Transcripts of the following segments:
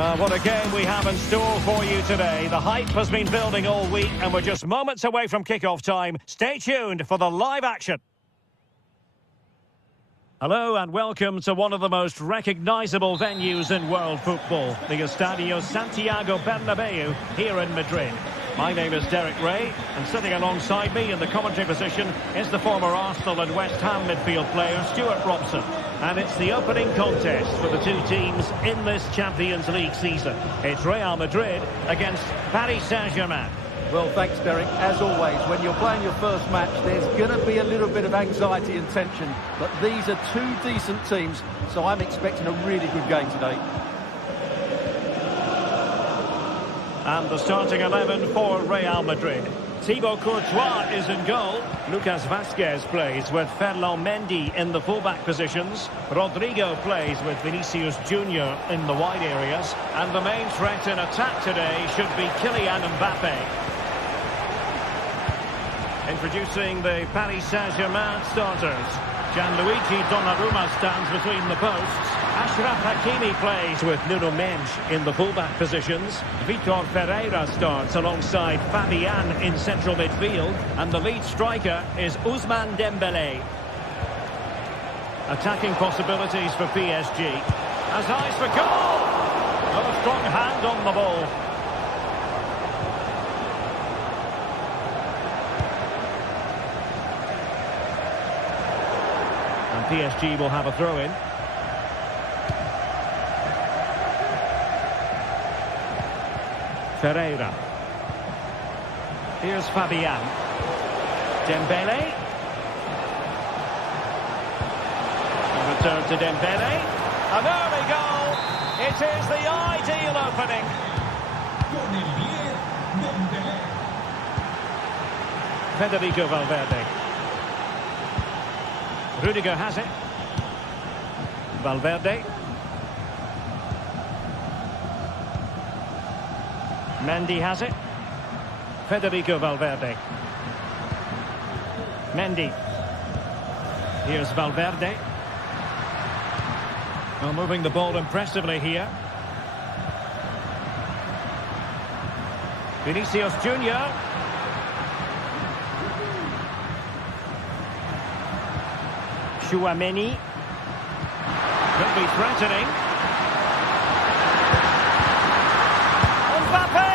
Well, what a game we have in store for you today. The hype has been building all week and we're just moments away from kick-off time. Stay tuned for the live action. Hello and welcome to one of the most recognisable venues in world football, the Estadio Santiago Bernabeu here in Madrid. My name is Derek Ray, and sitting alongside me in the commentary position is the former Arsenal and West Ham midfield player Stuart Robson. And it's the opening contest for the two teams in this Champions League season. It's Real Madrid against Paris Saint-Germain. Well, thanks, Derek. As always, when you're playing your first match, there's going to be a little bit of anxiety and tension. But these are two decent teams, so I'm expecting a really good game today. And the starting 11 for Real Madrid. Thibaut Courtois is in goal. Lucas Vazquez plays with Ferland Mendy in the fullback positions. Rodrigo plays with Vinicius Junior in the wide areas. And the main threat in attack today should be Kylian Mbappe. Introducing the Paris Saint-Germain starters. Gianluigi Donnarumma stands between the posts. Achraf Hakimi plays with Nuno Mendes in the fullback positions. Vitor Ferreira starts alongside Fabian in central midfield. And the lead striker is Ousmane Dembélé. Attacking possibilities for PSG. Has eyes for goal! Oh, a strong hand on the ball. PSG will have a throw-in. Ferreira. Here's Fabian. Dembélé. Return to Dembélé. And there we go. It is the ideal opening. Federico Valverde. Rudiger has it. Valverde. Mendy has it. Federico Valverde. Mendy. Here's Valverde. Well, moving the ball impressively here. Vinicius Junior. Chouameni. Could be threatening. Mbappe!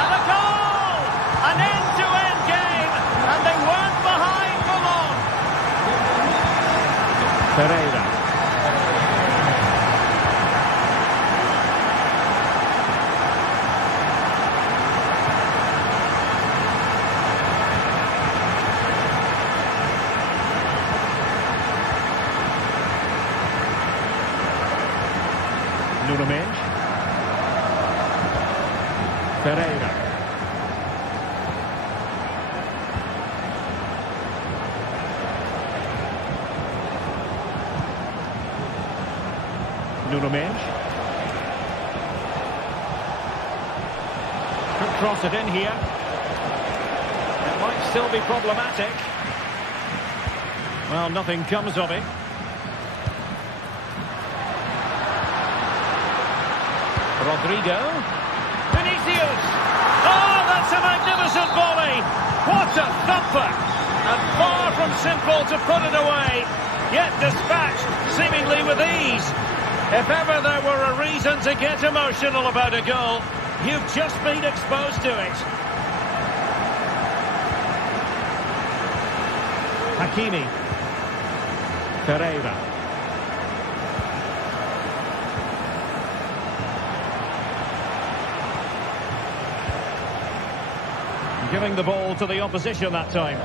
And a goal! An end-to-end game, and they weren't behind for long. Ferreira. Nuno Mendes. Ferreira. Nuno Mendes. Could cross it in here. It might still be problematic. Well, nothing comes of it. Rodrigo. Vinicius. Oh, that's a magnificent volley. What a thumper. And far from simple to put it away. Yet dispatched seemingly with ease. If ever there were a reason to get emotional about a goal, you've just been exposed to it. Hakimi. Ferreira. Giving the ball to the opposition that time.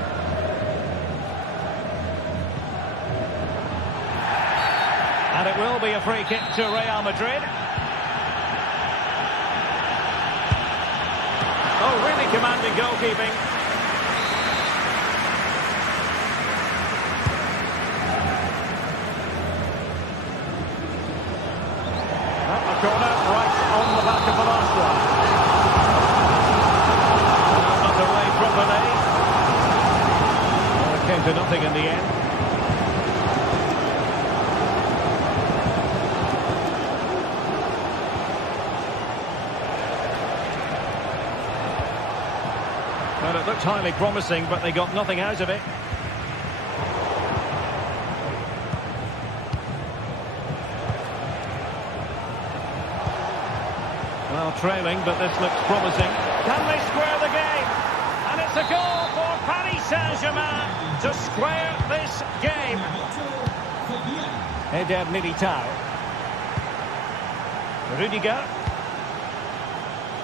And it will be a free kick to Real Madrid. Oh, really commanding goalkeeping. A corner right on the back of the last one. Properly. Well, it came to nothing in the end. Looked highly promising, but they got nothing out of it. Well, trailing, but this looks promising. Can they square the game? And it's a goal for Paris Saint-Germain to square this game. Eder Militao. Rudiger.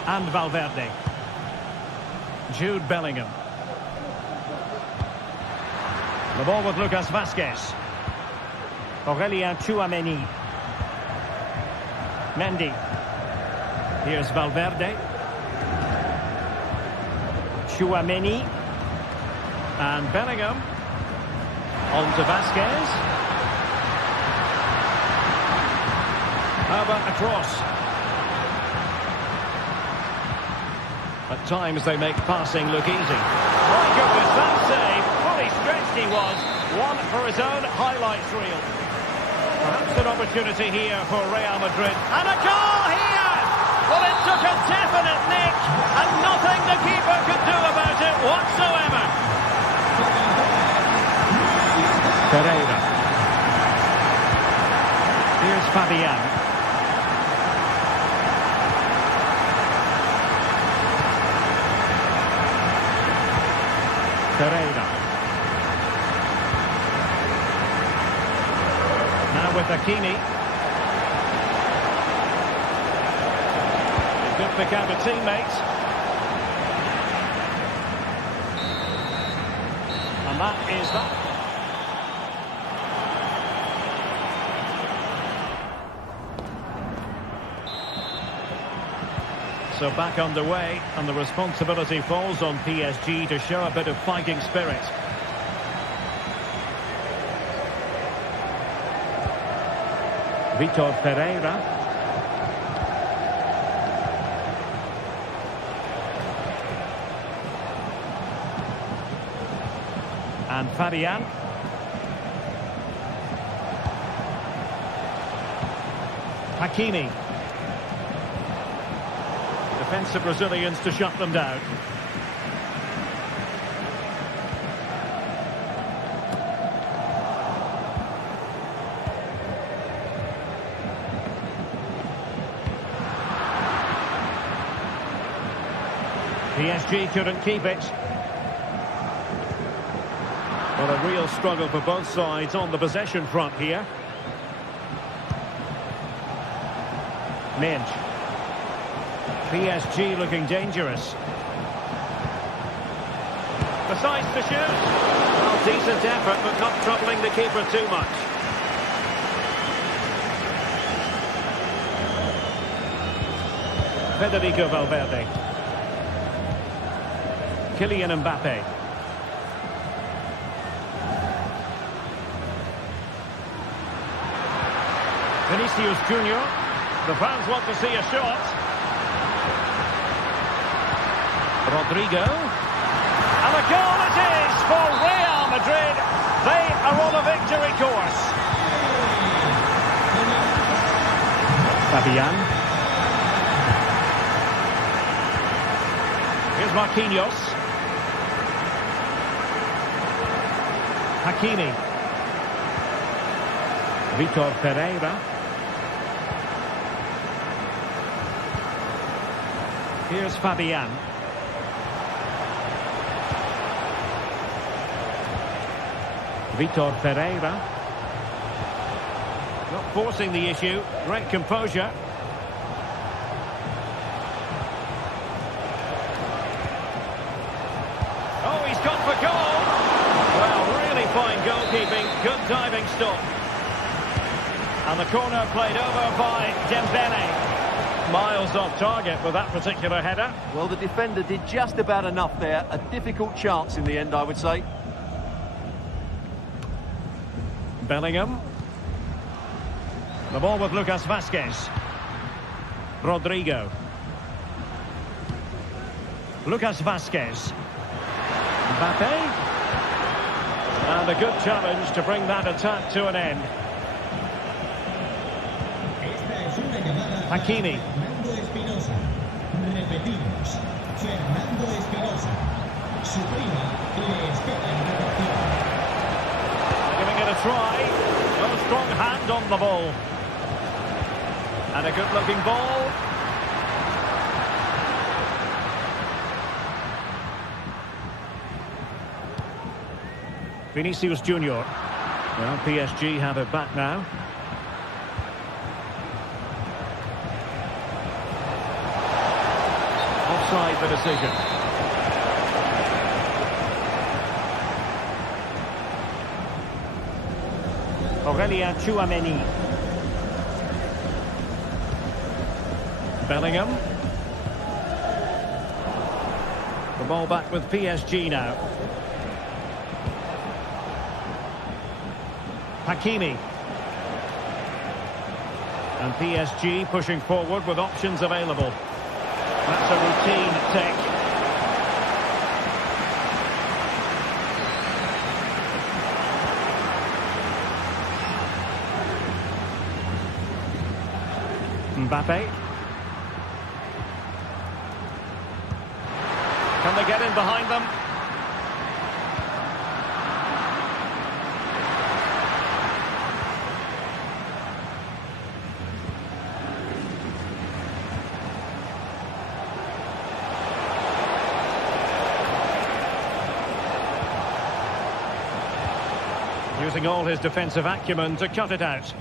And Valverde. Jude Bellingham. The ball with Lucas Vazquez. Aurelien Tchouameni. Mendy. Here's Valverde. Tchouameni. And Bellingham. On to Vazquez. How about a cross? At times they make passing look easy. My goodness, that save. Fully stretched he was. One for his own highlights reel. Perhaps an opportunity here for Real Madrid. And a goal here! Well, it took a definite nick, and nothing the keeper could do about it whatsoever. Pereira. Here's Fabian. Pereira. Now with Hakimi. He could pick out a teammate. And that is that. So back underway, and the responsibility falls on PSG to show a bit of fighting spirit. Vitor Pereira. And Fabian. Hakimi. Defensive Brazilians to shut them down. PSG couldn't keep it. Well, a real struggle for both sides on the possession front here. Minge. PSG looking dangerous. Decides to shoot. Well, decent effort, but not troubling the keeper too much. Federico Valverde. Kylian Mbappe. Vinicius Junior. The fans want to see a shot. Rodrigo. And a goal it is for Real Madrid. They are on a victory course. Fabian. Here's Marquinhos. Hakimi. Vitor Pereira. Here's Fabian. Vitor Pereira. Not forcing the issue. Great composure. Oh, he's gone for goal. Well, really fine goalkeeping. Good diving stop. And the corner played over by Dembele. Miles off target with that particular header. Well, the defender did just about enough there. A difficult chance in the end, I would say. Bellingham. The ball with Lucas Vazquez. Rodrigo. Lucas Vazquez. Mbappe. And a good challenge to bring that attack to an end. Hakimi. Giving it a try. No strong hand on the ball. And a good-looking ball. Vinicius Junior. Well, PSG have it back now. Offside the decision. Aurelien Tchouameni. Bellingham. The ball back with PSG now. Hakimi. And PSG pushing forward with options available. That's a routine take. Mbappe. Can they get in behind them? Using all his defensive acumen to cut it out.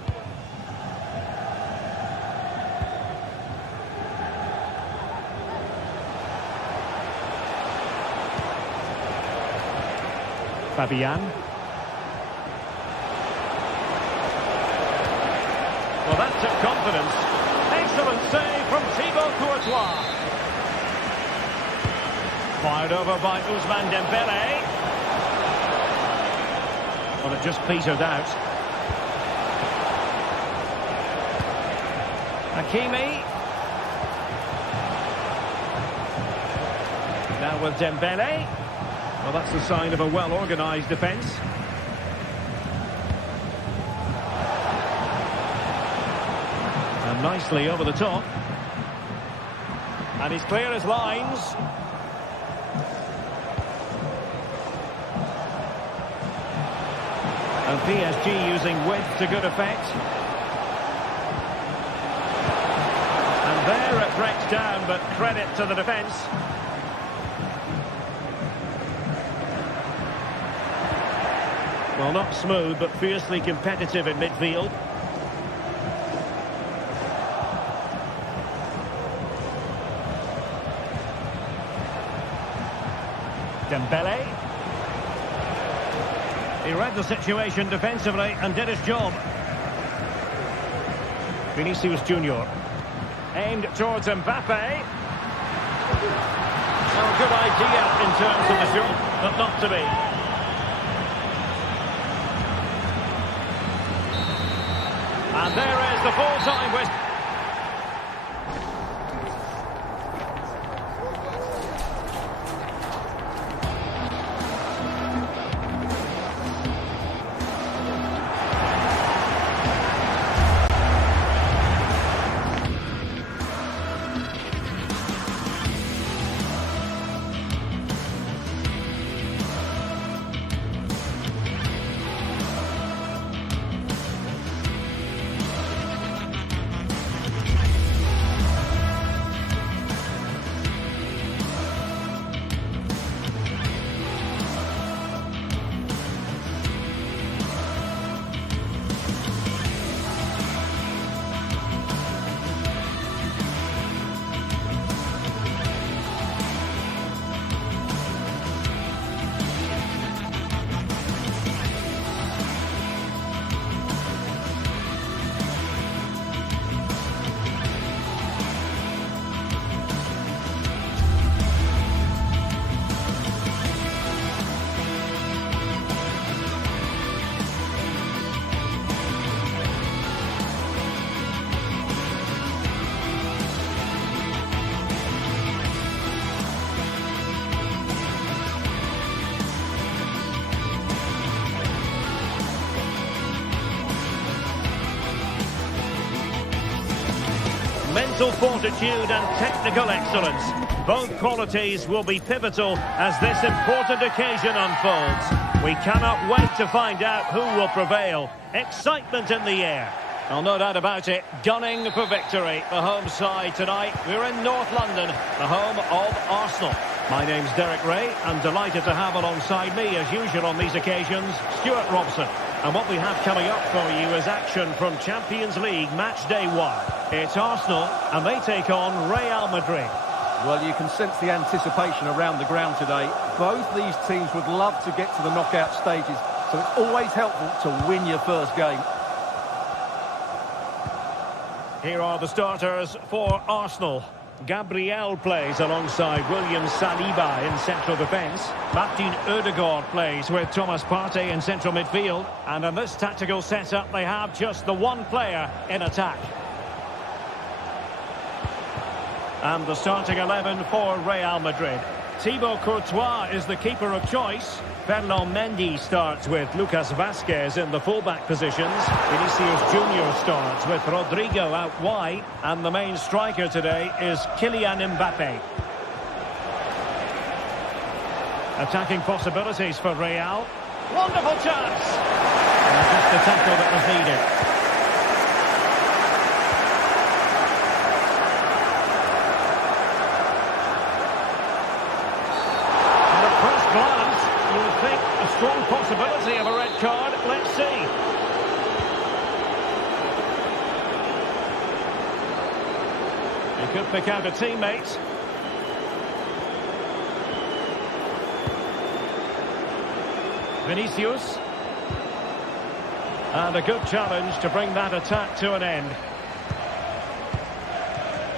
Fabian. Well, that took confidence. Excellent save from Thibaut Courtois. Fired over by Ousmane Dembélé. Well, it just petered out. Hakimi. Now with Dembélé. Well, that's the sign of a well-organised defence. And nicely over the top. And he's clear as lines. And PSG using width to good effect. And there it breaks down, but credit to the defence. Well, not smooth, but fiercely competitive in midfield. Dembélé. He read the situation defensively and did his job. Vinicius Junior. Aimed towards Mbappe. Well, good idea in terms of the shot, but not to be. And there is the full-time whistle. Mental fortitude and technical excellence. Both qualities will be pivotal as this important occasion unfolds. We cannot wait to find out who will prevail. Excitement in the air. Well, no doubt about it, gunning for victory. The home side tonight. We're in North London, the home of Arsenal. My name's Derek Ray. I'm delighted to have alongside me, as usual on these occasions, Stuart Robson. And what we have coming up for you is action from Champions League Match Day 1. It's Arsenal, and they take on Real Madrid. Well, you can sense the anticipation around the ground today. Both these teams would love to get to the knockout stages, so it's always helpful to win your first game. Here are the starters for Arsenal. Gabriel plays alongside William Saliba in central defence. Martin Ødegaard plays with Thomas Partey in central midfield. And in this tactical setup, they have just the one player in attack. And the starting 11 for Real Madrid. Thibaut Courtois is the keeper of choice. Ferland Mendy starts with Lucas Vazquez in the fullback positions. Vinicius Junior starts with Rodrigo out wide. And the main striker today is Kylian Mbappe. Attacking possibilities for Real. Wonderful chance! And just the tackle that was needed. Strong possibility of a red card. Let's see. He could pick out a teammate. Vinicius. And a good challenge to bring that attack to an end.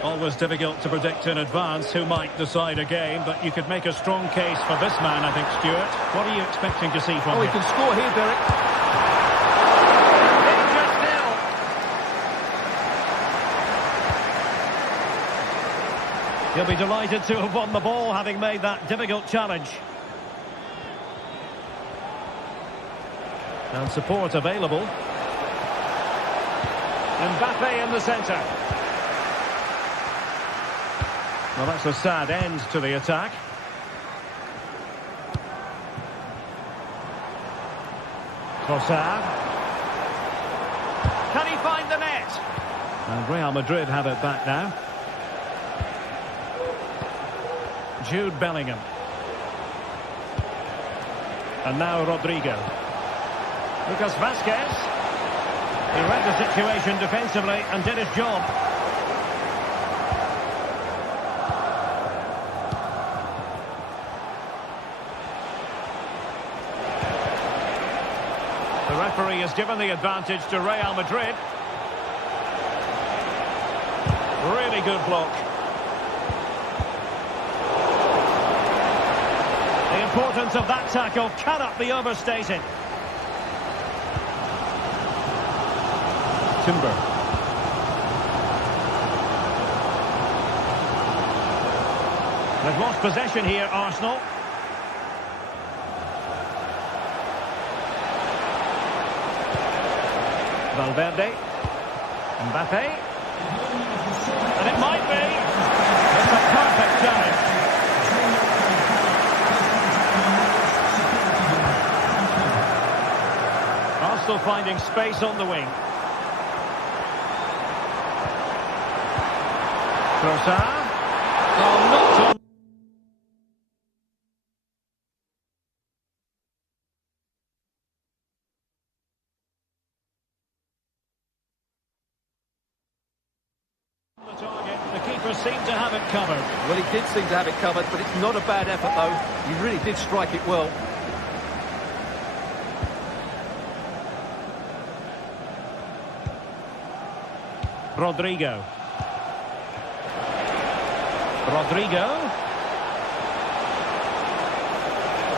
Always difficult to predict in advance who might decide a game, but you could make a strong case for this man, I think, Stuart. What are you expecting to see from him? Oh, he can score here, Derek. Danger still. He'll be delighted to have won the ball, having made that difficult challenge. And support available. Mbappe in the centre. Well, that's a sad end to the attack. Trossard. Can he find the net? And Real Madrid have it back now. Jude Bellingham. And now Rodrigo. Lucas Vazquez. He read the situation defensively and did his job. The referee has given the advantage to Real Madrid. Really good block. The importance of that tackle cannot be overstated. Timber. They've lost possession here, Arsenal. Valverde. Mbappe. And it might be. It's a perfect challenge. Arsenal finding space on the wing. Trossard. Oh, not on. The keeper seemed to have it covered. Well, he did seem to have it covered, but it's not a bad effort, though. He really did strike it well. Rodrigo.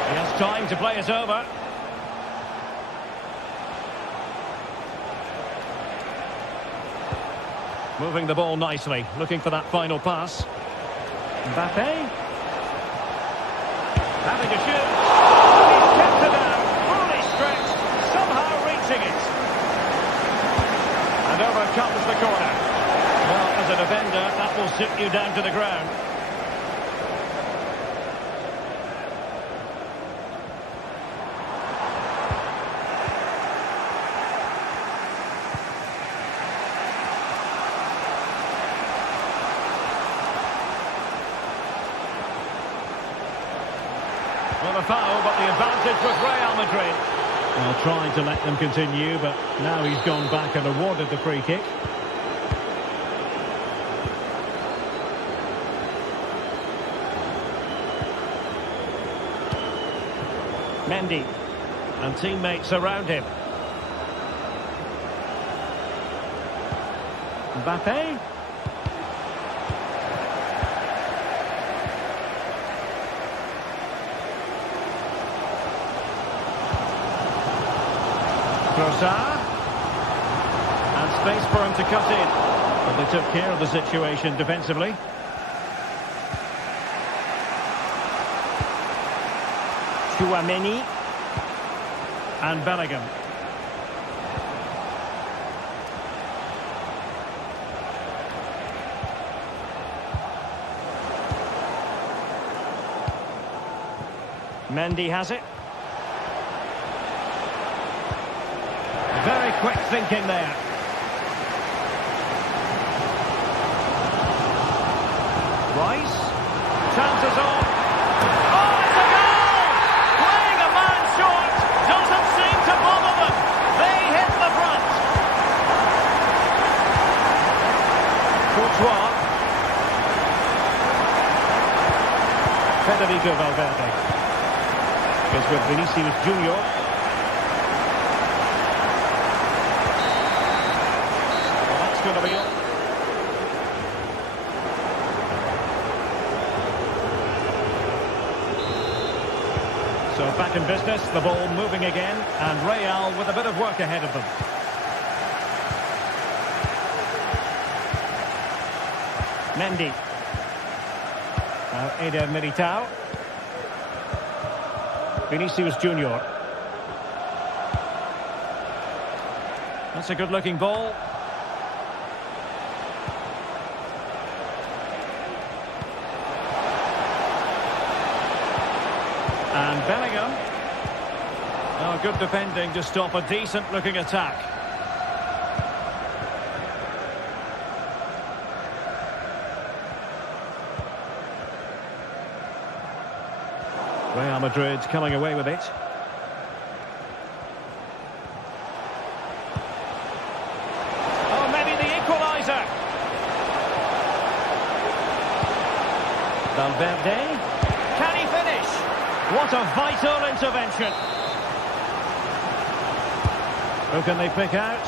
He has time to play it over. Moving the ball nicely, looking for that final pass. Mbappe. Having a shoot. He's kept it out, fully stretched, somehow reaching it. And over comes the corner. Well, as a defender, that will sit you down to the ground. a foul, but the advantage with Real Madrid. Well, trying to let them continue, but now he's gone back and awarded the free kick. Mendy, and teammates around him. Mbappe. Trossard. And space for him to cut in. But they took care of the situation defensively. Chouameni. And Bellingham. Mendy has it. Very quick thinking there. Rice. Chances on. Oh, it's a goal! Playing a man short. Doesn't seem to bother them. They hit the front. Courtois. Federico Valverde is with Vinicius Junior. Well, that's going to be all. So back in business, the ball moving again, and Real with a bit of work ahead of them. Mendy. Now Eder Militao. Vinicius Junior. That's a good-looking ball. And Bellingham. Oh, good defending to stop a decent-looking attack. Real Madrid coming away with it. Oh, maybe the equaliser. Valverde. Can he finish? What a vital intervention. Who can they pick out?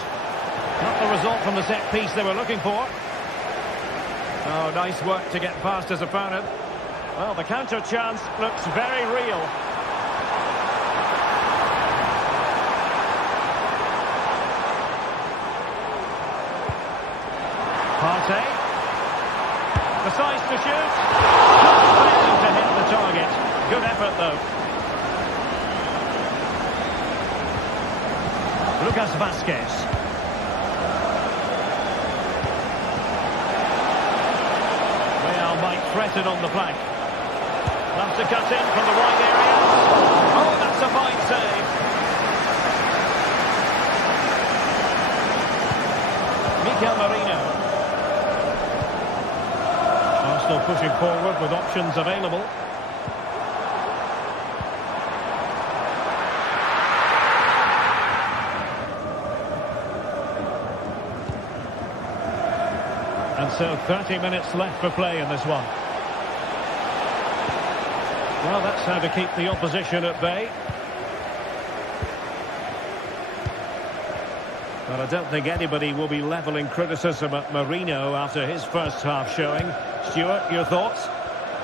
Not the result from the set piece they were looking for. Oh, nice work to get past his opponent. Well, the counter chance looks very real. Partey. Decides to shoot. Just failing to hit the target. Good effort, though. Lucas Vázquez. Real might threaten on the flank. Loves to cut in from the wide areas. Oh, that's a fine save. Mikel Merino. Arsenal pushing forward with options available. And so 30 minutes left for play in this one. Well, that's how to keep the opposition at bay. But I don't think anybody will be levelling criticism at Merino after his first half showing. Stuart, your thoughts?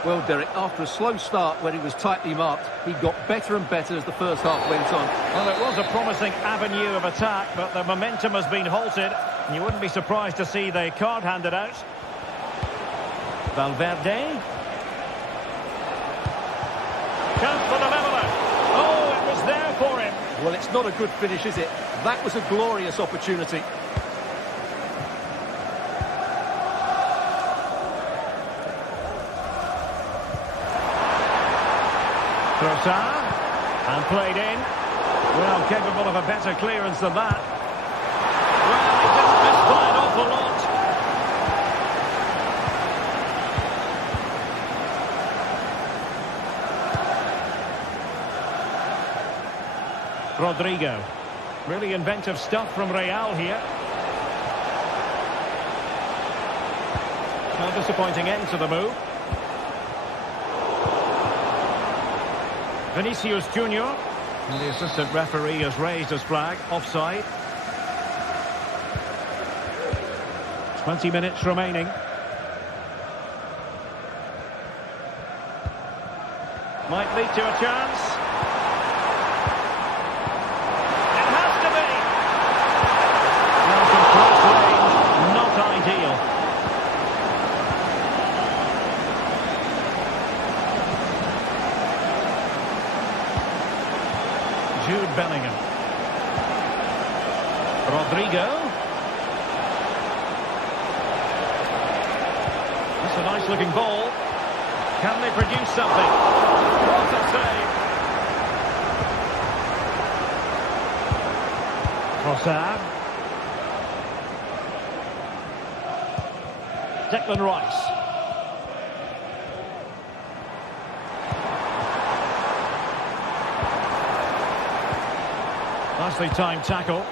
Well, Derek, after a slow start when he was tightly marked, he got better and better as the first half went on. Well, it was a promising avenue of attack, but the momentum has been halted. You wouldn't be surprised to see the card handed out. Valverde. Chance for the leveller. Oh, it was there for him. Well, it's not a good finish, is it? That was a glorious opportunity. Trossard. And played in. Well, capable of a better clearance than that. Well, he just missed by an awful lot. Rodrigo. Really inventive stuff from Real here. No disappointing end to the move. Vinicius Junior. And the assistant referee has raised his flag. Offside. 20 minutes remaining. Might lead to a chance. It has to be. Now from close range, not ideal. Jude Bellingham. Rodrigo. That's a nice looking ball. Can they produce something? What a save! Trossard. Declan Rice. Nicely timed tackle.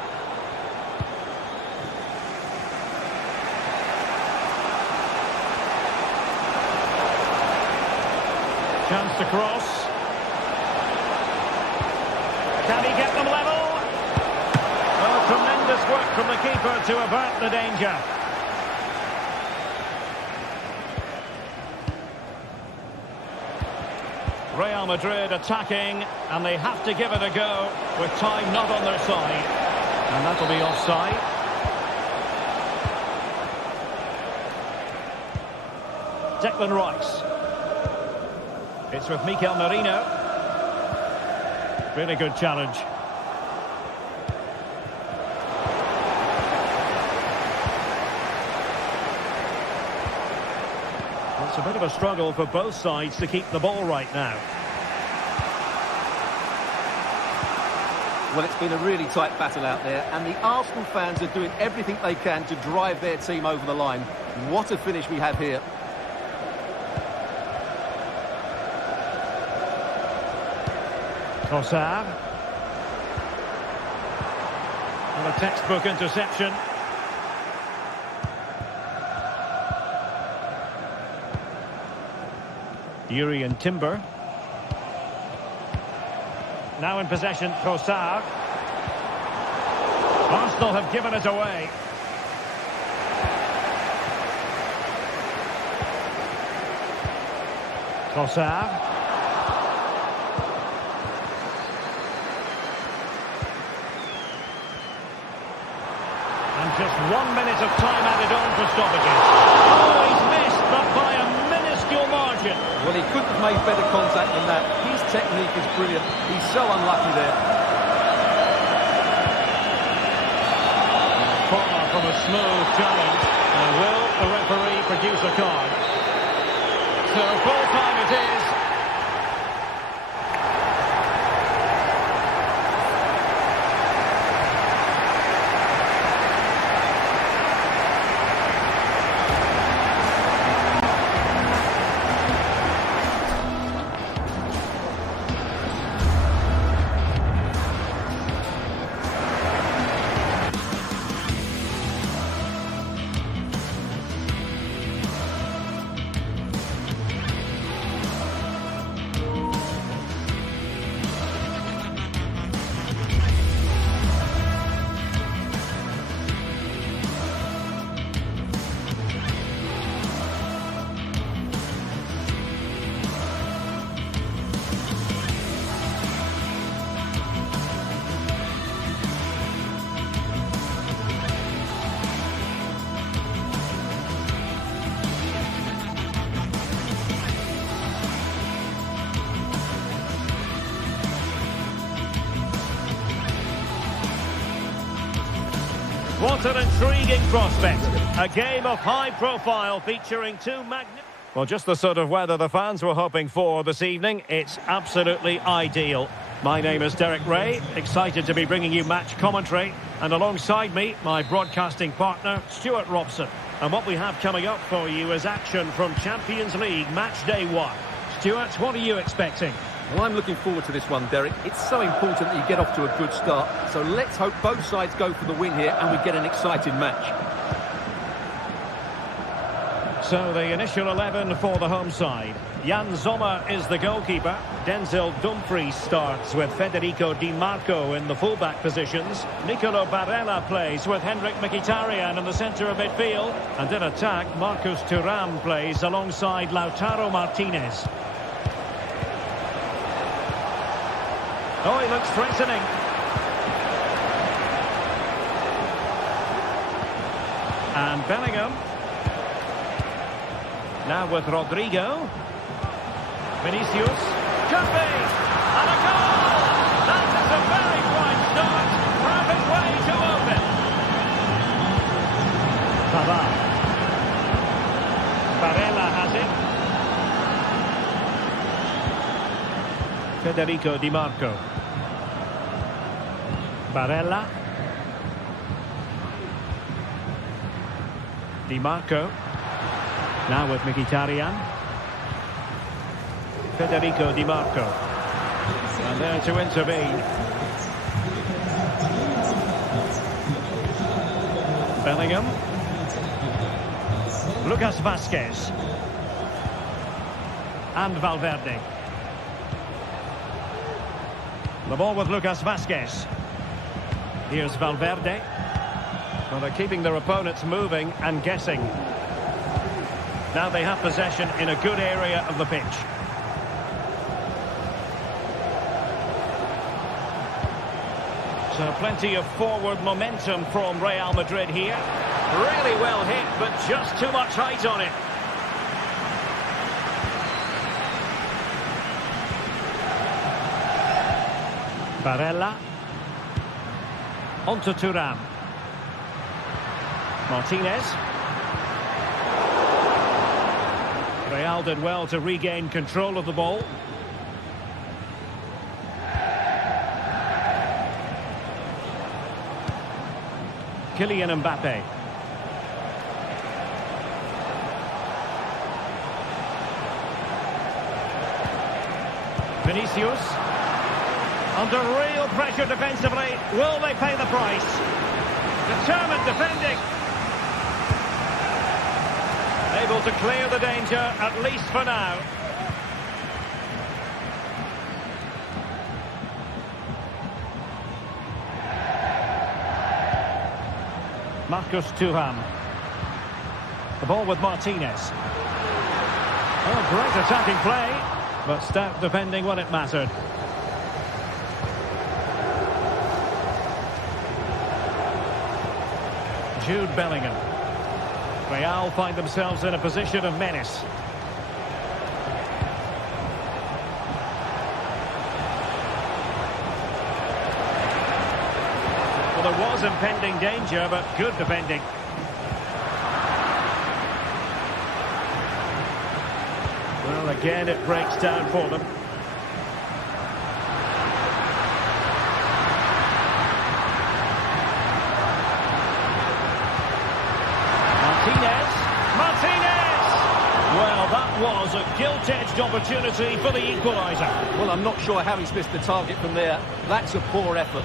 Chance to cross. Can he get them level? Oh, tremendous work from the keeper to avert the danger. Real Madrid attacking, and they have to give it a go with time not on their side. And that'll be offside. Declan Rice. It's with Mikel Merino. Really good challenge. It's a bit of a struggle for both sides to keep the ball right now. Well, it's been a really tight battle out there, and the Arsenal fans are doing everything they can to drive their team over the line. What a finish we have here. Trossard. And a textbook interception. Yuri and Timber. Now in possession, Trossard. Arsenal have given it away. Trossard. And just 1 minute of time added on for stoppages. Oh, he's missed, but by a minuscule margin. Well, he couldn't have made better contact than that. His technique is brilliant. He's so unlucky there. Far from a smooth challenge. And will the referee produce a card? So full time it is. What an intriguing prospect. A game of high profile featuring two magnificent... Well, just the sort of weather the fans were hoping for this evening. It's absolutely ideal. My name is Derek Ray, excited to be bringing you match commentary. And alongside me, my broadcasting partner, Stuart Robson. And what we have coming up for you is action from Champions League Match Day 1. Stuart, what are you expecting? Well, I'm looking forward to this one, Derek. It's so important that you get off to a good start. So let's hope both sides go for the win here and we get an exciting match. So the initial 11 for the home side. Jan Sommer is the goalkeeper. Denzel Dumfries starts with Federico Di Marco in the fullback positions. Nicolo Barella plays with Henrik Mkhitaryan in the centre of midfield. And in attack, Marcus Thuram plays alongside Lautaro Martinez. Oh, he looks threatening. And Bellingham. Now with Rodrigo. Vinicius. Could be. And a goal! That is a very bright start. Rapid way to open. Varal. Barella has it. Federico Di Marco. Barella. Di Marco. Now with Mkhitaryan. Federico Di Marco. And there to intervene. Bellingham. Lucas Vazquez. And Valverde. The ball with Lucas Vazquez. Here's Valverde. Well, they're keeping their opponents moving and guessing. Now they have possession in a good area of the pitch. So plenty of forward momentum from Real Madrid here. Really well hit, but just too much height on it. Barella. On to Thuram. Martinez. Real did well to regain control of the ball. Kylian Mbappe. Vinicius. Under real pressure defensively. Will they pay the price? Determined defending. Able to clear the danger, at least for now. Marcus Thuram. The ball with Martinez. Oh, great attacking play, but stout defending when it mattered. Jude Bellingham. Real find themselves in a position of menace. Well, there was impending danger, but good defending. Well, again, it breaks down for them. Well, that was a gilt-edged opportunity for the equaliser. Well, I'm not sure how he's missed the target from there. That's a poor effort.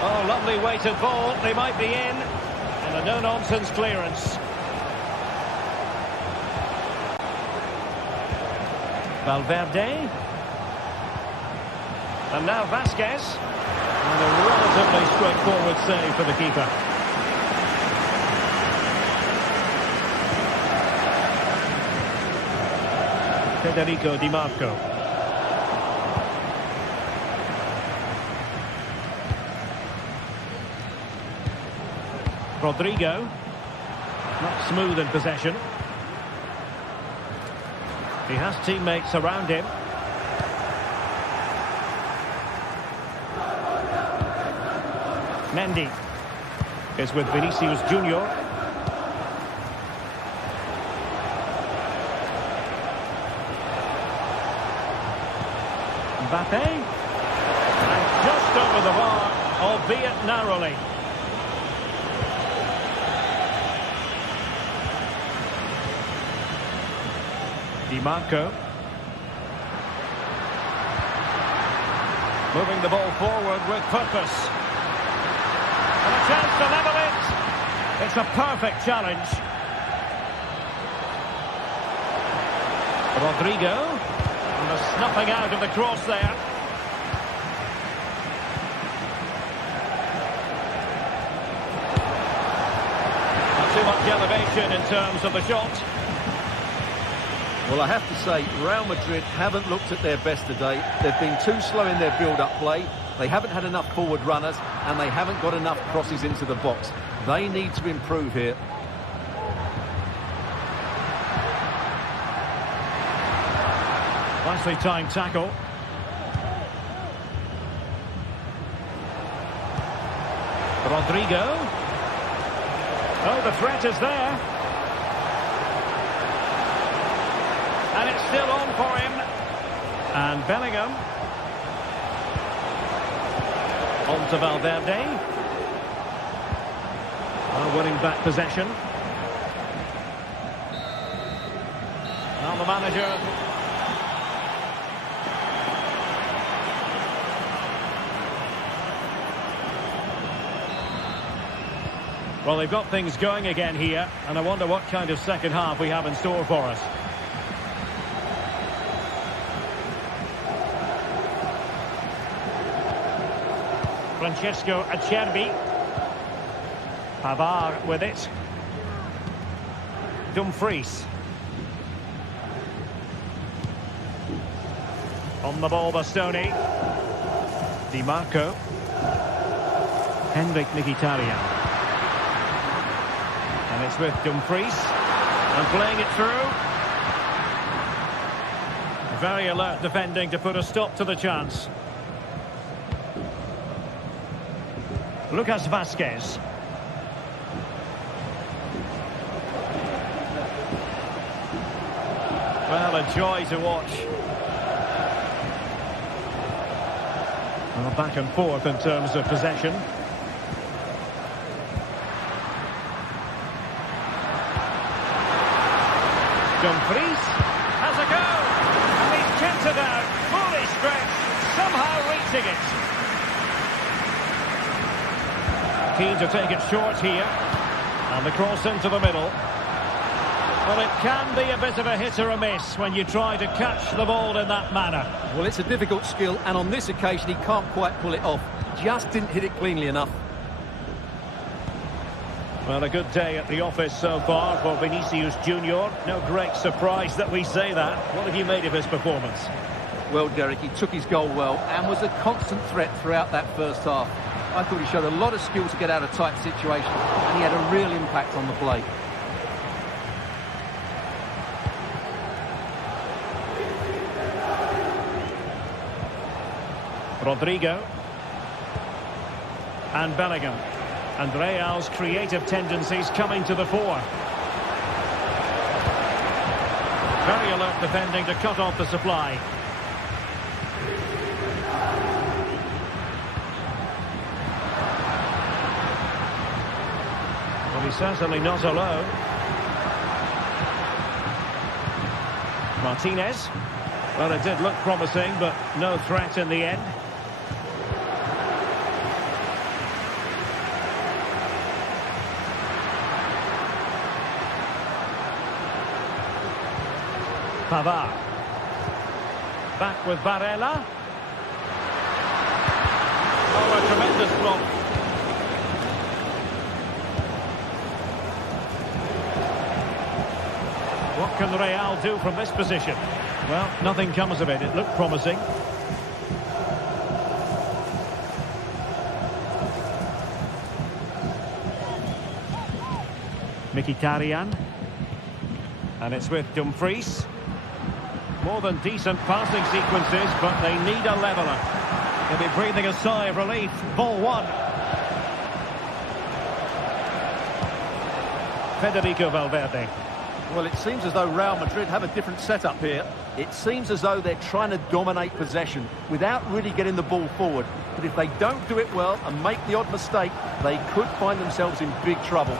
Oh, lovely weighted ball. They might be in. And a no-nonsense clearance. Valverde. And now Vazquez. And a relatively straightforward save for the keeper. Federico Di Marco. Rodrigo. Not smooth in possession. He has teammates around him. Mendy is with Vinicius Junior. Mbappe. And just over the bar, albeit narrowly. Marco. Moving the ball forward with purpose. And a chance to level it. It's a perfect challenge. Rodrigo. And the snuffing out of the cross there. Not too much elevation in terms of the shot. Well, I have to say, Real Madrid haven't looked at their best today. They've been too slow in their build-up play. They haven't had enough forward runners, and they haven't got enough crosses into the box. They need to improve here. Nicely timed tackle. Rodrigo. Oh, the threat is there. And it's still on for him. And Bellingham. On to Valverde. Well, winning back possession. Now the manager. Well, they've got things going again here, and I wonder what kind of second half we have in store for us. Francesco Acerbi. Pavard with it. Dumfries. On the ball, Bastoni. Di Marco. Henrik Mkhitaryan. And it's with Dumfries. And playing it through. Very alert defending to put a stop to the chance. Lucas Vazquez. Well, a joy to watch. Well, back and forth in terms of possession. Dumfries has a go. And he's kept it out. Fully stretched. Somehow reaching it. Keen to take it short here. And the cross into the middle. Well, it can be a bit of a hit or a miss when you try to catch the ball in that manner. Well, it's a difficult skill, and on this occasion he can't quite pull it off. Just didn't hit it cleanly enough. Well, a good day at the office so far for Vinicius Junior. No great surprise that we say that. What have you made of his performance? Well, Derek, he took his goal well and was a constant threat throughout that first half. I thought he showed a lot of skill to get out of tight situations, and he had a real impact on the play. Rodrigo. And Bellingham. And Real's creative tendencies coming to the fore. Very alert defending to cut off the supply. Well, he's certainly not alone. Martinez. Well, it did look promising, but no threat in the end. Pavard. Back with Varela. Oh, a tremendous block. What can Real do from this position? Well, nothing comes of it. It looked promising. Mkhitaryan. And it's with Dumfries. More than decent passing sequences, but they need a leveller. They'll be breathing a sigh of relief. Ball one. Federico Valverde. Well, it seems as though Real Madrid have a different setup here. It seems as though they're trying to dominate possession without really getting the ball forward. But if they don't do it well and make the odd mistake, they could find themselves in big trouble.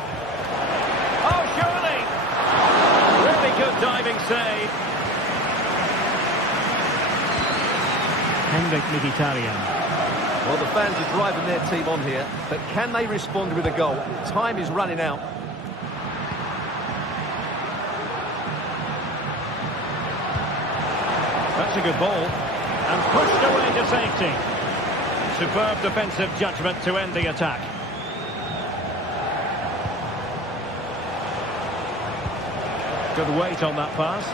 Oh, surely! Really good diving save. Well, the fans are driving their team on here, but can they respond with a goal? Time is running out. That's a good ball. And pushed away to safety. Superb defensive judgment to end the attack. Good weight on that pass.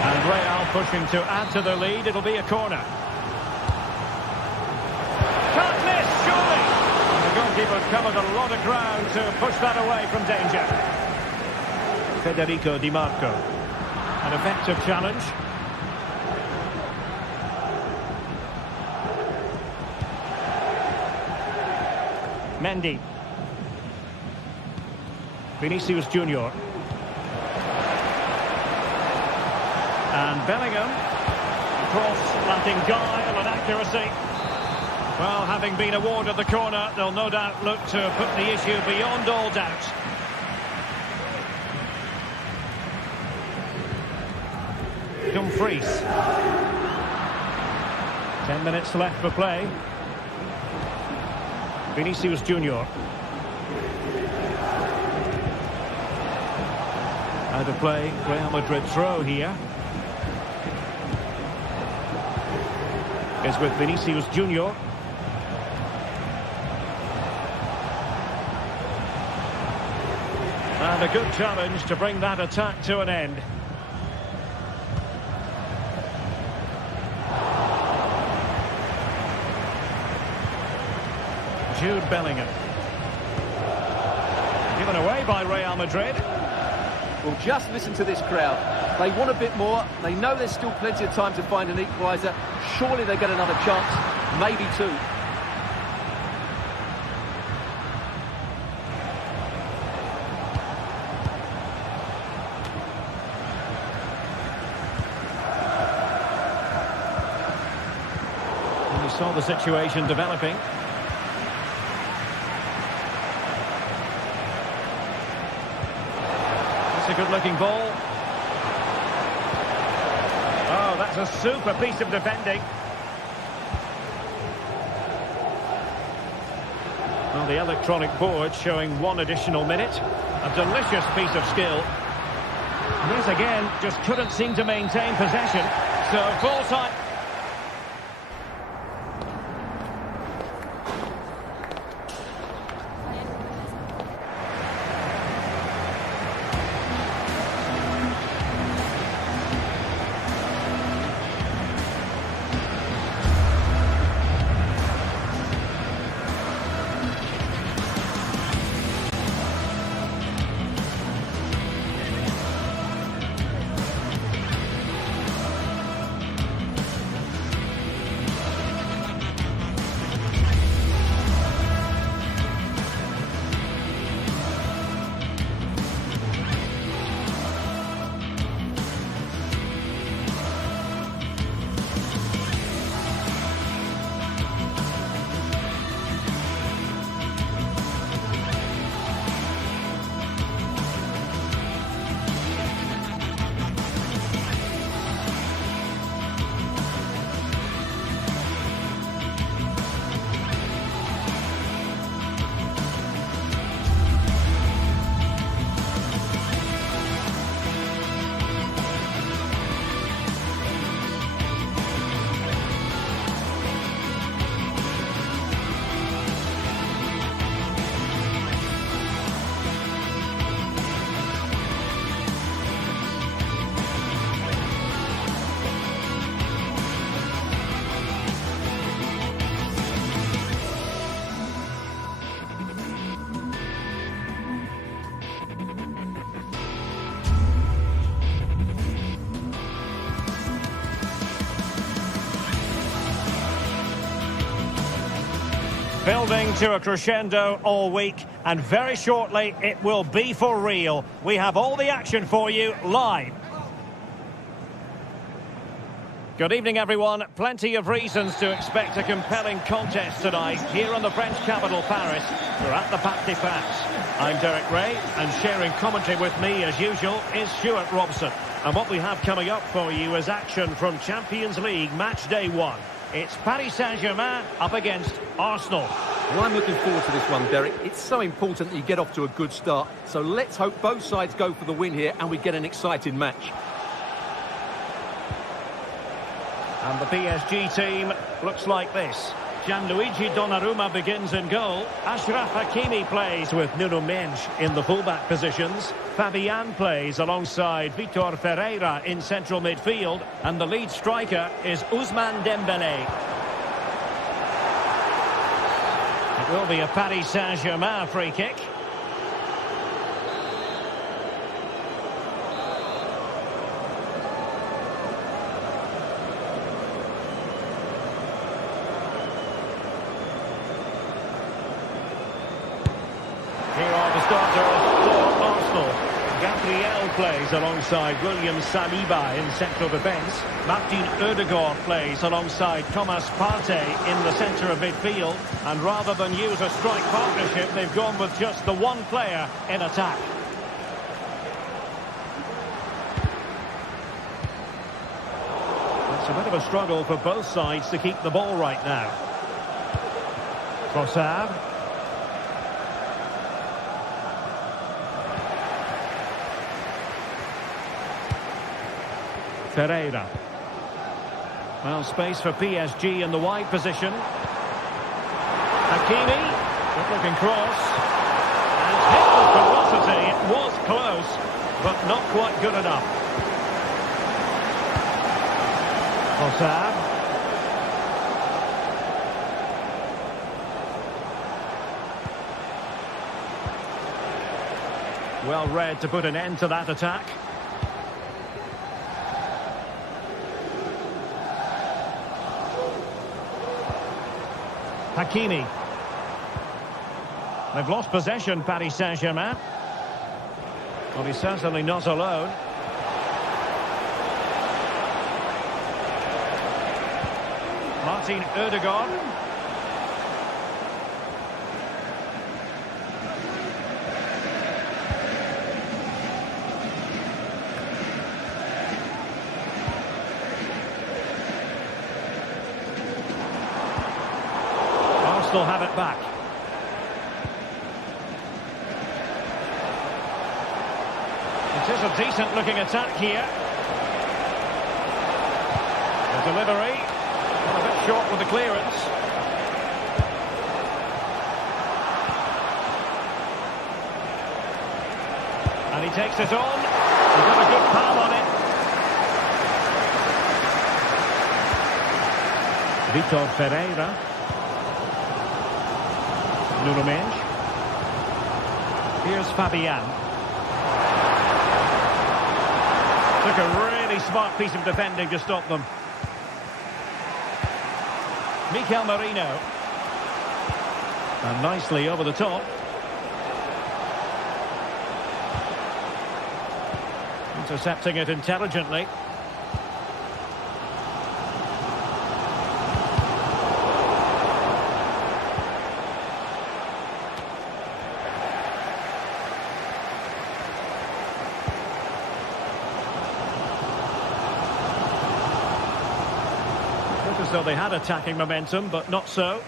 And Real pushing to add to the lead. It'll be a corner. Can't miss, surely! And the goalkeeper covered a lot of ground to push that away from danger. Federico Di Marco. An effective challenge. Mendy. Vinicius Junior. And Bellingham. Cross lacking guile and accuracy. Well, having been awarded the corner, they'll no doubt look to put the issue beyond all doubt. Dumfries. 10 minutes left for play. Vinicius Junior. Out of play, Real Madrid throw here. Is with Vinicius Junior. And a good challenge to bring that attack to an end. Jude Bellingham. Given away by Real Madrid. Well, just listen to this crowd. They want a bit more. They know there's still plenty of time to find an equaliser. Surely they get another chance, maybe two. And we saw the situation developing. A good-looking ball. Oh, that's a super piece of defending. Well, the electronic board showing 1 additional minute. A delicious piece of skill. And this again just couldn't seem to maintain possession. So full time. Building to a crescendo all week, and very shortly it will be for real. We have all the action for you live. Good evening, everyone. Plenty of reasons to expect a compelling contest tonight here in the French capital, Paris. We're at the Parc des Princes. I'm Derek Ray, and sharing commentary with me, as usual, is Stuart Robson. And what we have coming up for you is action from Champions League Match Day 1. It's Paris Saint-Germain up against Arsenal. Well, I'm looking forward to this one, Derek. It's so important that you get off to a good start. So let's hope both sides go for the win here and we get an exciting match. And the PSG team looks like this. Gianluigi Donnarumma begins in goal. Achraf Hakimi plays with Nuno Mendes in the fullback positions. Fabian plays alongside Vitor Ferreira in central midfield. And the lead striker is Ousmane Dembélé. It will be a Paris Saint-Germain free kick. Here are the starters for Arsenal. Gabriel plays alongside William Saliba in central defence. Martin Odegaard plays alongside Thomas Partey in the centre of midfield. And rather than use a strike partnership, they've gone with just the one player in attack. It's a bit of a struggle for both sides to keep the ball right now. Trossard. Ferreira. Well, space for PSG in the wide position. Hakimi, good-looking cross. And hit with ferocity. It was close, but not quite good enough. Trossard. Well read to put an end to that attack. Hakimi. They've lost possession, Paris Saint-Germain. Well, he's certainly not alone. Martin Odegaard. Arsenal have it back. It is a decent looking attack here. The delivery, a bit short with the clearance. And he takes it on. He's got a good palm on it. Vitor Ferreira. Nuno Mendes. Here's Fabian. Took a really smart piece of defending to stop them. Mikel Merino. And nicely over the top. Intercepting it intelligently. As though they had attacking momentum, but not so.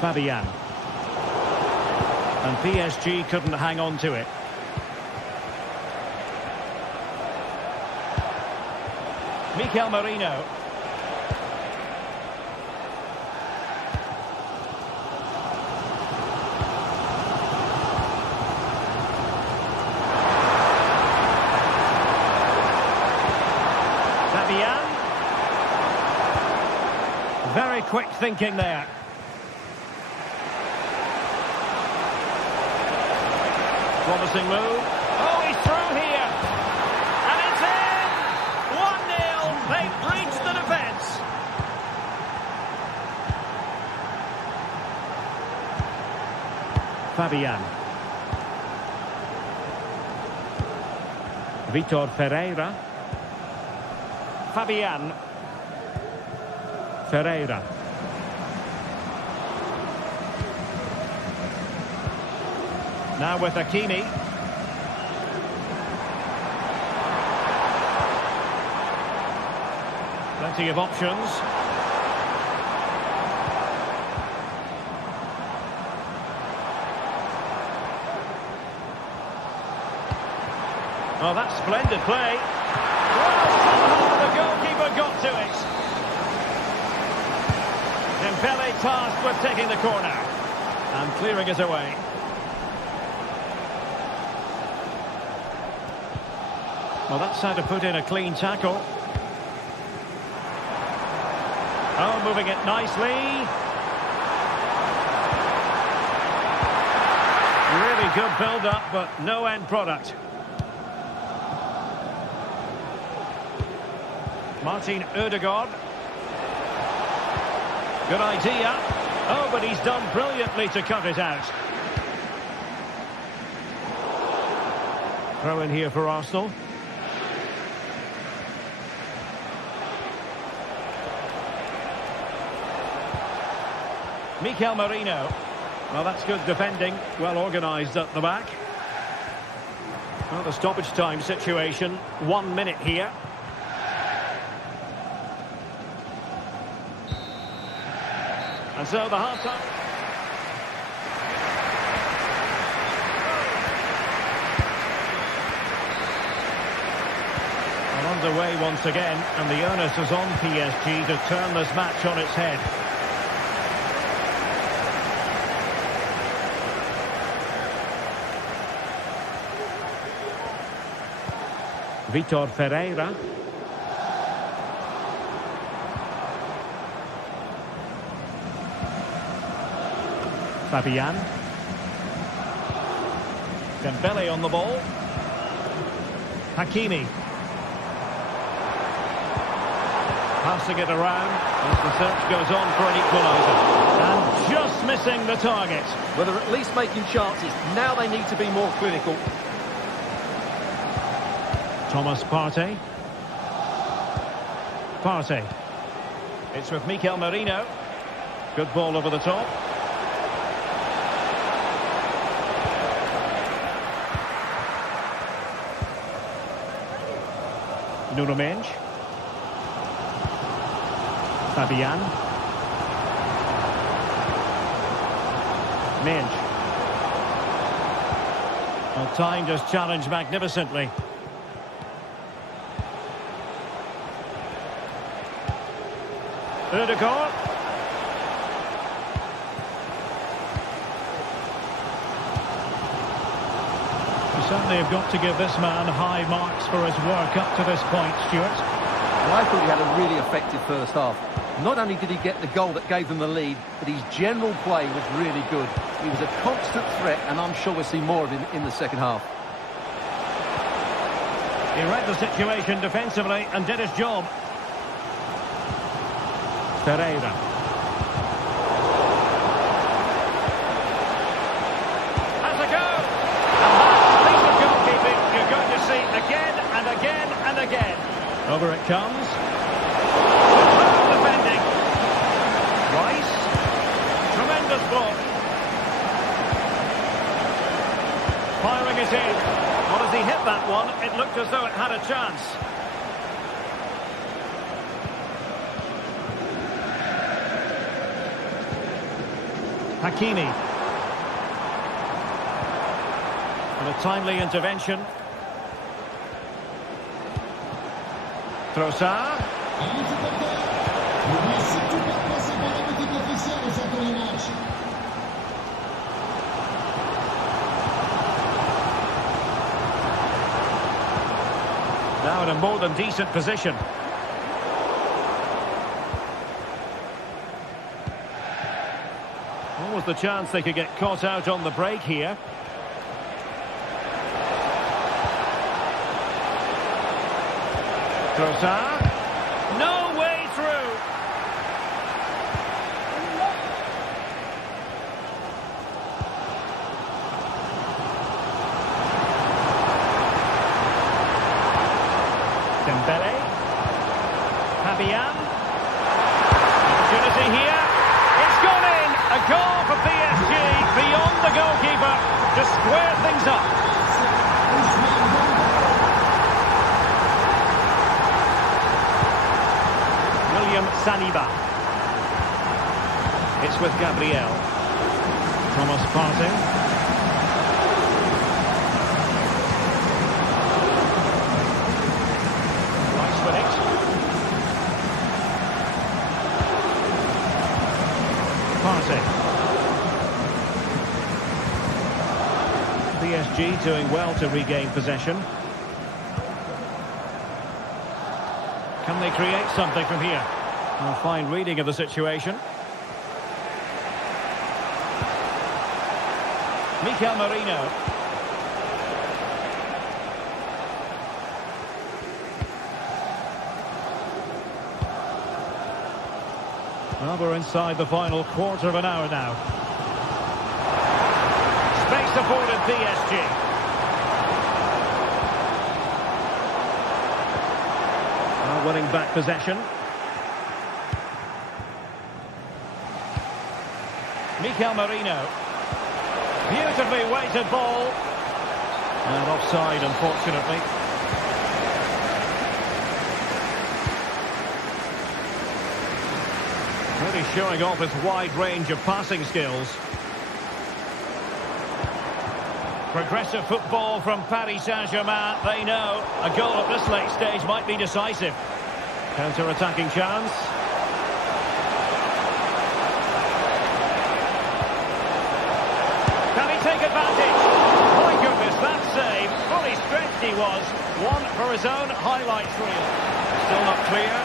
Fabian. And PSG couldn't hang on to it. Mikel Merino. Very quick thinking there. Promising move. Oh, he's through here. And it's in! 1-0. They've breached the defence. Fabian. Vitor Ferreira. Fabian. Ferreira. Now with Hakimi. Plenty of options. Oh, that's splendid play. Well, somehow the goalkeeper got to it. Dembele tasked with taking the corner and clearing it away. Well, that's how to put in a clean tackle. Oh, moving it nicely. Really good build-up, but no end product. Martin Ødegaard. Good idea. Oh, but he's done brilliantly to cut it out. Throw in here for Arsenal. Mikel Merino. Well, that's good defending. Well organised at the back. Well, the stoppage time situation. 1 minute here. And so the half-time. Well, underway once again, and the onus is on PSG to turn this match on its head. Vitor Ferreira. Fabian. Dembele on the ball. Hakimi. Passing it around as the search goes on for an equaliser. And just missing the target. Well, they're at least making chances. Now they need to be more clinical. Thomas Partey. Partey. It's with Mikel Merino. Good ball over the top. Nuno Mendes. Fabian. Mendes. Well, timed his challenge magnificently. Ødegaard. You certainly have got to give this man high marks for his work up to this point, Stuart. Well, I thought he had a really effective first half. Not only did he get the goal that gave them the lead, but his general play was really good. He was a constant threat, and I'm sure we'll see more of him in the second half. He read the situation defensively and did his job. Ferreira. Has a go! And that's a piece of goalkeeping you're going to see again and again and again. Over it comes. Defending. Rice. Tremendous block. Firing it in. Well, as he hit that one, it looked as though it had a chance. Hakimi. And a timely intervention. Trossard. Now in a more than decent position. What was the chance they could get caught out on the break here? Trossard. No way through. PSG beyond the goalkeeper to square things up. William Saliba. It's with Gabriel. Thomas Partey. Rice with it. Partey. PSG doing well to regain possession. Can they create something from here? A fine reading of the situation. Mikel Merino. Well, we're inside the final quarter of an hour now. Space afforded PSG. Now winning back possession. Mikel Merino. Beautifully weighted ball. And offside, unfortunately. Really showing off his wide range of passing skills. Progressive football from Paris Saint-Germain. They know a goal at this late stage might be decisive. Counter-attacking chance. Can he take advantage? My goodness, that save. Fully stretched he was. One for his own highlights reel. Still not clear.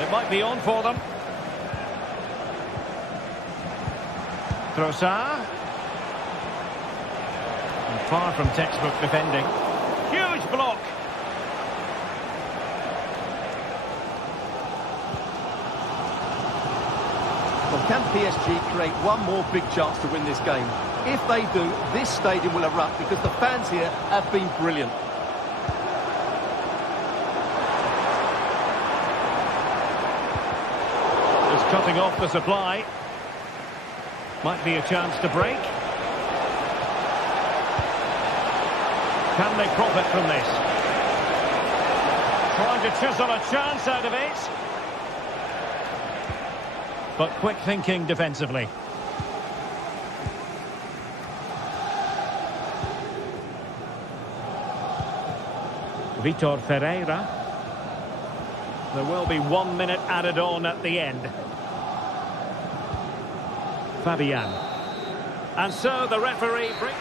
It might be on for them. Trossard. And far from textbook defending. Huge block. Well, can PSG create one more big chance to win this game? If they do, this stadium will erupt because the fans here have been brilliant. Just cutting off the supply. Might be a chance to break. Can they profit from this? Trying to chisel a chance out of it. But quick thinking defensively. Vitor Ferreira. There will be 1 minute added on at the end. Fabian. And so the referee brings...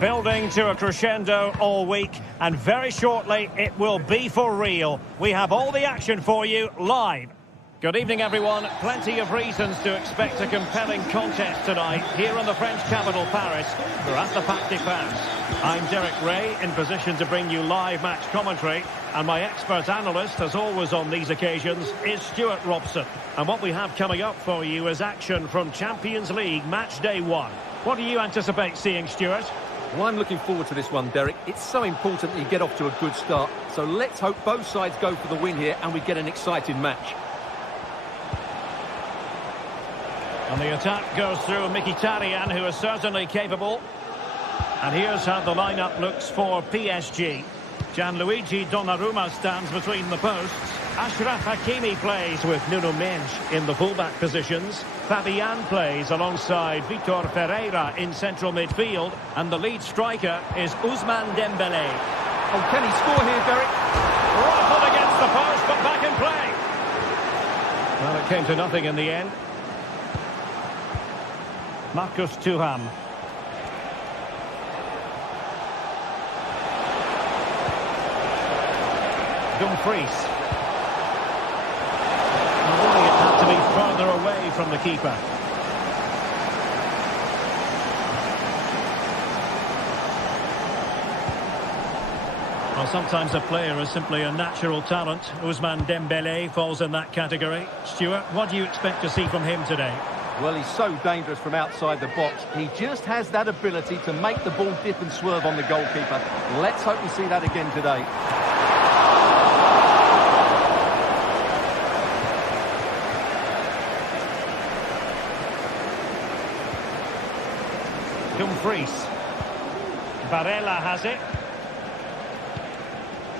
Building to a crescendo all week, and very shortly it will be for real. We have all the action for you live. Good evening, everyone. Plenty of reasons to expect a compelling contest tonight here in the French capital, Paris. We're at the Parc des Princes. I'm Derek Ray, in position to bring you live match commentary. And my expert analyst, as always on these occasions, is Stuart Robson. And what we have coming up for you is action from Champions League Match Day 1. What do you anticipate seeing, Stuart? Well, I'm looking forward to this one, Derek. It's so important that you get off to a good start. So let's hope both sides go for the win here and we get an exciting match. And the attack goes through Mkhitaryan, who is certainly capable. And here's how the lineup looks for PSG. Gianluigi Donnarumma stands between the posts. Achraf Hakimi plays with Nuno Mendes in the fullback positions. Fabian plays alongside Vitor Ferreira in central midfield. And the lead striker is Ousmane Dembélé. Oh, can he score here, Derek? Rifled against the post, but back in play. Well, it came to nothing in the end. Marcus Thuram. Dumfries. And really it had to be further away from the keeper. Well, sometimes a player is simply a natural talent. Ousmane Dembélé falls in that category. Stuart, what do you expect to see from him today? Well, he's so dangerous from outside the box. He just has that ability to make the ball dip and swerve on the goalkeeper. Let's hope we see that again today. Dumfries. Varela has it.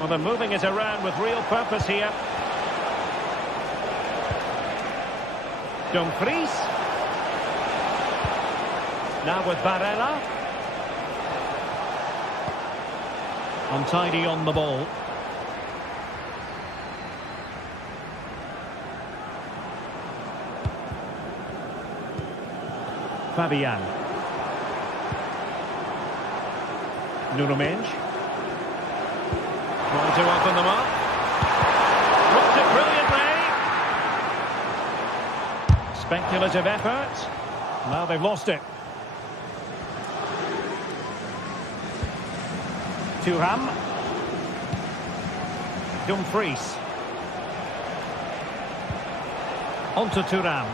Well, they're moving it around with real purpose here. Dumfries. Now with Varela. Untidy on the ball. Fabian. Nuno Mendes. Trying to open them up. Dropped it brilliantly. Speculative effort. Now they've lost it. Thuram. Dumfries. On to Thuram.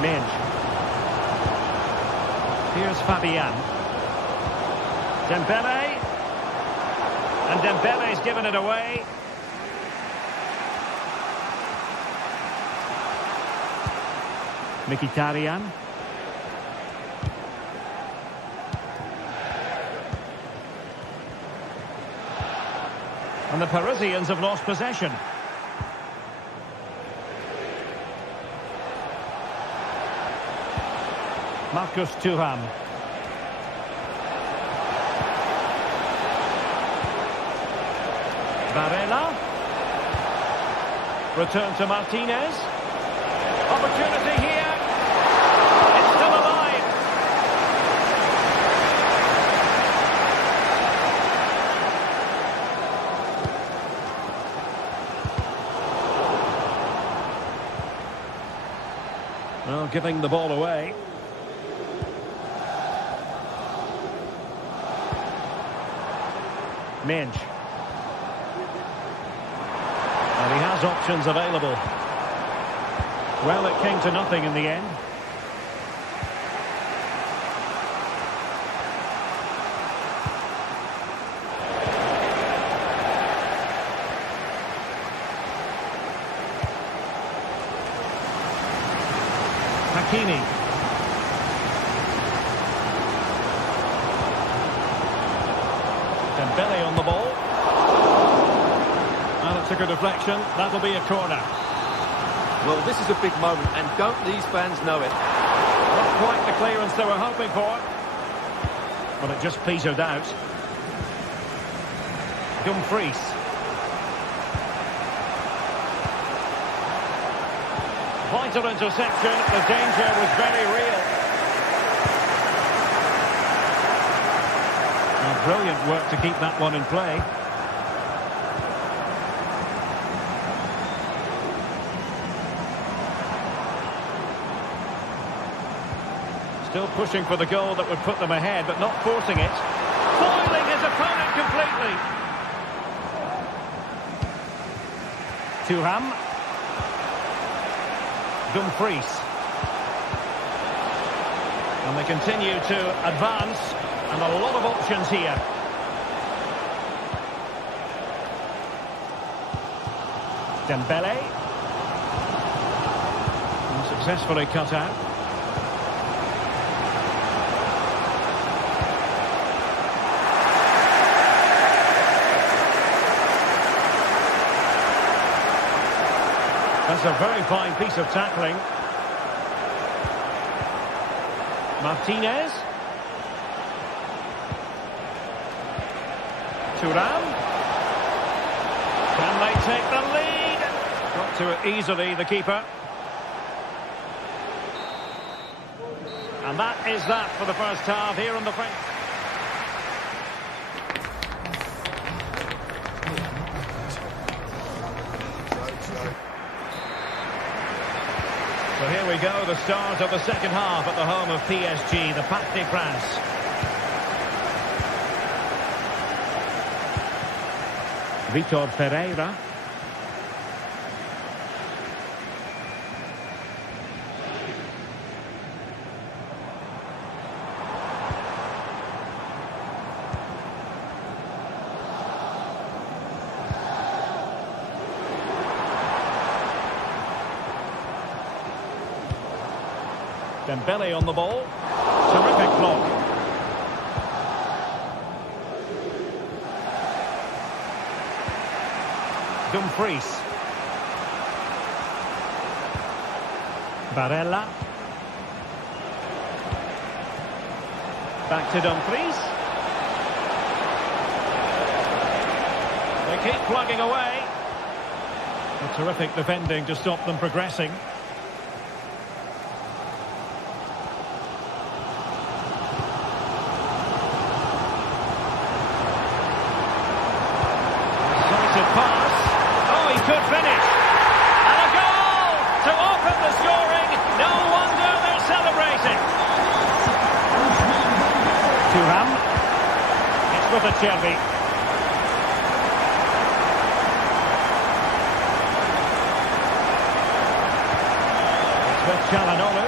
Mendes. Here's Fabian. Dembélé. And Dembele's given it away. Mkhitaryan. And the Parisians have lost possession. Marcus Thuram. Varela. Return to Martinez. Opportunity here. It's still alive. Well, giving the ball away. Mendes. And he has options available. Well, it came to nothing in the end. Hakimi. Dembélé on the ball. And it took a deflection. That'll be a corner. Well, this is a big moment, and don't these fans know it? Not quite the clearance they were hoping for. Well, it just petered out. Dumfries. Vital interception. The danger was very real. Well, Brilliant work to keep that one in play. Still pushing for the goal that would put them ahead, but not forcing it. Foiling his opponent completely. Thuram. Dumfries. And they continue to advance, and a lot of options here. Dembele. And successfully cut out. That's a very fine piece of tackling. Martinez. Thuram. Can they take the lead? Got to it easily, the keeper. And that is that for the first half here in the French. So here we go, the start of the second half at the home of PSG, the Parc des Princes. Vitor Ferreira. Dembele on the ball. Terrific block. Dumfries. Varela. Back to Dumfries. They keep plugging away. A terrific defending to stop them progressing. Pass. Oh, he could finish. And a goal to open the scoring. No wonder they're celebrating. Thuram. It's with a Cherby. It's with Çalhanoğlu.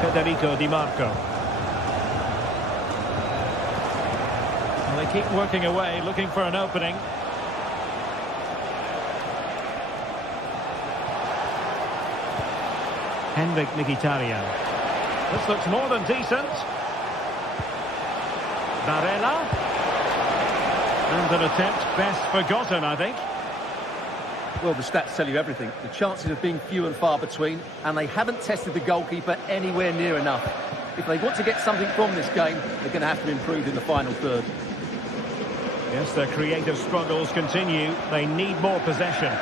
Federico Di Marco. They keep working away, looking for an opening. Henrik Mkhitaryan. This looks more than decent. Varela. And an attempt best forgotten, I think. Well, the stats tell you everything. The chances have been few and far between, and they haven't tested the goalkeeper anywhere near enough. If they want to get something from this game, they're going to have to improve in the final third. Yes, their creative struggles continue. They need more possession.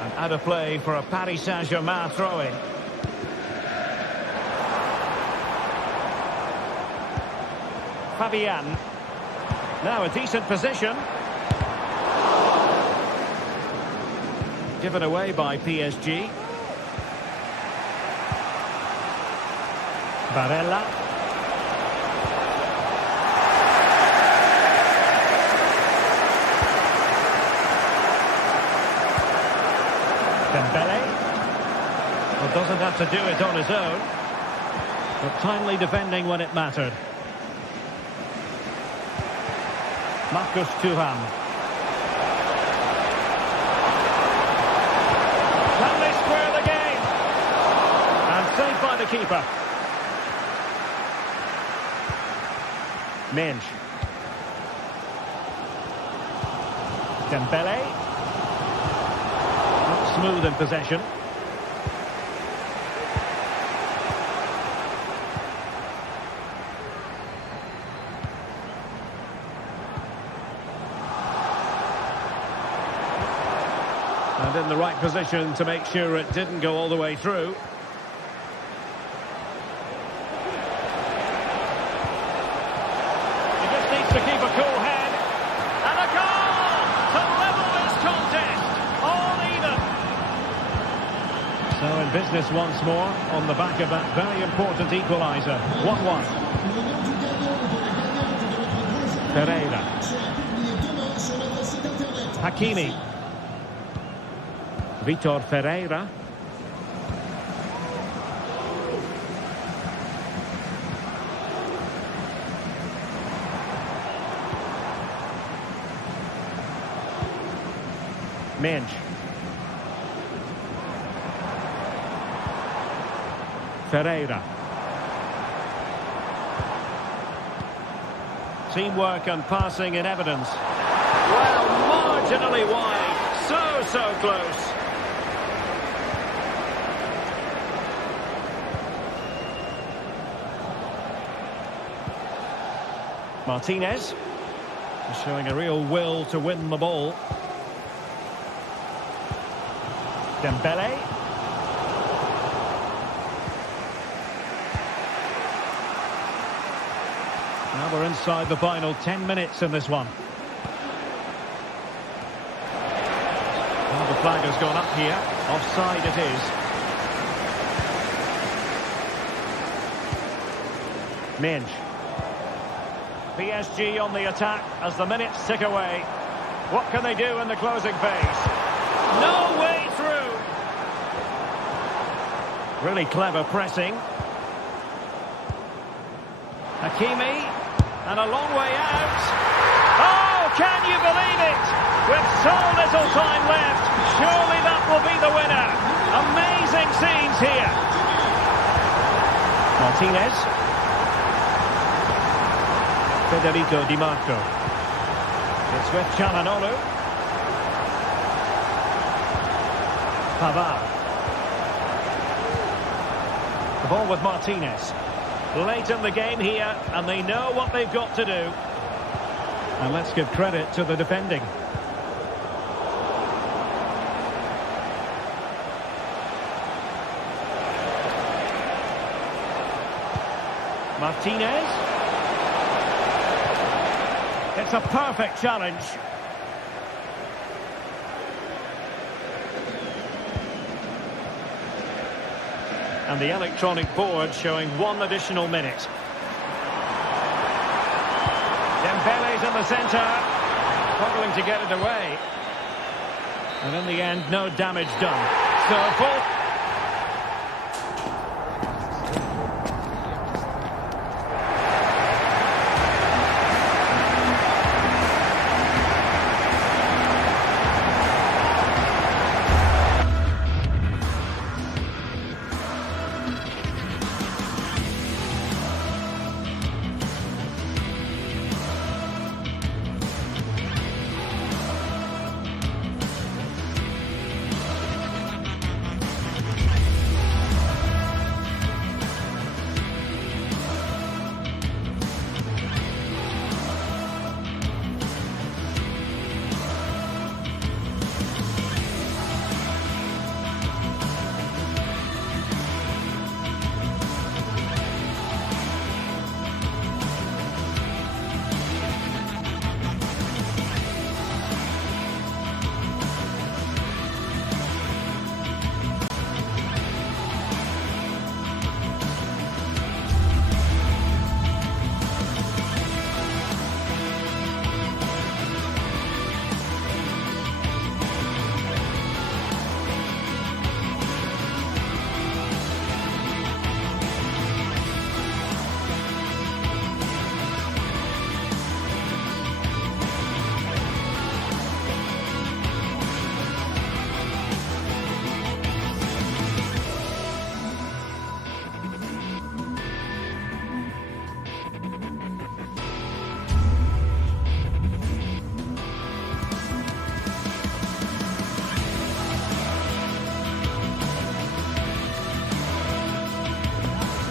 And out of play for a Paris Saint-Germain throw-in. Fabian. Now a decent position. Given away by PSG. Varela. Dembele. Well, doesn't have to do it on his own, but timely defending when it mattered. Marcus Thuram. Can they square the game? And saved by the keeper. Mensch. Dembele. Not smooth in possession. And And in the right position to make sure it didn't go all the way through. He just needs to keep a cool head. And a goal to level this contest. All even. So in business once more on the back of that very important equaliser. 1-1. Pereira. Hakimi. Vitor Ferreira. Minge. Ferreira. Teamwork and passing in evidence. Well, marginally wide. So close. Martinez is showing a real will to win the ball. Dembele. Now we're inside the final 10 minutes in this one. Well, the flag has gone up here. Offside it is. Minge. PSG on the attack as the minutes tick away. What can they do in the closing phase? No way through. Really clever pressing. Hakimi. And a long way out. Oh, can you believe it? With so little time left, surely that will be the winner. Amazing scenes here. Martinez. Federico Di Marco. It's with Çalhanoğlu. Varal. The ball with Martinez. Late in the game here, and they know what they've got to do. And let's give credit to the defending. Martinez. It's a perfect challenge. And the electronic board showing 1 additional minute. Dembele's in the centre, struggling to get it away. And in the end, no damage done. So full.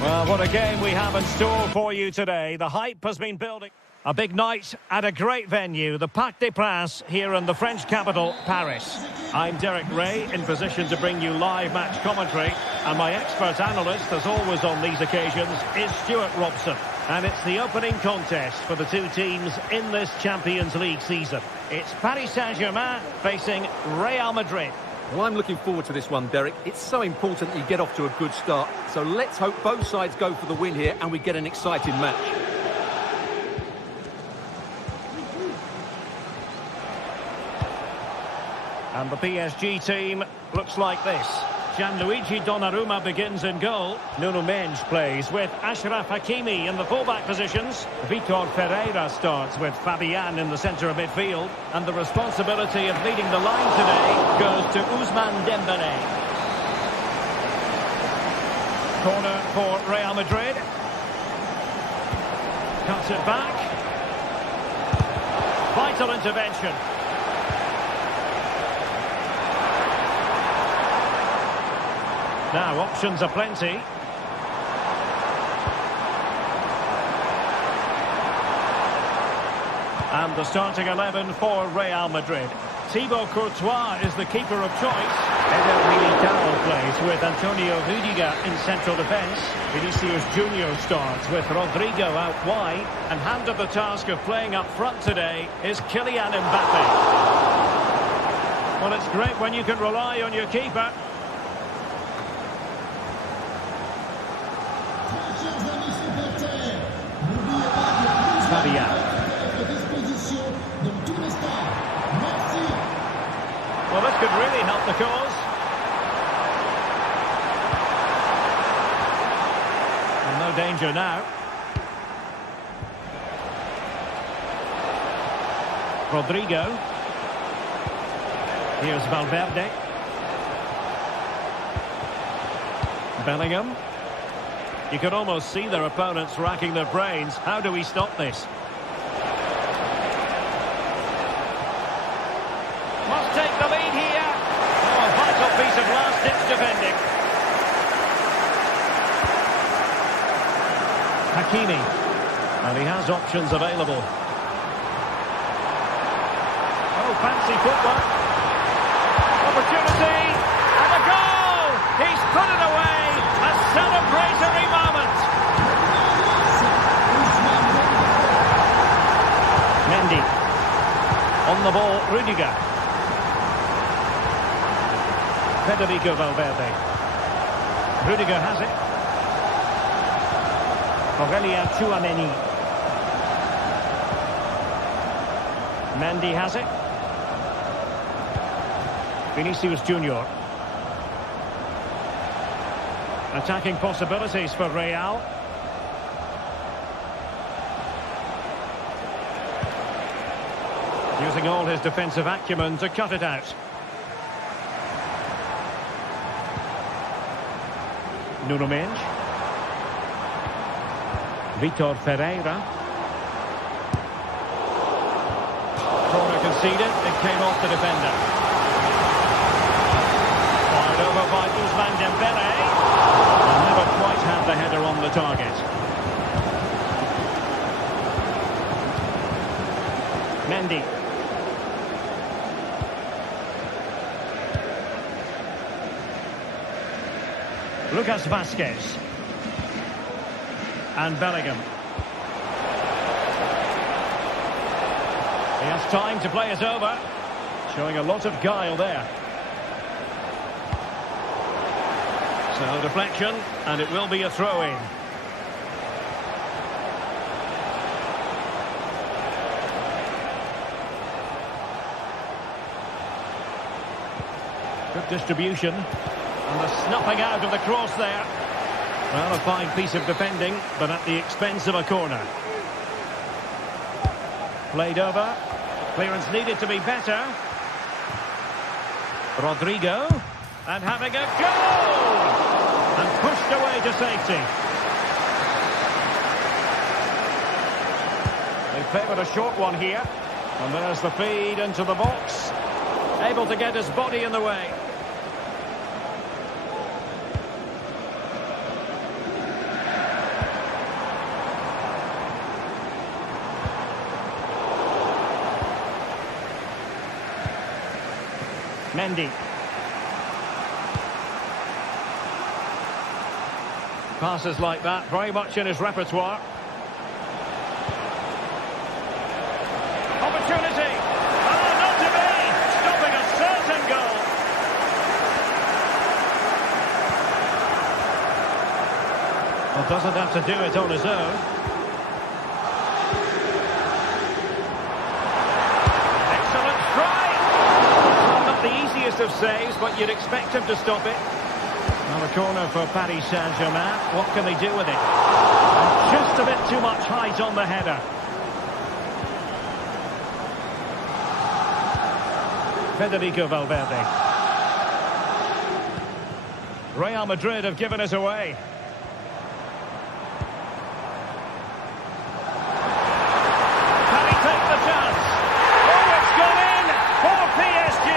Well, what a game we have in store for you today. The hype has been building. A big night at a great venue, the Parc des Princes, here in the French capital, Paris. I'm Derek Ray, in position to bring you live match commentary, and my expert analyst, as always on these occasions, is Stuart Robson. And it's the opening contest for the two teams in this Champions League season. It's Paris Saint-Germain facing Real Madrid. Well, I'm looking forward to this one, Derek. It's so important that you get off to a good start. So let's hope both sides go for the win here and we get an exciting match. And the PSG team looks like this. Gianluigi Donnarumma begins in goal. Nuno Mendes plays with Achraf Hakimi in the fullback positions. Vitor Ferreira starts with Fabian in the centre of midfield. And the responsibility of leading the line today goes to Ousmane Dembélé. Corner for Real Madrid. Cuts it back. Vital intervention. Now, options are plenty. And the starting 11 for Real Madrid. Thibaut Courtois is the keeper of choice. Eder Militao plays with Antonio Rudiger in central defence. Vinicius Junior starts with Rodrigo out wide. And handed the task of playing up front today is Kylian Mbappe. Well, it's great when you can rely on your keeper. Well, this could really help the cause. And no danger now. Rodrigo. Here's Valverde. Bellingham. You can almost see their opponents racking their brains. How do we stop this? Must take the lead here. Oh, a vital piece of last-ditch defending. Hakimi. And he has options available. Oh, fancy footwork. Opportunity. And a goal! He's put it away. A celebratory moment. Mendy. On the ball, Rudiger. Federico Valverde. Rudiger has it. Aurelien Tchouameni. Mendy has it. Vinicius Junior. Attacking possibilities for Real. Using all his defensive acumen to cut it out. Nuno Mendes. Vitor Ferreira. Corner conceded. It came off the defender. Fired over by Ousmane Dembélé. And never quite had the header on the target. Mendy. Lucas Vazquez. And Bellingham. He has time to play it over. Showing a lot of guile there. So deflection, and it will be a throw-in. Good distribution. And the snuffing out of the cross there. Well, a fine piece of defending, but at the expense of a corner. Played over. Clearance needed to be better. Rodrigo. And having a goal! And pushed away to safety. They favoured a short one here. And there's the feed into the box. Able to get his body in the way. Mendy. Passes like that, very much in his repertoire. Opportunity! Oh, not to be! Stopping a certain goal. Well, doesn't have to do it on his own. Excellent strike! Well, not the easiest of saves, but you'd expect him to stop it. Well, a corner for Paris Saint-Germain. What can they do with it? Just a bit too much height on the header. Federico Valverde. Real Madrid have given us away. Can he take the chance? Oh, it's gone in for PSG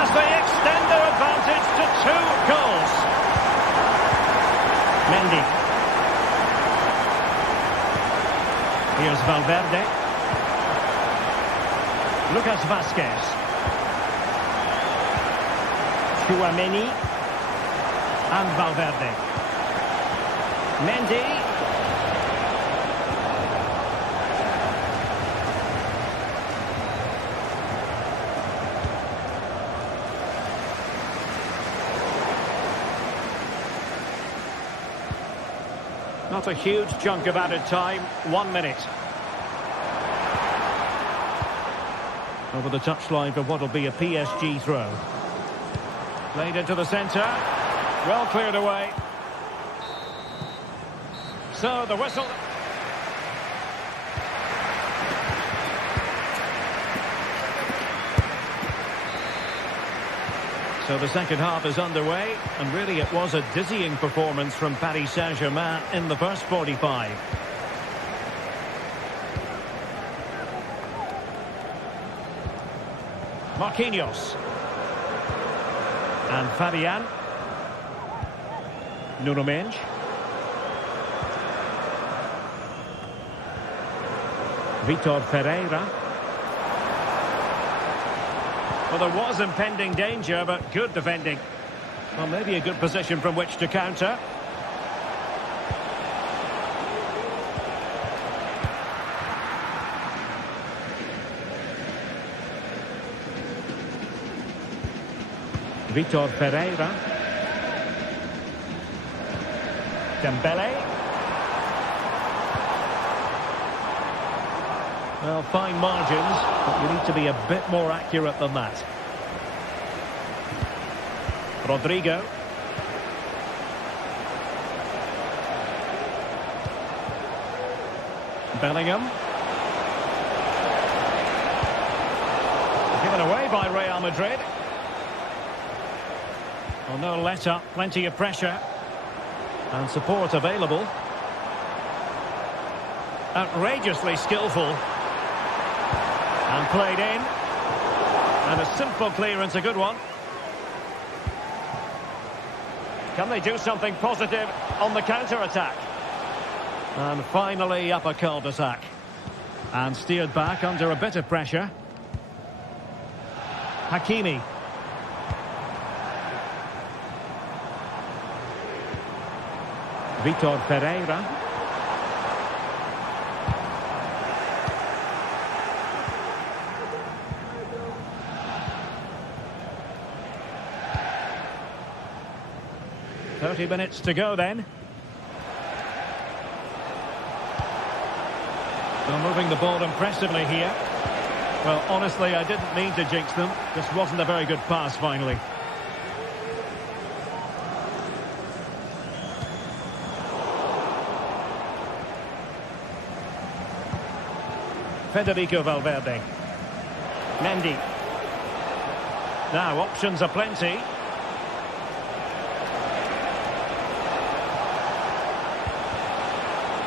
as they extend their advantage to 2 goals. Mendy. Here's Valverde. Lucas Vázquez. Chouameni. And Valverde. Mendy. Not a huge chunk of added time. 1 minute. Over the touchline for what will be a PSG throw. Played into the centre. Well cleared away. So the whistle. So the second half is underway, and really it was a dizzying performance from Paris Saint-Germain in the first 45. Marquinhos. And Fabian. Nuno Mendes. Vitor Ferreira. Well, there was impending danger, but good defending. Well, maybe a good position from which to counter. Vitor Ferreira. Dembele. Well, fine margins, but you need to be a bit more accurate than that. Rodrigo. Bellingham. Given away by Real Madrid. Well, no let-up, plenty of pressure. And support available. Outrageously skillful. And played in. And a simple clearance, a good one. Can they do something positive on the counter-attack? And finally up a cul-de-sac. And steered back under a bit of pressure. Hakimi. Vitor Ferreira. "30 minutes to go then." They're moving the ball impressively here. Well, honestly, I didn't mean to jinx them. This wasn't a very good pass, finally. Federico Valverde. Mendy. Now, options are plenty.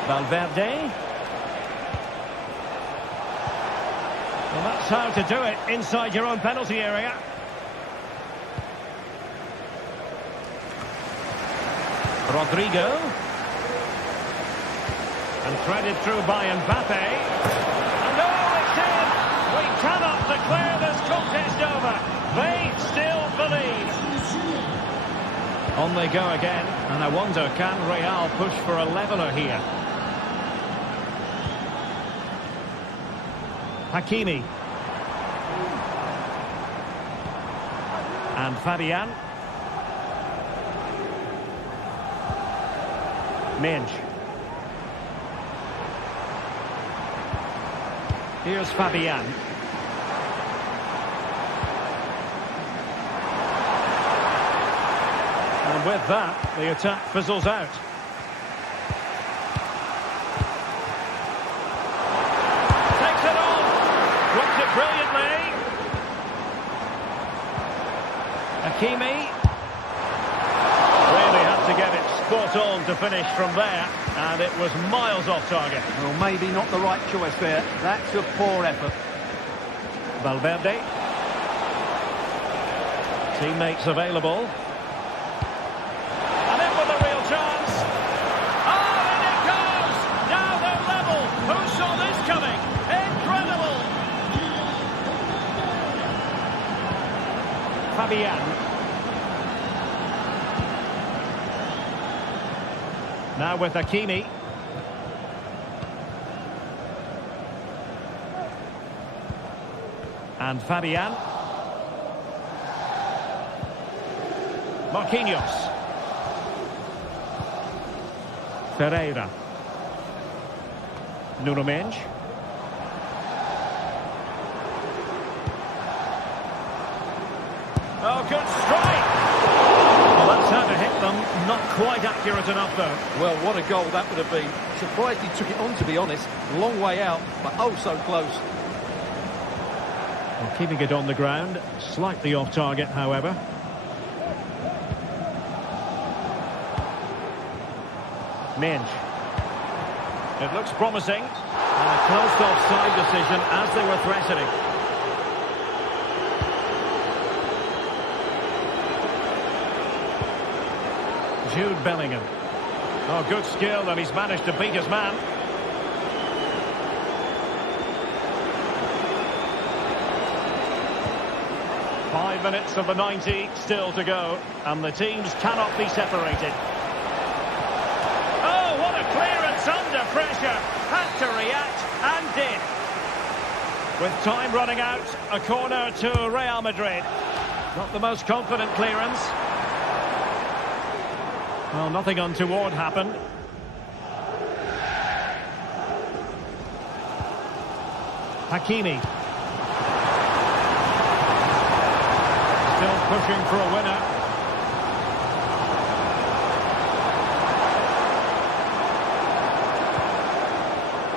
Valverde. Well, that's how to do it inside your own penalty area. Rodrigo. And threaded through by Mbappe. And oh, it's in! We cannot declare this contest over. They still On they go again, and I wonder, can Real push for a leveller here? Hakimi. And Fabian. Minge. Here's Fabian. And with that, the attack fizzles out. Takes it on. Drops it brilliantly. Hakimi. Really had to get it spot on to finish from there. And it was miles off target. Well, maybe not the right choice there. That's a poor effort. Valverde. Teammates available. And in with a real chance. Oh, and it goes! Now they're level. Who saw this coming? Incredible! Fabian. Now with Hakimi. And Fabian. Marquinhos. Ferreira. Nuno Mendes. Oh, good strike! Well, that's how to hit them. Not quite accurate enough, though. Well, what a goal that would have been. Surprised he took it on, to be honest. Long way out, but oh so close. Well, keeping it on the ground. Slightly off target, however. Minge. It looks promising. And a close offside decision as they were threatening. Jude Bellingham. Oh, good skill, and he's managed to beat his man. Five minutes of the 90 still to go, and the teams cannot be separated. Oh, what a clearance under pressure. Had to react, and did. With time running out, a corner to Real Madrid. Not the most confident clearance. Well, nothing untoward happened. Hakimi. Still pushing for a winner.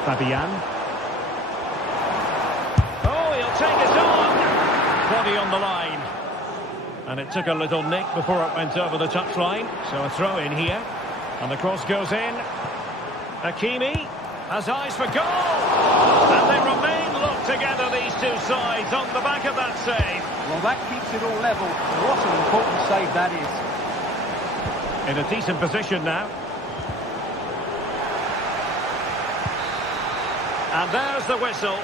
Fabian. Oh, he'll take it on. Body on the line. And it took a little nick before it went over the touchline. So a throw in here. And the cross goes in. Hakimi has eyes for goal. And they remain locked together, these two sides, on the back of that save. Well, that keeps it all level. What an important save that is. In a decent position now. And there's the whistle.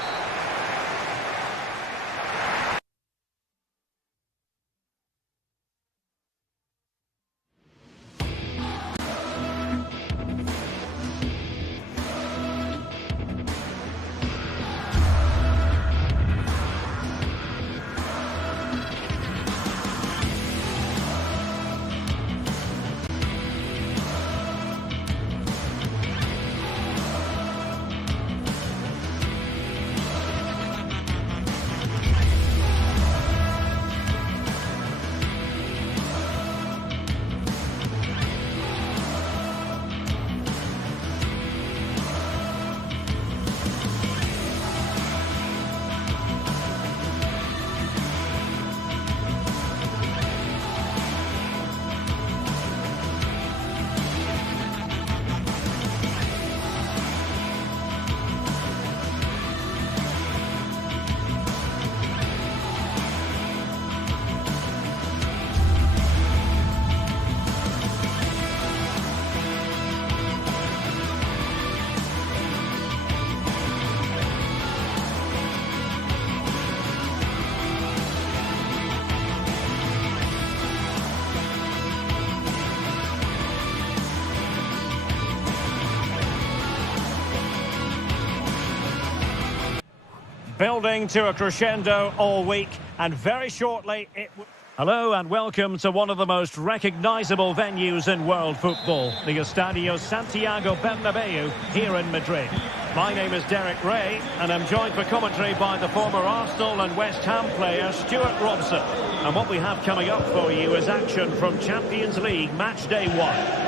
Building to a crescendo all week, and very shortly it will... Hello and welcome to one of the most recognisable venues in world football, the Estadio Santiago Bernabeu here in Madrid. My name is Derek Ray, and I'm joined for commentary by the former Arsenal and West Ham player Stuart Robson. And what we have coming up for you is action from Champions League match day 1.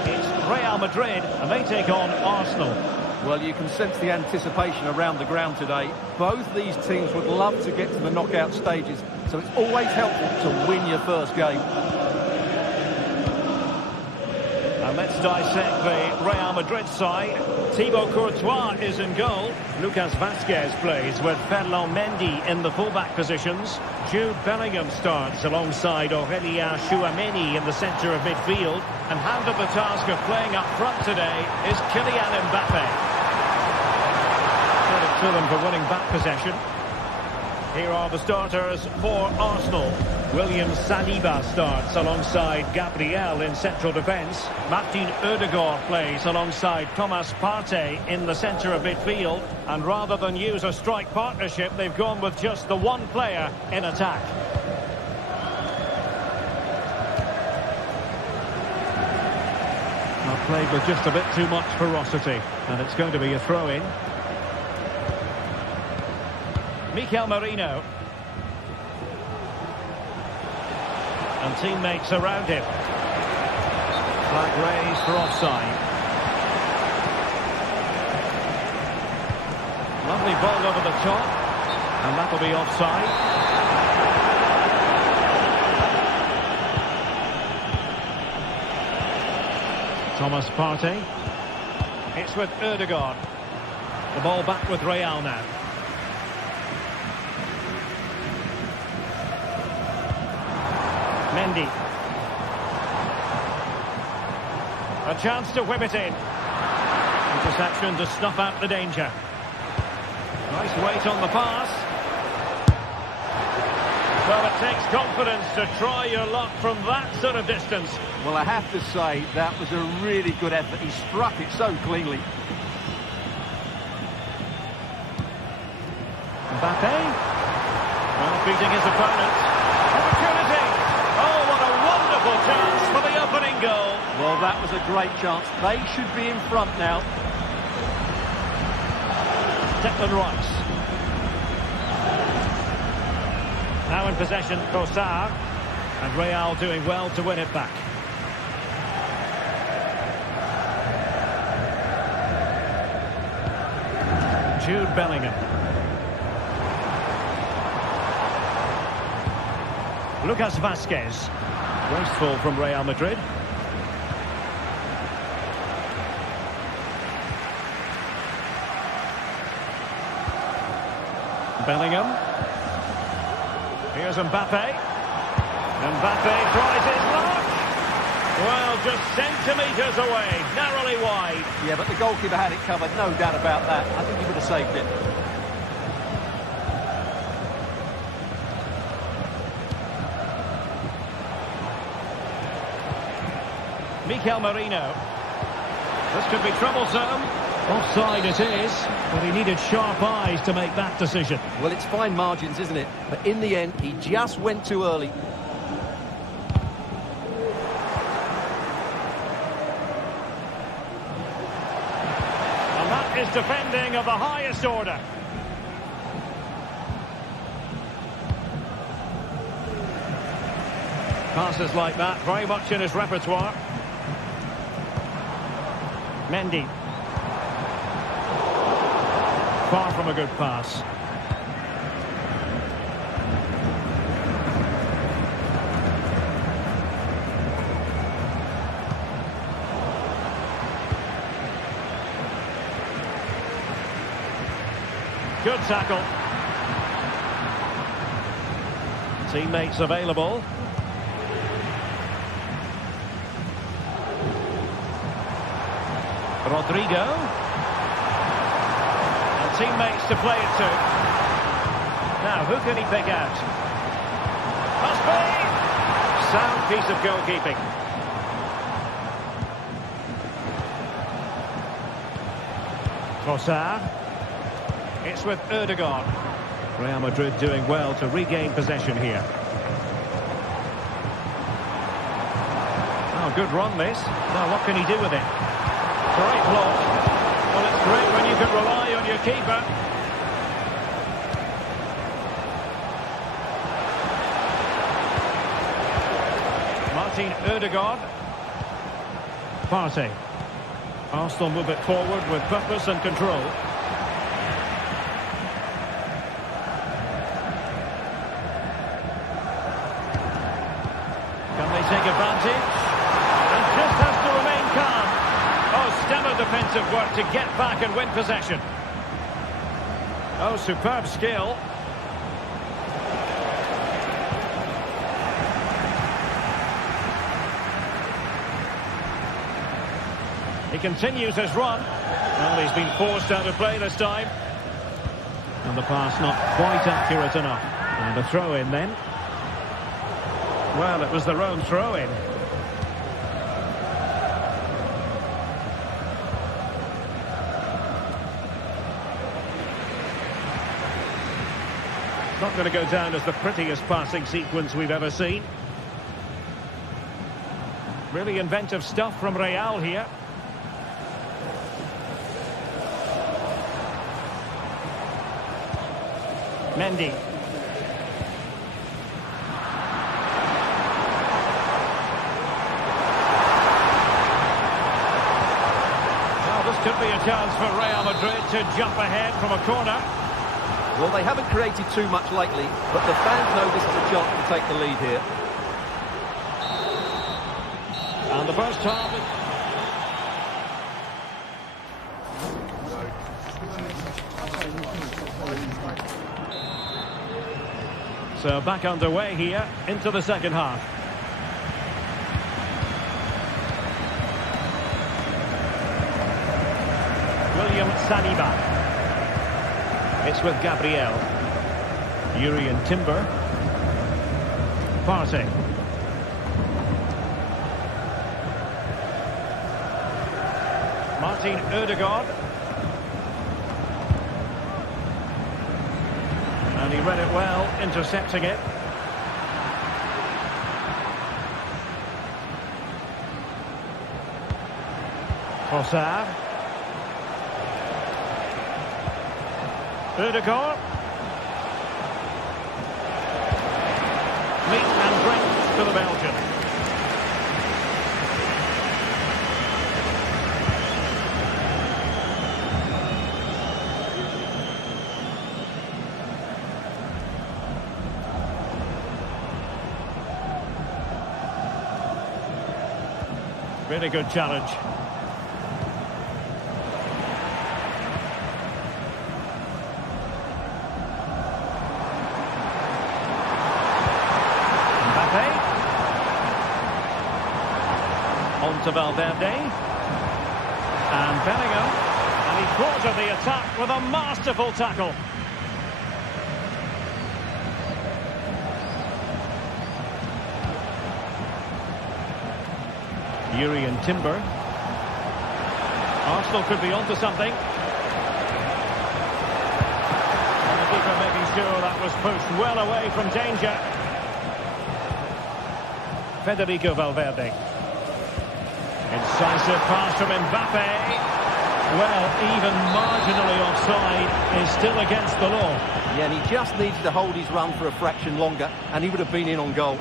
It's Real Madrid, and they take on Arsenal. Well, you can sense the anticipation around the ground today. Both these teams would love to get to the knockout stages, so it's always helpful to win your first game. And let's dissect the Real Madrid side. Thibaut Courtois is in goal. Lucas Vazquez plays with Ferland Mendy in the fullback positions. Jude Bellingham starts alongside Aurélien Tchouameni in the centre of midfield. And handed the task of playing up front today is Kylian Mbappe. Credit to them for winning back possession. Here are the starters for Arsenal. William Saliba starts alongside Gabriel in central defence. Martin Ødegaard plays alongside Thomas Partey in the centre of midfield. And rather than use a strike partnership, they've gone with just the one player in attack. Not played with just a bit too much ferocity. And it's going to be a throw-in. Mikel Merino. And teammates around him. Flag raised for offside. Lovely ball over the top. And that'll be offside. Thomas Partey. It's with Ødegaard. The ball back with Real now. Mendy. A chance to whip it in. Interception to snuff out the danger. Nice weight on the pass. Well, it takes confidence to try your luck from that sort of distance. Well, I have to say, that was a really good effort. He struck it so cleanly. Mbappe. Well, beating his opponent. Opportunity. Oh, what a wonderful chance for the opening goal. Well, that was a great chance. They should be in front now. Declan Rice. Now in possession, Trossard. And Real doing well to win it back. Jude Bellingham. Lucas Vazquez. Wasteful from Real Madrid. Bellingham. Here's Mbappe. Mbappe tries his luck. Well, just centimetres away, narrowly wide. Yeah, but the goalkeeper had it covered, no doubt about that. I think he would have saved it. Mikel Merino. This could be troublesome. Offside it is, but he needed sharp eyes to make that decision. Well, it's fine margins, isn't it? But in the end, he just went too early. And that is defending of the highest order. Passes like that, very much in his repertoire. Mendy. Far from a good pass. Good tackle. Teammates available. Rodrigo. And teammates to play it to. Now, who can he pick out? Must be! Sound piece of goalkeeping. Trossard. It's with Ødegaard. Real Madrid doing well to regain possession here. Oh, good run this. Now what can he do with it? Great block. Well, it's great when you can rely on your keeper. Martin Ødegaard. Partey. Arsenal move it forward with purpose and control. Can they take advantage? And just has to remain calm. Oh, stellar defensive work to get back and win possession. Oh, superb skill. He continues his run. Well, he's been forced out of play this time. And the pass not quite accurate enough. And a throw-in then. Well, it was their own throw-in. Not going to go down as the prettiest passing sequence we've ever seen. Really inventive stuff from Real here. Mendy. Well, this could be a chance for Real Madrid to jump ahead from a corner. Well, they haven't created too much lately, but the fans know this is a chance to take the lead here. And the first half... So back underway here into the second half. William Saliba. It's with Gabriel. Jurrien Timber. Partey. Martin Ødegaard. And he read it well, intercepting it. Trossard. Ødegaard. Meat and drink to the Belgian. Really good challenge. Mbappe. On to Valverde. And Bellingham. And he quartered the attack with a masterful tackle. Jurrien Timber. Arsenal could be onto something. And the keeper making sure that was pushed well away from danger. Federico Valverde. Incisive pass from Mbappe. Well, even marginally offside is still against the law. Yeah, and he just needed to hold his run for a fraction longer, and he would have been in on goal.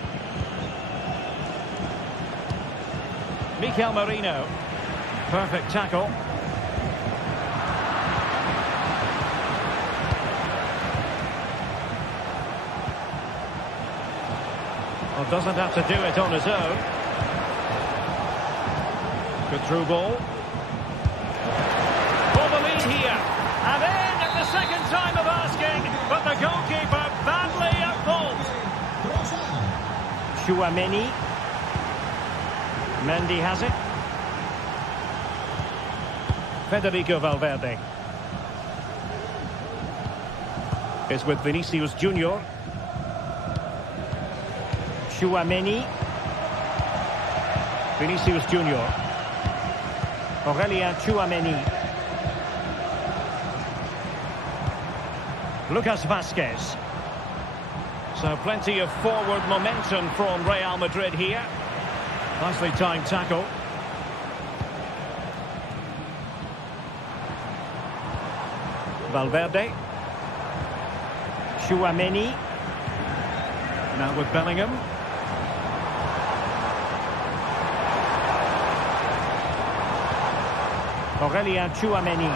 Mikel Merino. Perfect tackle. Well, doesn't have to do it on his own. Good through ball. For the lead here. And in at the second time of asking, but the goalkeeper badly at fault. Tchouaméni. Mendy has it. Federico Valverde. Is with Vinicius Junior. Tchouaméni. Vinicius Junior. Aurélien Tchouaméni. Lucas Vazquez. So plenty of forward momentum from Real Madrid here. Nicely timed tackle. Valverde. Tchouaméni. Now with Bellingham. Aurelien Tchouaméni.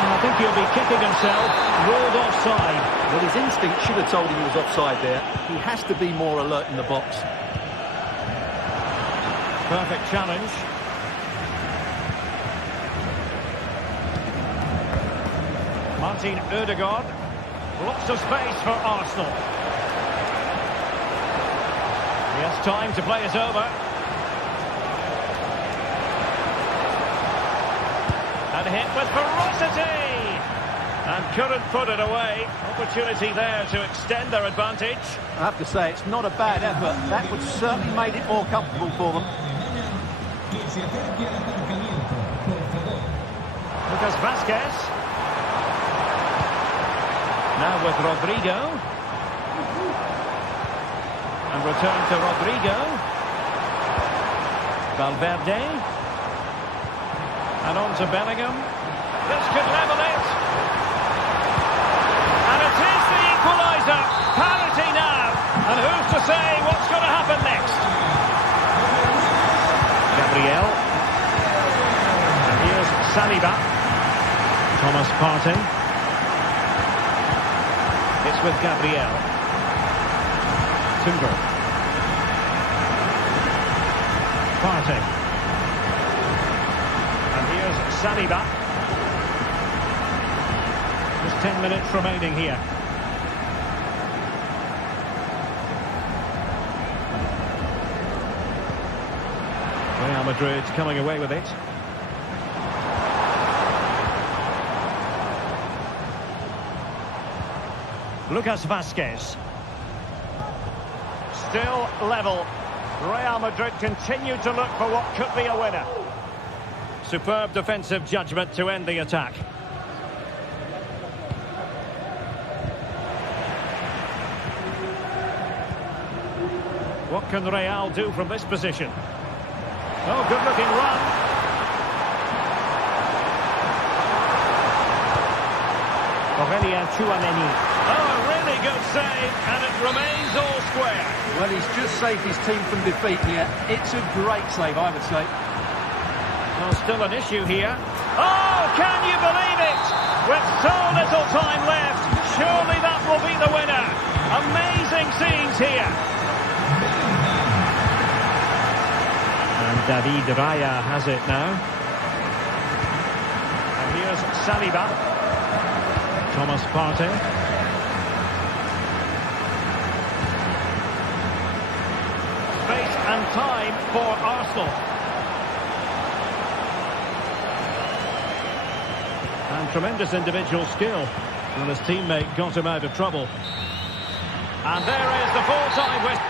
I think he'll be kicking himself. Rolled offside. Well, his instinct should have told him he was offside there. He has to be more alert in the box. Perfect challenge. Martin Ødegaard. Lots of space for Arsenal. He has time to play it over. And hit with ferocity. And couldn't put it away. Opportunity there to extend their advantage. I have to say, it's not a bad effort. That would certainly made it more comfortable for them. Lucas Vazquez. Now with Rodrigo. And return to Rodrigo. Valverde. And on to Bellingham. This could level it. And it is the equaliser. Parity now. And who's to say what's going to happen next? Gabriel. And here's Saliba. Thomas Partey. It's with Gabriel. Timber. Partey. And here's Saliba. Just 10 minutes remaining here. Real Madrid coming away with it. Lucas Vazquez. Still level. Real Madrid continue to look for what could be a winner. Superb defensive judgment to end the attack. What can Real do from this position? Oh, good-looking run. Aurelien Tchouaméni. Oh, a really good save, and it remains all square. Well, he's just saved his team from defeat here. It's a great save, I would say. Well, still an issue here. Oh, can you believe it? With so little time left, surely that will be the winner. Amazing scenes here. And David Raya has it now. And here's Saliba. Thomas Partey. Space and time for Arsenal. And tremendous individual skill. And his teammate got him out of trouble. And there is the full-time whistle.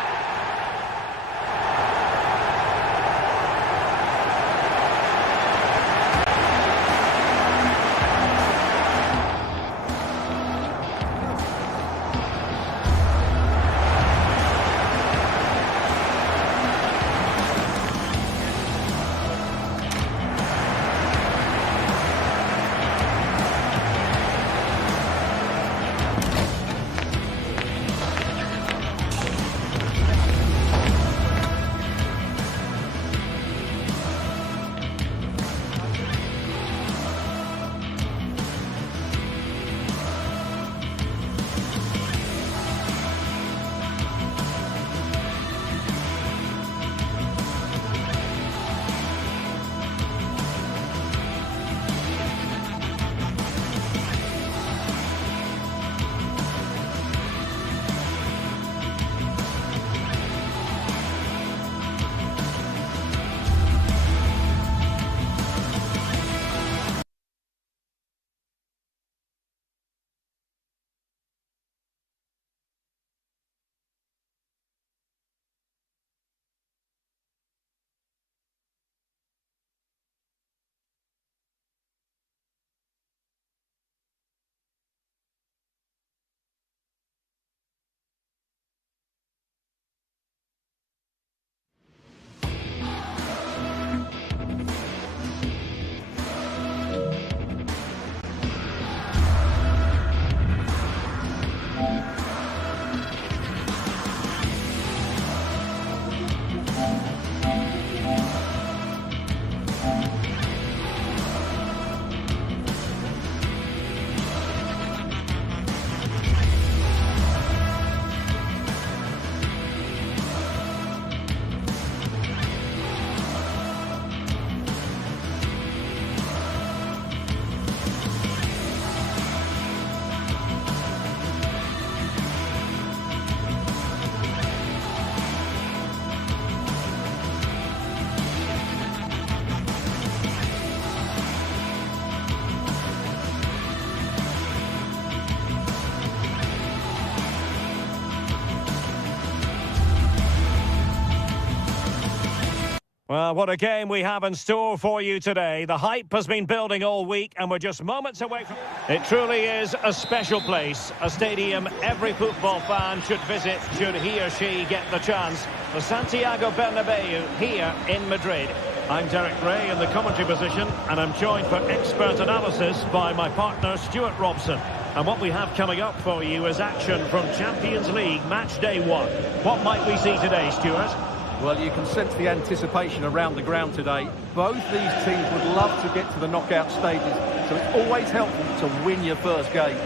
Well, what a game we have in store for you today. The hype has been building all week and we're just moments away from... It truly is a special place, a stadium every football fan should visit should he or she get the chance. The Santiago Bernabeu here in Madrid. I'm Derek Ray in the commentary position and I'm joined for expert analysis by my partner Stuart Robson. And what we have coming up for you is action from Champions League match day 1. What might we see today, Stuart? Well, you can sense the anticipation around the ground today. Both these teams would love to get to the knockout stages, so it's always helpful to win your first game.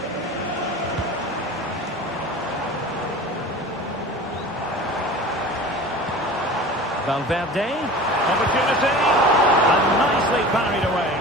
Valverde, opportunity, and nicely parried away.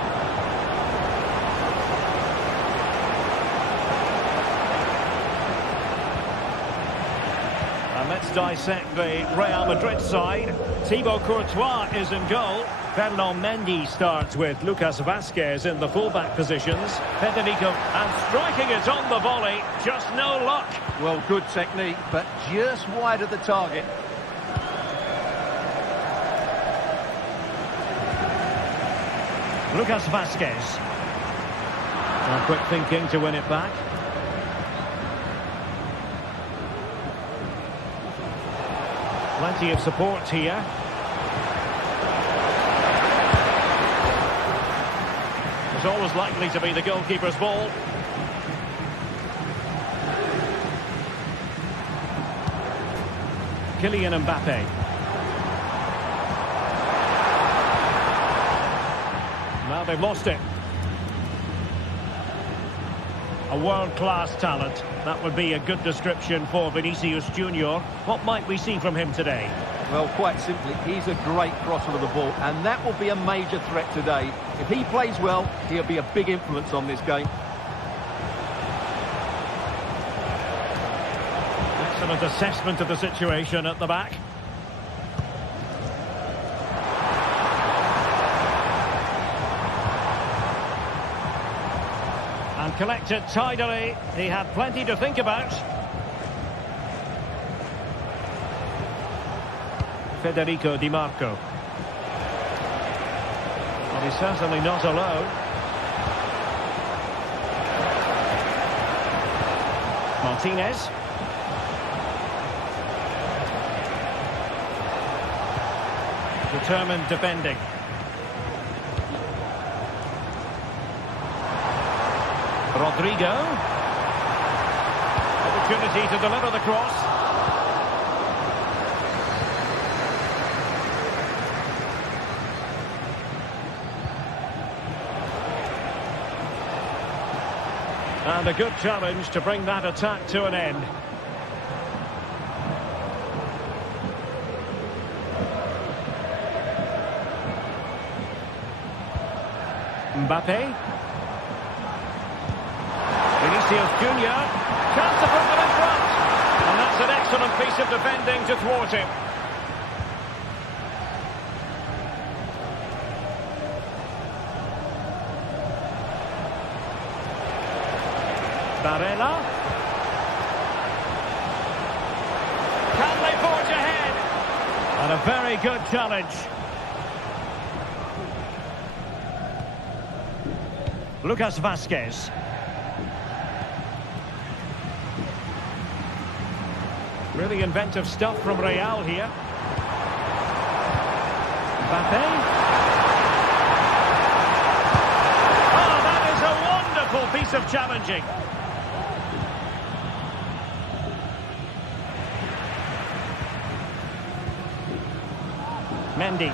And let's dissect the Real Madrid side. Thibaut Courtois is in goal. Ferland Mendy starts with Lucas Vazquez in the fullback positions. Federico, and striking it on the volley, just no luck. Well, good technique, but just wide of the target. Lucas Vazquez. And quick thinking to win it back. Plenty of support here. It's always likely to be the goalkeeper's ball. Kylian Mbappe. Now they've lost it. A world-class talent. That would be a good description for Vinicius Junior. What might we see from him today? Well, quite simply, he's a great crosser of the ball, and that will be a major threat today. If he plays well, he'll be a big influence on this game. Excellent assessment of the situation at the back. And collected tidily. He had plenty to think about. Federico Di Marco. Well, he's certainly not alone. Martinez. Determined defending. Rodrigo. Opportunity to deliver the cross. And a good challenge to bring that attack to an end. Mbappe. Vinicius Junior, chance to put them in front. And that's an excellent piece of defending to thwart him. Varela. Can they forge ahead? And a very good challenge. Lucas Vazquez. Really inventive stuff from Real here. Mbappe. Oh, that is a wonderful piece of challenging. Mendy.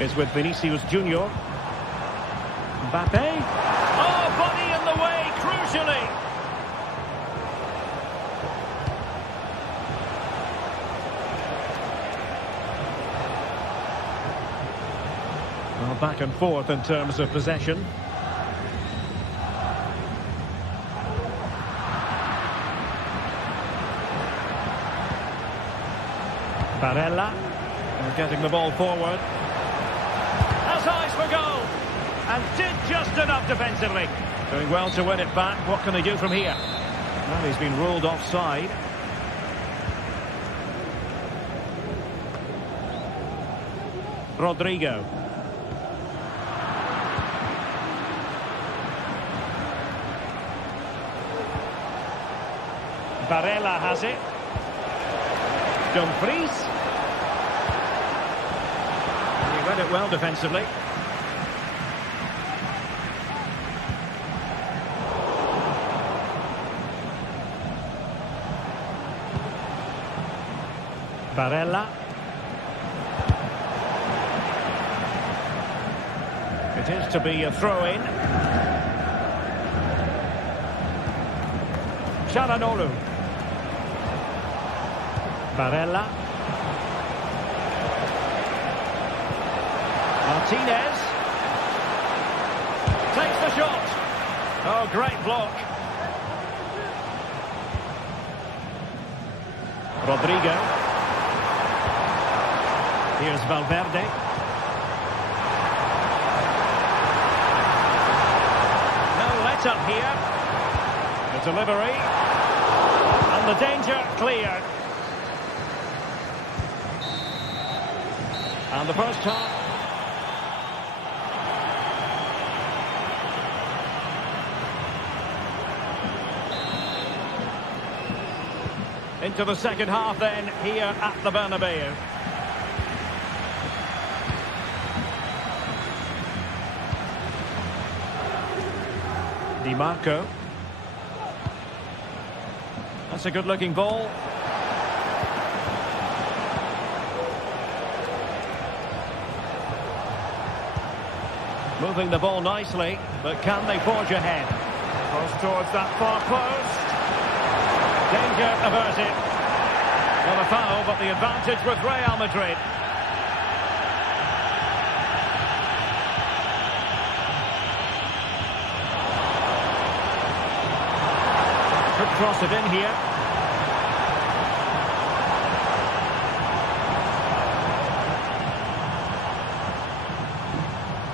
Is with Vinicius Junior. Mbappe. Oh, body in the way, crucially. Well, back and forth in terms of possession. Barella. Getting the ball forward. Has eyes for goal. And did just enough defensively. Doing well to win it back. What can they do from here? Well, he's been ruled offside. Rodrigo. Varela has it. Dumfries. He read it well defensively. Varela. It is to be a throw-in. Çalhanoğlu. Varela. Martinez. Takes the shot. Oh, great block. Rodrigo. Here's Valverde. No let-up here. The delivery. And the danger cleared. And the first half. Into the second half then, here at the Bernabeu. Di Marco. That's a good-looking ball. Moving the ball nicely, but can they forge ahead? Cross towards that far post. Danger averted. Well, a foul, but the advantage with Real Madrid. Could cross it in here.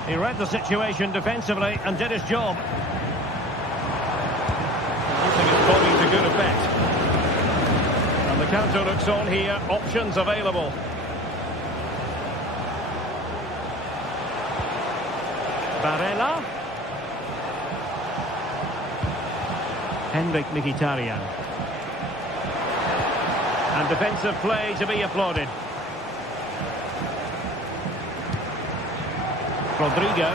He read the situation defensively and did his job. Using his body to good effect. And the counter looks on here. Options available. Varela. Henrik Mkhitaryan. And defensive play to be applauded. Rodrigo.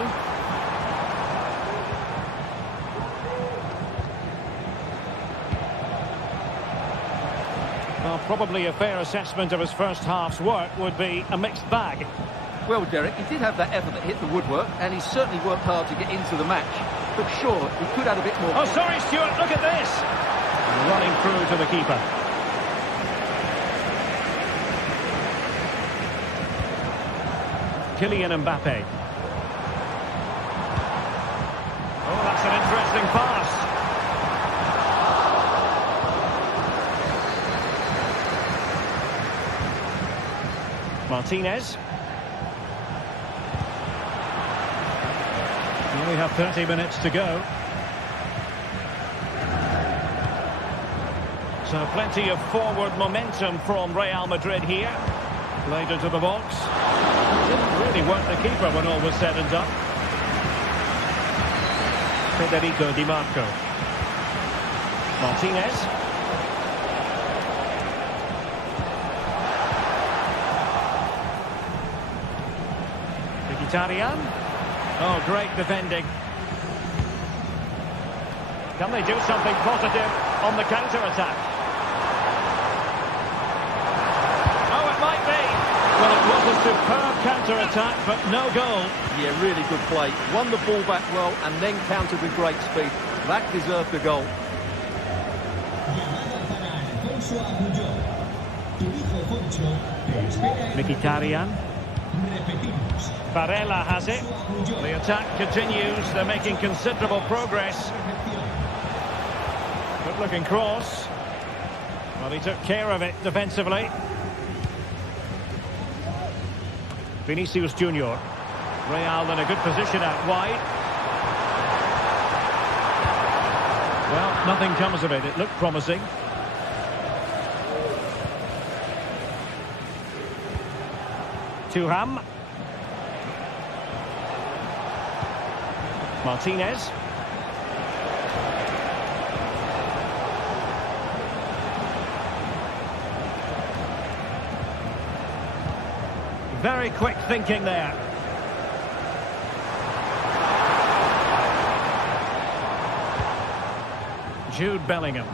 Well, probably a fair assessment of his first half's work would be a mixed bag. Well, Derek, he did have that effort that hit the woodwork, and he certainly worked hard to get into the match. But sure, he could add a bit more. Oh, sorry, Stuart, look at this! Running through to the keeper. Kylian Mbappe. Oh, that's an interesting pass. Martinez. We only have 30 minutes to go. So plenty of forward momentum from Real Madrid here. Played into the box. Didn't really work the keeper when all was said and done. Federico Di Marco. Martinez. Mkhitaryan. Oh, great defending. Can they do something positive on the counter-attack? Oh, it might be. Well, it was a superb counter-attack, but no goal. Yeah, really good play. Won the ball back well and then countered with great speed. That deserved a goal. Mkhitaryan. Varela has it. The attack continues. They're making considerable progress. Good looking cross. Well, he took care of it defensively. Vinicius Junior. Real in a good position out wide. Well, nothing comes of it. It looked promising. Thuram. Martinez. Very quick thinking there. Jude Bellingham.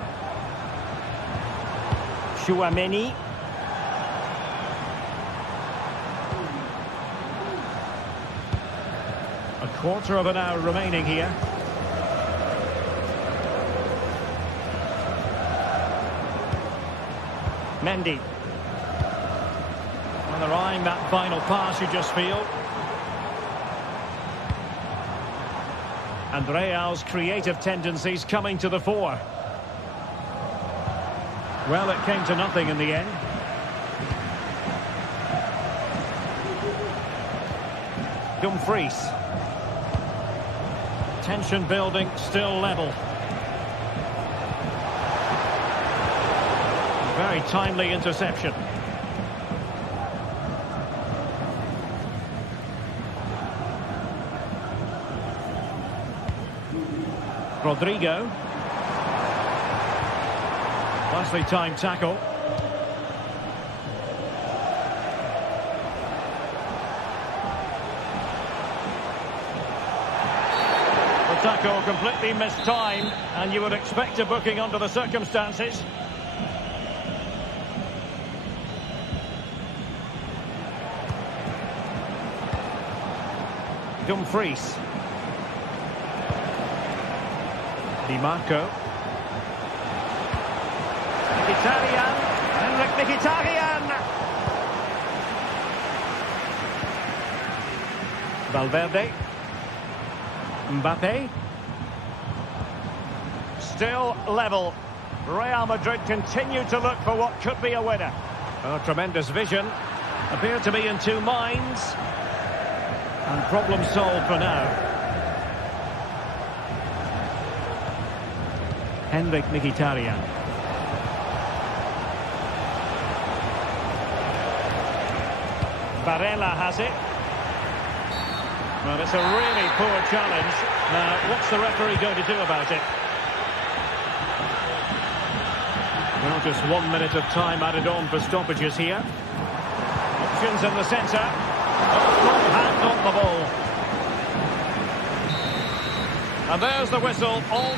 Chouameni. A quarter of an hour remaining here. Mendy. And they're eyeing that final pass, you just feel. And Real's creative tendencies coming to the fore. Well, it came to nothing in the end. Dumfries. Tension building, still level. Very timely interception. Rodrigo. Nicely timed tackle. The tackle completely mistimed, and you would expect a booking under the circumstances. Dumfries. Di Marco. Mkhitaryan. Henrik Mkhitaryan. Valverde. Mbappe. Still level. Real Madrid continue to look for what could be a winner. Oh, tremendous vision. Appear to be in two minds. And problem solved for now. Henrik Mkhitaryan. Varela has it. Well, it's a really poor challenge. Now, what's the referee going to do about it? Well, just 1 minute of time added on for stoppages here. Options in the centre. Strong hand on the ball. And there's the whistle. All...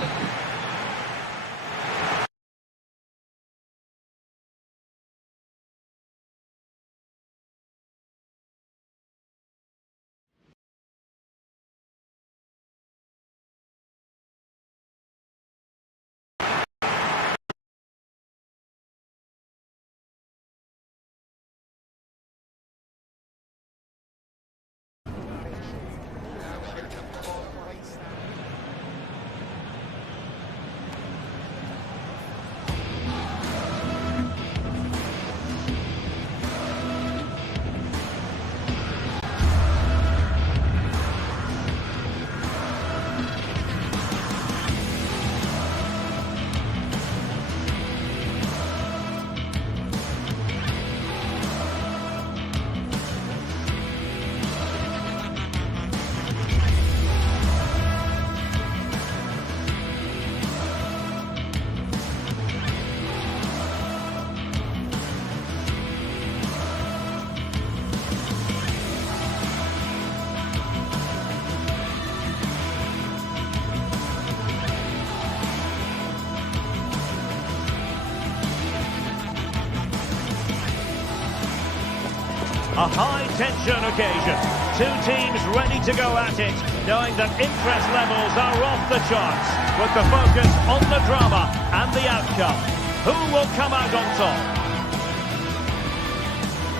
A high-tension occasion. Two teams ready to go at it, knowing that interest levels are off the charts, with the focus on the drama and the outcome. Who will come out on top?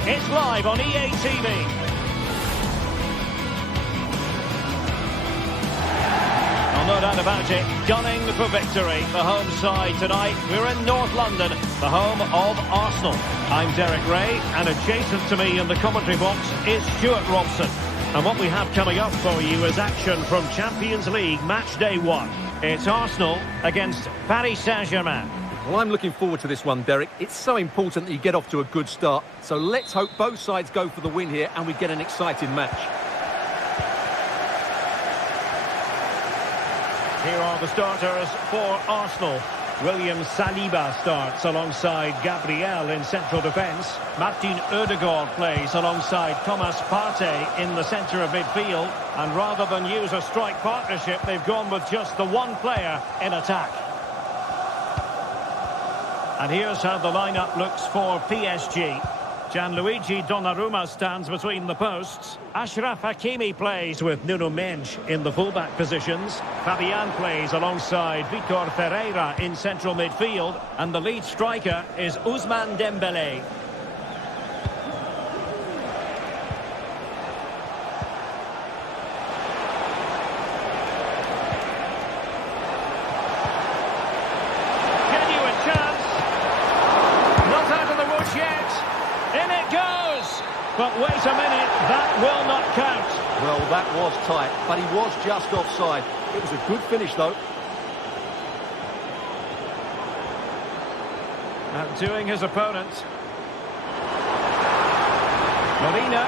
It's live on EA TV. No doubt about it, gunning for victory. The home side tonight. We're in North London, the home of Arsenal. I'm Derek Ray, and adjacent to me in the commentary box is Stuart Robson. And what we have coming up for you is action from Champions League match day 1. It's Arsenal against Paris Saint-Germain. Well, I'm looking forward to this one, Derek. It's so important that you get off to a good start. So let's hope both sides go for the win here and we get an exciting match. Here are the starters for Arsenal. William Saliba starts alongside Gabriel in central defence. Martin Ødegaard plays alongside Thomas Partey in the centre of midfield. And rather than use a strike partnership, they've gone with just the one player in attack. And here's how the lineup looks for PSG. Gianluigi Donnarumma stands between the posts. Achraf Hakimi plays with Nuno Mendes in the fullback positions. Fabian plays alongside Vitor Ferreira in central midfield. And the lead striker is Ousmane Dembélé. Genuine chance. Not out of the woods yet. In it goes! But wait a minute, that will not count. Well, that was tight, but he was just offside. It was a good finish, though. Outdoing his opponent. Marino.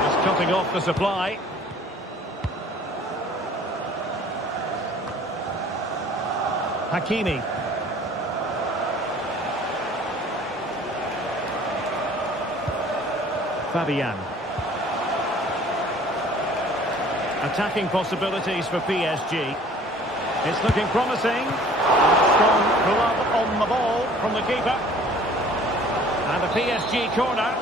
Just cutting off the supply. Hakimi. Fabian. Attacking possibilities for PSG. It's looking promising. Strong glove on the ball from the keeper. And a PSG corner.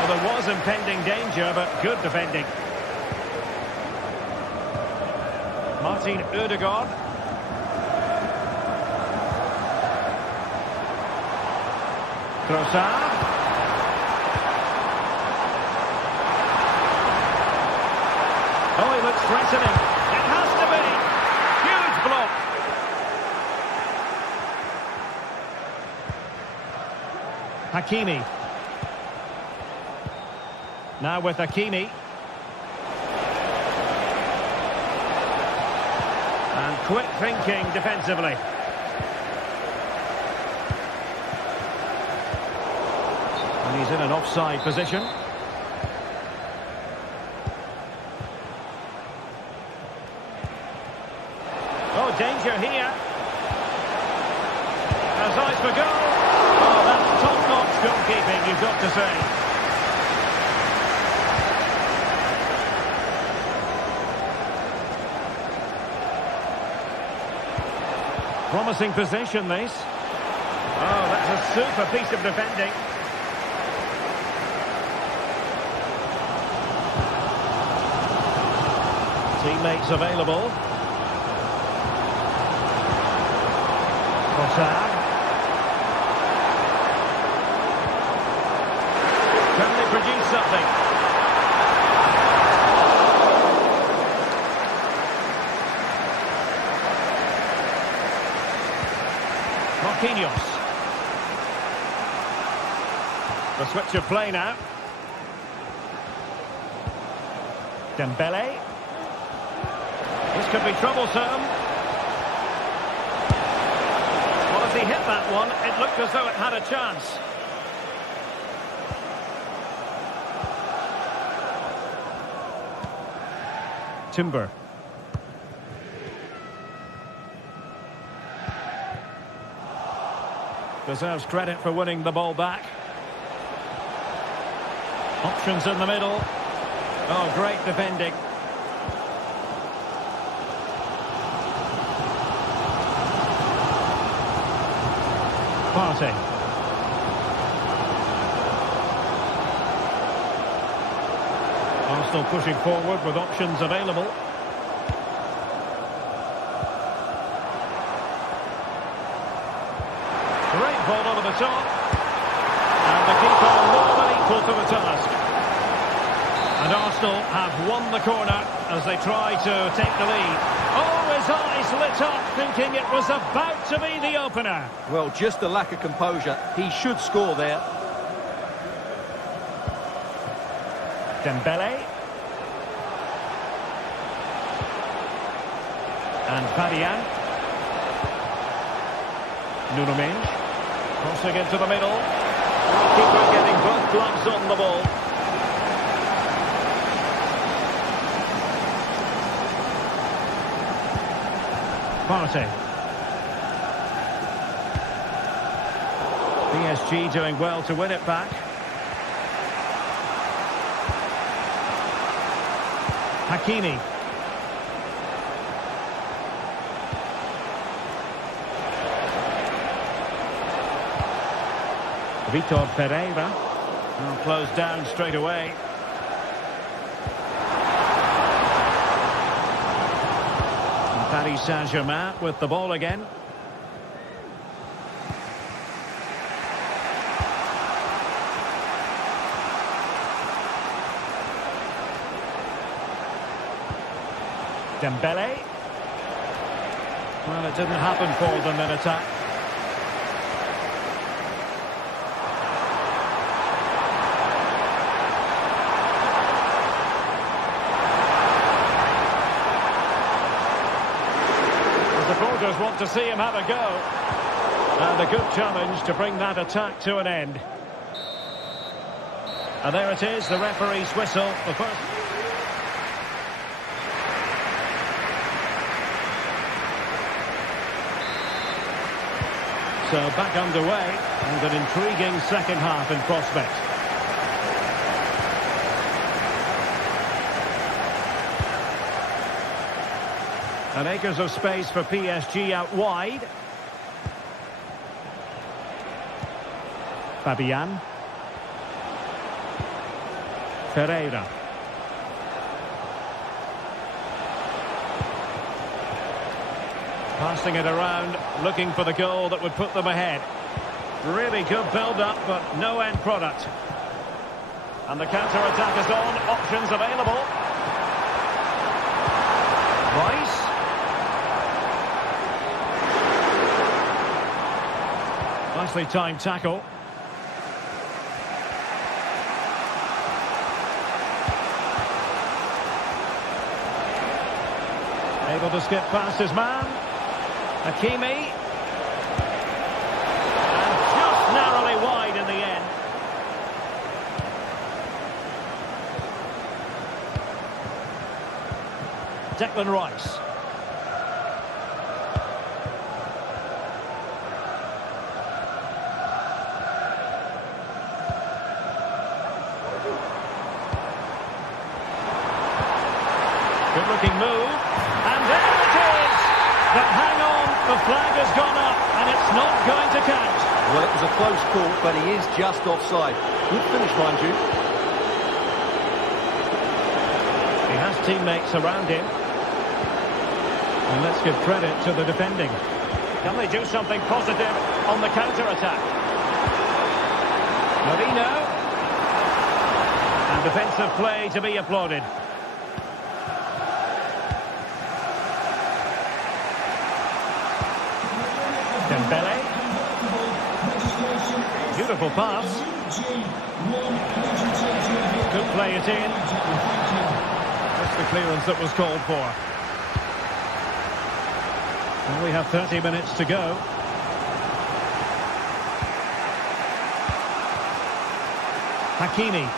Well, there was impending danger, but good defending. Martin Ødegaard. Trossard. Oh, he looks threatening. It has to be. Huge block. Hakimi. Now with Hakimi. And quick thinking defensively. And he's in an offside position. Oh, danger here. Has eyes for goal. Oh, that's top-notch goalkeeping, you've got to say. Promising possession, this. Oh, that's a super piece of defending. Teammates available. Trossard. Can they produce something? Marquinhos. The switch of play now. Dembélé. This could be troublesome. Well, as he hit that one, it looked as though it had a chance. Timber. Deserves credit for winning the ball back. Options in the middle. Oh, great defending. Partey. Arsenal pushing forward with options available. Great ball over the top. And the keeper more than equal to the task. And Arsenal have won the corner as they try to take the lead. Oh, his eyes lit up, thinking it was about to be the opener. Well, just a lack of composure. He should score there. Dembélé. And Fabian. Nuno Mendes. Crossing into the middle. Keeper getting both gloves on the ball. Partey. PSG doing well to win it back. Hakimi. Vitor Pereira. Well, closed down straight away. And Paris Saint-Germain with the ball again. Dembele. Well, it didn't happen for them in attack. The supporters want to see him have a go. And a good challenge to bring that attack to an end. And there it is, the referee's whistle. The first... So back underway, and an intriguing second half in prospect. And acres of space for PSG out wide. Fabian. Ferreira. Passing it around, looking for the goal that would put them ahead. Really good build-up, but no end product. And the counter-attack is on, options available. Rice. Nicely timed tackle. Able to skip past his man. Hakimi. And just narrowly wide in the end. Declan Rice. Good looking move. And there it is! But hang on, the flag has gone up and it's not going to count. Well, it was a close call, but he is just offside. Good finish, mind you. He has teammates around him. And let's give credit to the defending. Can they do something positive on the counter-attack? Marino. And defensive play to be applauded. Dembele. Beautiful pass. Could play it in. That's the clearance that was called for. Well, we have 30 minutes to go. Hakimi.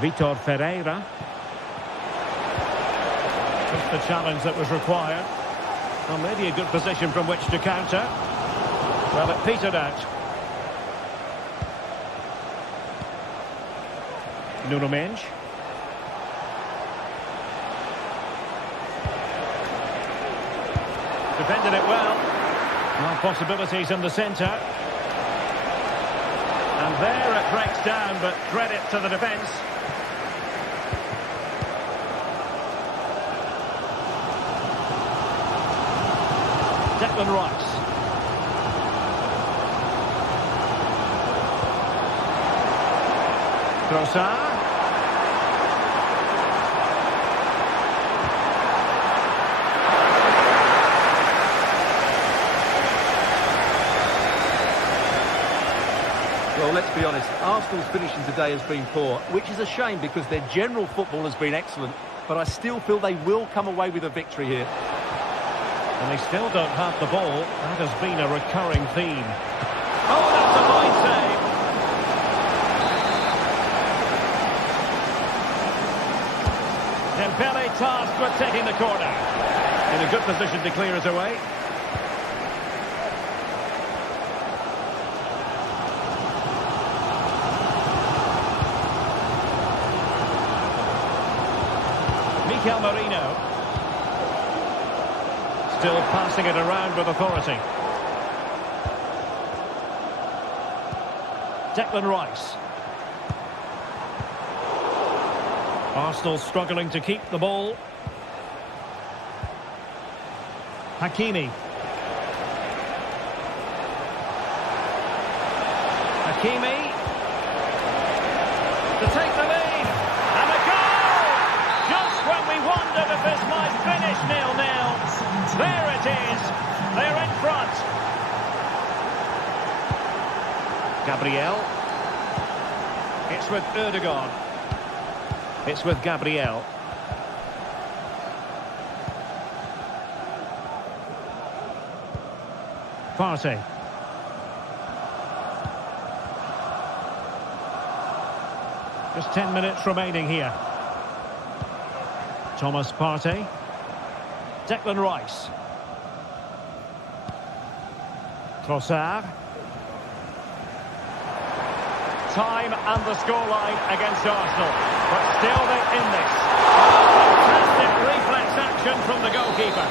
Vitor Ferreira. Just the challenge that was required. Well, maybe a good position from which to counter. Well, it petered out. Nuno Mendes. Defended it well. Well, possibilities in the centre. And there it breaks down, but credit to the defence. Declan Rice. Trossard. Well, let's be honest, Arsenal's finishing today has been poor, which is a shame because their general football has been excellent, but I still feel they will come away with a victory here. And they still don't have the ball. That has been a recurring theme. Oh, that's a fine save. Dembele tasked with taking the corner. In a good position to clear it away. Mikel Merino. Still passing it around with authority. Declan Rice. Arsenal struggling to keep the ball. Hakimi. Hakimi. To take the lead. And a goal! Just when we wondered if this might finish 0-0. There it is. They're in front. Gabriel. It's with Ødegaard. It's with Gabriel. Partey. Just 10 minutes remaining here. Thomas Partey. Declan Rice. Trossard. Time and the scoreline against Arsenal. But still they're in this. Fantastic reflex action from the goalkeeper.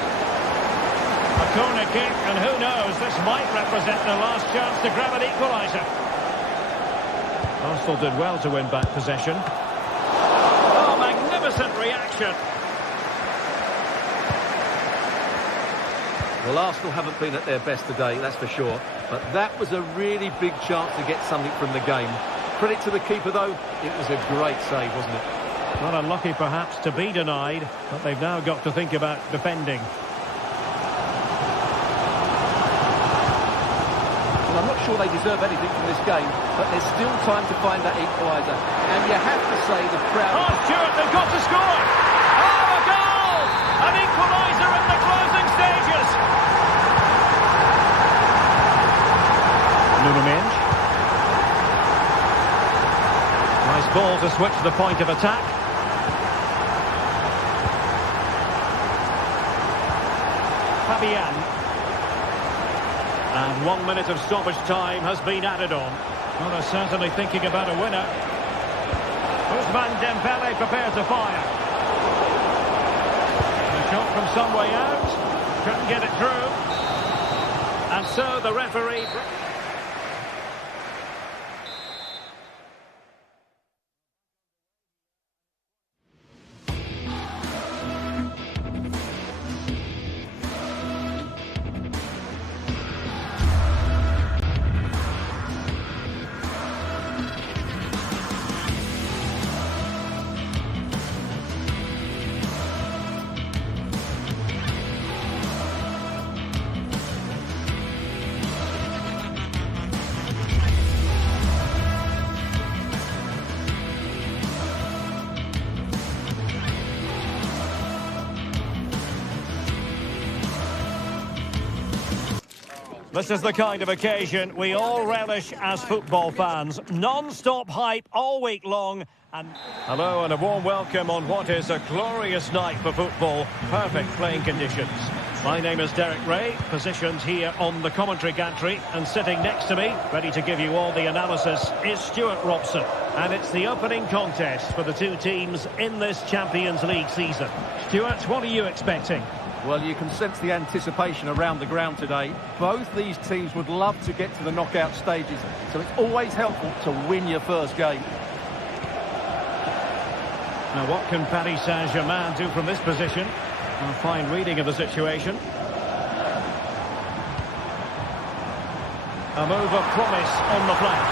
A corner kick, and who knows, this might represent the last chance to grab an equaliser. Arsenal did well to win back possession. Oh, magnificent reaction. Well, Arsenal haven't been at their best today, that's for sure. But that was a really big chance to get something from the game. Credit to the keeper, though. It was a great save, wasn't it? Not unlucky, perhaps, to be denied, but they've now got to think about defending. Well, I'm not sure they deserve anything from this game, but there's still time to find that equaliser. And you have to say the crowd... Oh, Stuart, they've got to score! Oh, a goal! An equaliser in the closing stages! Nuno Mendes. Nice ball to switch the point of attack. Fabian. And 1 minute of stoppage time has been added on. Well, they're certainly thinking about a winner. Ousmane Dembele prepared to fire. A shot from some way out. Couldn't get it through. And so the referee... This is the kind of occasion we all relish as football fans. Non-stop hype all week long. And hello and a warm welcome on what is a glorious night for football. Perfect playing conditions. My name is Derek Ray, positioned here on the commentary gantry, and sitting next to me, ready to give you all the analysis, is Stuart Robson. And it's the opening contest for the two teams in this Champions League season. Stuart, what are you expecting? Well, you can sense the anticipation around the ground today. Both these teams would love to get to the knockout stages, so it's always helpful to win your first game. Now, what can Paris Saint-Germain do from this position? A fine reading of the situation. A move of promise on the flank.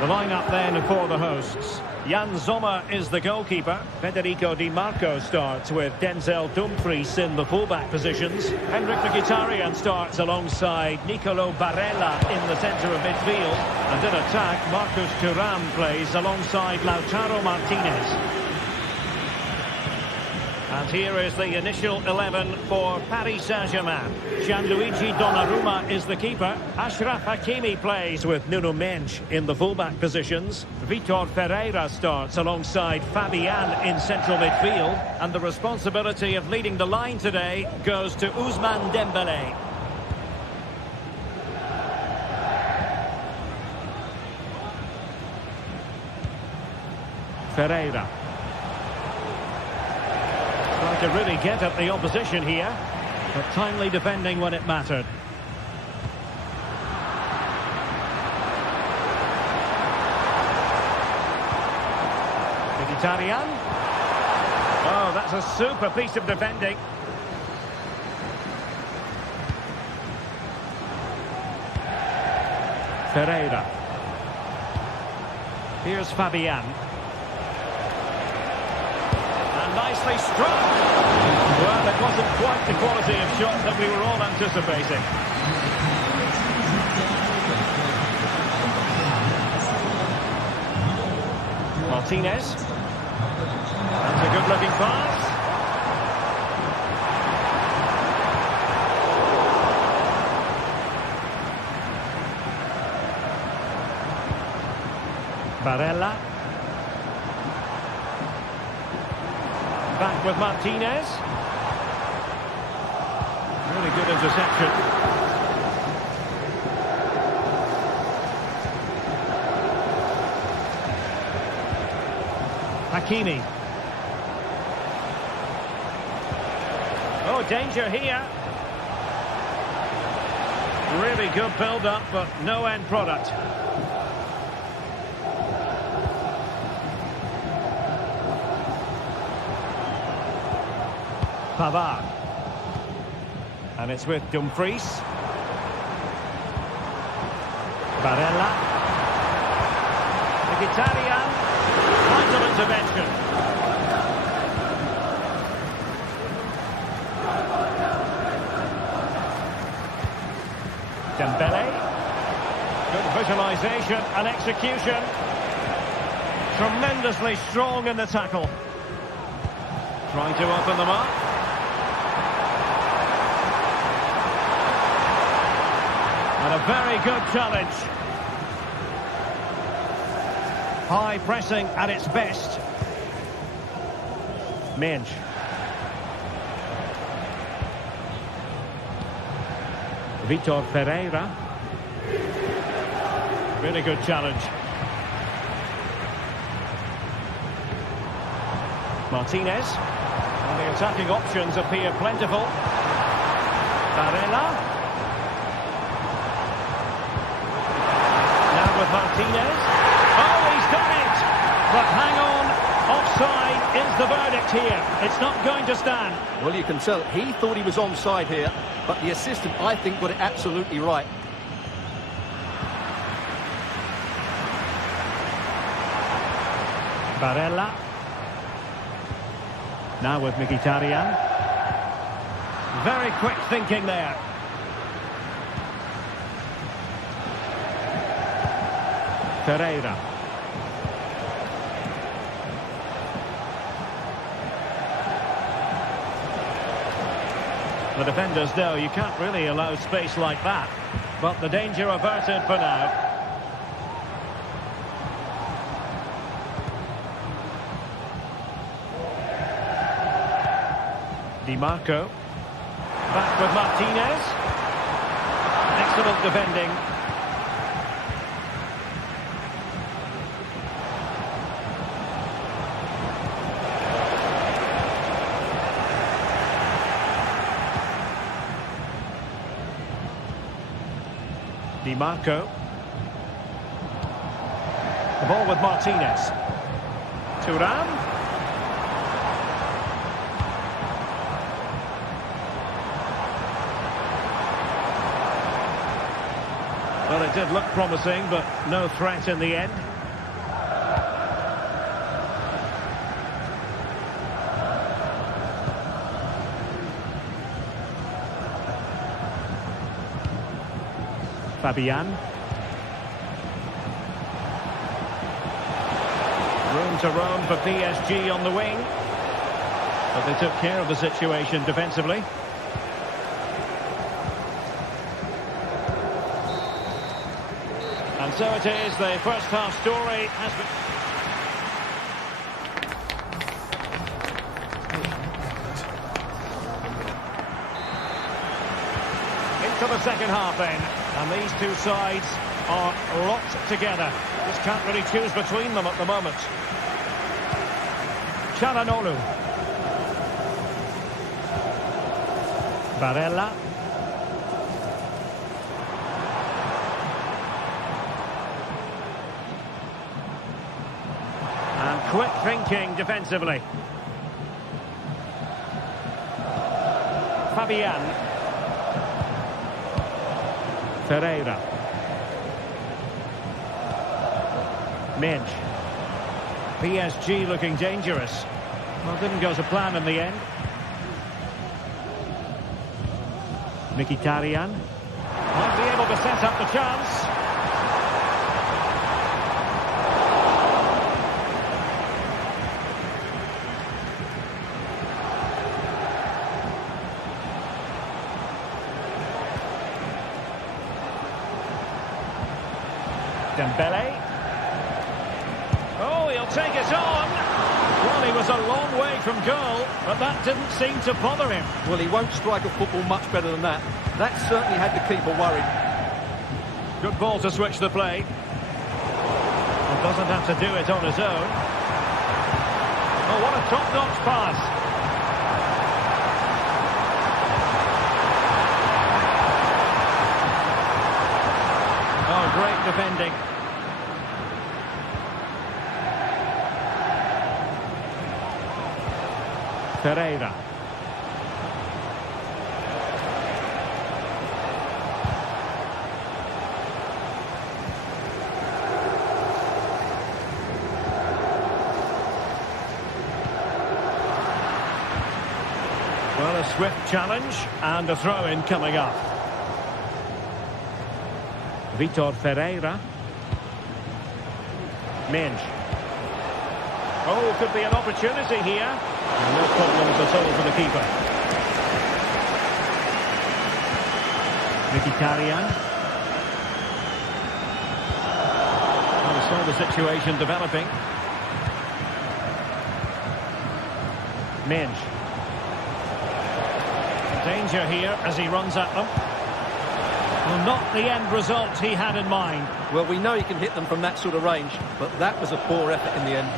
The line-up then for the hosts. Jan Sommer is the goalkeeper. Federico Di Marco starts with Denzel Dumfries in the fullback positions. Henrik Mkhitaryan starts alongside Nicolo Barella in the centre of midfield. And in attack, Marcus Thuram plays alongside Lautaro Martinez. And here is the initial 11 for Paris Saint-Germain. Gianluigi Donnarumma is the keeper. Achraf Hakimi plays with Nuno Mendes in the fullback positions. Vitor Ferreira starts alongside Fabian in central midfield. And the responsibility of leading the line today goes to Ousmane Dembélé. Ferreira. Tried to really get at the opposition here, but timely defending when it mattered. Mkhitaryan. Oh, that's a super piece of defending. Ferreira. Here's Fabian. Nicely struck. Well, it wasn't quite the quality of shot that we were all anticipating. Martinez. That's a good-looking pass. Barella. Back with Martinez. Really good interception. Hakimi. Oh, danger here. Really good build-up, but no end product. Pavard. And it's with Dumfries. Barella. Mkhitaryan. Vital intervention. Dembele. Good visualization and execution. Tremendously strong in the tackle. Trying to open them up. And a very good challenge. High pressing at its best. Mendes. Vitor Ferreira. Really good challenge. Martinez. And the attacking options appear plentiful. Barella. With Martinez. Oh, he's done it! But hang on, offside is the verdict here. It's not going to stand. Well, you can tell he thought he was onside here, but the assistant, I think, got it absolutely right. Barella. Now with Mkhitaryan. Very quick thinking there. Ferreira. The defenders know you can't really allow space like that, but the danger averted for now. Di Marco. Back with Martinez. Excellent defending. Di Marco. The ball with Martinez. Thuram. Well, it did look promising, but no threat in the end. Fabian. Room to roam for PSG on the wing. But they took care of the situation defensively. And so it is, the first half story has been... Into the second half then, and these two sides are locked together. Just can't really choose between them at the moment. Çalhanoğlu. Varela. And quick thinking defensively. Fabian. Ferreira. Midge. PSG looking dangerous. Well, didn't go to plan in the end. Mkhitaryan. Might be able to set up the chance. Dembele. Oh, he'll take it on. Well, he was a long way from goal, but that didn't seem to bother him. Well, he won't strike a football much better than that. That certainly had the keeper worried. Good ball to switch the play. He doesn't have to do it on his own. Oh, what a top-notch pass. Oh, great defending. Ferreira. Well, a swift challenge and a throw-in coming up. Vitor Ferreira. Minge. Oh, could be an opportunity here. No problems at all for the keeper. Mkhitaryan. Well, we saw the situation developing. Minge. Danger here as he runs at them. Well, not the end result he had in mind. Well, we know he can hit them from that sort of range, but that was a poor effort in the end.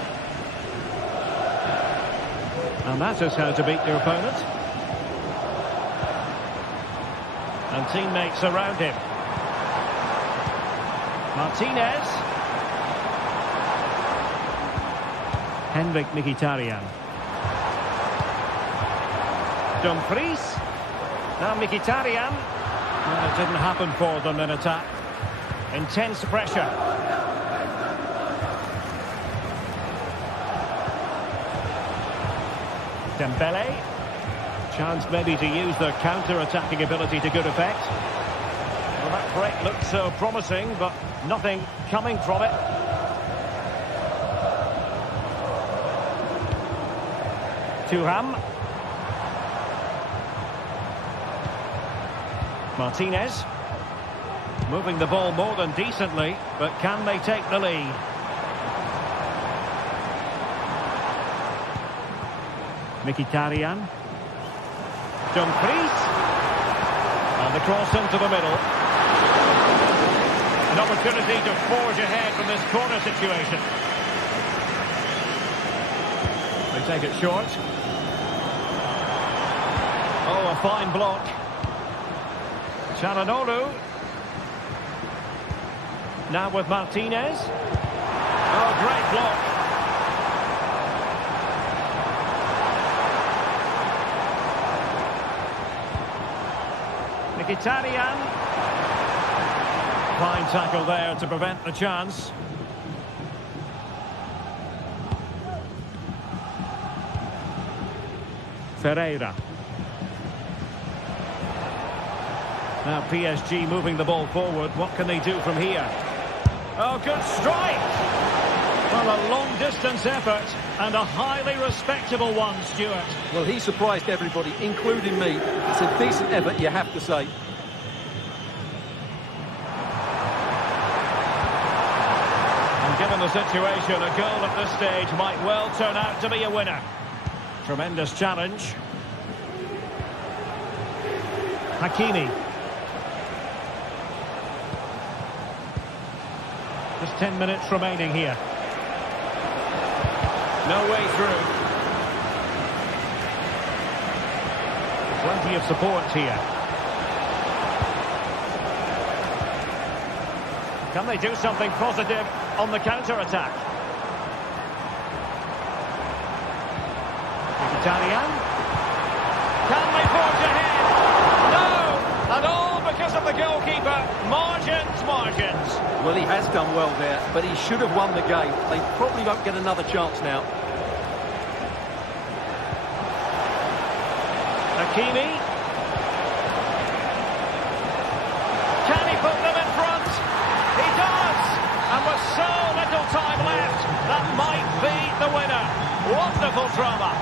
And that is how to beat your opponent. And teammates around him. Martinez. Henrik Mkhitaryan. Dumfries. Now Mkhitaryan. Well, it didn't happen for them in attack. Intense pressure. Dembele. Chance maybe to use their counter-attacking ability to good effect. Well, that break looked so promising, but nothing coming from it. Thuram. Martinez. Moving the ball more than decently, but can they take the lead? Mkhitaryan. Dumfries. And the cross into the middle. An opportunity to forge ahead from this corner situation. They take it short. Oh, a fine block. Çalhanoğlu. Now with Martinez. Oh, great block. Mkhitaryan. Fine tackle there to prevent the chance. Ferreira. Now PSG moving the ball forward. What can they do from here? Oh, good strike! Well, a long-distance effort and a highly respectable one, Stuart. Well, he surprised everybody, including me. It's a decent effort, you have to say. And given the situation, a goal at this stage might well turn out to be a winner. Tremendous challenge. Hakimi. Just 10 minutes remaining here. No way through. Plenty of support here. Can they do something positive on the counter-attack? Italian. Can they forge ahead? No! And all because of the goalkeeper. Margins, margins. Well, he has done well there, but he should have won the game. They probably won't get another chance now. Hakimi. Can he put them in front? He does! And with so little time left, that might be the winner. Wonderful drama.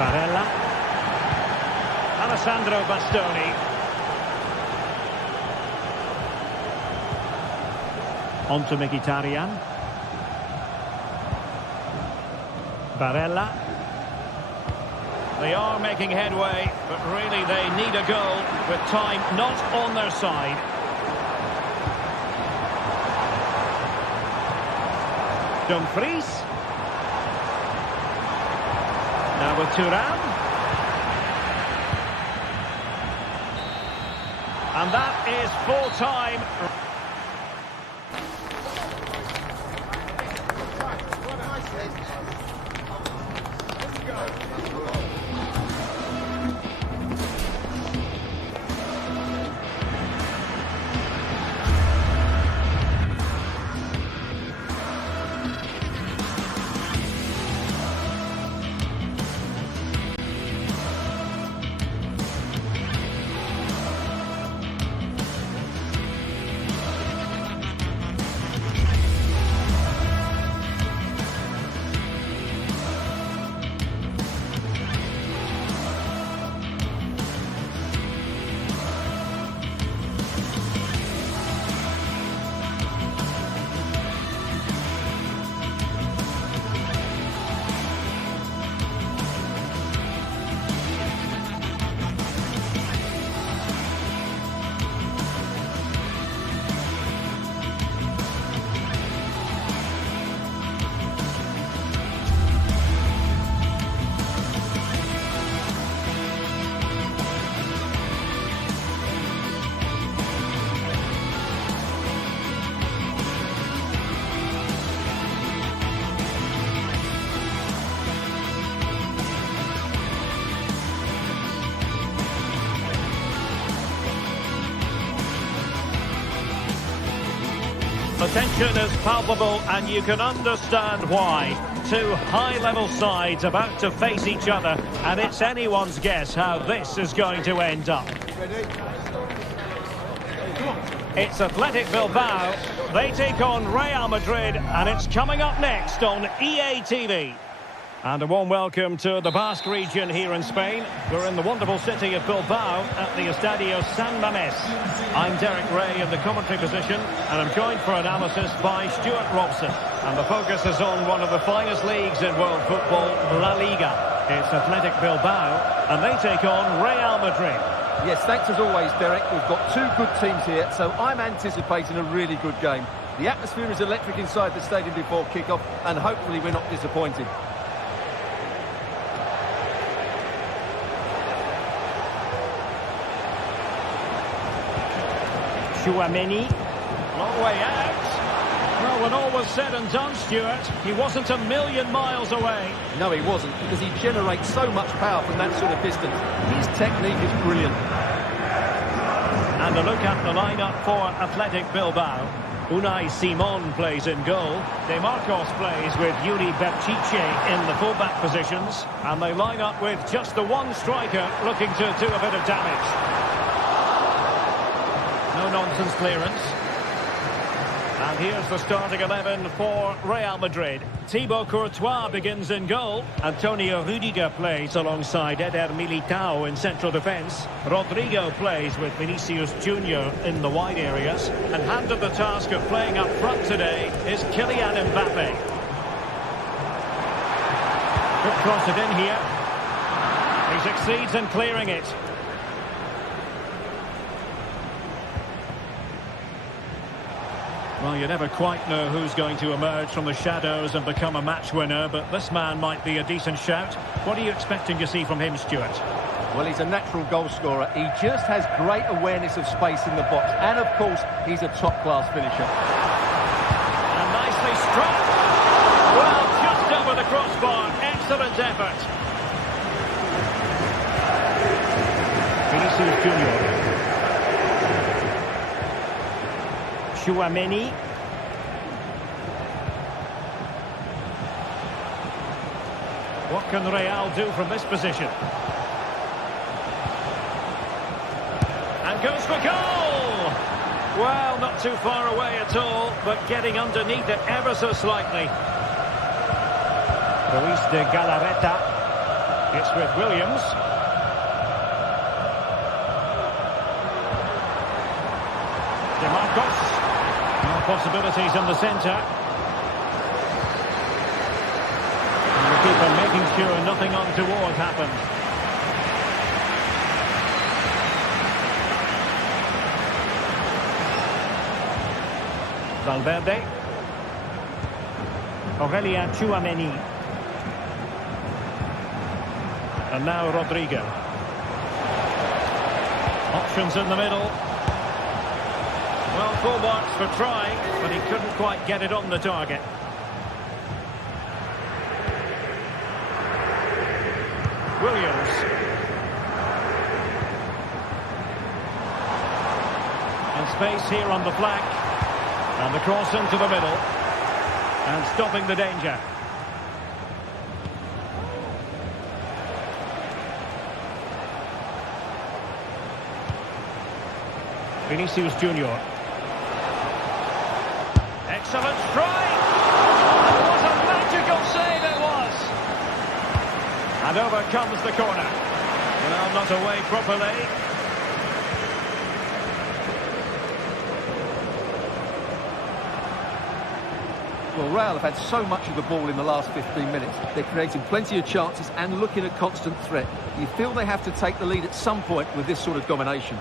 Varela. Alessandro Bastoni. On to Mkhitaryan. Varela. They are making headway, but really they need a goal with time not on their side. Dumfries. Now with Thuram. And that is full time. The tension is palpable and you can understand why. Two high-level sides about to face each other, and it's anyone's guess how this is going to end up. It's Athletic Bilbao. They take on Real Madrid, and it's coming up next on EA TV. And a warm welcome to the Basque region here in Spain. We're in the wonderful city of Bilbao at the Estadio San Mamés. I'm Derek Ray in the commentary position, and I'm joined for analysis by Stuart Robson. And the focus is on one of the finest leagues in world football, La Liga. It's Athletic Bilbao, and they take on Real Madrid. Yes, thanks as always, Derek. We've got two good teams here, so I'm anticipating a really good game. The atmosphere is electric inside the stadium before kick-off, and hopefully we're not disappointed. Chouameni. Long way out. Well, when all was said and done, Stuart, he wasn't a million miles away. No, he wasn't, because he generates so much power from that sort of distance. His technique is brilliant. And a look at the lineup for Athletic Bilbao. Unai Simon plays in goal. De Marcos plays with Yuri Berchiche in the fullback positions. And they line up with just the one striker looking to do a bit of damage. No-nonsense clearance. And here's the starting 11 for Real Madrid. Thibaut Courtois begins in goal. Antonio Rudiger plays alongside Eder Militao in central defence. Rodrigo plays with Vinicius Junior in the wide areas. And handed the task of playing up front today is Kylian Mbappe. Could cross it in here. He succeeds in clearing it. Well, you never quite know who's going to emerge from the shadows and become a match winner, but this man might be a decent shout. What are you expecting to see from him, Stuart? Well, he's a natural goal scorer. He just has great awareness of space in the box. And, of course, he's a top-class finisher. And nicely struck. Well, just over the crossbar. Excellent effort. Vinicius Junior. Tchouaméni. What can Real do from this position? And goes for goal! Well, not too far away at all, but getting underneath it ever so slightly. Luis de Galarreta. It's with Williams. De Marcos. Possibilities in the centre. And the keeper making sure nothing untoward happened. Valverde. Aurelien Tchouaméni. And now Rodrigo. Options in the middle. Well, full marks for trying, but he couldn't quite get it on the target. Williams. And space here on the flank. And the cross into the middle. And stopping the danger. Vinicius Junior. Excellent strike! And what a magical save it was! And over comes the corner. Well, not away properly. Well, Real have had so much of the ball in the last 15 minutes. They're creating plenty of chances and looking a constant threat. You feel they have to take the lead at some point with this sort of domination.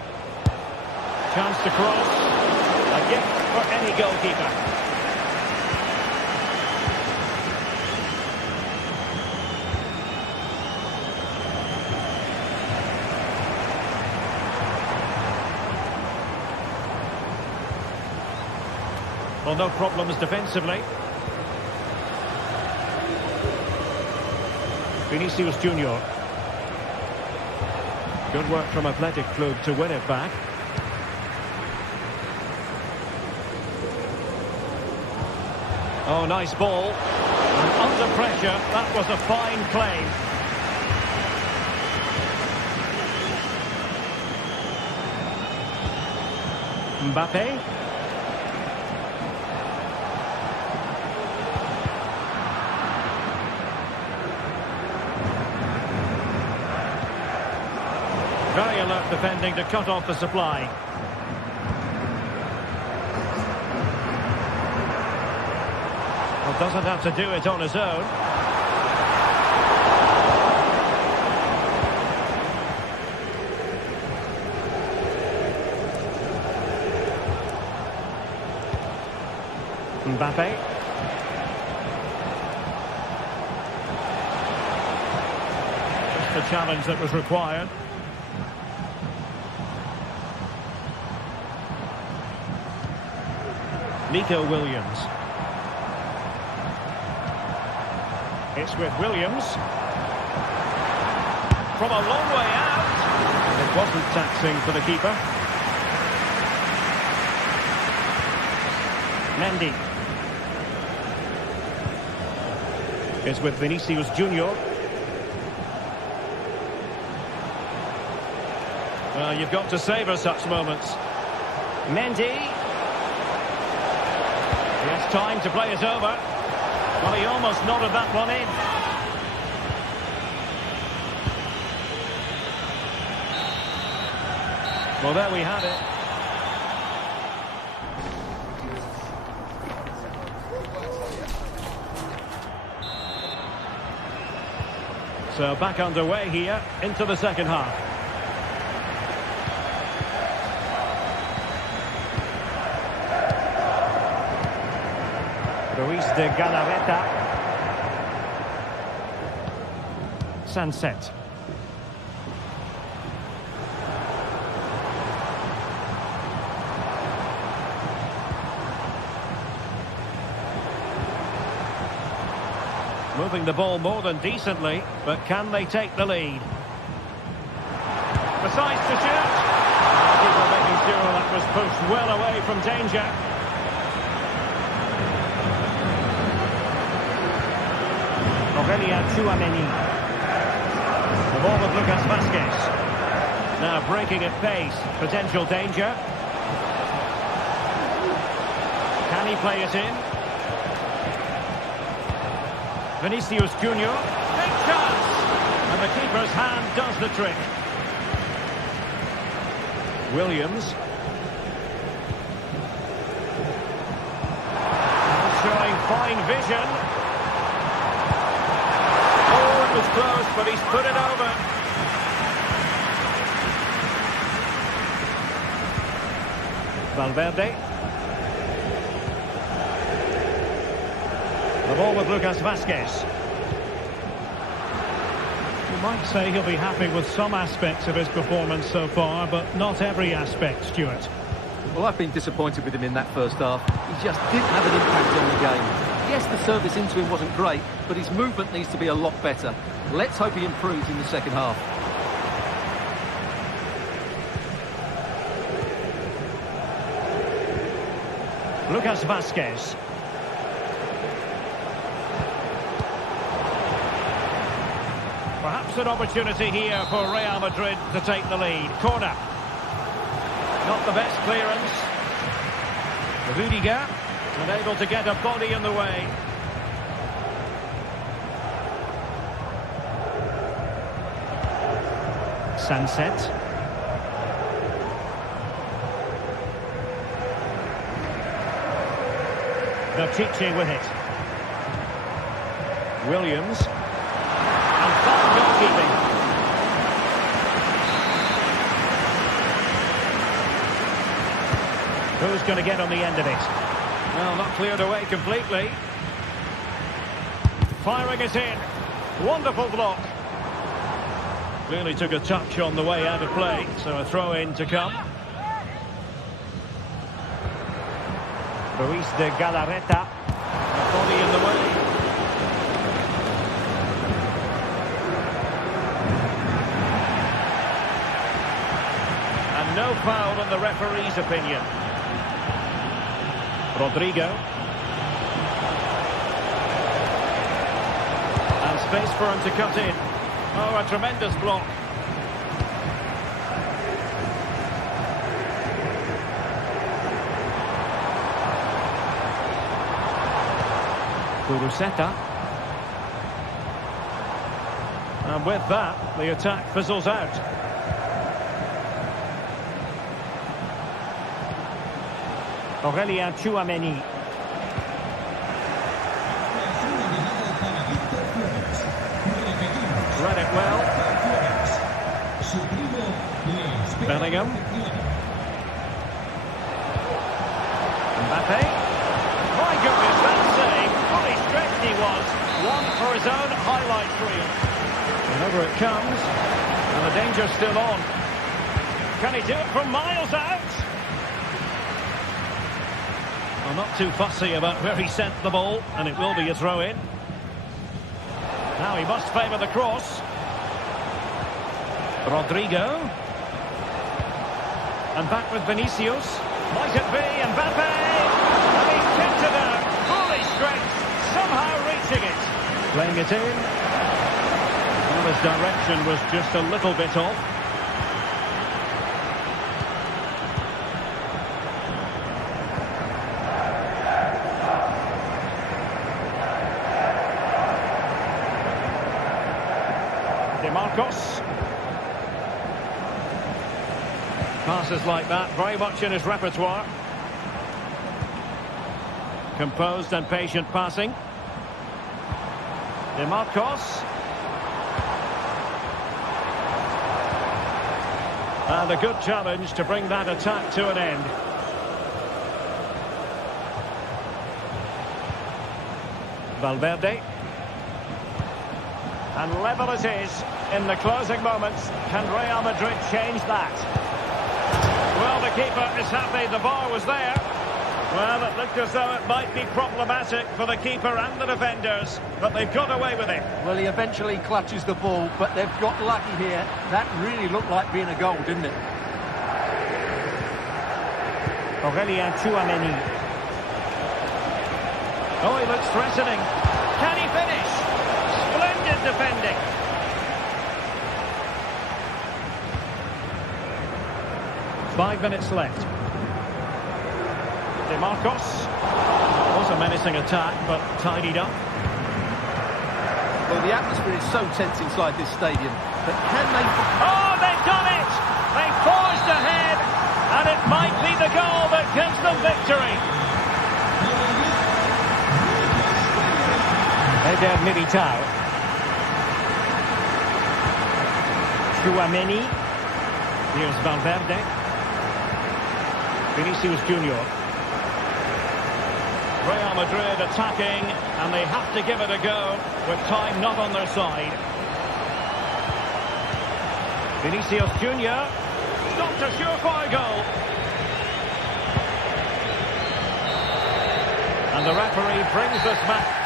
Chance to cross. A gift for any goalkeeper. Well, no problems defensively. Vinicius Junior. Good work from Atletico to win it back. Oh, nice ball. And under pressure, that was a fine claim. Mbappe. Very alert defending to cut off the supply. Well, doesn't have to do it on his own. Mbappe. Just the challenge that was required. Nico Williams. It's with Williams. From a long way out. It wasn't taxing for the keeper. Mendy. It's with Vinicius Junior. Well, you've got to savour such moments. Mendy. time to play it over. Well, he almost nodded that one in. Well, there we have it. So back underway here into the second half. Ruiz de Galarreta. Sunset. Moving the ball more than decently, but can they take the lead? Decides to shoot. People making sure that was pushed well away from danger. Tchouameni. The ball with Lucas Vazquez. Now breaking at pace. Potential danger. Can he play it in? Vinicius Junior. Big chance! And the keeper's hand does the trick. Williams. Showing fine vision. It was close, but he's put it over. Valverde. The ball with Lucas Vazquez. You might say he'll be happy with some aspects of his performance so far, but not every aspect, Stuart. Well, I've been disappointed with him in that first half. He just didn't have an impact on the game. Yes, the service into him wasn't great, but his movement needs to be a lot better. Let's hope he improves in the second half. Lucas Vazquez. Perhaps an opportunity here for Real Madrid to take the lead. Corner. Not the best clearance. Rudiger. Unable to get a body in the way. Sunset. Notici with it. Williams. And fine goalkeeping. Who's going to get on the end of it? Well, not cleared away completely. Firing it in. Wonderful block. Clearly took a touch on the way out of play, so a throw-in to come. Ruiz de Galarreta. A body in the way. And no foul in the referee's opinion. Rodrigo. And space for him to cut in. Oh, a tremendous block. Kuruseta. And with that, the attack fizzles out. Tchouameni. Read it well. Bellingham. Mbappe. My goodness, that save. Fully stretched he was. One for his own highlight reel. And over it comes. And the danger's still on. Can he do it from miles out? Well, not too fussy about where he sent the ball, and it will be a throw-in. Now he must favour the cross. Rodrigo. And back with Vinicius. Might it be Mbappe? And he's kept it out. Fully stretched. Somehow reaching it. Playing it in. Well, his direction was just a little bit off. Marcos. Passes like that, very much in his repertoire. Composed and patient passing. Marcos. And a good challenge to bring that attack to an end. Valverde. And level it is in the closing moments. Can Real Madrid change that? Well, the keeper is happy the bar was there. Well, it looked as though it might be problematic for the keeper and the defenders, but they've got away with it. Well, he eventually clutches the ball, but they've got lucky here. That really looked like being a goal, didn't it? Aurelien Tchouameni. Oh, he looks threatening. Can he finish? Splendid defending. Five minutes left. Marcos. Was a menacing attack, but tidied up. Well, the atmosphere is so tense inside this stadium, but can they... Oh, they've done it! They forged ahead, and it might be the goal that gives them victory. Eder Militao. Tchouameni. Here's Valverde. Vinicius Junior. Real Madrid attacking, and they have to give it a go with time not on their side. Vinicius Junior. Not a surefire goal. And the referee brings us back.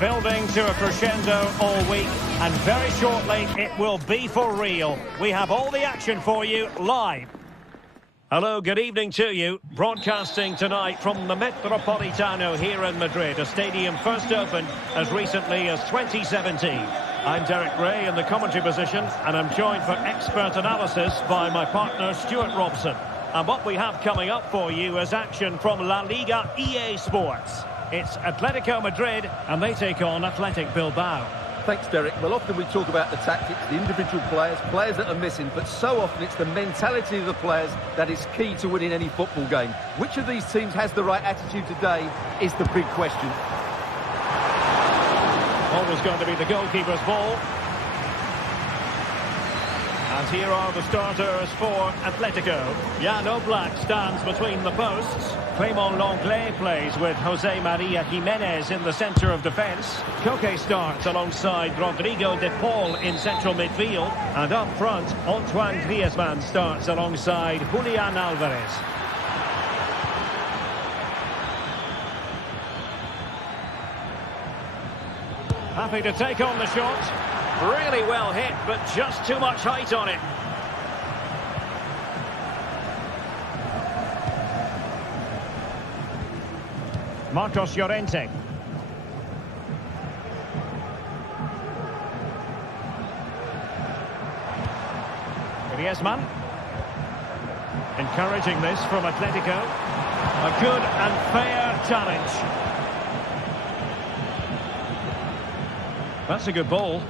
Building to a crescendo all week, and very shortly it will be for real. We have all the action for you live. Hello, good evening to you. Broadcasting tonight from the Metropolitano here in Madrid, a stadium first opened as recently as 2017. I'm Derek Ray in the commentary position, and I'm joined for expert analysis by my partner Stuart Robson. And what we have coming up for you is action from La Liga EA Sports. It's Atletico Madrid, and they take on Athletic Bilbao. Thanks, Derek. Well, often we talk about the tactics, the individual players that are missing, but so often it's the mentality of the players that is key to winning any football game. Which of these teams has the right attitude today is the big question. Always going to be the goalkeeper's ball. And here are the starters for Atletico. Jan Oblak stands between the posts. Clément Lenglet plays with Jose Maria Jimenez in the centre of defence. Koke starts alongside Rodrigo de Paul in central midfield. And up front, Antoine Griezmann starts alongside Julian Alvarez. Happy to take on the shot. Really well hit, but just too much height on it. Marcos Llorente. Griezmann. Encouraging this from Atletico. A good and fair challenge. That's a good ball.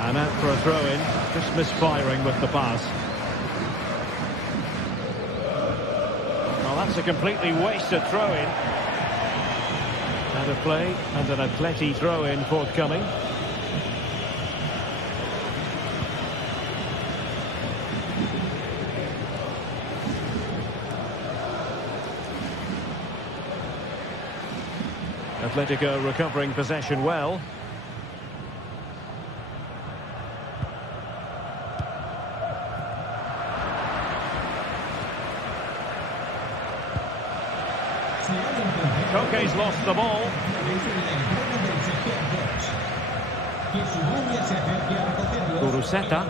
And out for a throw-in, just misfiring with the pass. Well, that's a completely wasted throw-in. And a play and an Atleti throw-in forthcoming. Atletico recovering possession well. Koke's lost the ball. Kuruseta.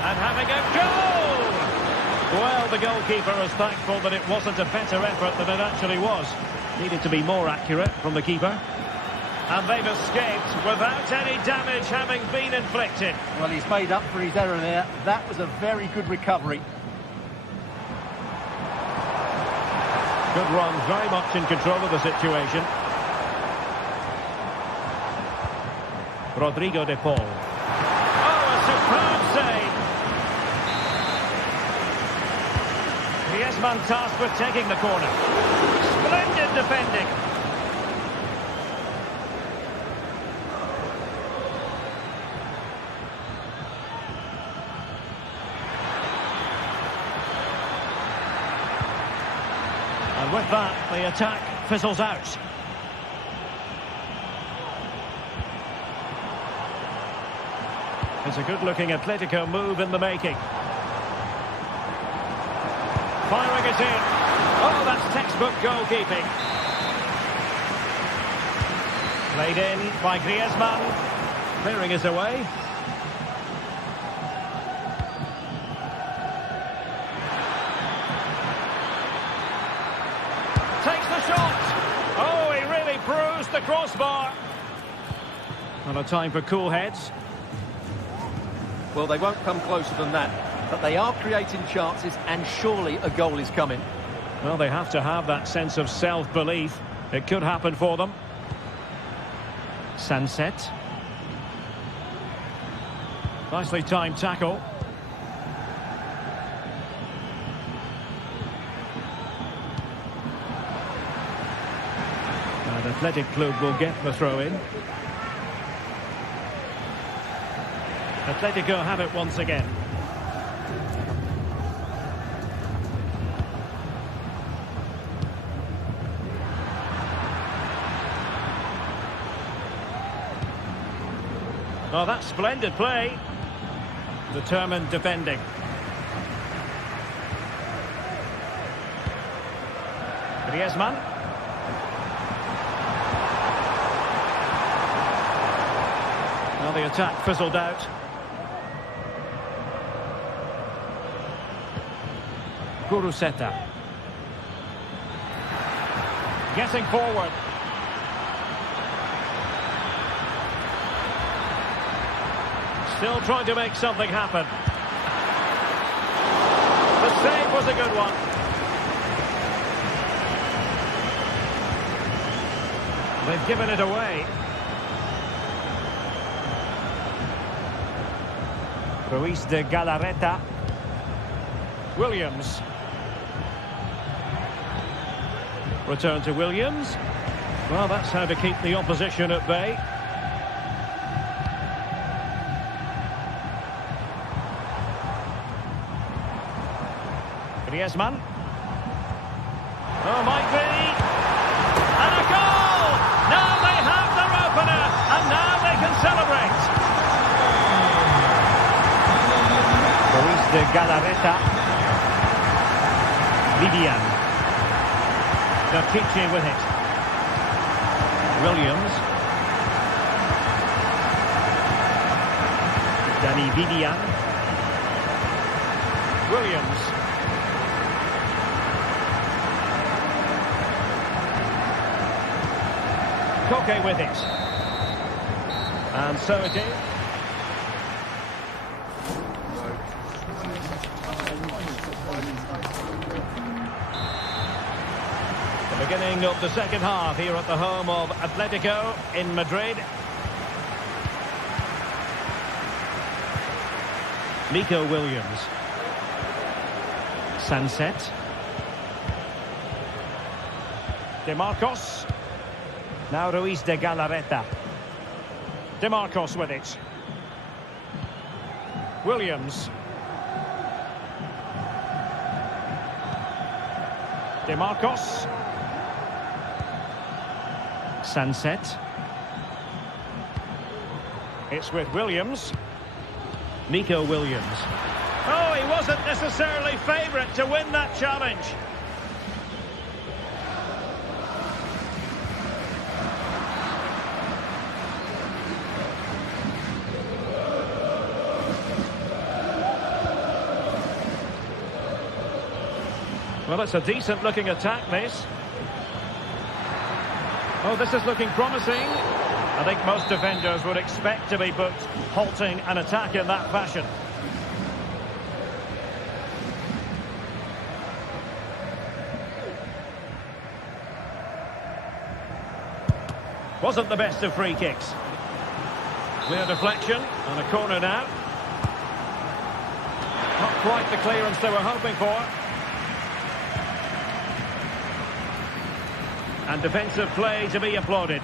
And having a goal! Well, the goalkeeper is thankful that it wasn't a better effort than it actually was. Needed to be more accurate from the keeper. And they've escaped without any damage having been inflicted. Well, he's made up for his error there. That was a very good recovery. Good run, very much in control of the situation. Rodrigo de Paul. Oh, a superb save! Griezmann tasked with taking the corner. Splendid defending. And with that, the attack fizzles out. It's a good-looking Atletico move in the making. Firing it in. Oh, that's textbook goalkeeping. Played in by Griezmann. Clearing it away. Takes the shot. Oh, he really bruised the crossbar. Not a time for cool heads. Well, they won't come closer than that, but they are creating chances, and surely a goal is coming. Well, they have to have that sense of self-belief. It could happen for them. Sunset. Nicely timed tackle. And Athletic Club will get the throw-in. Atletico have it once again. Oh, that's splendid play. Determined defending. Griezmann. Well, the attack fizzled out. Kuruseta. Getting forward. Still trying to make something happen. The save was a good one. They've given it away. Ruiz de Galarreta. Williams. Return to Williams. Well, that's how to keep the opposition at bay. Griezmann. Oh, might be. And a goal! Now they have their opener, and now they can celebrate. Ruiz de Galarreta. Vivian. Dakichi with it. Williams. Danny Vivian. Williams. Koke with it. And so it is. The beginning of the second half here at the home of Atletico in Madrid. Nico Williams. Sunset. DeMarcos. Now Ruiz de Galarreta. DeMarcos with it. Williams. DeMarcos. Sunset. It's with Williams. Nico Williams. Oh, he wasn't necessarily favourite to win that challenge. Well, it's a decent-looking attack, this. Oh, this is looking promising. I think most defenders would expect to be booked halting an attack in that fashion. Wasn't the best of free kicks. Clear deflection and a corner now. Not quite the clearance they were hoping for. And defensive play to be applauded.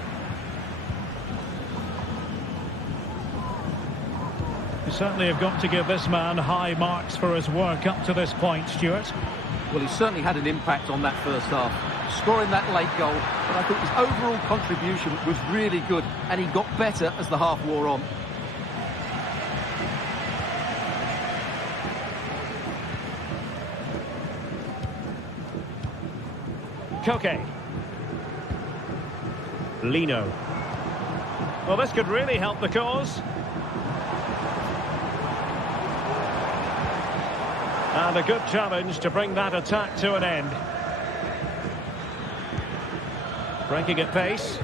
You certainly have got to give this man high marks for his work up to this point, Stuart. Well, he certainly had an impact on that first half, scoring that late goal, but I think his overall contribution was really good, and he got better as the half wore on. Koke. Lino. Well, this could really help the cause. And a good challenge to bring that attack to an end. Breaking at pace.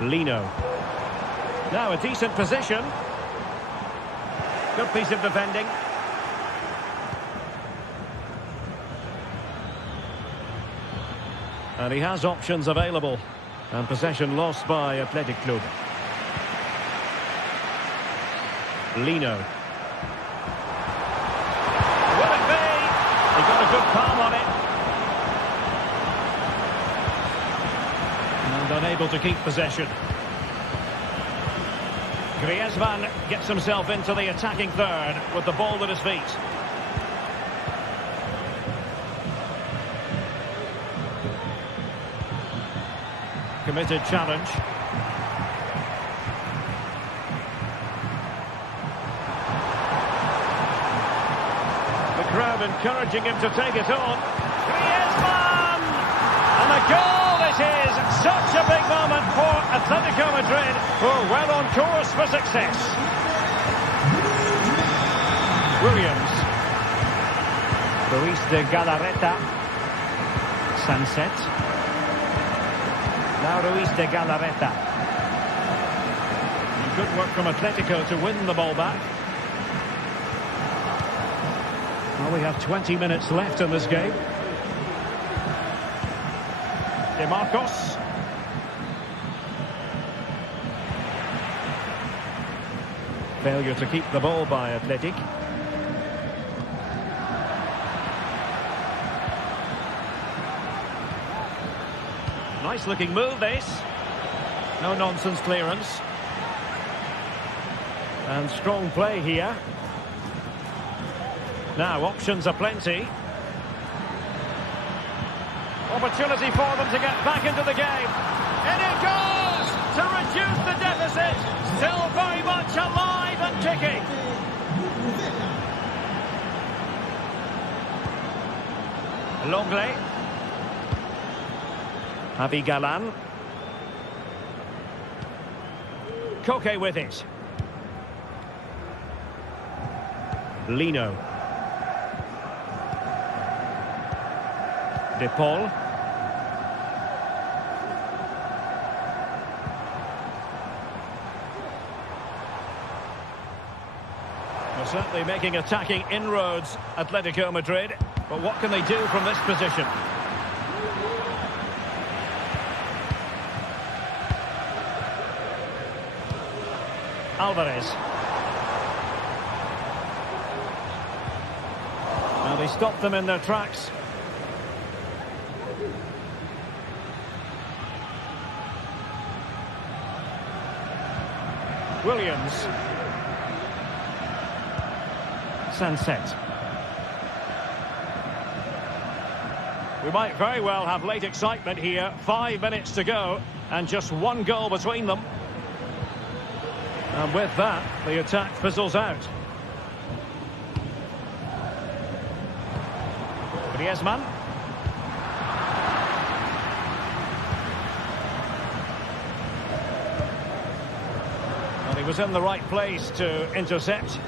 Lino. Now a decent position. Good piece of defending. And he has options available. And possession lost by Athletic Club. Lino. Will it be? He got a good palm on it. And unable to keep possession. Griezmann gets himself into the attacking third with the ball at his feet. Committed challenge. The crowd encouraging him to take it on. Griezmann! And a goal it is! Such a big moment for Atletico Madrid, who are well on course for success. Williams. Ruiz de Galarreta. Sunset. Now Ruiz de Galarreta. Good work from Atletico to win the ball back. Well, we have 20 minutes left in this game. DeMarcos. Failure to keep the ball by Athletic. Nice looking move, this. No nonsense clearance. And strong play here. Now options are plenty. Opportunity for them to get back into the game. And it goes to reduce the deficit. Still very much alive and kicking. Longley. Javi Galan. Koke with it. Lino. De Paul. Well, certainly making attacking inroads, Atletico Madrid. But what can they do from this position? Alvarez. Now they stopped them in their tracks. Williams. Sunset. We might very well have late excitement here. 5 minutes to go and just one goal between them. And with that, the attack fizzles out. Griezmann. Well, he was in the right place to intercept.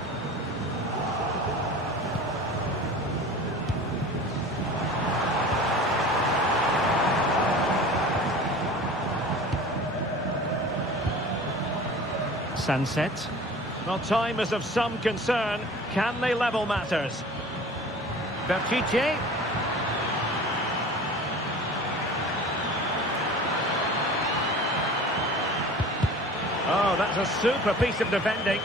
Sunset. Well, time is of some concern. Can they level matters? Berchiche. Oh, that's a super piece of defending.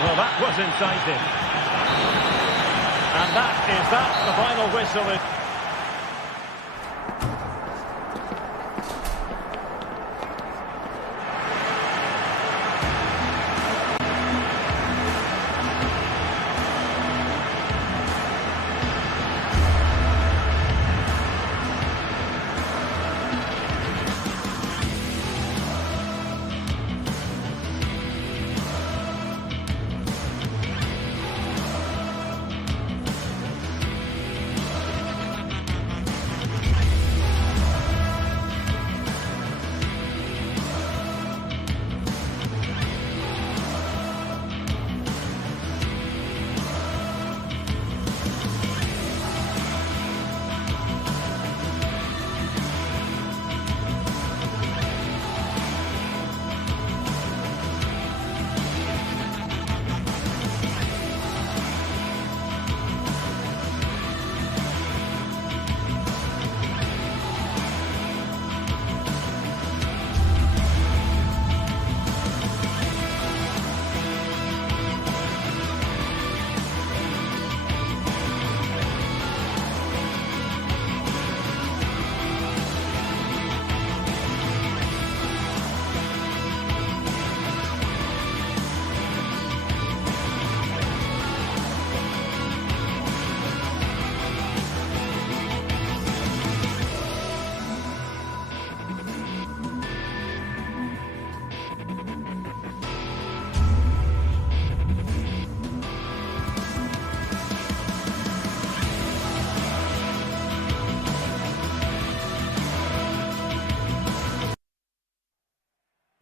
Well, that was incisive. And that is the final whistle.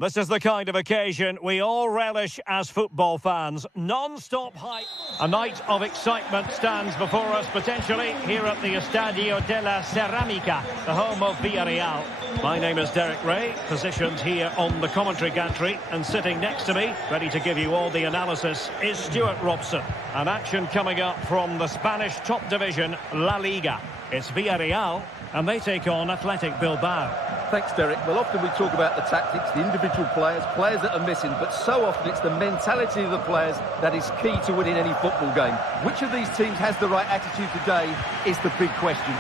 This is the kind of occasion we all relish as football fans. Non-stop hype. A night of excitement stands before us potentially here at the Estadio de la Ceramica, the home of Villarreal. My name is Derek Ray, positioned here on the commentary gantry, and sitting next to me, ready to give you all the analysis, is Stuart Robson. An action coming up from the Spanish top division, La Liga. It's Villarreal, and they take on Athletic Bilbao. Thanks, Derek. Well, often we talk about the tactics, the individual players that are missing, but so often it's the mentality of the players that is key to winning any football game. Which of these teams has the right attitude today is the big question.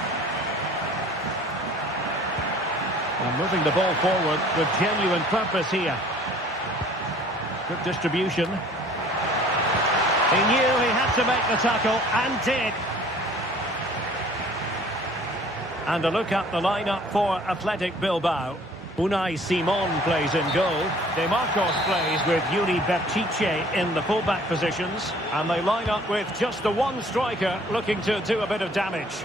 And moving the ball forward with genuine purpose here. Good distribution. He knew he had to make the tackle, and did. And a look at the lineup for Athletic Bilbao. Unai Simon plays in goal. De Marcos plays with Yuri Berchiche in the fullback positions. And they line up with just the one striker looking to do a bit of damage.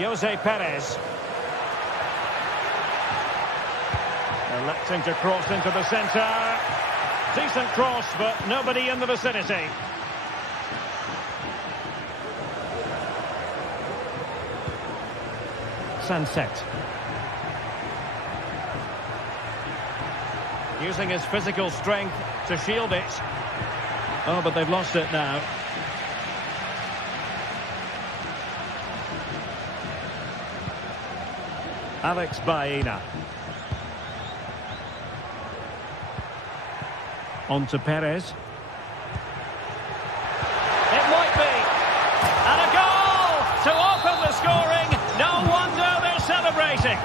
Jose Perez. Electing to cross into the centre. Decent cross, but nobody in the vicinity. Sunset. Using his physical strength to shield it. Oh, but they've lost it now. Alex Baena. On to Perez. It might be. And a goal to open the scoring. No wonder they're celebrating.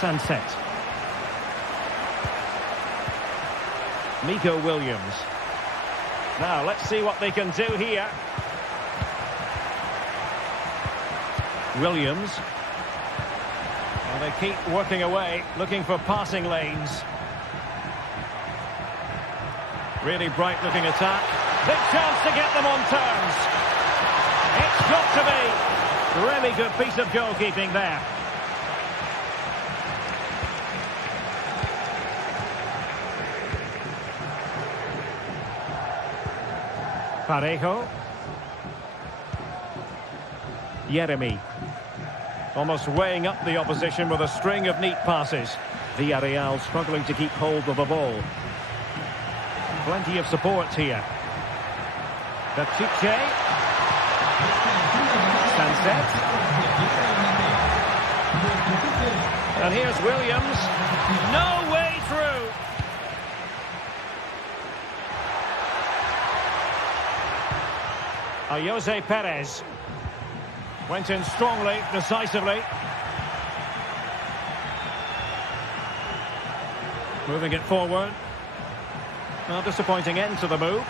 Sunset. Nico Williams. Now, let's see what they can do here. Williams. And they keep working away, looking for passing lanes. Really bright-looking attack. Big chance to get them on terms. It's got to be. Really good piece of goalkeeping there. Parejo. Yeremy. Almost weighing up the opposition with a string of neat passes. Villarreal struggling to keep hold of the ball. Plenty of support here. Berchiche. Sunset. And here's Williams. No way through. Jose Perez. Went in strongly, decisively. Moving it forward. Well, disappointing end to the move.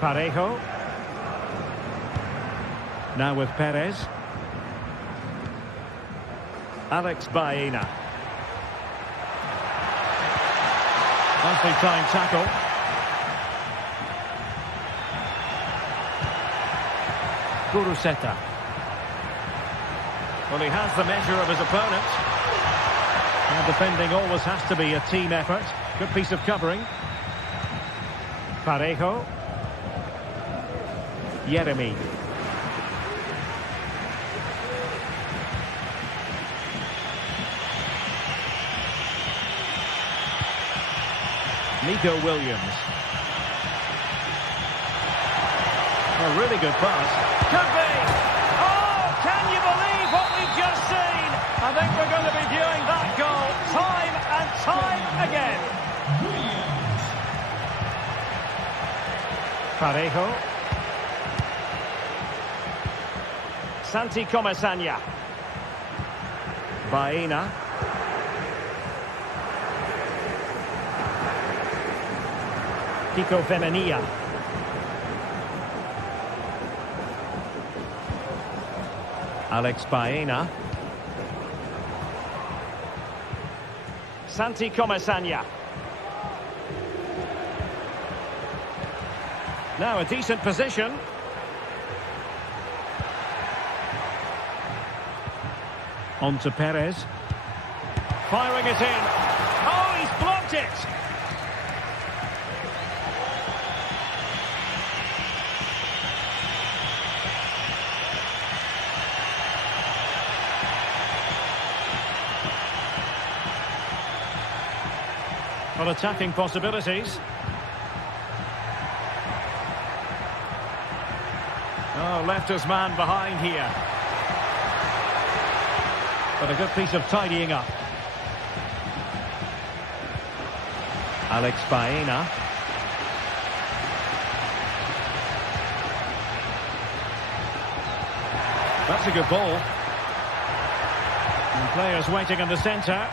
Parejo. Now with Perez. Alex Baena. Nicely timed tackle. Guruseta. Well, he has the measure of his opponent. And defending always has to be a team effort. Good piece of covering. Parejo. Yeremy. Nico Williams. A really good pass. Could be! Oh, can you believe what we've just seen? I think we're going to be viewing that goal time and time again. Parejo. Santi Comesaña. Baena. Kiko Femenia. Alex Baena. Santi Comesaña. Now a decent position. On to Perez. Firing it in. Oh, he's blocked it. Well, attacking possibilities. Oh, left his man behind here. But a good piece of tidying up. Alex Baena. That's a good ball. And players waiting in the centre.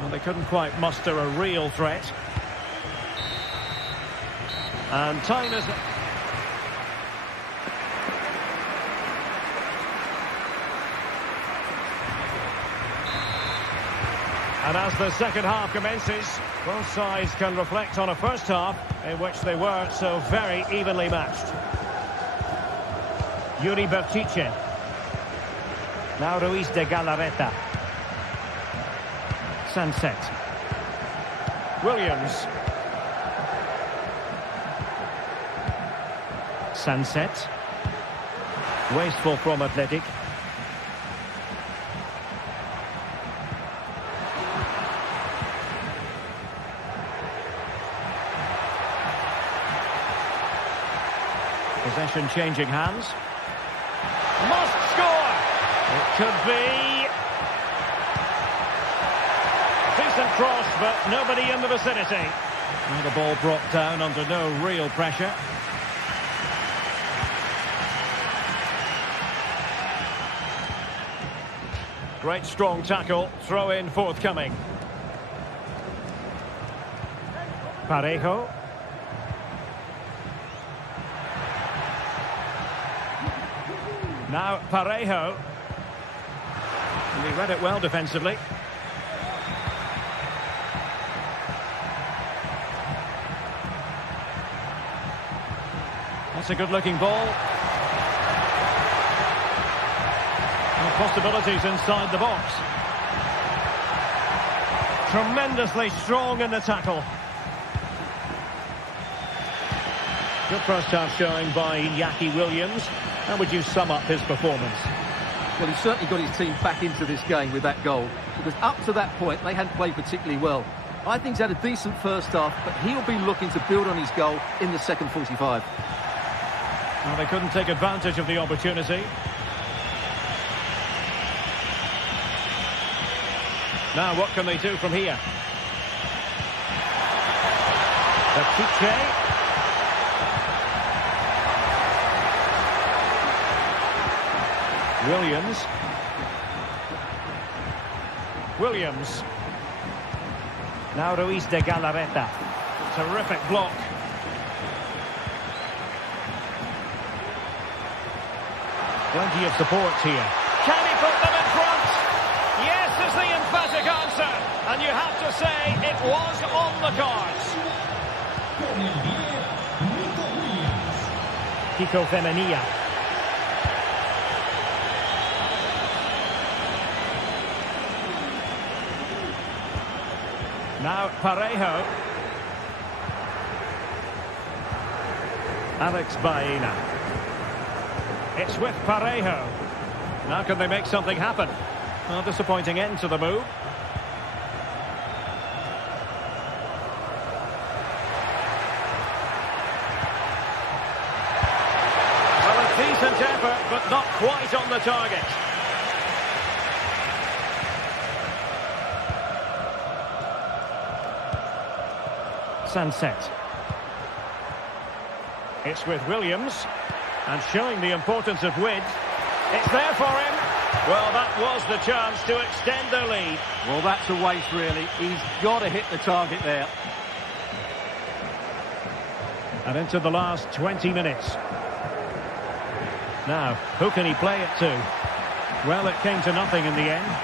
Well, they couldn't quite muster a real threat. And time is... And as the second half commences, both sides can reflect on a first half in which they were so very evenly matched. Yuri Bertice. Now Ruiz de Galarreta. Sunset. Williams. Sunset. Wasteful from Athletic. Possession changing hands. Must score! It could be. Decent cross, but nobody in the vicinity. And the ball brought down under no real pressure. Great strong tackle, throw in forthcoming. Parejo. Now Parejo. And he read it well defensively. That's a good-looking ball. And possibilities inside the box. Tremendously strong in the tackle. Good first half showing by Iñaki Williams. How would you sum up his performance? Well, he certainly got his team back into this game with that goal, because up to that point they hadn't played particularly well. I think he's had a decent first half, but he'll be looking to build on his goal in the second 45. Well, they couldn't take advantage of the opportunity. Now what can they do from here? Bertice. Williams. Now Ruiz de Galarreta. Terrific block. Plenty of support here. Can he put them in front? Yes is the emphatic answer. And you have to say it was on the cards. Kiko Femenia. Now Parejo. Alex Baena. It's with Parejo. Now can they make something happen? Well, disappointing end to the move. Well, a decent effort, but not quite on the target. Sunset. It's with Williams, and showing the importance of width. It's there for him. Well, that was the chance to extend their lead. Well, that's a waste, really. He's got to hit the target there. And into the last 20 minutes. Now, who can he play it to? Well, it came to nothing in the end.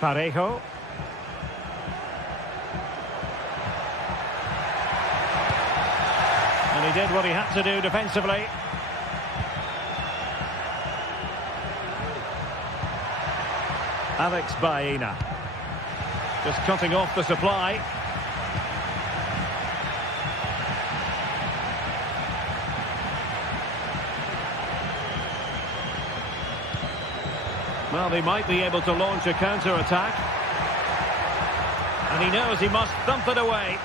Parejo. And he did what he had to do defensively. Alex Baena. Just cutting off the supply. Well, they might be able to launch a counter-attack. And he knows he must thump it away.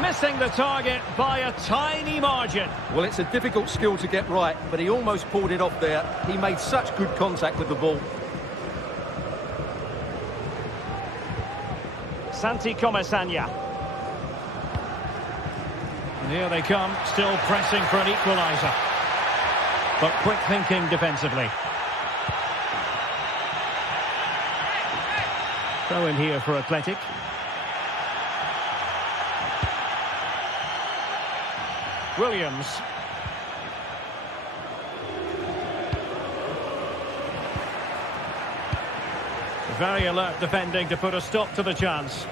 Missing the target by a tiny margin. Well, it's a difficult skill to get right, but he almost pulled it off there. He made such good contact with the ball. Santi Comesaña. And here they come, still pressing for an equaliser. But quick thinking defensively. Throw in here for Athletic. Williams. Very alert defending to put a stop to the chance.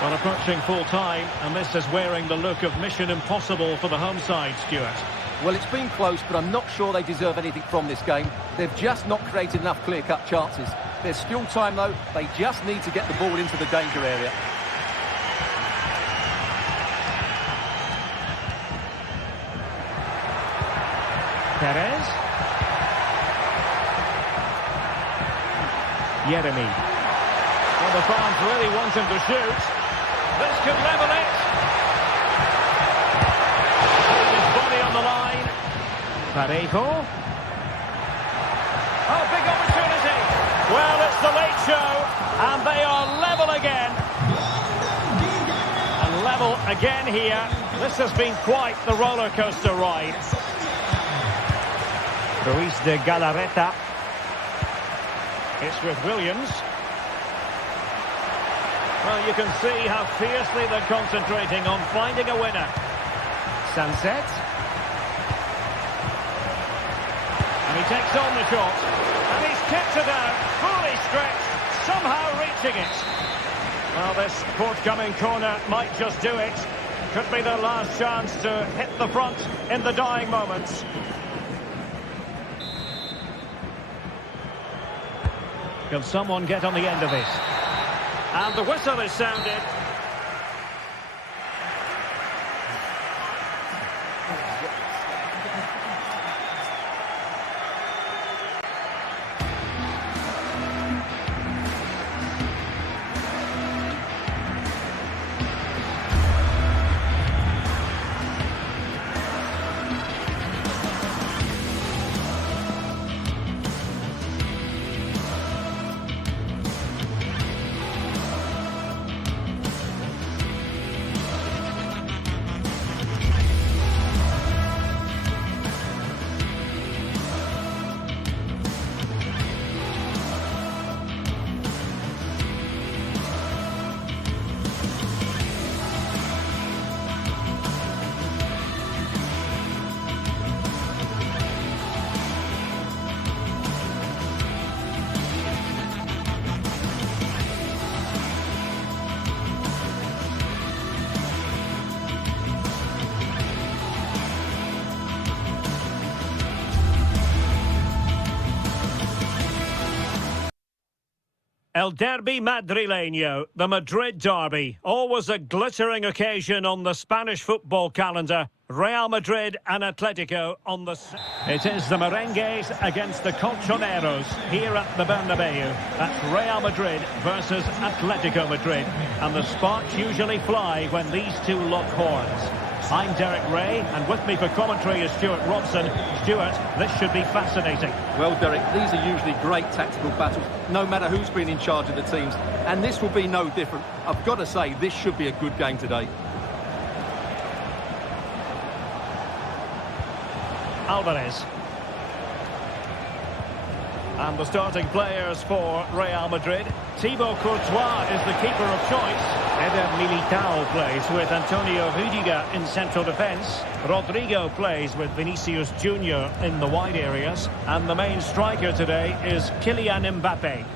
Well, approaching full time, and this is wearing the look of mission impossible for the home side, Stuart. Well, it's been close, but I'm not sure they deserve anything from this game. They've just not created enough clear-cut chances. There's still time, though. They just need to get the ball into the danger area. Perez. Yeremy. Well, the fans really want him to shoot. This could level it. Putting his body on the line. Parejo. Oh, big opportunity. Well, it's the late show, and they are level again. And level again here. This has been quite the roller coaster ride. Ruiz de Galarreta. It's with Williams. Well, you can see how fiercely they're concentrating on finding a winner. Sunset. And he takes on the shot. And he's kept it out, fully stretched, somehow reaching it. Well, this forthcoming corner might just do it. Could be their last chance to hit the front in the dying moments. Can someone get on the end of this? And the whistle is sounded. El Derby Madrileño, the Madrid Derby. Always a glittering occasion on the Spanish football calendar. Real Madrid and Atletico on the... It is the Merengues against the Colchoneros here at the Bernabeu. That's Real Madrid versus Atletico Madrid. And the sparks usually fly when these two lock horns. I'm Derek Ray, and with me for commentary is Stuart Robson. Stuart, this should be fascinating. Well, Derek, these are usually great tactical battles, no matter who's been in charge of the teams. And this will be no different. I've got to say, this should be a good game today. Alvarez. And the starting players for Real Madrid. Thibaut Courtois is the keeper of choice. Eder Militao plays with Antonio Rüdiger in central defence. Rodrigo plays with Vinicius Junior in the wide areas. And the main striker today is Kylian Mbappe.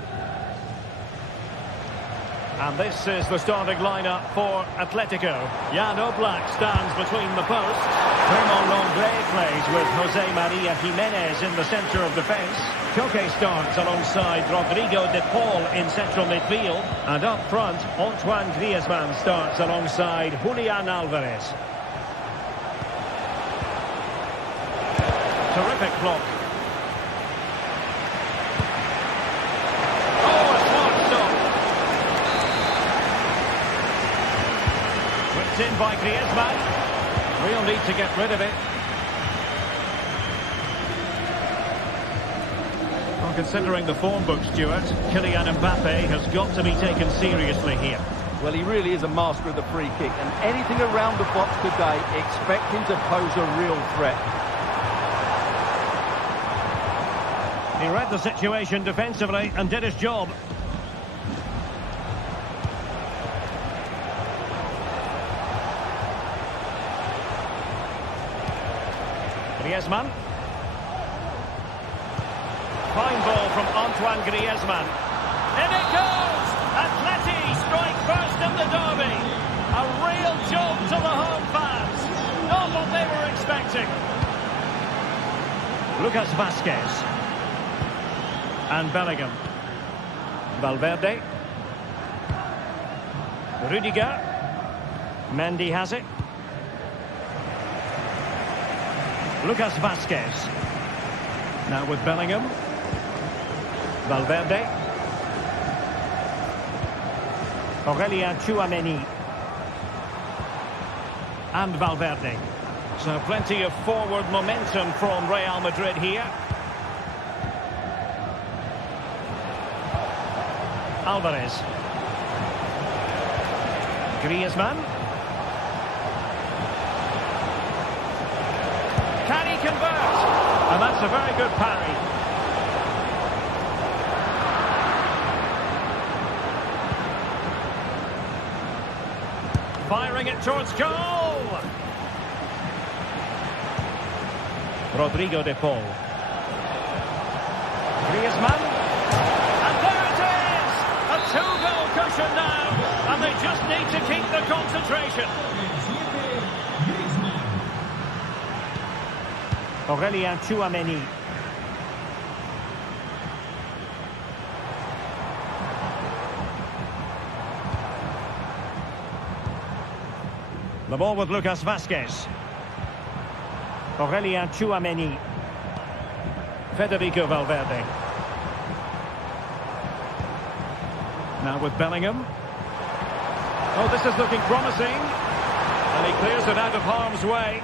And this is the starting lineup for Atletico. Jan Oblak stands between the posts. Raymond Lenglet plays with Jose Maria Jimenez in the centre of defence. Koke starts alongside Rodrigo de Paul in central midfield. And up front, Antoine Griezmann starts alongside Julian Alvarez. Terrific block. Oh, a smart stop. Whipped in by Griezmann. Real need to get rid of it. Well, considering the form book, Stuart, Kylian Mbappe has got to be taken seriously here. Well, he really is a master of the free kick, and anything around the box today, expect him to pose a real threat. He read the situation defensively and did his job. Griezmann. Fine ball from Antoine Griezmann. In it goes! Atleti strike first in the derby. A real jolt to the home fans. Not what they were expecting. Lucas Vazquez. And Bellingham. Valverde. Rudiger. Mendy has it. Lucas Vazquez. Now with Bellingham. Valverde. Aurelien Tchouameni. And Valverde. So plenty of forward momentum from Real Madrid here. Alvarez. Griezmann. Can he convert? And that's a very good parry. Firing it towards goal. Rodrigo de Paul. Griezmann. And there it is! A two-goal cushion now. And they just need to keep the concentration. Aurelien Tchouameni. The ball with Lucas Vazquez. Aurelien Tchouameni. Federico Valverde. Now with Bellingham. Oh, this is looking promising. And he clears it out of harm's way.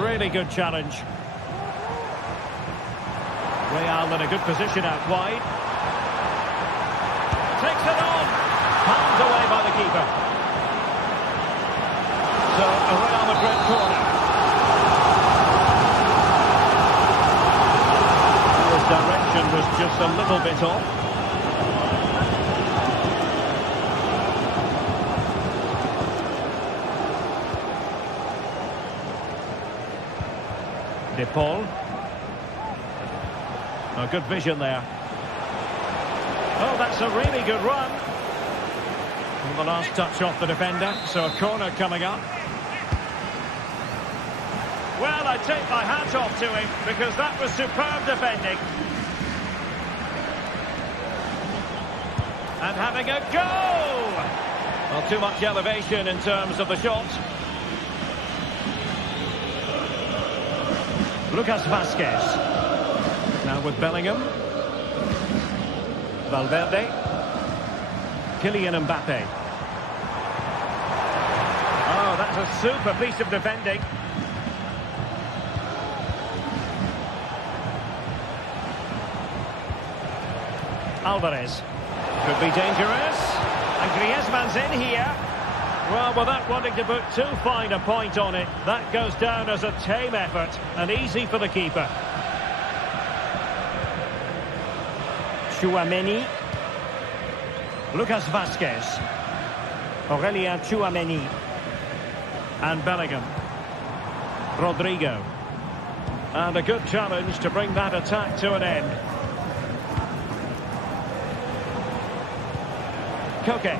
Really good challenge. Real in a good position out wide. Takes it on. Palmed away by the keeper. So a Real Madrid corner. His direction was just a little bit off. De Paul. Oh, good vision there. Oh, that's a really good run. And the last touch off the defender, so a corner coming up. Well, I take my hat off to him because that was superb defending. And having a go! Well, too much elevation in terms of the shot. Lucas Vazquez. Now with Bellingham. Valverde. Kylian Mbappe. Oh, that's a super piece of defending. Alvarez. Could be dangerous. And Griezmann's in here. Well, without wanting to put too fine a point on it, that goes down as a tame effort and easy for the keeper. Tchouameni. Lucas Vazquez. Aurelien Tchouameni. And Bellingham. Rodrigo. And a good challenge to bring that attack to an end. Koke.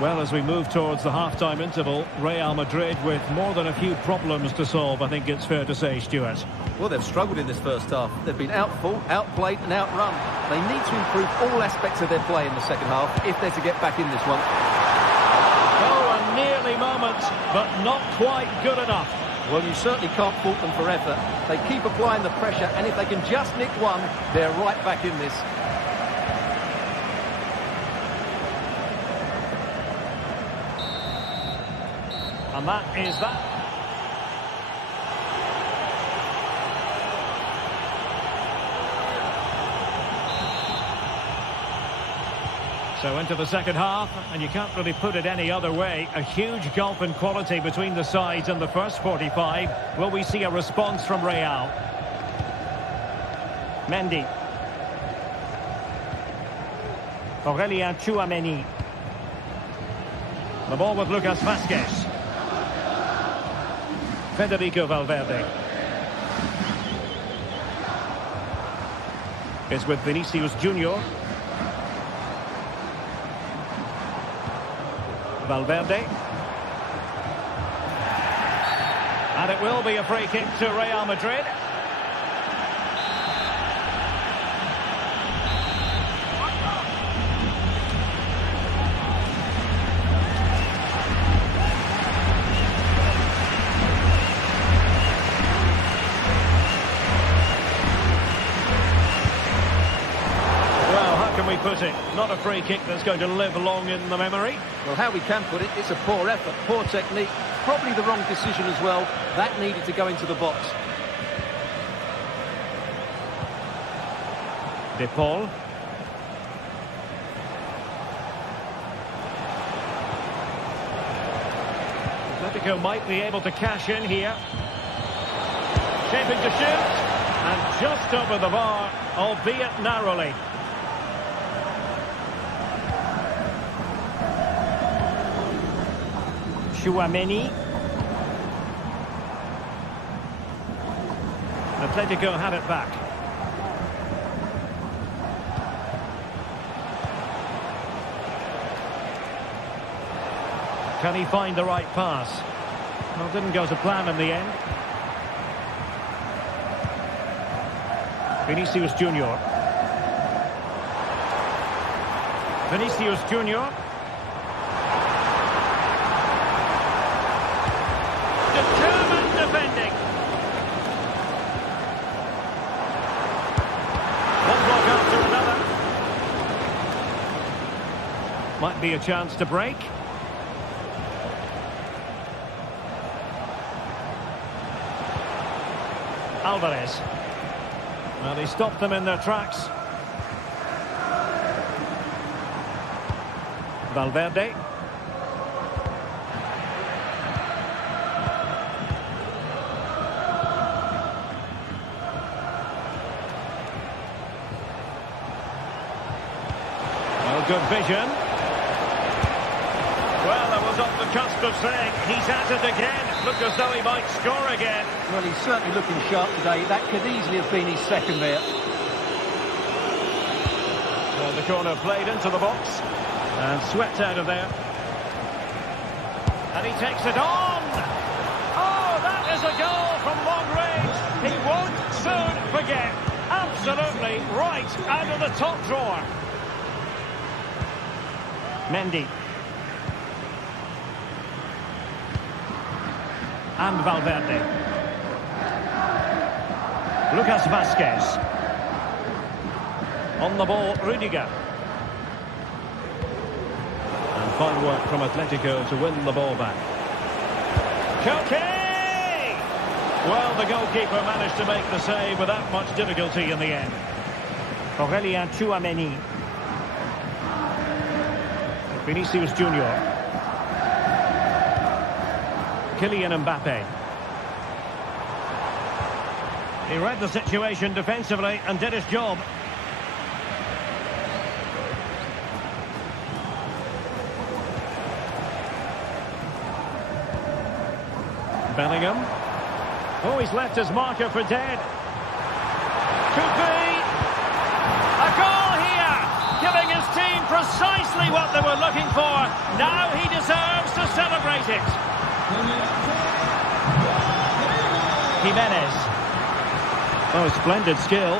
Well, as we move towards the half-time interval, Real Madrid with more than a few problems to solve, I think it's fair to say, Stuart. Well, they've struggled in this first half. They've been outfought, outplayed and outrun. They need to improve all aspects of their play in the second half if they're to get back in this one. Oh, a nearly moment, but not quite good enough. Well, you certainly can't fault them for effort. They keep applying the pressure, and if they can just nick one, they're right back in this. And that is that. So into the second half, and you can't really put it any other way. A huge gulf in quality between the sides in the first 45. Will we see a response from Real? Mendy. Aurelien Tchouameni. The ball with Lucas Vázquez. Federico Valverde. It's with Vinicius Junior. Valverde. And it will be a free kick to Real Madrid. Put it, not a free kick that's going to live long in the memory. Well, how we can put it, it's a poor effort, poor technique, probably the wrong decision as well. That needed to go into the box. De Paul. Atletico might be able to cash in here. Shaping to shoot, and just over the bar, albeit narrowly. Tchouameni. Atletico had it back. Can he find the right pass? Well, didn't go to plan in the end. Vinicius Junior. Vinicius Junior. Defending. One block after another. Might be a chance to break. Alvarez. Well, he stopped them in their tracks. Valverde. Good vision. Well, that was off the cusp of saying he's at it again. Looked as though he might score again. Well, he's certainly looking sharp today. That could easily have been his second there. Well, the corner played into the box and swept out of there. And he takes it on. Oh, that is a goal from long range. He won't soon forget. Absolutely right out of the top drawer. Mendy. And Valverde. Lucas Vázquez. On the ball, Rudiger. And fine work from Atletico to win the ball back. Koke! Well, the goalkeeper managed to make the save without much difficulty in the end. Aurelien Tchouameni. Vinicius Junior. Kylian Mbappe. He read the situation defensively and did his job. Bellingham. Oh, he's left his marker for dead. Could be a goal here. Giving giving his team precisely what they were looking for. Now he deserves to celebrate it. Jimenez. Oh, splendid skill.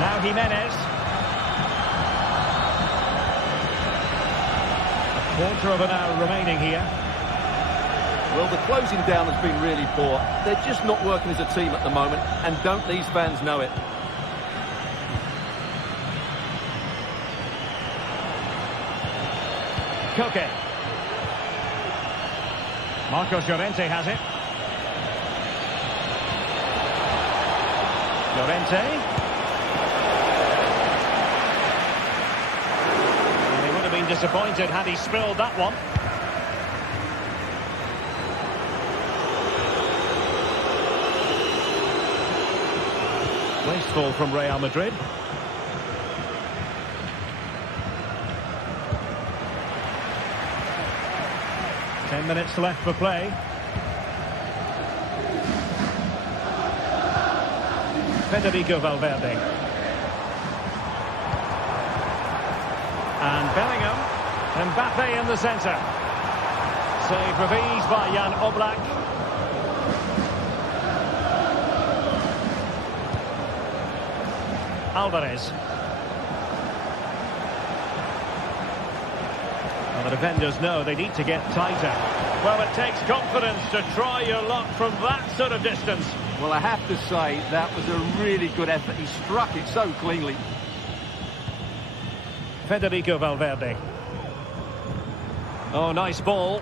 Now Jimenez. A quarter of an hour remaining here. Well, the closing down has been really poor. They're just not working as a team at the moment, and don't these fans know it? Koke. Marcos Llorente has it. Llorente. And he would have been disappointed had he spilled that one. Wasteful from Real Madrid. Ten minutes left for play. Federico Valverde. And Bellingham. Mbappe in the centre. Save revised by Jan Oblak. Alvarez. Well, the defenders know they need to get tighter. Well, it takes confidence to try your luck from that sort of distance. Well, I have to say, that was a really good effort. He struck it so cleanly. Federico Valverde. Oh, nice ball.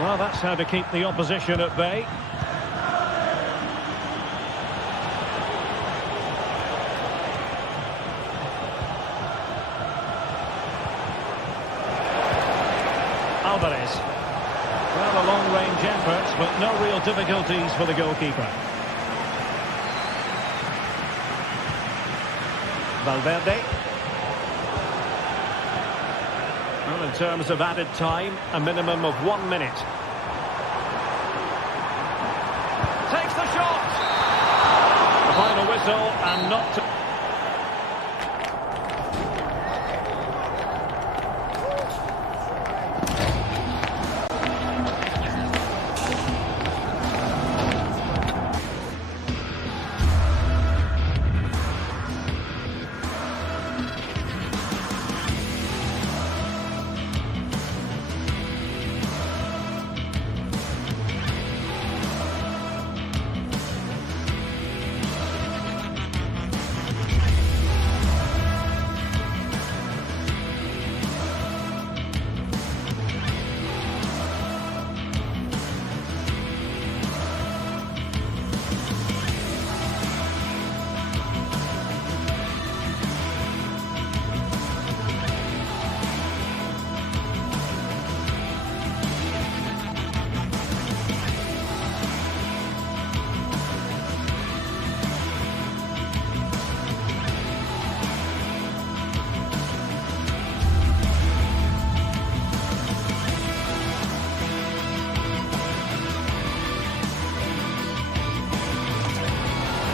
Well, that's how to keep the opposition at bay. Alvarez. Well, a long-range effort, but no real difficulties for the goalkeeper. Valverde. Well, in terms of added time, a minimum of 1 minute. Takes the shot! The final whistle, and not to...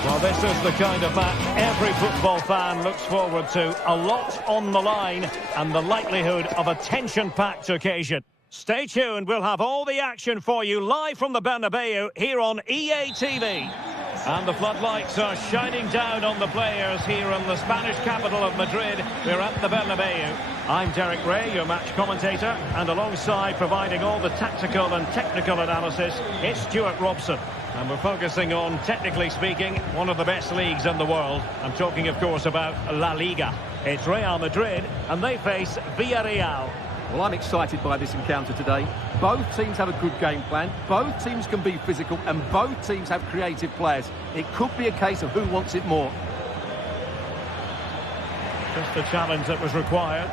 Well, this is the kind of match every football fan looks forward to. A lot on the line and the likelihood of a tension-packed occasion. Stay tuned, we'll have all the action for you live from the Bernabeu here on EA TV. And the floodlights are shining down on the players here in the Spanish capital of Madrid. We're at the Bernabeu. I'm Derek Ray, your match commentator, and alongside providing all the tactical and technical analysis, it's Stuart Robson. And we're focusing on, technically speaking, one of the best leagues in the world. I'm talking, of course, about La Liga. It's Real Madrid, and they face Villarreal. Well, I'm excited by this encounter today. Both teams have a good game plan. Both teams can be physical, and both teams have creative players. It could be a case of who wants it more. Just the challenge that was required.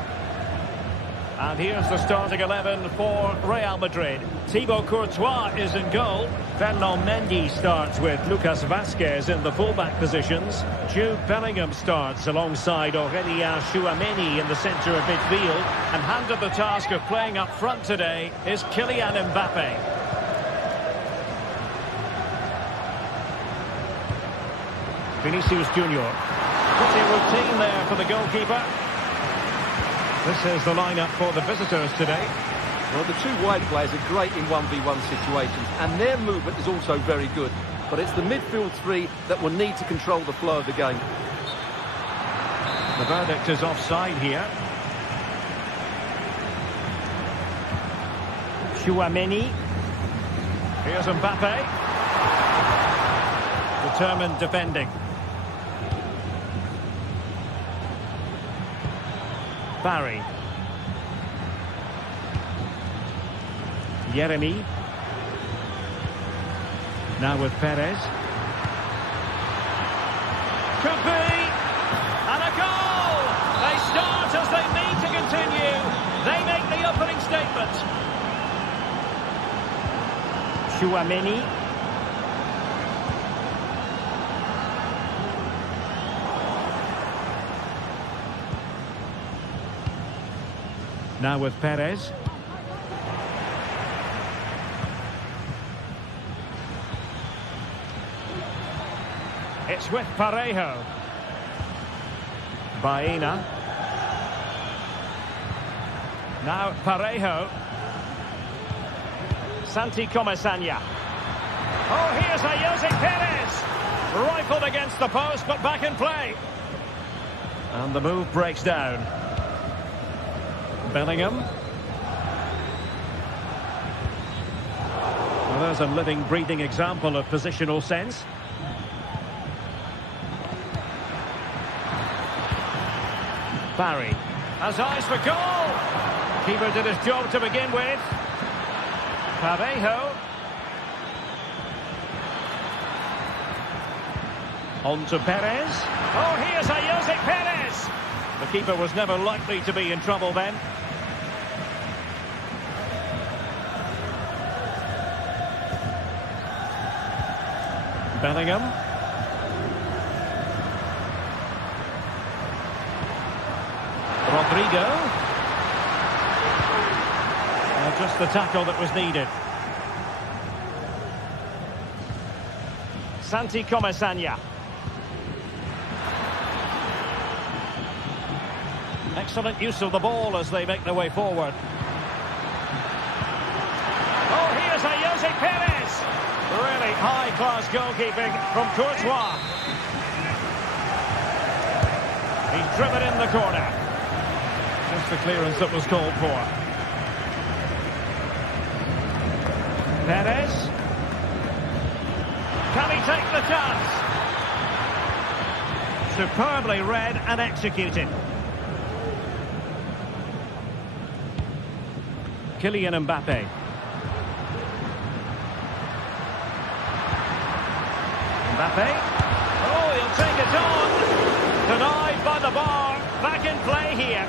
And here's the starting 11 for Real Madrid. Thibaut Courtois is in goal. Fernand Mendy starts with Lucas Vazquez in the fullback positions. Jude Bellingham starts alongside Aurélien Tchouameni in the centre of midfield. And handed the task of playing up front today is Kylian Mbappe. Vinicius Junior. Pretty routine there for the goalkeeper. This is the lineup for the visitors today. Well, the two wide players are great in 1v1 situations, and their movement is also very good. But it's the midfield three that will need to control the flow of the game. The verdict is offside here. Tchouaméni. Here's Mbappe. Determined defending. Barry. Yeremy. Now with Perez. Could be! And a goal! They start as they need to continue. They make the opening statement. Tchouaméni. Now with Perez. It's with Parejo. Baena. Now Parejo. Santi Comesaña. Oh, here's a Jose Perez. Rifled against the post, but back in play. And the move breaks down. Bellingham. Well, there's a living, breathing example of positional sense. Barry has eyes for goal. Keeper did his job to begin with. Parejo. On to Perez. Oh, here's a Jose Perez. The keeper was never likely to be in trouble then. Bellingham. Rodrigo. Just the tackle that was needed. Santi Comesaña. Excellent use of the ball as they make their way forward. Oh, here's a Jose Perez. Really high-class goalkeeping from Courtois. He's driven in the corner. Just the clearance that was called for. Perez. Can he take the chance? Superbly read and executed. Kylian Mbappe. Mbappe. Oh, he'll take it on. Denied by the bar. Back in play here.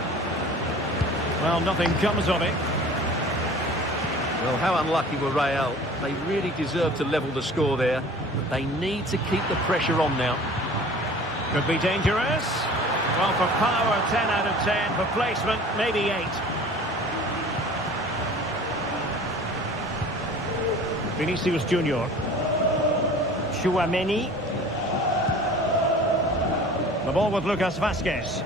Well, nothing comes of it. Well, how unlucky were Real. They really deserve to level the score there, but they need to keep the pressure on now. Could be dangerous. Well, for power, 10 out of 10. For placement, maybe 8. Vinicius Junior. Tchouaméni. The ball with Lucas Vázquez.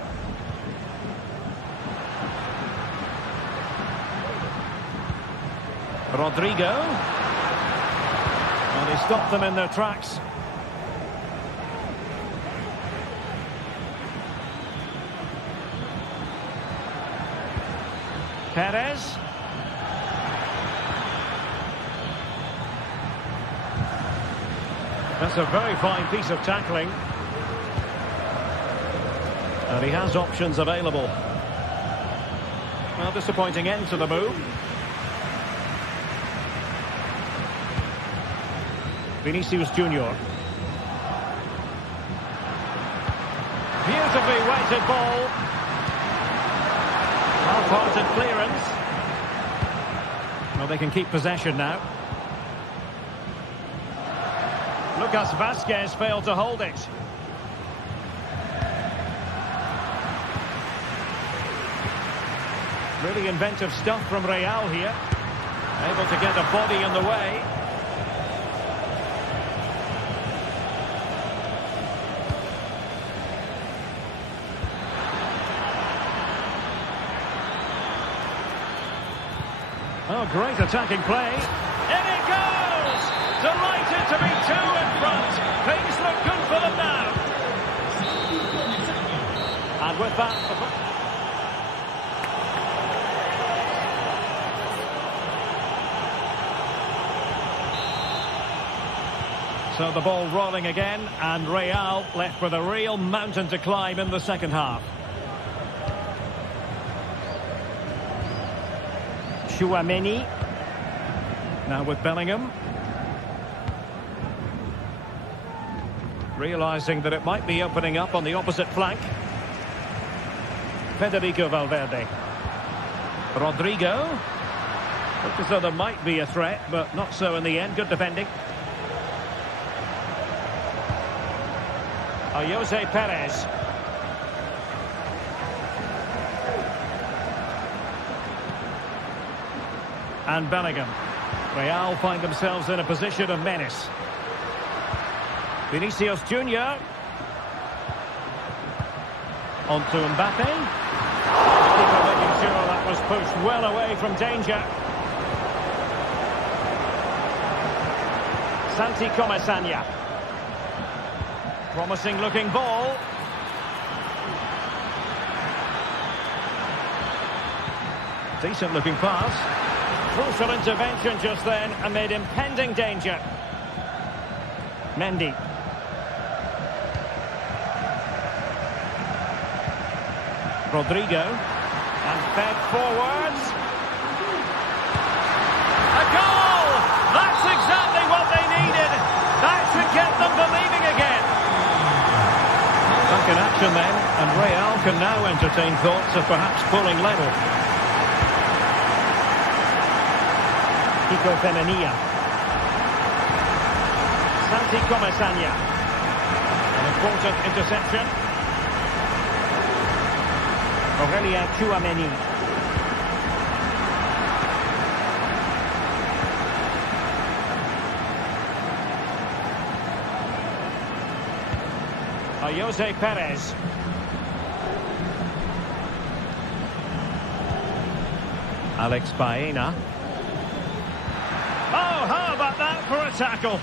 Rodrigo. And he stopped them in their tracks. Perez. That's a very fine piece of tackling. And he has options available. Well, disappointing end to the move. Vinicius Junior. Beautifully weighted ball. Half-hearted clearance. Well, they can keep possession now. Lucas Vázquez failed to hold it. Really inventive stuff from Real here. Able to get a body in the way. Oh, great attacking play. In it goes! Delighted to be two in front. Things look good for them now. And with that... So the ball rolling again, and Real left with a real mountain to climb in the second half. Tchouaméni. Now with Bellingham. Realising that it might be opening up on the opposite flank. Federico Valverde. Rodrigo. Looked as though there might be a threat, but not so in the end. Good defending. Jose Perez. And Bellingham. Real find themselves in a position of menace. Vinicius Junior. On to Mbappe. The keeper making sure that was pushed well away from danger. Santi Comesaña. Promising looking ball. Decent looking pass. Crucial intervention just then amid impending danger. Mendy. Rodrigo. And fed forwards. A goal! That's exactly what they needed. That should get them believing again. Back in action then, and Real can now entertain thoughts of perhaps pulling level. Kiko Femenia. Santi Comesaña. An important interception. Aurelien Tchouaméni. Jose Perez. Alex Baena. Oh, how about that for a tackle?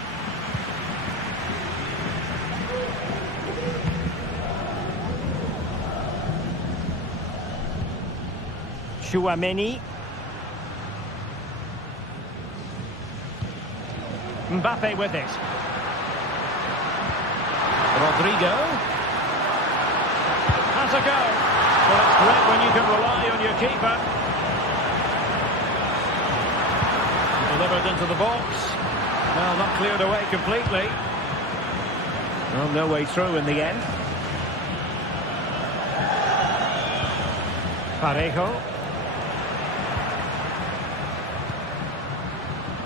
Tchouaméni. Mbappe with it. Rodrigo. Has a go. Well, it's great when you can rely on your keeper. Delivered into the box. Well, not cleared away completely. Well, no way through in the end. Parejo.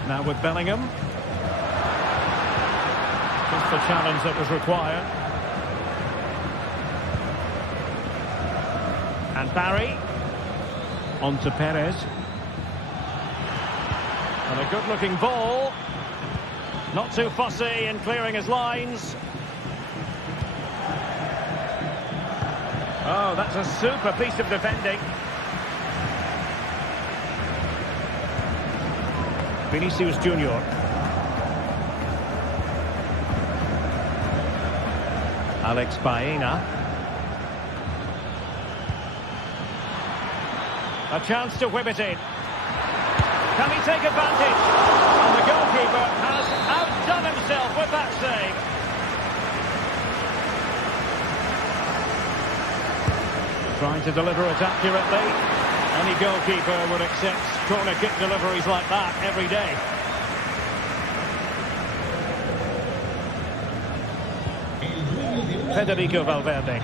Now with Bellingham. Just the challenge that was required. And Barry. On to Perez. And a good-looking ball. Not too fussy in clearing his lines. Oh, that's a super piece of defending. Vinicius Junior. Alex Baena. A chance to whip it in. Can he take advantage? And the goalkeeper has outdone himself with that save. Trying to deliver it accurately. Any goalkeeper would accept corner kick deliveries like that every day. Federico Valverde.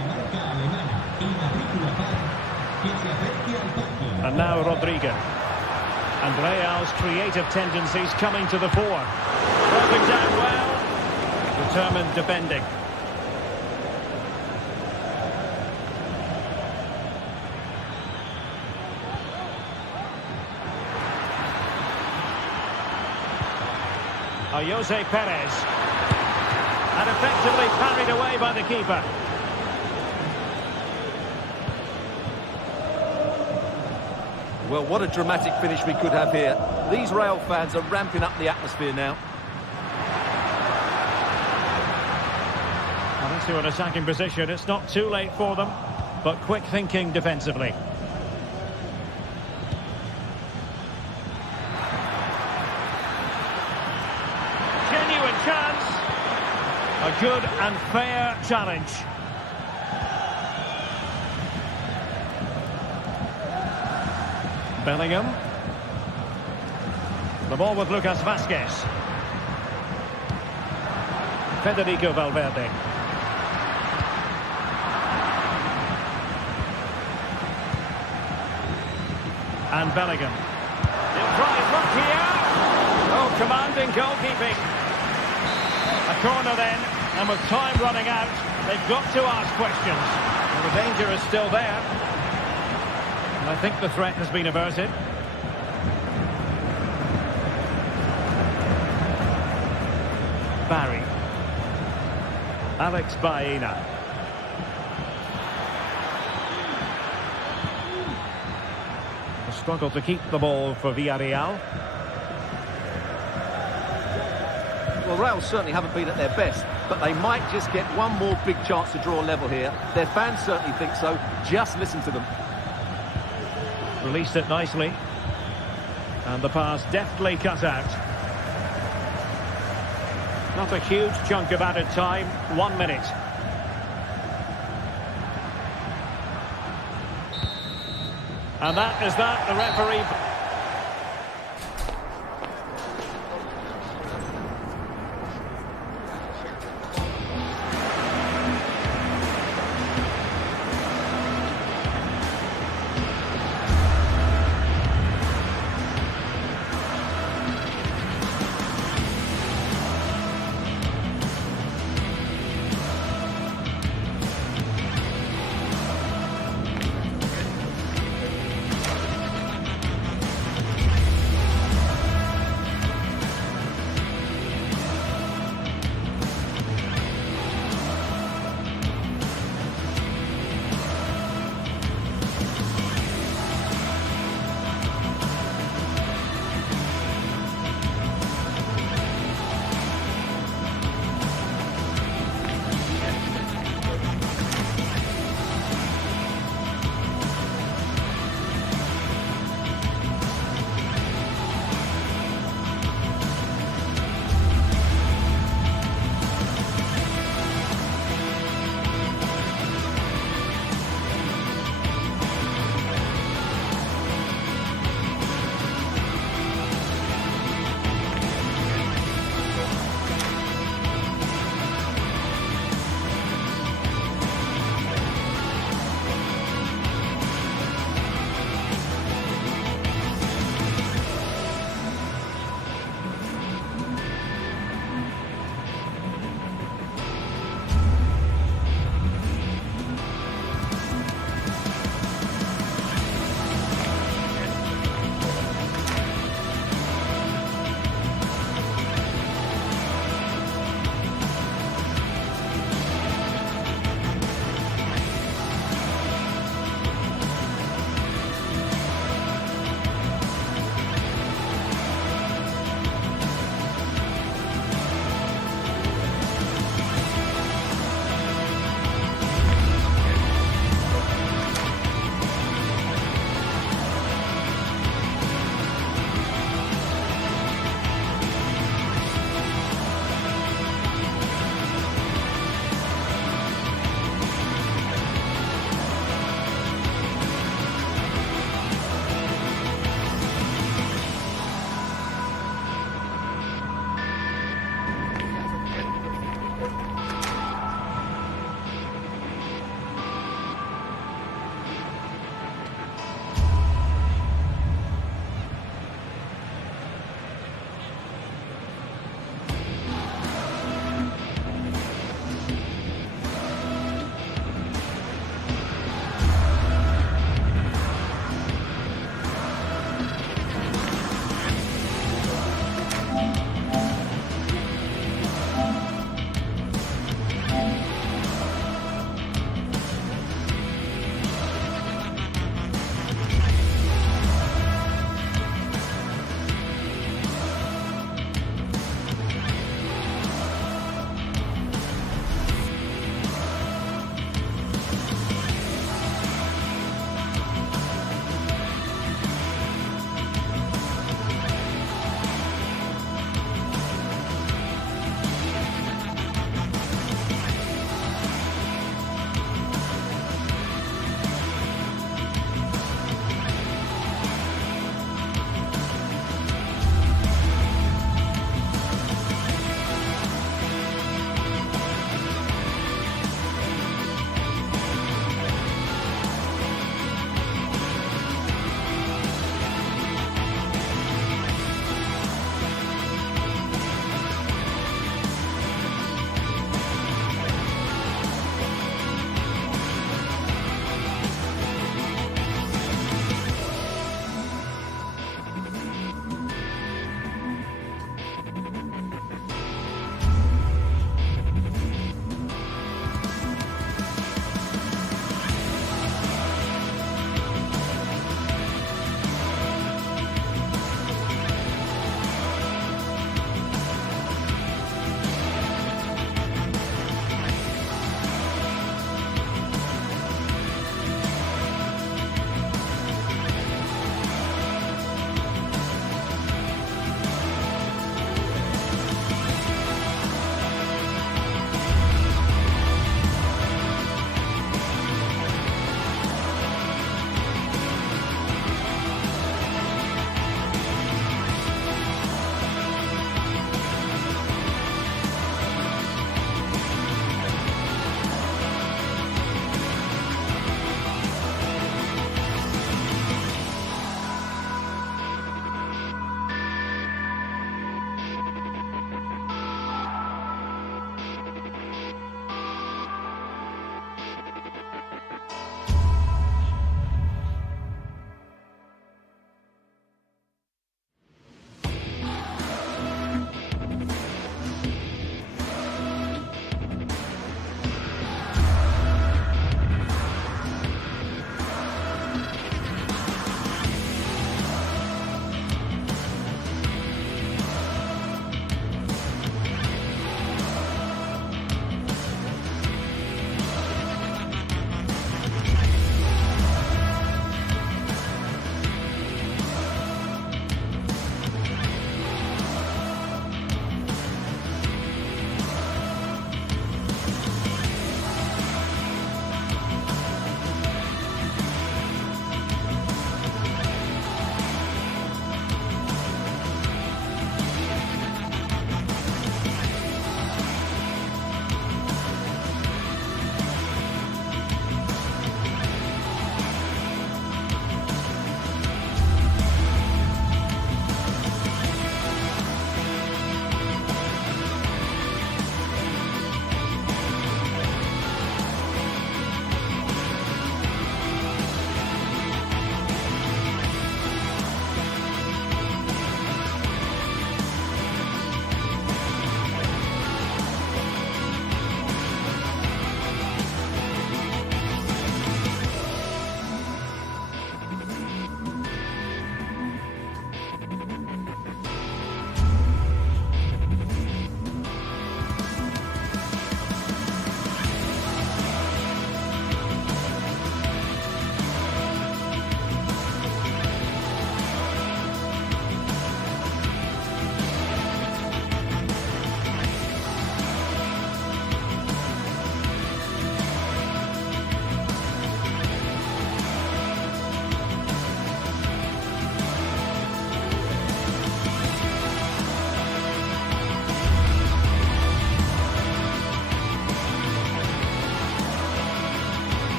And now Rodrigo. And Real's creative tendencies coming to the fore. Broken down well. Determined defending. Jose Perez. And effectively parried away by the keeper. Well, what a dramatic finish we could have here. These Real fans are ramping up the atmosphere now. Well, into an attacking position. It's not too late for them, but quick thinking defensively. Genuine chance. A good and fair challenge. Bellingham. The ball with Lucas Vazquez. Federico Valverde. And Bellingham. He'll try it back here. Oh, commanding goalkeeping. A corner then, and with time running out, they've got to ask questions. Well, the danger is still there. And I think the threat has been averted. Barry. Alex Baena. A struggle to keep the ball for Villarreal. Well, Real certainly haven't been at their best, but they might just get one more big chance to draw level here. Their fans certainly think so. Just listen to them. Released it nicely. And the pass deftly cut out. Not a huge chunk of added time. 1 minute. And that is that. The referee...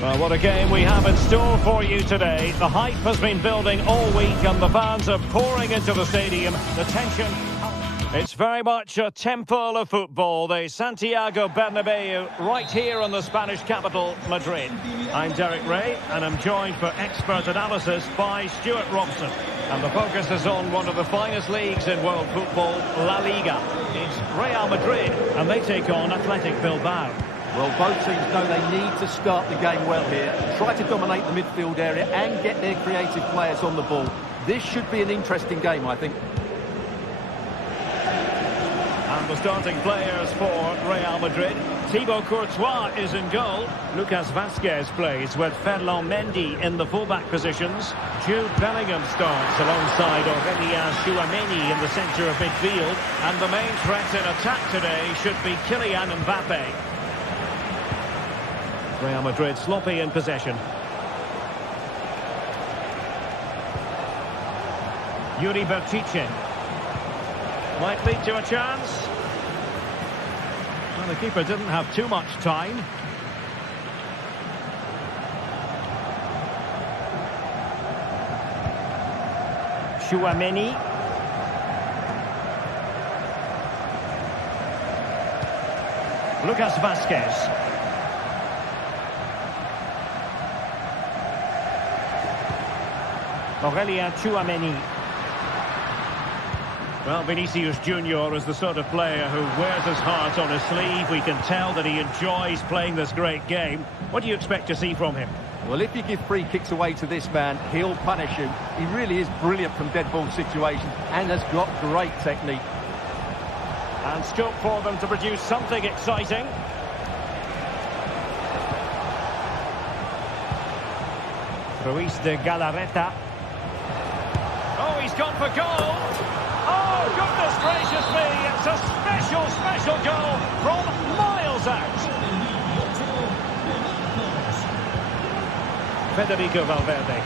Well, what a game we have in store for you today. The hype has been building all week and the fans are pouring into the stadium. The tension... It's very much a temple of football, the Santiago Bernabeu, right here in the Spanish capital, Madrid. I'm Derek Ray, and I'm joined for expert analysis by Stuart Robson. And the focus is on one of the finest leagues in world football, La Liga. It's Real Madrid, and they take on Athletic Bilbao. Well, both teams know they need to start the game well here, try to dominate the midfield area and get their creative players on the ball. This should be an interesting game, I think. And the starting players for Real Madrid. Thibaut Courtois is in goal. Lucas Vazquez plays with Ferland Mendy in the fullback positions. Jude Bellingham starts alongside Aurélien Tchouameni in the centre of midfield. And the main threat in attack today should be Kylian Mbappe. Real Madrid sloppy in possession. Yuri Bertice. Might lead to a chance. Well, the keeper didn't have too much time. Tchouameni. Lucas Vazquez. Aurélien Tchouameni. Well, Vinicius Junior is the sort of player who wears his heart on his sleeve. We can tell that he enjoys playing this great game. What do you expect to see from him? Well, if you give free kicks away to this man, he'll punish you. He really is brilliant from dead ball situations and has got great technique. And scope for them to produce something exciting. Ruiz de Galarreta. Oh, he's gone for goal! Oh, goodness gracious me! It's a special goal from miles out. Federico Valverde.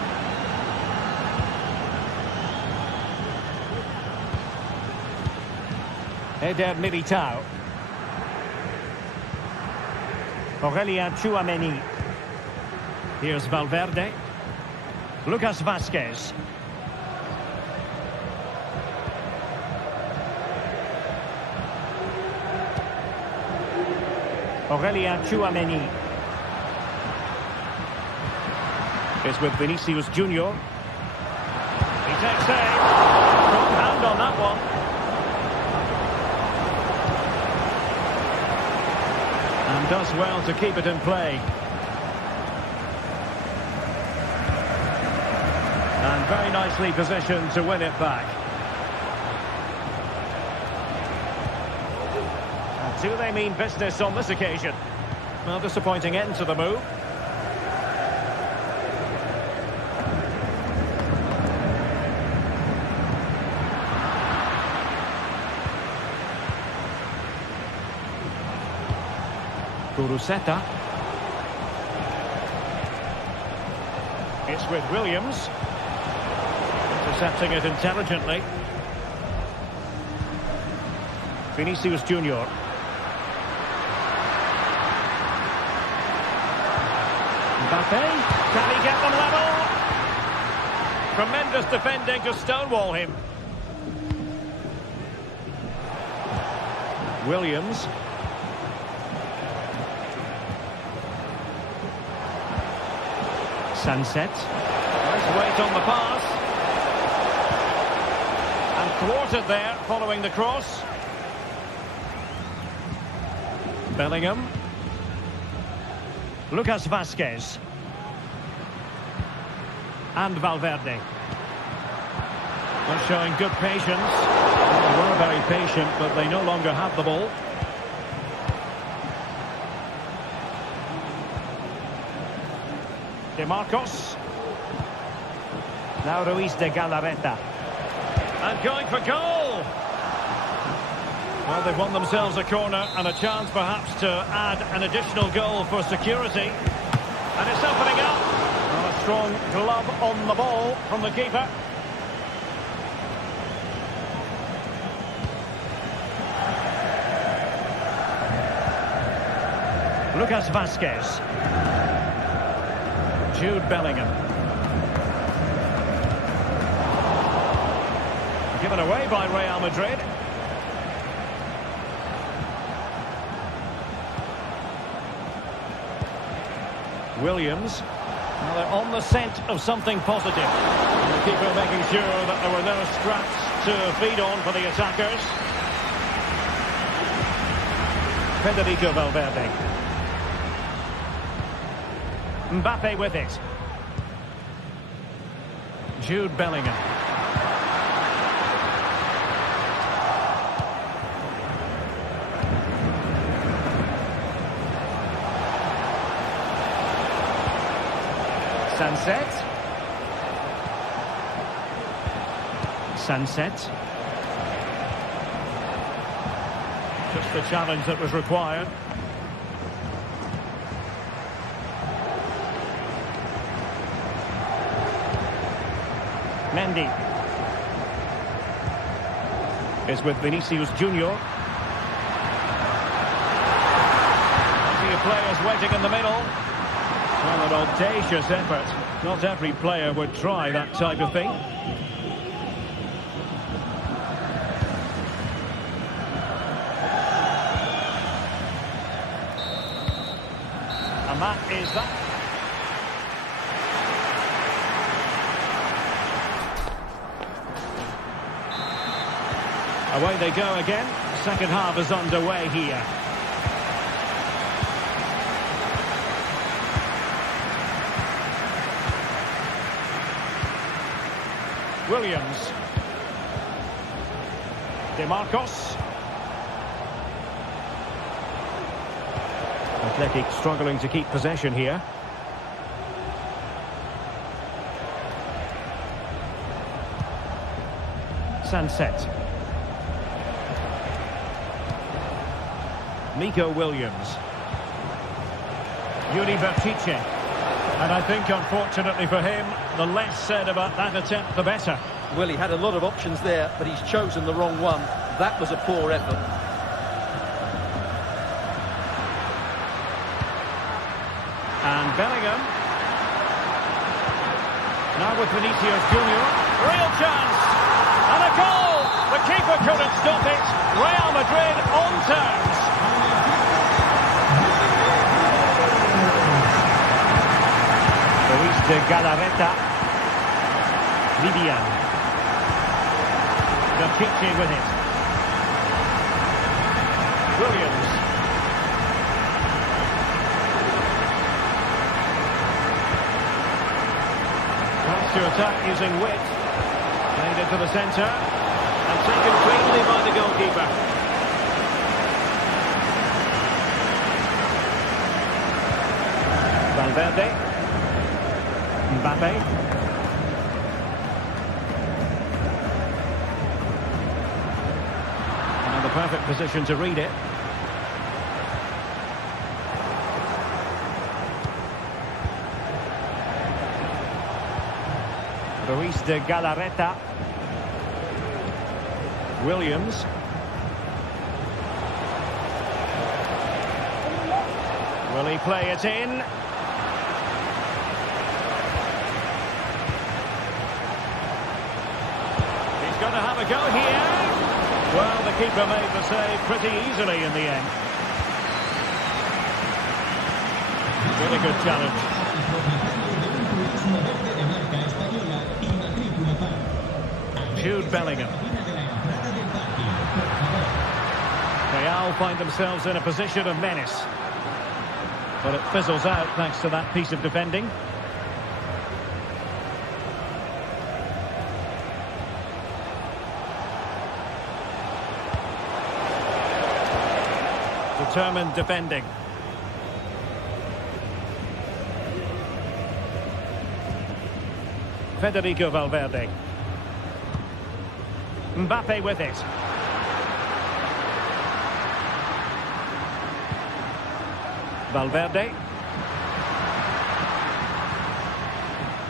Eder Militao. Aurélien Tchouameni. Here's Valverde. Lucas Vazquez. Aurélien Tchouameni. Is with Vinicius Junior. He takes aim. Strong hand on that one. And does well to keep it in play. And very nicely positioned to win it back. And do they mean business on this occasion? Well, disappointing end to the move. Kuruseta. It's with Williams. Intercepting it intelligently. Vinicius Junior. Mbappe. Can he get them level? Tremendous defending to stonewall him. Williams. Sunset. Nice weight on the pass. And thwarted there following the cross. Bellingham. Lucas Vazquez. And Valverde. They're showing good patience. They were very patient, but they no longer have the ball. De Marcos. Now Ruiz de Galarreta. And going for goal! Well, they've won themselves a corner and a chance perhaps to add an additional goal for security. And it's opening up. Well, a strong glove on the ball from the keeper. Lucas Vazquez. Jude Bellingham. Given away by Real Madrid. Williams. Well, they're on the scent of something positive. And the keeper making sure that there were no scraps to feed on for the attackers. Federico Valverde. Mbappe with it. Jude Bellingham. Sunset. Just the challenge that was required. Mendy is with Vinicius Junior. Plenty of players waiting in the middle. Well, an audacious effort. Not every player would try that type of thing. And that is that. Away they go again. Second half is underway here. Williams. DeMarcos. Athletic struggling to keep possession here. Sunset. Nico Williams. Yuri Vertice. And I think, unfortunately for him, the less said about that attempt, the better. Well, he had a lot of options there, but he's chosen the wrong one. That was a poor effort. And Bellingham. Now with Vinicius Junior. Real chance. And a goal. The keeper couldn't stop it. Real Madrid on terms. Luis de Galarreta. Vivian. Vertice with it. Williams. Tries to attack using width. Played into the centre. And taken cleanly by the goalkeeper. Valverde. Mbappe. And the perfect position to read it. Luis de Galarreta. Williams. Will he play it in? Going to have a go here. Well, the keeper made the save pretty easily in the end. Really good challenge. Jude Bellingham. Real find themselves in a position of menace. But it fizzles out thanks to that piece of defending. Determined defending. Federico Valverde. Mbappe with it. Valverde.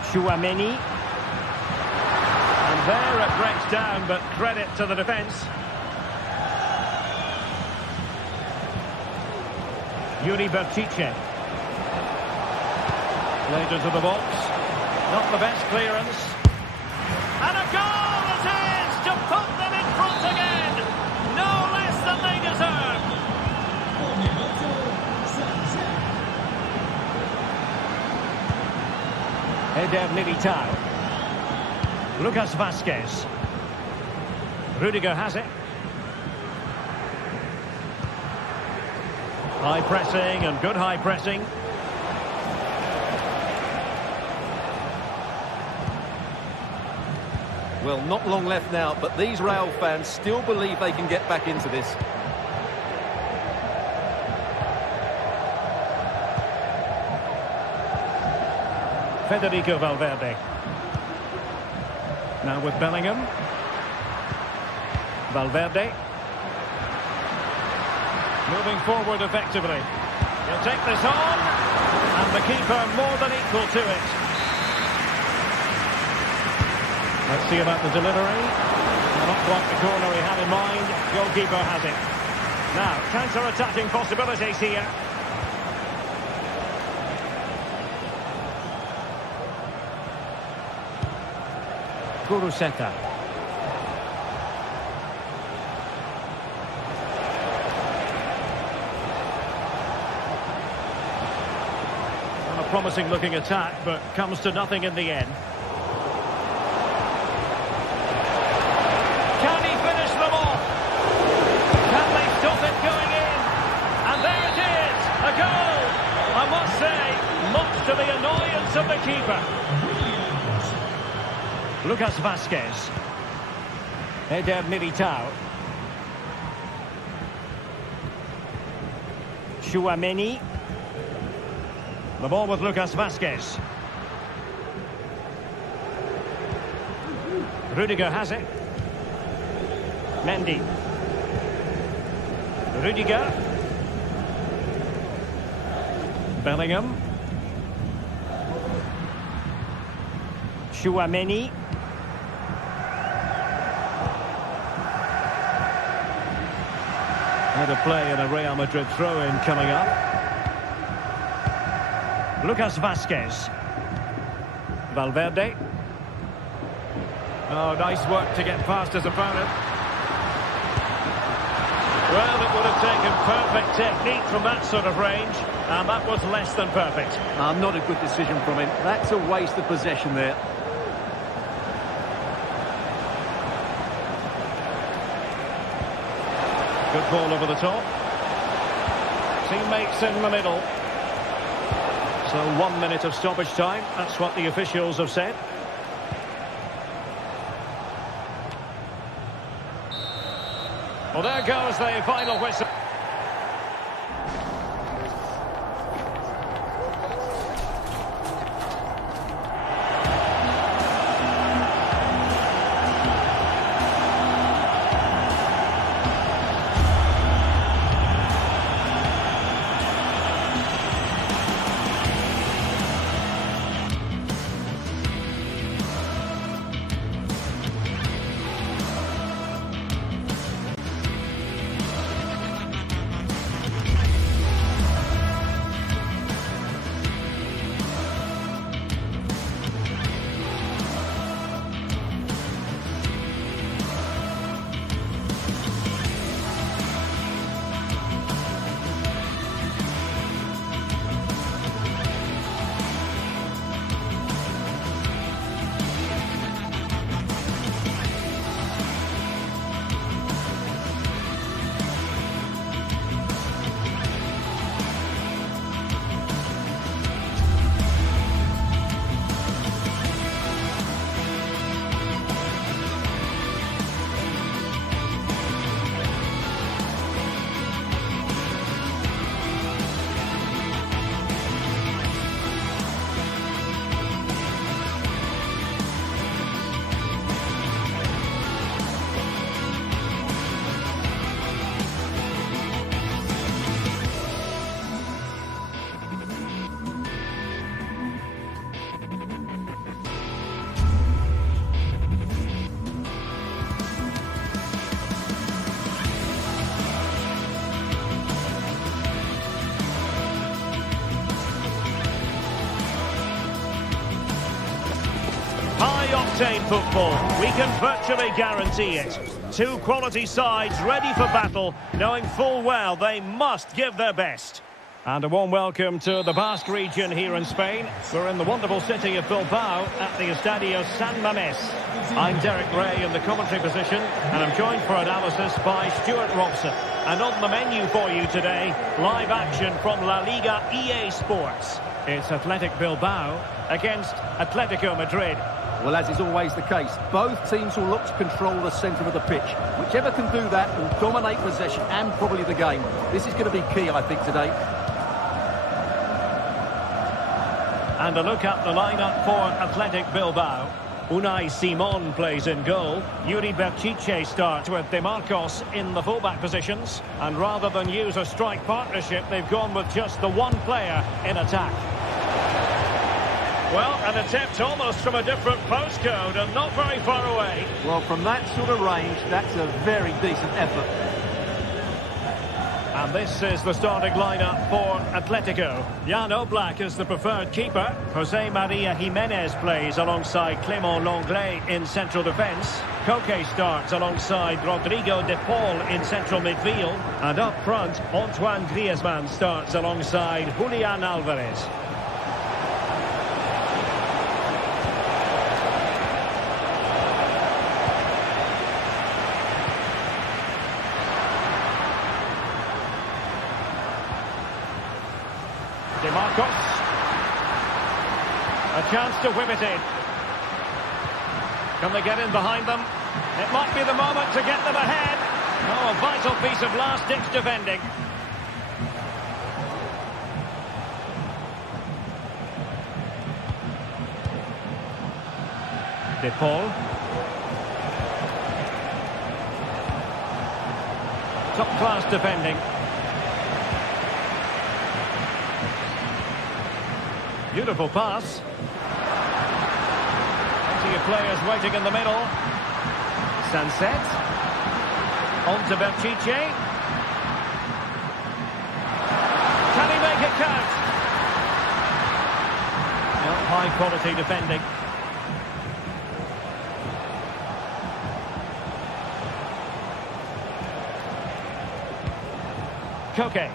Tchouaméni. And there it breaks down, but credit to the defence. Yuri Vertice. Played into the box. Not the best clearance. And a goal it is to put them in front again. No less than they deserve. Inter Milan. Lucas Vazquez. Rudiger has it. High pressing and good high pressing. Well, not long left now, but these Real fans still believe they can get back into this. Federico Valverde. Now with Bellingham. Valverde. Moving forward effectively. He'll take this on. And the keeper more than equal to it. Let's see about the delivery. Not quite the corner he had in mind. Goalkeeper has it. Now, counter-attacking possibilities here. Kuruseta. A promising looking attack, but comes to nothing in the end. Can he finish them off? Can they stop it going in? And there it is, a goal! I must say, much to the annoyance of the keeper. Lucas Vazquez. Inter Milan. Tchouaméni. The ball with Lucas Vazquez. Rudiger has it. Mendy. Rudiger. Bellingham. Tchouaméni. Had a play in a Real Madrid throw-in coming up. Lucas Vazquez. Valverde. Oh, nice work to get past his opponent. Well, it would have taken perfect technique from that sort of range, and that was less than perfect. Not a good decision from him. That's a waste of possession there. Good ball over the top. Teammates in the middle. So 1 minute of stoppage time. That's what the officials have said. Well, there goes the final whistle. high-octane football. We can virtually guarantee it. Two quality sides ready for battle, knowing full well they must give their best. And a warm welcome to the Basque region here in Spain. We're in the wonderful city of Bilbao at the Estadio San Mamés. I'm Derek Ray in the commentary position, and I'm joined for analysis by Stuart Robson. And on the menu for you today, live action from La Liga EA Sports. It's Athletic Bilbao against Atletico Madrid. Well, as is always the case, both teams will look to control the centre of the pitch. Whichever can do that will dominate possession and probably the game. This is going to be key, I think, today. And a look at the lineup for Athletic Bilbao. Unai Simon plays in goal. Yuri Berchiche starts with De Marcos in the fullback positions. And rather than use a strike partnership, they've gone with just the one player in attack. Well, an attempt almost from a different postcode and not very far away. Well, from that sort of range, that's a very decent effort. And this is the starting lineup for Atletico. Jan Oblak is the preferred keeper. Jose Maria Jimenez plays alongside Clément Lenglet in central defence. Koke starts alongside Rodrigo de Paul in central midfield. And up front, Antoine Griezmann starts alongside Julian Alvarez. De Marcos. A chance to whip it in. Can they get in behind them? It might be the moment to get them ahead. Oh, a vital piece of last-ditch defending. De Paul. Top-class defending. Beautiful pass. Plenty of players waiting in the middle. Sunset. On to Berchiche. Can he make it count? No, high quality defending. Koke.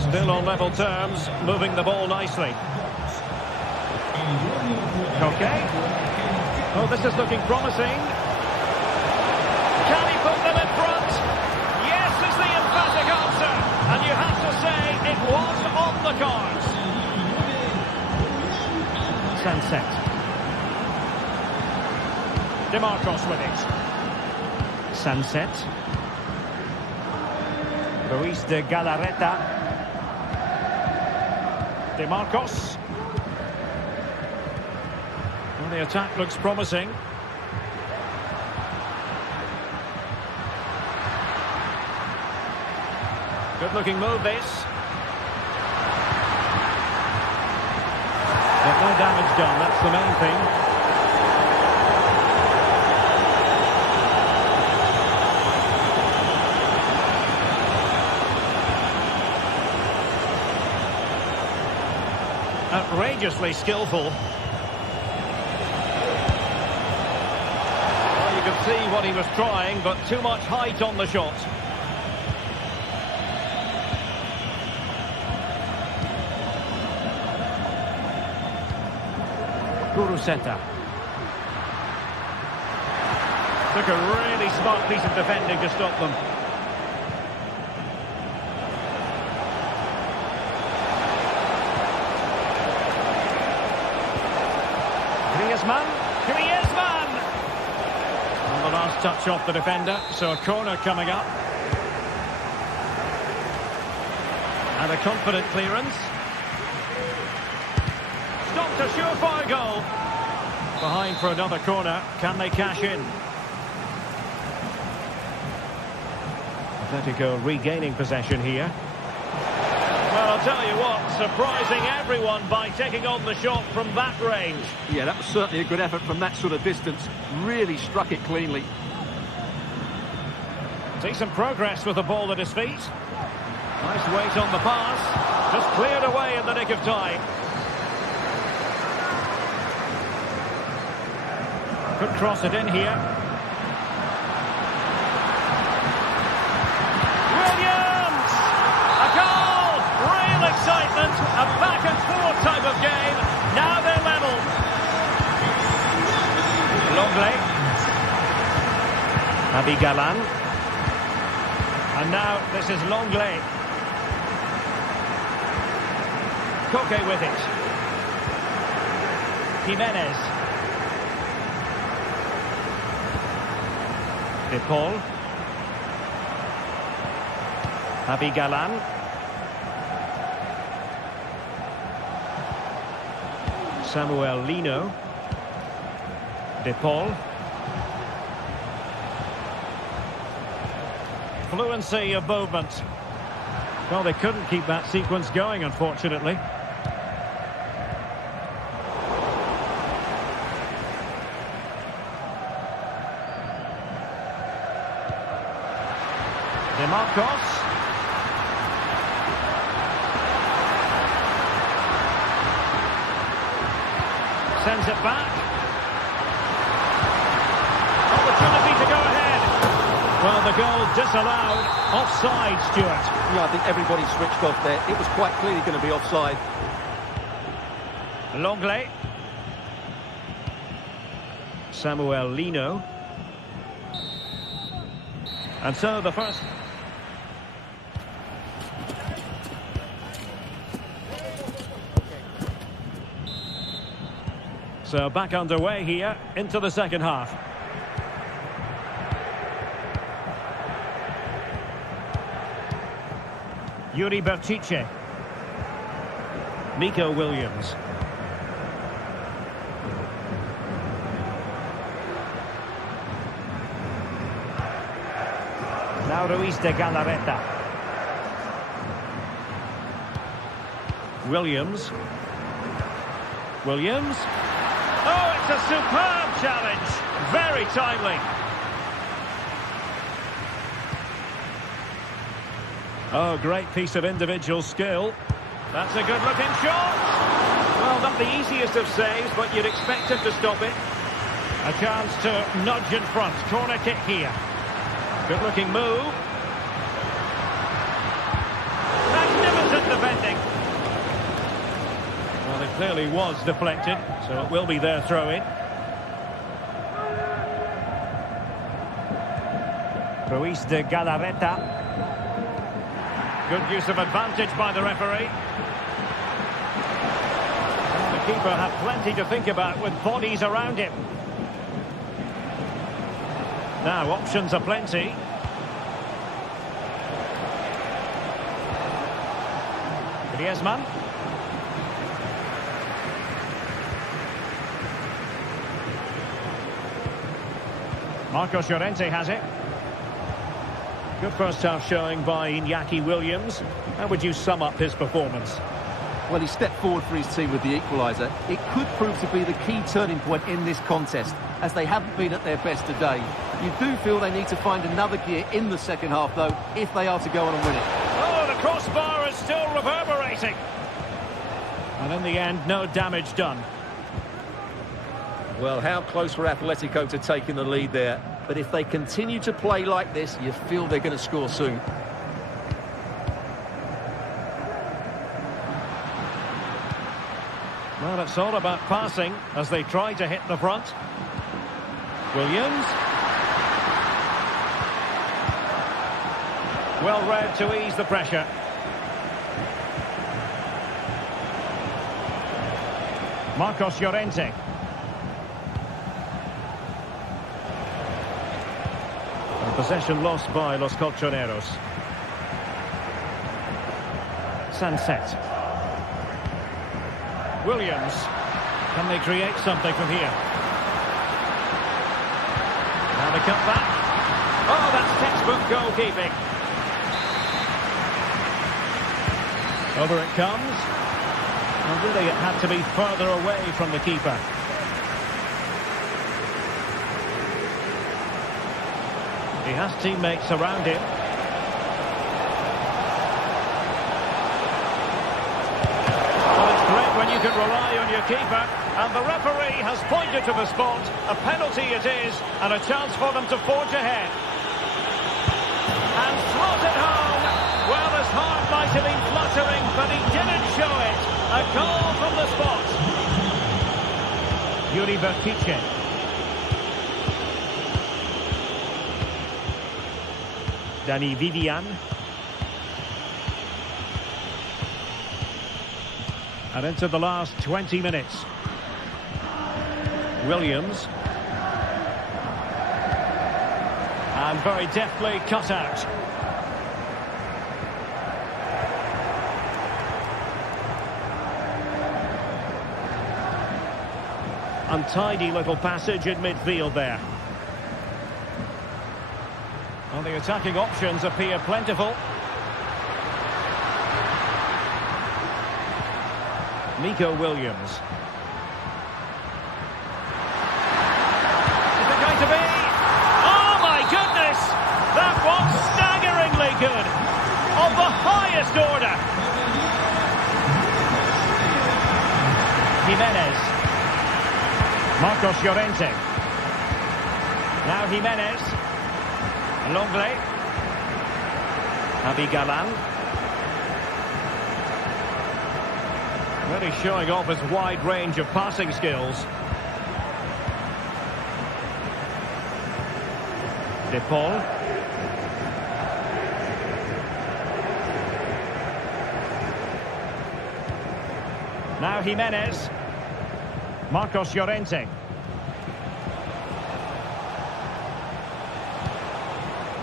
Still on level terms, moving the ball nicely. Koke. Oh, this is looking promising. Can he put them in front? Yes, is the emphatic answer. And you have to say it was on the cards. Sunset. De Marcos with it. Sunset. Ruiz de Galarreta. De Marcos. Well, the attack looks promising. Good looking move this. But no damage done, that's the main thing. Outrageously skillful. Well, you could see what he was trying, but too much height on the shot. Kuruseta. Took a really smart piece of defending to stop them. Griezmann! And the last touch off the defender, so a corner coming up. And a confident clearance. Stopped a surefire goal. Behind for another corner, can they cash in? Atletico regaining possession here. Well, I'll tell you what, surprising everyone by taking on the shot from that range. Yeah, that was certainly a good effort from that sort of distance. Really struck it cleanly. Decent progress with the ball at his feet. Nice weight on the pass. Just cleared away in the nick of time. Could cross it in here. Williams! A goal! Real excitement. A back and forth type of game. Now they're level. Longley. Galan. And now this is Longley. Koke with it. Jimenez. De Paul. Galan. Samuel Lino. De Paul. Fluency of movement. Well, they couldn't keep that sequence going, unfortunately. De Marcos. Sends it back. Opportunity to go ahead. Well, the goal disallowed. Offside, Stuart. Yeah, I think everybody switched off there. It was quite clearly going to be offside. Longley. Samuel Lino. And so the first... So back underway here into the second half. Yuri Berchiche. Nico Williams. Now Ruiz de Galarreta. Williams. Williams. Oh, it's a superb challenge. Very timely. Oh, great piece of individual skill. That's a good-looking shot. Well, not the easiest of saves, but you'd expect him to stop it. A chance to nudge in front. Corner kick here. Good-looking move. Magnificent defending. Well, it clearly was deflected, so it will be their throw-in. Ruiz de Galarreta. Good use of advantage by the referee. And the keeper had plenty to think about with bodies around him. Now, options are plenty. Griezmann. Marcos Llorente has it. Good first half showing by Iñaki Williams. How would you sum up his performance? Well, he stepped forward for his team with the equaliser. It could prove to be the key turning point in this contest, as they haven't been at their best today. You do feel they need to find another gear in the second half, though, if they are to go on and win it. Oh, the crossbar is still reverberating. And in the end, no damage done. Well, how close were Atletico to taking the lead there? But if they continue to play like this, you feel they're going to score soon. Well, it's all about passing as they try to hit the front. Williams. Well read to ease the pressure. Marcos Llorente. And possession lost by Los Colchoneros. Sunset. Williams. Can they create something from here? Now the cut back. Oh, that's textbook goalkeeping. Over it comes. And really it had to be further away from the keeper. He has teammates around him. Well, it's great when you can rely on your keeper. And the referee has pointed to the spot. A penalty it is, and a chance for them to forge ahead. And slotted home. Well, his heart might have been fluttering, but he didn't show it. A goal from the spot. Yuri Vertice. Dani Vivian. And into the last 20 minutes. Williams. And very deftly cut out. Untidy little passage in midfield there. Well, the attacking options appear plentiful. Nico Williams. Is it going to be? Oh my goodness! That was staggeringly good. Of the highest order. Jimenez. Marcos Llorente. Now Jimenez. Longley. Abigalan. Really showing off his wide range of passing skills. De Paul. Now Jimenez. Marcos Llorente.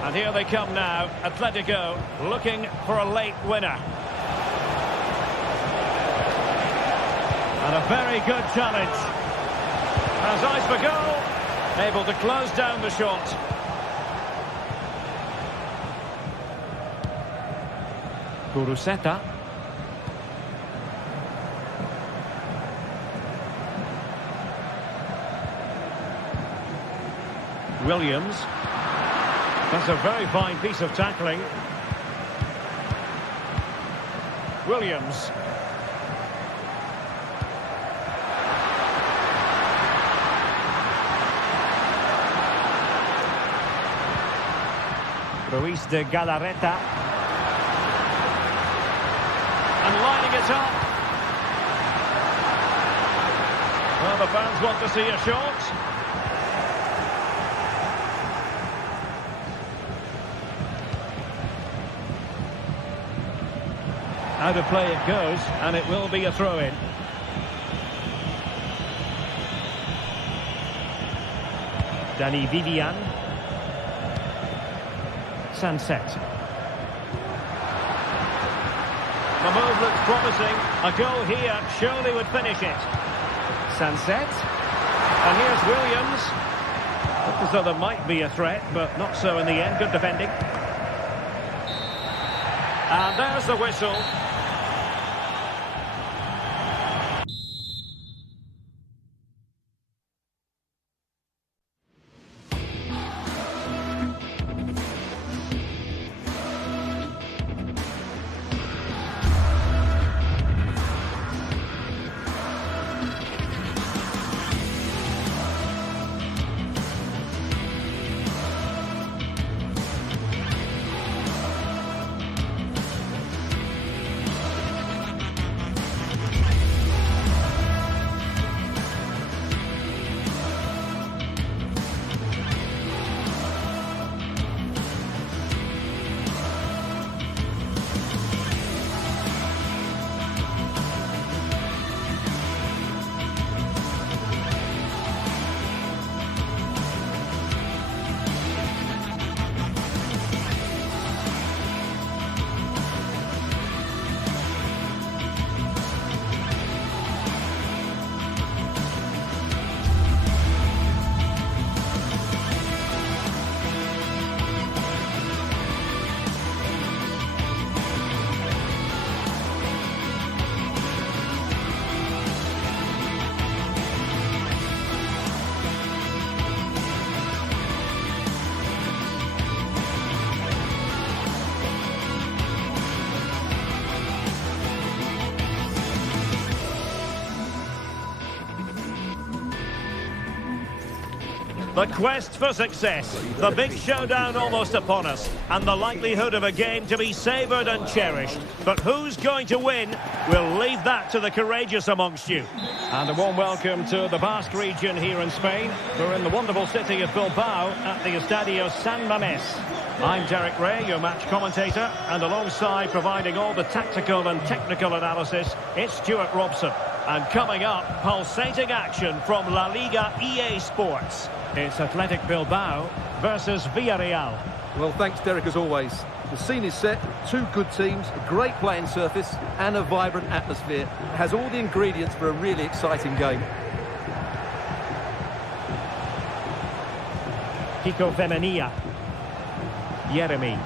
And here they come now, Atletico looking for a late winner. And a very good challenge. Has eyes for goal. Able to close down the shot. Kuruseta. Williams. That's a very fine piece of tackling. Williams. Ruiz de Galarreta. And lining it up. Well, the fans want to see a shot. Out of play it goes, and it will be a throw-in. Dani Vivian. Sunset. The move looks promising. A goal here surely would finish it. Sunset. And here's Williams. Looked as though there might be a threat, but not so in the end. Good defending. And there's the whistle. The quest for success, the big showdown almost upon us, and the likelihood of a game to be savoured and cherished. But who's going to win? We'll leave that to the courageous amongst you. And a warm welcome to the Basque region here in Spain. We're in the wonderful city of Bilbao at the Estadio San Mamés. I'm Derek Ray, your match commentator, and alongside providing all the tactical and technical analysis, it's Stuart Robson. And coming up, pulsating action from La Liga EA Sports. It's Athletic Bilbao versus Villarreal. Well, thanks, Derek, as always. The scene is set, two good teams, a great playing surface, and a vibrant atmosphere. It has all the ingredients for a really exciting game. Kiko Femenia. Jeremy.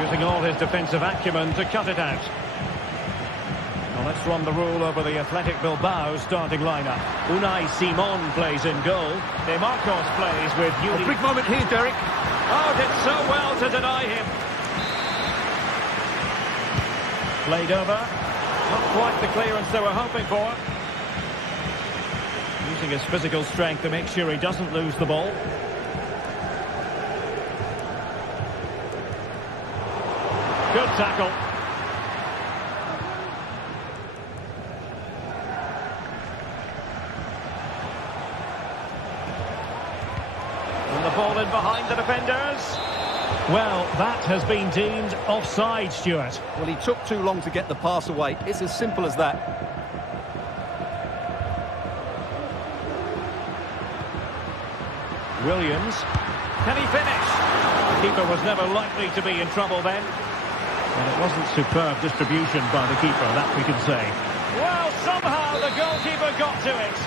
Using all his defensive acumen to cut it out. Well, let's run the rule over the Athletic Bilbao starting lineup. Unai Simon plays in goal. De Marcos plays with Yuri. A big moment here, Derek. Oh, did so well to deny him. Played over. Not quite the clearance they were hoping for. Using his physical strength to make sure he doesn't lose the ball. Good tackle. And the ball in behind the defenders. Well, that has been deemed offside, Stuart. Well, he took too long to get the pass away. It's as simple as that. Williams. Can he finish? The keeper was never likely to be in trouble then. And it wasn't superb distribution by the keeper, that we can say. Well, somehow the goalkeeper got to it.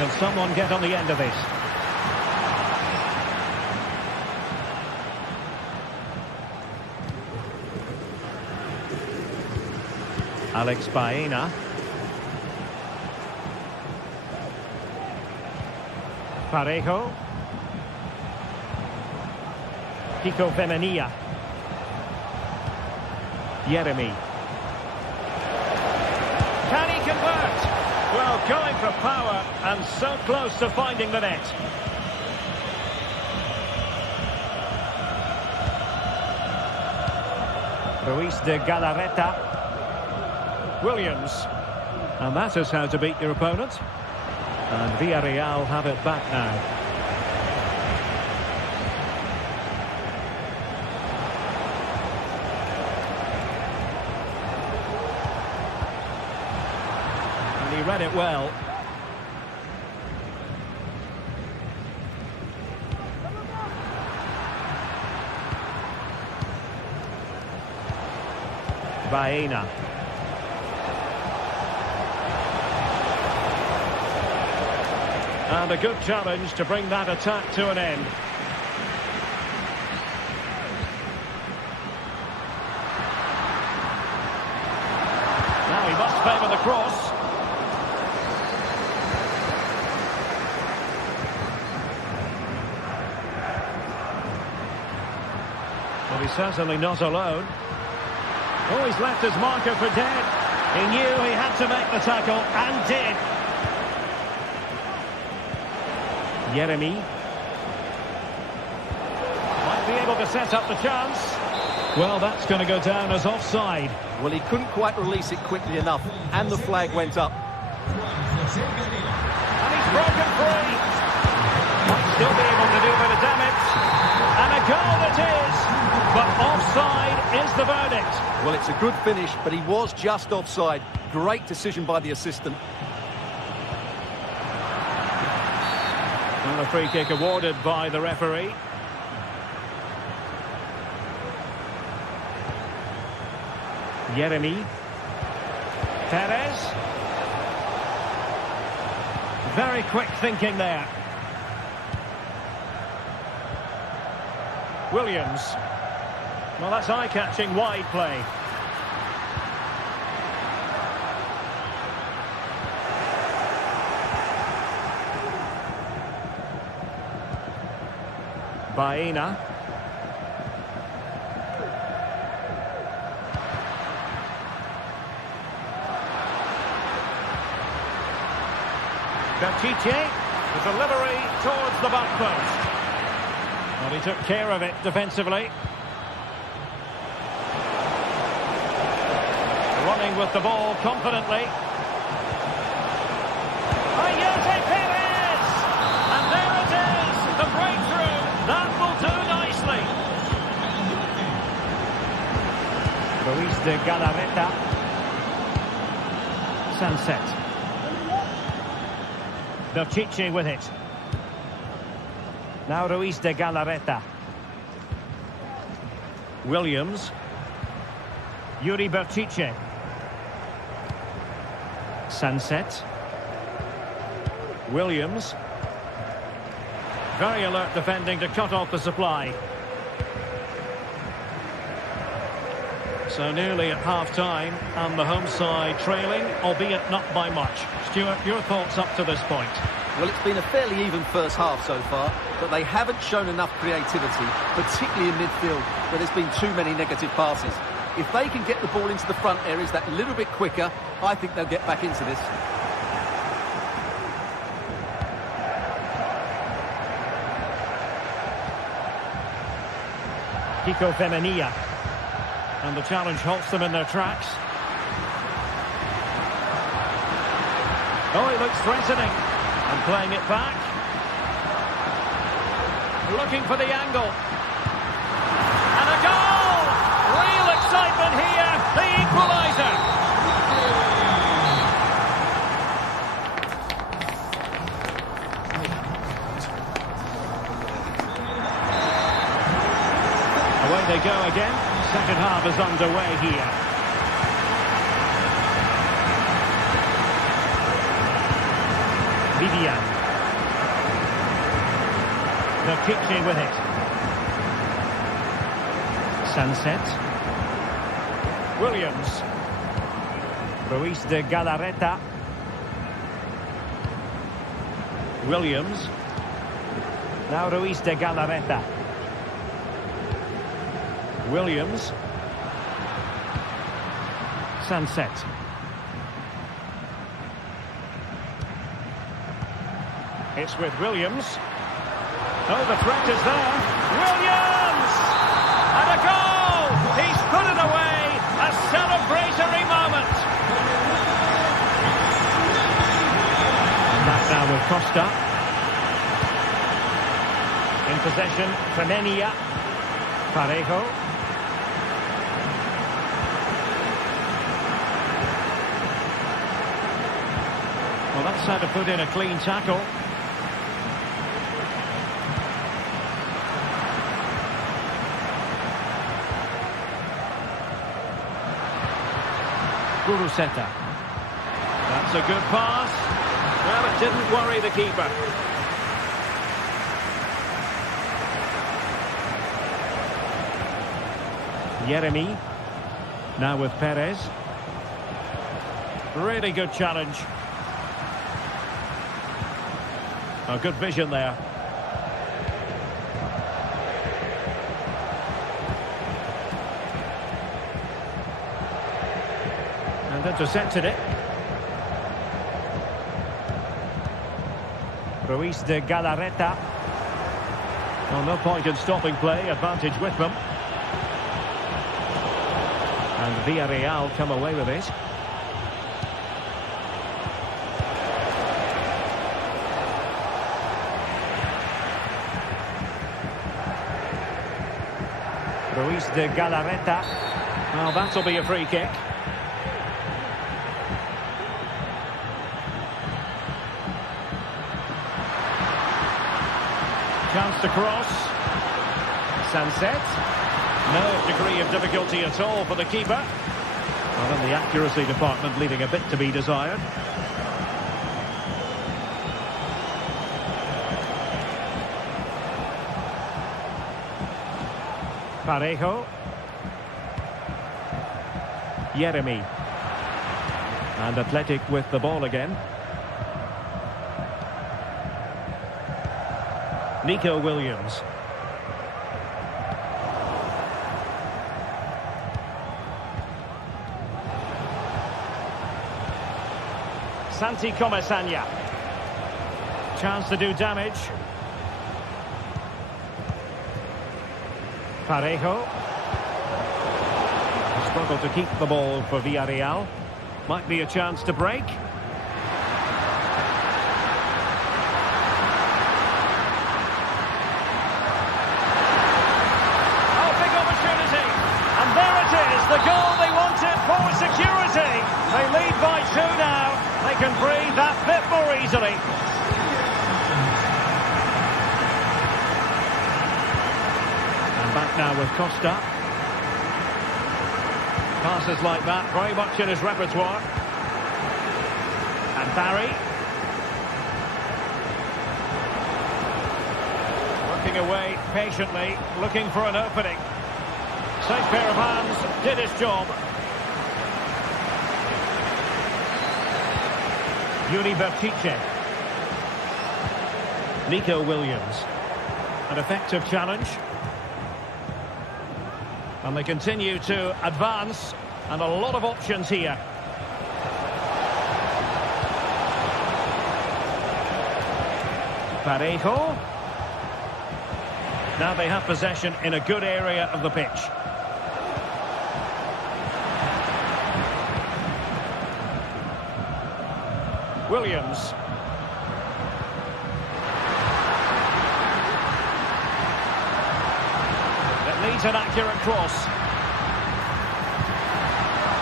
Can someone get on the end of this? Alex Baena. Parejo. Kiko Femenia. Jeremy. Can he convert? Well, going for power and so close to finding the net. Ruiz de Galarreta. Williams. And that is how to beat your opponent. And Villarreal have it back now. He read it well. Baena. And a good challenge to bring that attack to an end. Now he must favour the cross. Well, he's certainly not alone. Oh, he's left his marker for dead. He knew he had to make the tackle, and did. Jeremy. Might be able to set up the chance. Well, that's going to go down as offside. Well, he couldn't quite release it quickly enough, and the flag went up. And he's broken free. Might still be able to do a bit of damage. And a goal it is. But offside is the verdict. Well, it's a good finish, but he was just offside. Great decision by the assistant. And a free kick awarded by the referee. Jeremy. Perez. Very quick thinking there. Williams. Well, that's eye-catching wide play. Baena. Bertiche. The delivery towards the back post. Well, he took care of it defensively. Running with the ball confidently. And there it is, the breakthrough. That will do nicely. Luis de Galarreta. Sunset. Berchiche with it. Now Luis de Galarreta. Williams. Yuri Berchiche. Sunset. Williams. Very alert defending to cut off the supply. So nearly at half-time, and the home side trailing, albeit not by much. Stuart, your thoughts up to this point? Well, it's been a fairly even first half so far, but they haven't shown enough creativity, particularly in midfield, where there's been too many negative passes. If they can get the ball into the front areas that little bit quicker, I think they'll get back into this. Kiko Femenia. And the challenge halts them in their tracks. Oh, he looks threatening. And playing it back. Looking for the angle. And a goal! Real excitement here. The equaliser. Away they go again. Second half is underway here. Vivian. The Berchiche with it. Sunset. Williams. Luis de Galarreta. Williams. Now Luis de Galarreta. Williams. Sunset. It's with Williams. Oh, the threat is there. Williams! And a goal! He's put it away. A celebratory moment. And back now with Costa. In possession, Femenia. Parejo. Well, that's how to put in a clean tackle. Guruseta. That's a good pass. Well, it didn't worry the keeper. Yeremy. Now with Perez. Really good challenge. Oh, good vision there. And intercepted it. Luis de Galarreta. Well, no point in stopping play. Advantage with them. And Villarreal come away with it. Luis de Galarreta. Well, that'll be a free kick. Chance to cross. Sunset. No degree of difficulty at all for the keeper. Well, in the accuracy department, leaving a bit to be desired. Parejo. Yeremy. And Athletic with the ball again. Nico Williams. Santi Comesaña. Chance to do damage. Parejo. Struggle to keep the ball for Villarreal. Might be a chance to break. Oh, big opportunity. And there it is, the goal they wanted for security. They lead by 2 now. They can breathe that bit more easily. And back now with Costa. Passes like that, very much in his repertoire. And Barry. Working away patiently, looking for an opening. Safe pair of hands, did his job. Yuri Vertice. Nico Williams. An effective challenge. And they continue to advance, and a lot of options here. Parejo. Now they have possession in a good area of the pitch. Williams. Needs an accurate cross.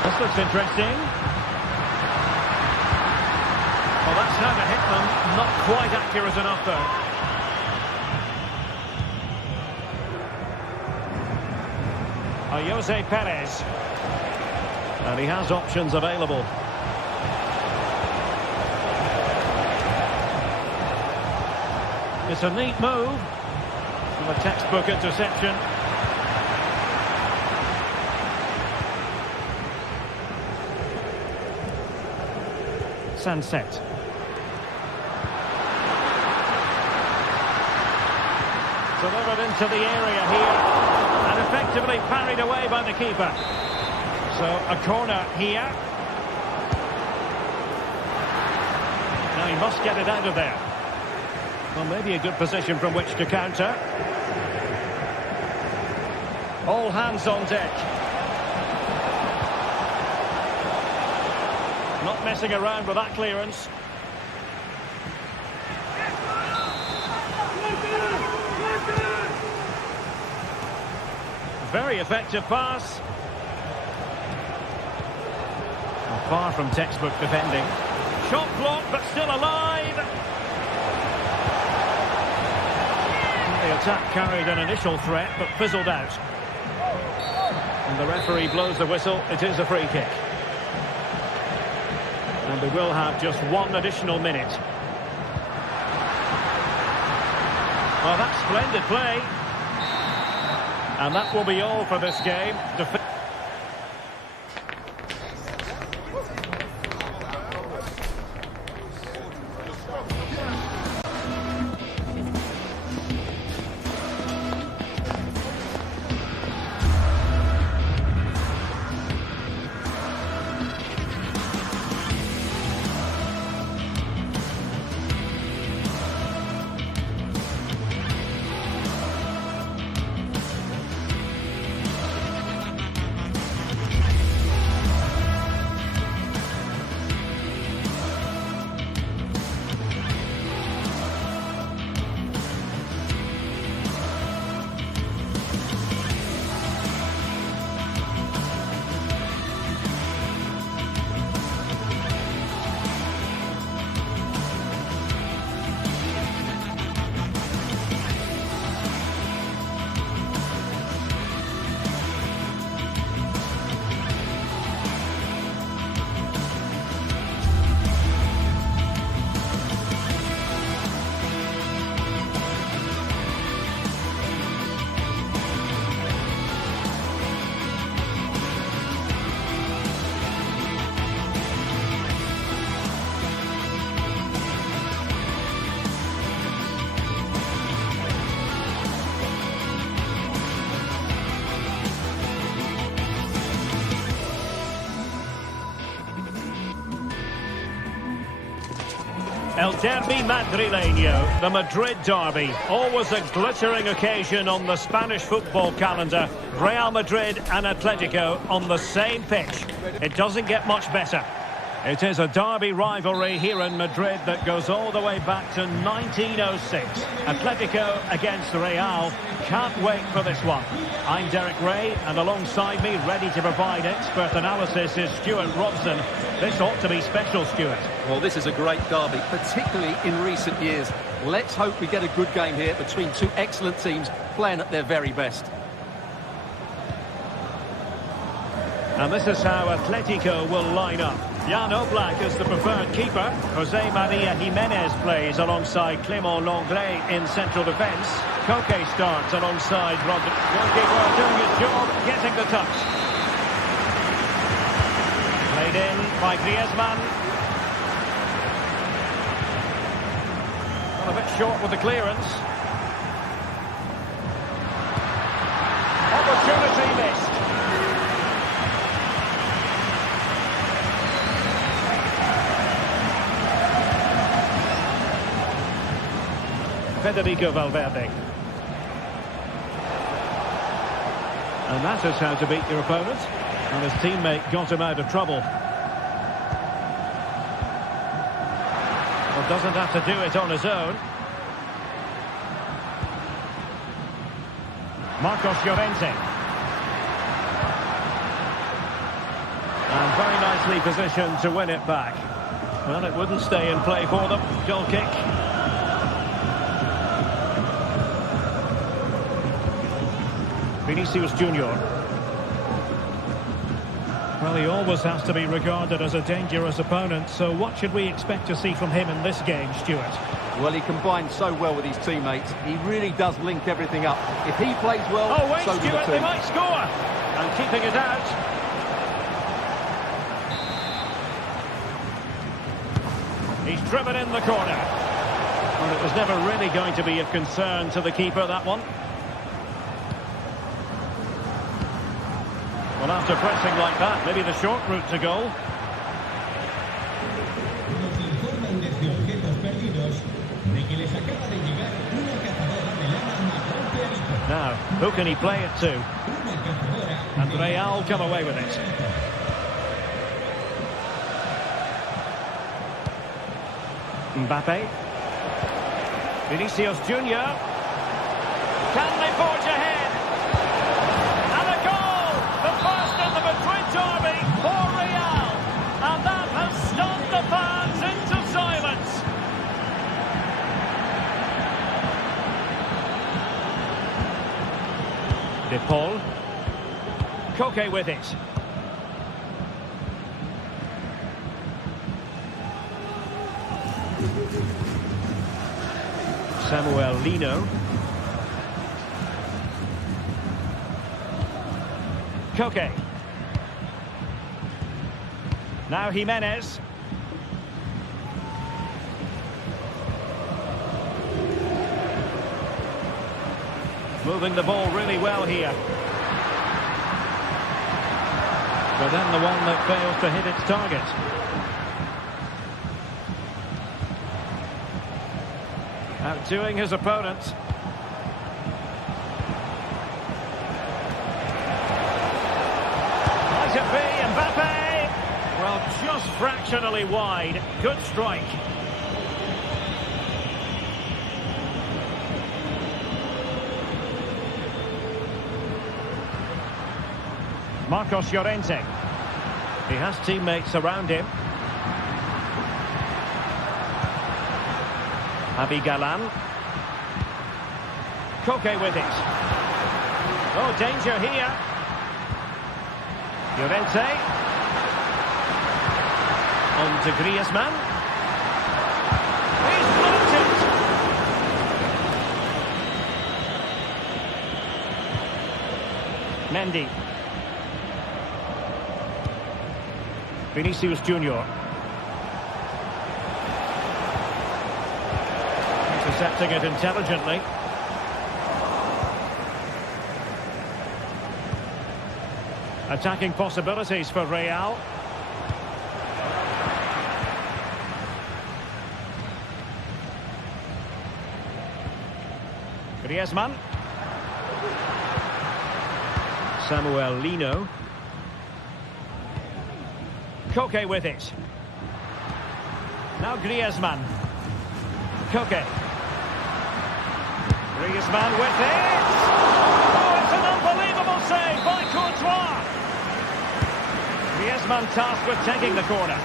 This looks interesting. Well, that's how to hit them. Not quite accurate enough, though. Jose Perez. And he has options available. It's a neat move. From a textbook interception. Sunset. Delivered into the area here and effectively parried away by the keeper. So a corner here. Now he must get it out of there. Well, maybe a good position from which to counter. All hands on deck. Not messing around with that clearance. Very effective pass. And far from textbook defending. Shot blocked, but still alive. The attack carried an initial threat, but fizzled out. And the referee blows the whistle. It is a free kick. And we will have just 1 additional minute. Well, that's splendid play. And that will be all for this game. El Derby Madrileño, the Madrid Derby. Always a glittering occasion on the Spanish football calendar. Real Madrid and Atletico on the same pitch. It doesn't get much better. It is a derby rivalry here in Madrid that goes all the way back to 1906. Atletico against Real. Can't wait for this one. I'm Derek Ray, and alongside me, ready to provide expert analysis, is Stuart Robson. This ought to be special, Stuart. Well, this is a great derby, particularly in recent years. Let's hope we get a good game here between two excellent teams playing at their very best. And this is how Atletico will line up. Jan Oblak is the preferred keeper. Jose Maria Jimenez plays alongside Clément Lenglet in central defence. Koke starts alongside Rodri. Goalkeeper doing his job, getting the touch. Played in by Griezmann. Got a bit short with the clearance. Opportunity missed. Federico Valverde. And that is how to beat your opponent. And his teammate got him out of trouble. Well, doesn't have to do it on his own. Marcos Llorente. And very nicely positioned to win it back. Well, it wouldn't stay in play for them. Goal kick. Vinicius Junior. Well, he always has to be regarded as a dangerous opponent, so what should we expect to see from him in this game, Stuart? Well, he combines so well with his teammates. He really does link everything up. If he plays well, oh wait, so do the Stuart, team. they might score! And keeping it out. He's driven in the corner. Well, it was never really going to be of concern to the keeper, that one. Well, after pressing like that, maybe the short route to goal. Now, who can he play it to? And Real come away with it. Mbappe. Vinicius Junior. Can they forge ahead? And a goal! The first in the Madrid Derby for Real. And that has stunned the fans into silence. De Paul. Koke with it. Samuel Lino. Koke. Now Jimenez. Moving the ball really well here. But then the one that fails to hit its target. Outdoing his opponent. Might it be Mbappe? Well, just fractionally wide. Good strike. Marcos Llorente. He has teammates around him. Javi Galan. Koke with it. Oh, danger here. Llorente. On to Griezmann. He's blocked it. Mendy. Vinicius Junior. Intercepting it intelligently. Attacking possibilities for Real. Griezmann. Samuel Lino. Koke with it. Now Griezmann. Koke. Griezmann with it. Oh, it's an unbelievable save by Courtois. Griezmann tasked with taking the corner.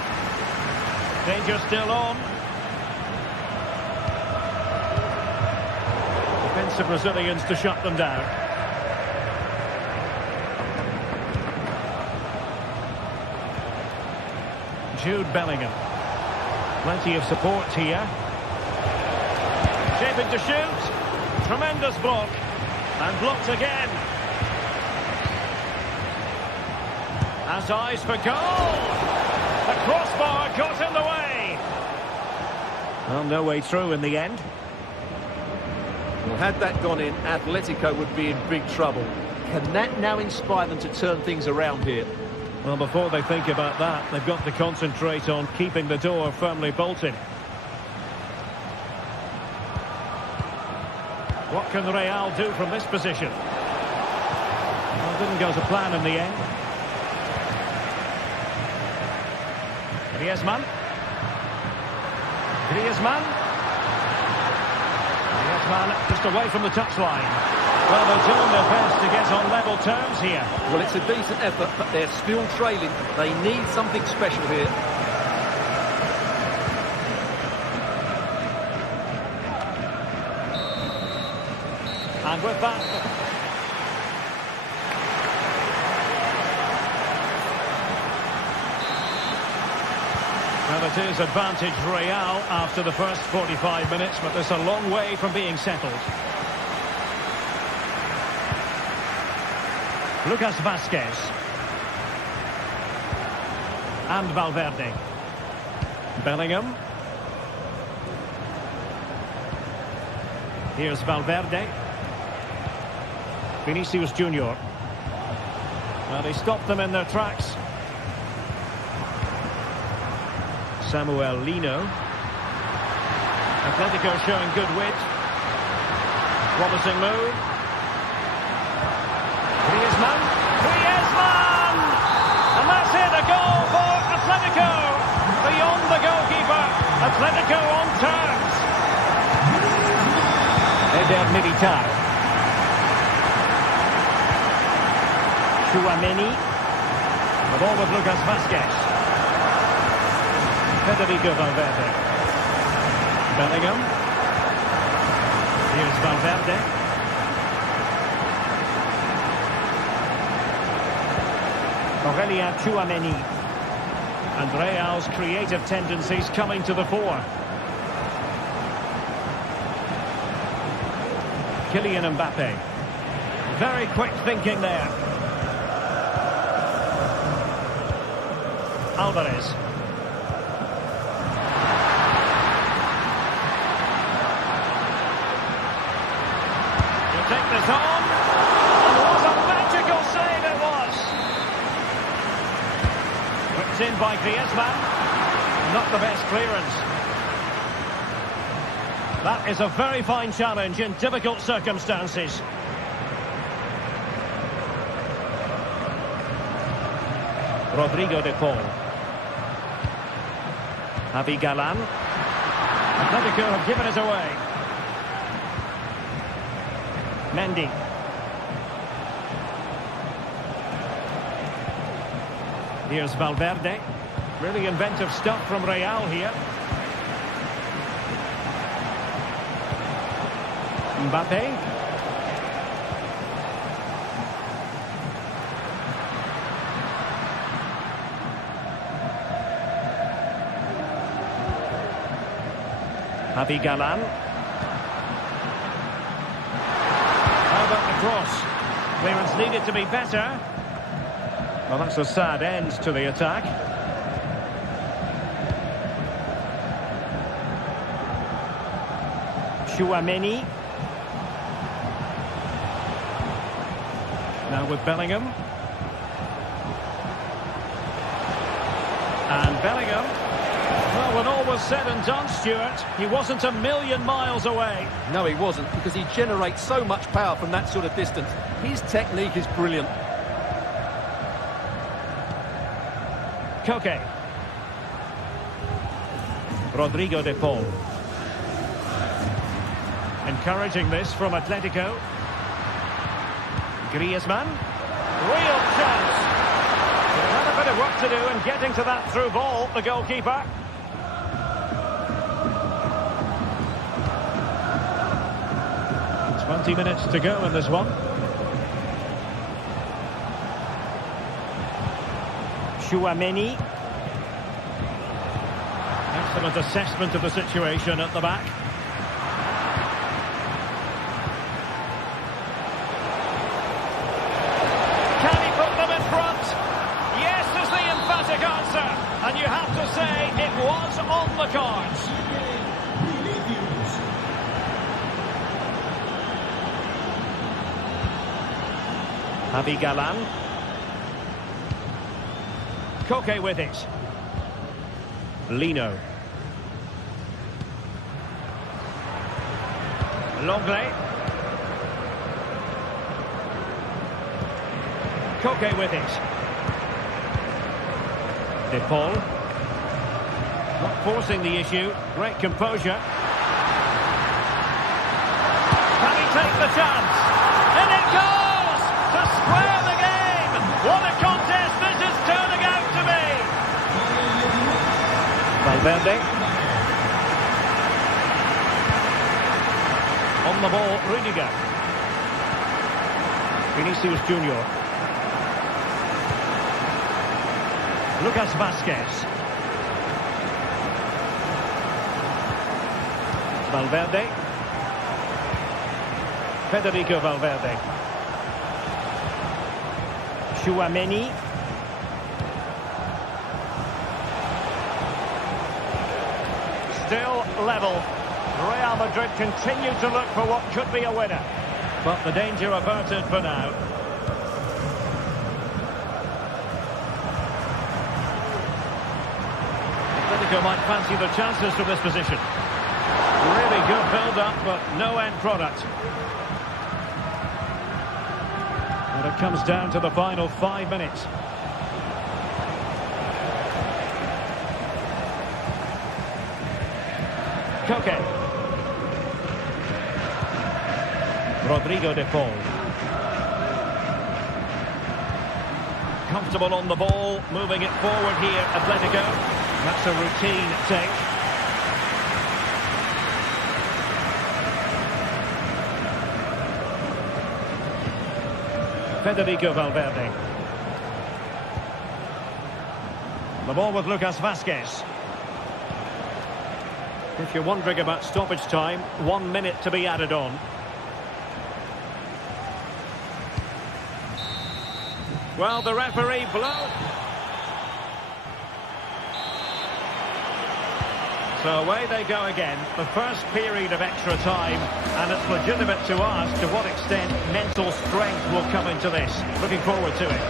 Danger still on. Defensive Brazilians to shut them down. Jude Bellingham. Plenty of support here. Shaping to shoot. Tremendous block. And blocked again. Has eyes for goal. The crossbar got in the way. Well, no way through in the end. Well, had that gone in, Atletico would be in big trouble. Can that now inspire them to turn things around here? Well, before they think about that, they've got to concentrate on keeping the door firmly bolted. What can Real do from this position? Well, didn't go to plan in the end. Griezmann. Griezmann just away from the touchline. Well, they're doing their best to get on level terms here. Well, it's a decent effort, but they're still trailing. They need something special here. And with that... Well, it is advantage Real after the first 45 minutes, but there's a long way from being settled. Lucas Vazquez. And Valverde. Bellingham. Here's Valverde. Vinicius Junior. Well, he stopped them in their tracks. Samuel Lino. Atletico showing good wit. Promising move. Griezmann. Griezmann! And that's it, a goal for Atletico. Beyond the goalkeeper. Atletico on terms. Eder Militao. Tchouaméni. The ball with Lucas Vazquez. Federico Valverde. Bellingham. Here's Valverde. Aurélien Tchouaméni. And Real's creative tendencies coming to the fore. Kylian Mbappe. Very quick thinking there. Alvarez. Take this on, and what a magical save it was. Whipped in by Griezmann, not the best clearance. That is a very fine challenge in difficult circumstances. Rodrigo de Paul. Javi Galán. Atletico have given it away. Mendy. Here's Valverde. Really inventive stuff from Real here. Mbappe. Javi Galán. Cross. Clearance needed to be better. Well, that's a sad end to the attack. Tchouaméni. Now with Bellingham. And Bellingham. Well, when all was said and done, Stuart, he wasn't a million miles away. No, he wasn't, because he generates so much power from that sort of distance. His technique is brilliant. Koke. Rodrigo de Paul. Encouraging this from Atletico. Griezmann. Real chance. They had a bit of work to do in getting to that through ball, the goalkeeper. "20 minutes to go in this one." Chouameni. Excellent assessment of the situation at the back. Can he put them in front? Yes is the emphatic answer. And you have to say it was on the cards. Javi Galan. Koke with it. Lino. Longley. Koke with it. De Paul. Not forcing the issue. Great composure. Can he take the chance? And it goes! To square the game! What a contest this is turning out to be! Valverde. On the ball, Rudiger. Vinicius Junior. Lucas Vázquez. Valverde. Federico Valverde. Chouameni. Still level. Real Madrid continue to look for what could be a winner. But the danger averted for now. Atletico might fancy the chances from this position. Really good build-up, but no end product. And it comes down to the final 5 minutes. Koke. Rodrigo de Paul. Comfortable on the ball, moving it forward here, Atletico. That's a routine take. Federico Valverde. The ball with Lucas Vázquez. If you're wondering about stoppage time, 1 minute to be added on. Well, the referee blows. So away they go again, the first period of extra time, and it's legitimate to ask to what extent mental strength will come into this. Looking forward to it.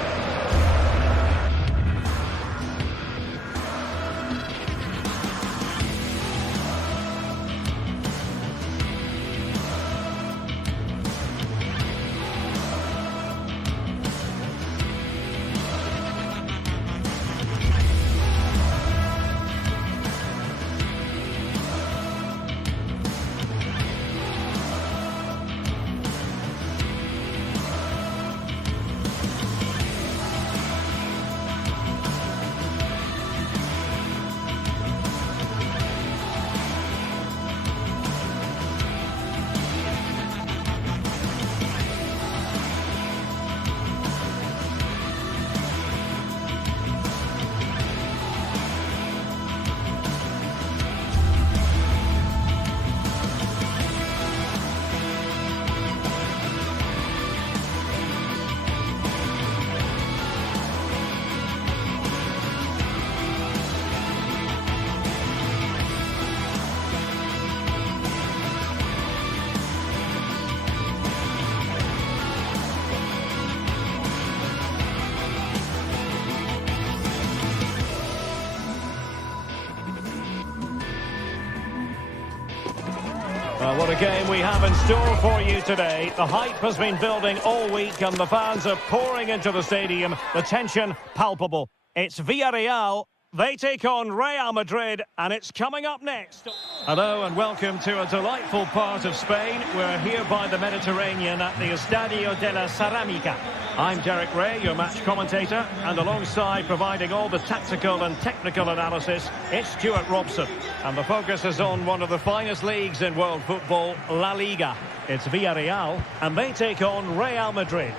Well, what a game we have in store for you today. The hype has been building all week and the fans are pouring into the stadium. The tension palpable. It's Villarreal. They take on Real Madrid, and it's coming up next. Hello and welcome to a delightful part of Spain. We're here by the Mediterranean at the Estadio de la Ceramica. I'm Derek Ray, your match commentator, and alongside providing all the tactical and technical analysis, it's Stuart Robson. And the focus is on one of the finest leagues in world football, La Liga. It's Villarreal, and they take on Real Madrid.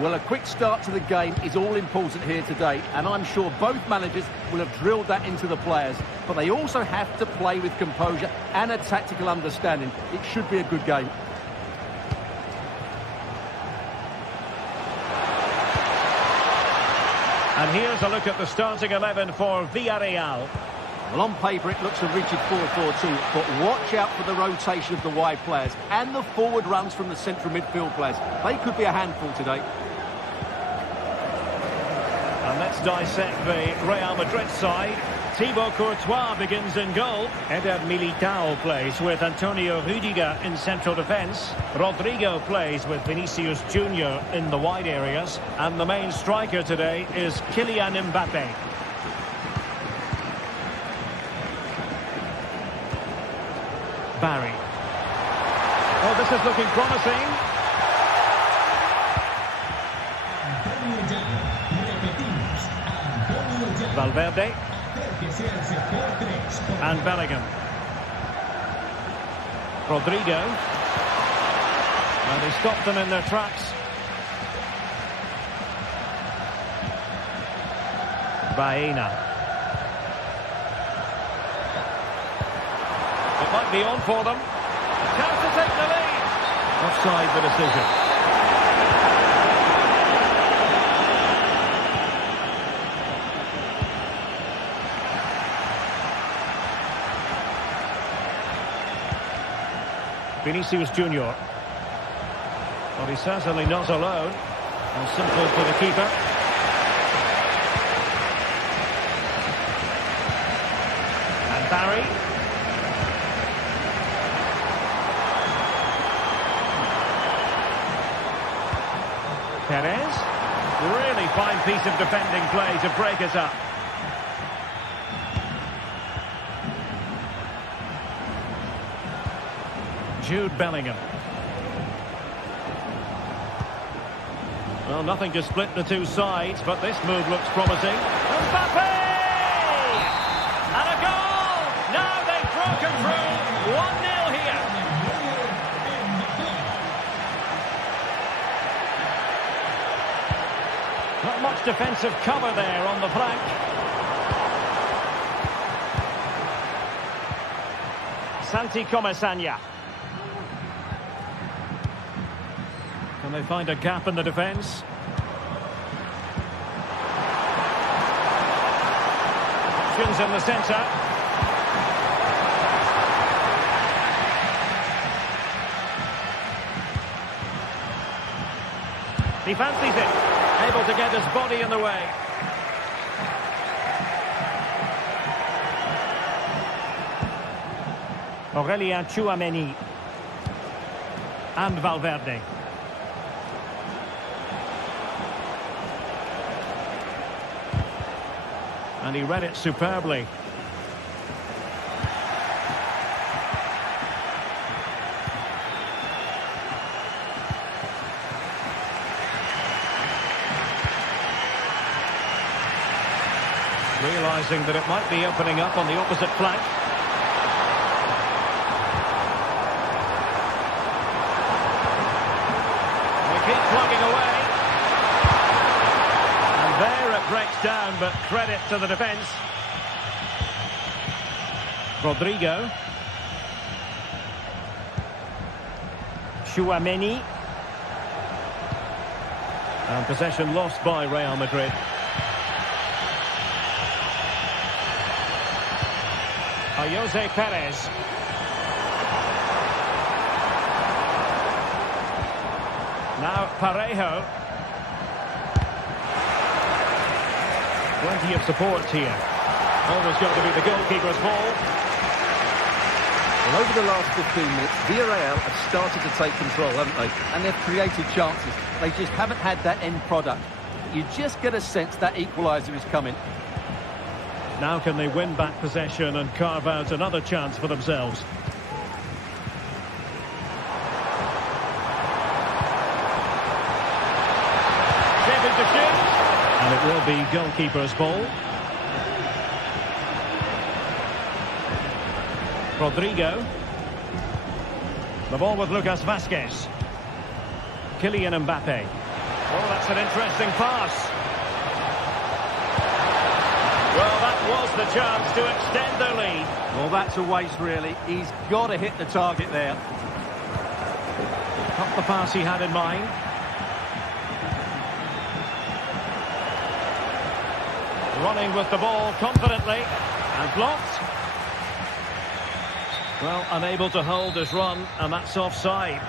Well, a quick start to the game is all important here today, and I'm sure both managers will have drilled that into the players. But they also have to play with composure and a tactical understanding. It should be a good game. And here's a look at the starting 11 for Villarreal. Well, on paper it looks a rigid 4-4-2, but watch out for the rotation of the wide players and the forward runs from the central midfield players. They could be a handful today. And let's dissect the Real Madrid side. Thibaut Courtois begins in goal. Eder Militao plays with Antonio Rüdiger in central defence. Rodrigo plays with Vinicius Junior in the wide areas. And the main striker today is Kylian Mbappe. Barry. Oh, this is looking promising. Valverde. And Bellingham. Rodrigo. And he stopped them in their tracks. Baena. It might be on for them. Chance to take the lead. Offside the decision. Vinicius Junior. Well, he's certainly not alone. And simple for the keeper. And Barry. Perez. Really fine piece of defending play to break it up. Jude Bellingham. Well, nothing to split the two sides, but this move looks promising. Mbappe! And a goal! Now they've broken through. 1-0 here. Not much defensive cover there on the flank. Santi Comesaña. Can they find a gap in the defence? Options in the centre. He fancies it. Able to get his body in the way. Aurelien Tchouameni. And Valverde. And he read it superbly. Realising that it might be opening up on the opposite flank. They keep plugging away. There it breaks down, but credit to the defence. Rodrigo. Tchouameni. And possession lost by Real Madrid. Jose Perez. Now Parejo. Plenty of support here. Always got to be the goalkeeper's ball. Well, over the last 15 minutes, Villarreal have started to take control, haven't they? And they've created chances. They just haven't had that end product. You just get a sense that equaliser is coming. Now can they win back possession and carve out another chance for themselves? Shaping to shoot. And it will be goalkeeper's ball. Rodrigo. The ball with Lucas Vázquez. Kylian Mbappe. Oh, that's an interesting pass. Well, that was the chance to extend their lead. Well, that's a waste, really. He's got to hit the target there. Not the pass he had in mind. Running with the ball confidently. And blocked. Well, unable to hold his run, and that's offside.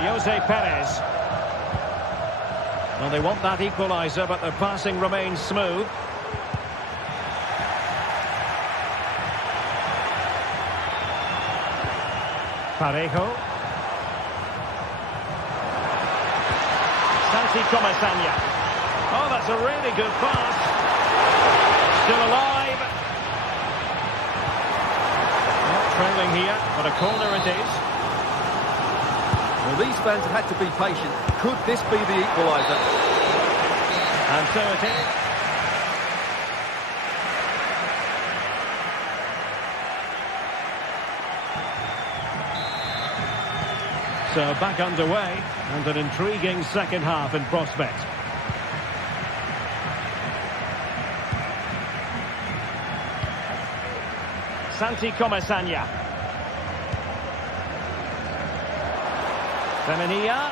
Jose Perez. Well, they want that equaliser, but their passing remains smooth. Parejo. Santi Comasanya. Oh, that's a really good pass. Still alive. Not trailing here, but a corner it is. Well, these fans have had to be patient. Could this be the equaliser? And so it is. So back underway, and an intriguing second half in prospect. Santi Comasanya. Fener.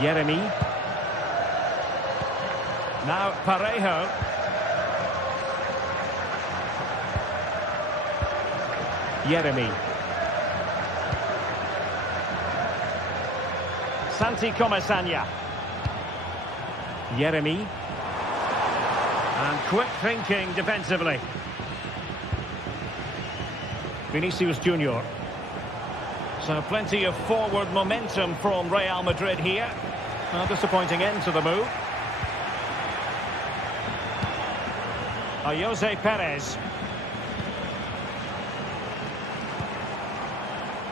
Jeremy. Now Parejo. Jeremy. Santi Comasanya. Jeremy. And quick thinking defensively. Vinicius Junior. So plenty of forward momentum from Real Madrid here. A disappointing end to the move. Jose Perez.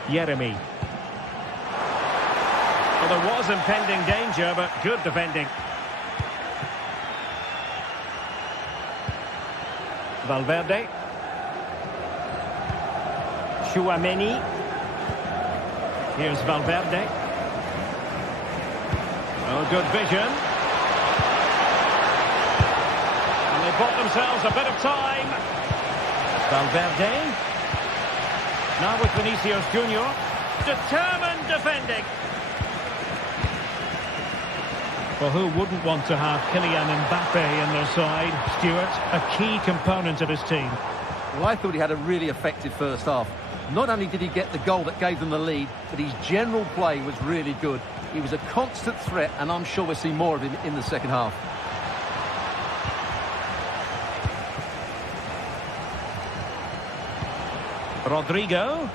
Jeremy. Well, there was impending danger, but good defending. Valverde. Tchouaméni. Here's Valverde. Oh, good vision. And they bought themselves a bit of time. Valverde. Now with Vinicius Junior. Determined defending. Well, who wouldn't want to have Kylian Mbappe in their side, Stuart? A key component of his team. Well, I thought he had a really effective first half. Not only did he get the goal that gave them the lead, but his general play was really good. He was a constant threat, and I'm sure we'll see more of him in the second half. Rodrigo.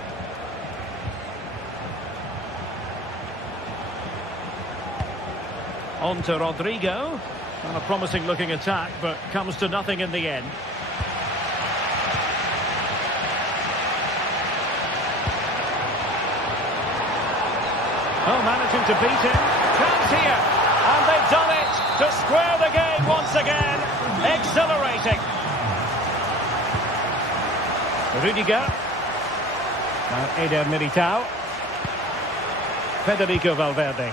On to Rodrigo. And a promising looking attack, but comes to nothing in the end. Oh, managing to beat him. Chance here. And they've done it to square the game once again. Exhilarating. Rudiger. Now Eder Militao. Federico Valverde.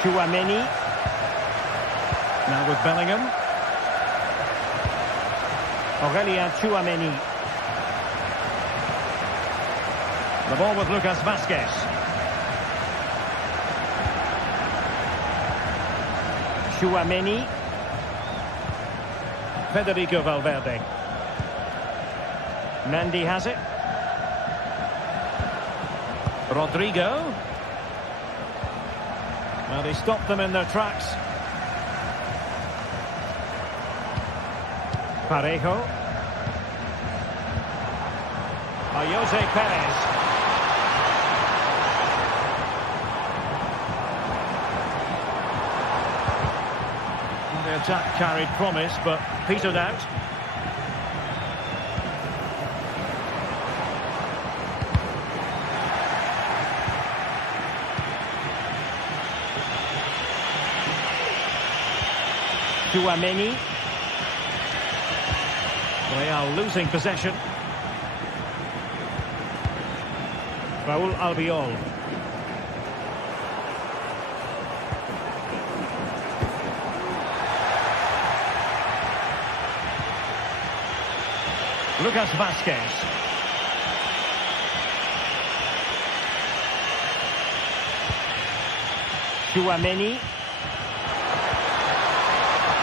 Tchouaméni. Now with Bellingham. Aurelien Tchouaméni. The ball with Lucas Vázquez. Tchouaméni. Federico Valverde. Mendy has it. Rodrigo. Well, they stopped them in their tracks. Parejo. Jose Perez. Well, the attack carried promise, but petered out. Tchouaméni. Real losing possession. Raúl Albiol. Lucas Vázquez. Tchouaméni.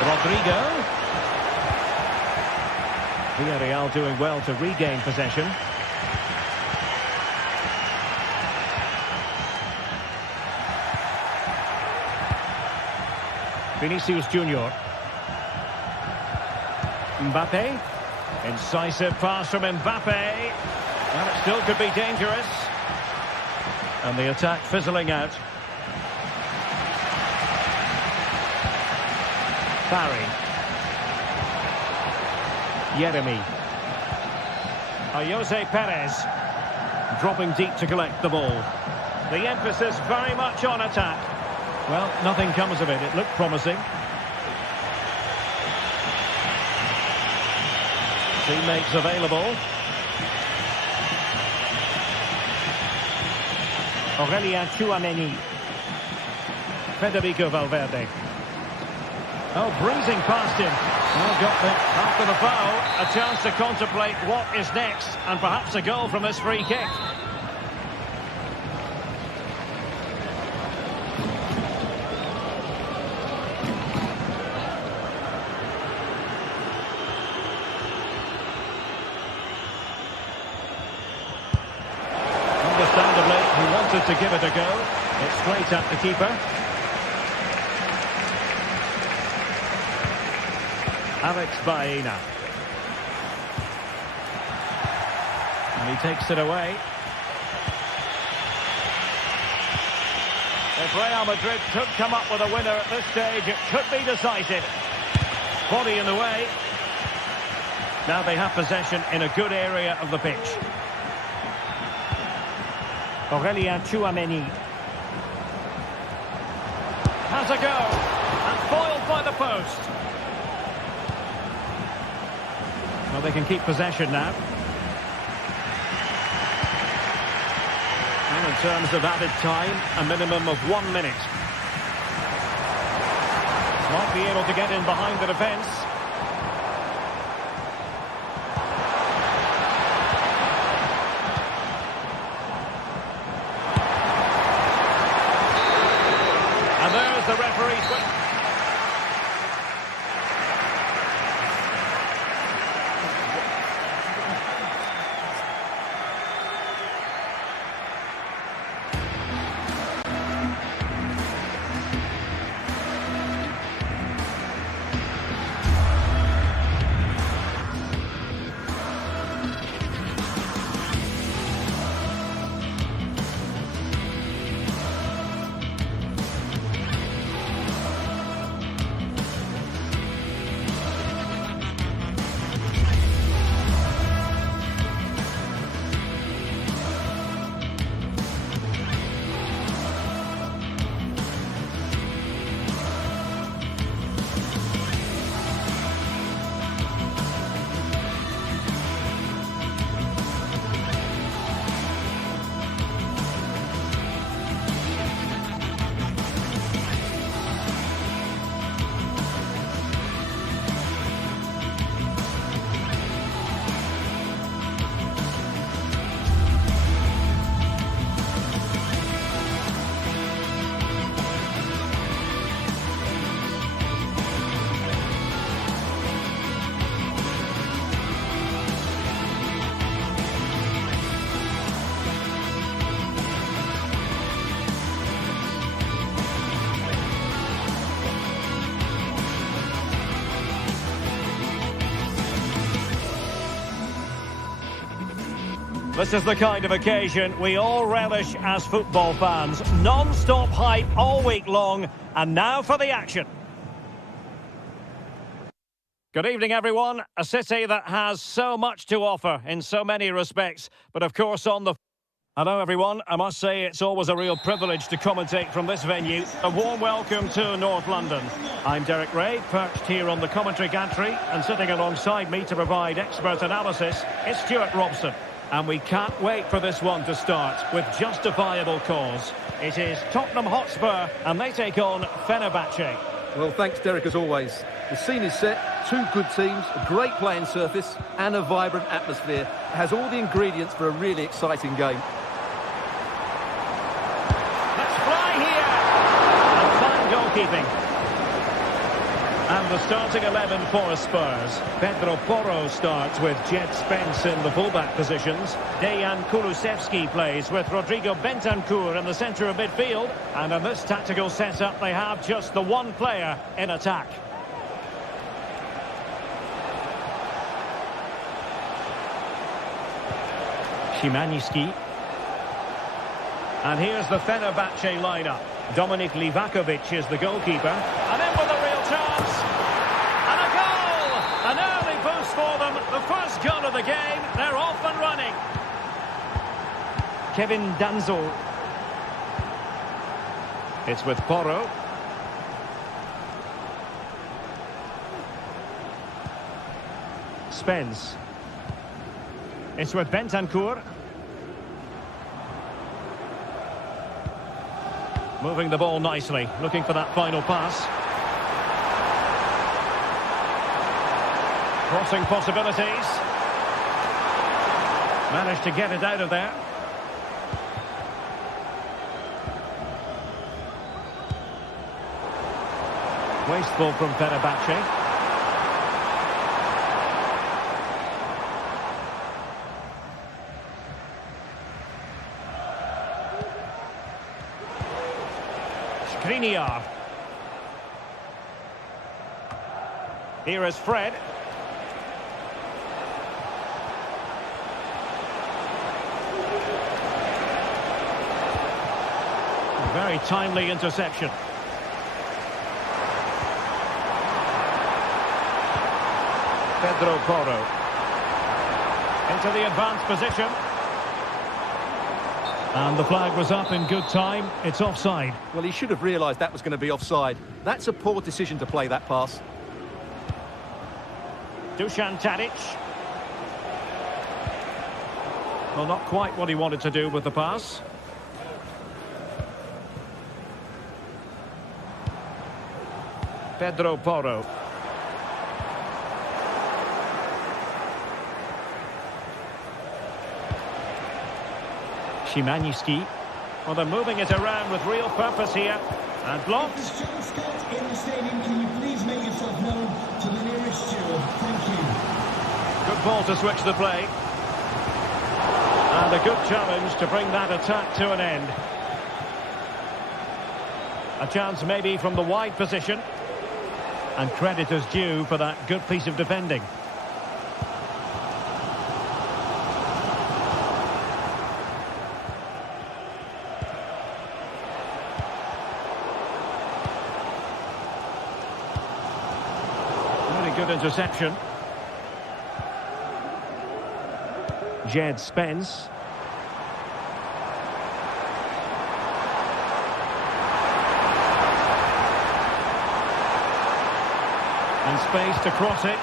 Rodrigo. Villarreal doing well to regain possession. Vinicius Junior. Mbappe. Incisive pass from Mbappe. And it still could be dangerous. And the attack fizzling out. Barry. Yeremy. Jose Perez. Dropping deep to collect the ball. The emphasis very much on attack. Well, nothing comes of it. It looked promising. Teammates available. Aurélien Tchouaméni. Federico Valverde. Oh, breezing past him. Well, got there after the foul. A chance to contemplate what is next. And perhaps a goal from this free kick. Understandably, he wanted to give it a go. It's straight at the keeper. Alex Baena. And he takes it away. If Real Madrid could come up with a winner at this stage, it could be decisive. Body in the way. Now they have possession in a good area of the pitch. Aurélien Tchouaméni. Has a go. And foiled by the post. Well, they can keep possession now. And in terms of added time, a minimum of 1 minute. Might be able to get in behind the defence. And there's the referee's whistle. This is the kind of occasion we all relish as football fans. Non-stop hype all week long, and now for the action. Good evening, everyone. A city that has so much to offer in so many respects, but of course on the... Hello, everyone. I must say it's always a real privilege to commentate from this venue. A warm welcome to North London. I'm Derek Ray, perched here on the commentary gantry, and sitting alongside me to provide expert analysis is Stuart Robson. And we can't wait for this one to start with justifiable cause. It is Tottenham Hotspur, and they take on Fenerbahçe. Well, thanks, Derek, as always. The scene is set, two good teams, a great playing surface, and a vibrant atmosphere. It has all the ingredients for a really exciting game. Let's fly here! And fine goalkeeping. And the starting 11 for Spurs. Pedro Porro starts with Jed Spence in the fullback positions. Dejan Kulusevski plays with Rodrigo Bentancur in the centre of midfield. And in this tactical setup, they have just the one player in attack. Szymański. And here's the Fenerbahçe lineup. Dominik Livakovic is the goalkeeper. And in with a real chance. And a goal! An early boost for them. The first goal of the game. They're off and running. Kevin Danzo. It's with Porro. Spence. It's with Bentancur. Moving the ball nicely, looking for that final pass. Crossing possibilities. Managed to get it out of there. Wasteful from Fenerbahçe. Skriniar. Here is Fred. A very timely interception. Pedro Porro. Into the advanced position. And the flag was up in good time. It's offside. Well, he should have realised that was going to be offside. That's a poor decision to play that pass. Dusan Tadic. Well, not quite what he wanted to do with the pass. Pedro Porro. Szymański. Well, they're moving it around with real purpose here. And blocked. In the stadium, can you please make yourself known to the nearest steward? Thank you. Good ball to switch the play. And a good challenge to bring that attack to an end. A chance maybe from the wide position. And credit is due for that good piece of defending. Good interception. Jed Spence. And space to cross it.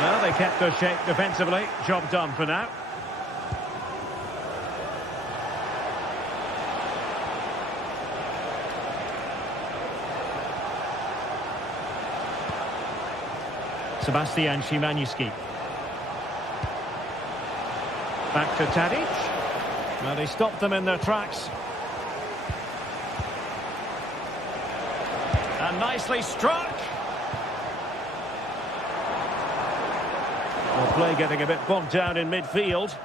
Well, they kept their shape defensively. Job done for now. Sebastian Szymański. Back to Tadic. Well, they stopped them in their tracks. And nicely struck. Well, play getting a bit bogged down in midfield.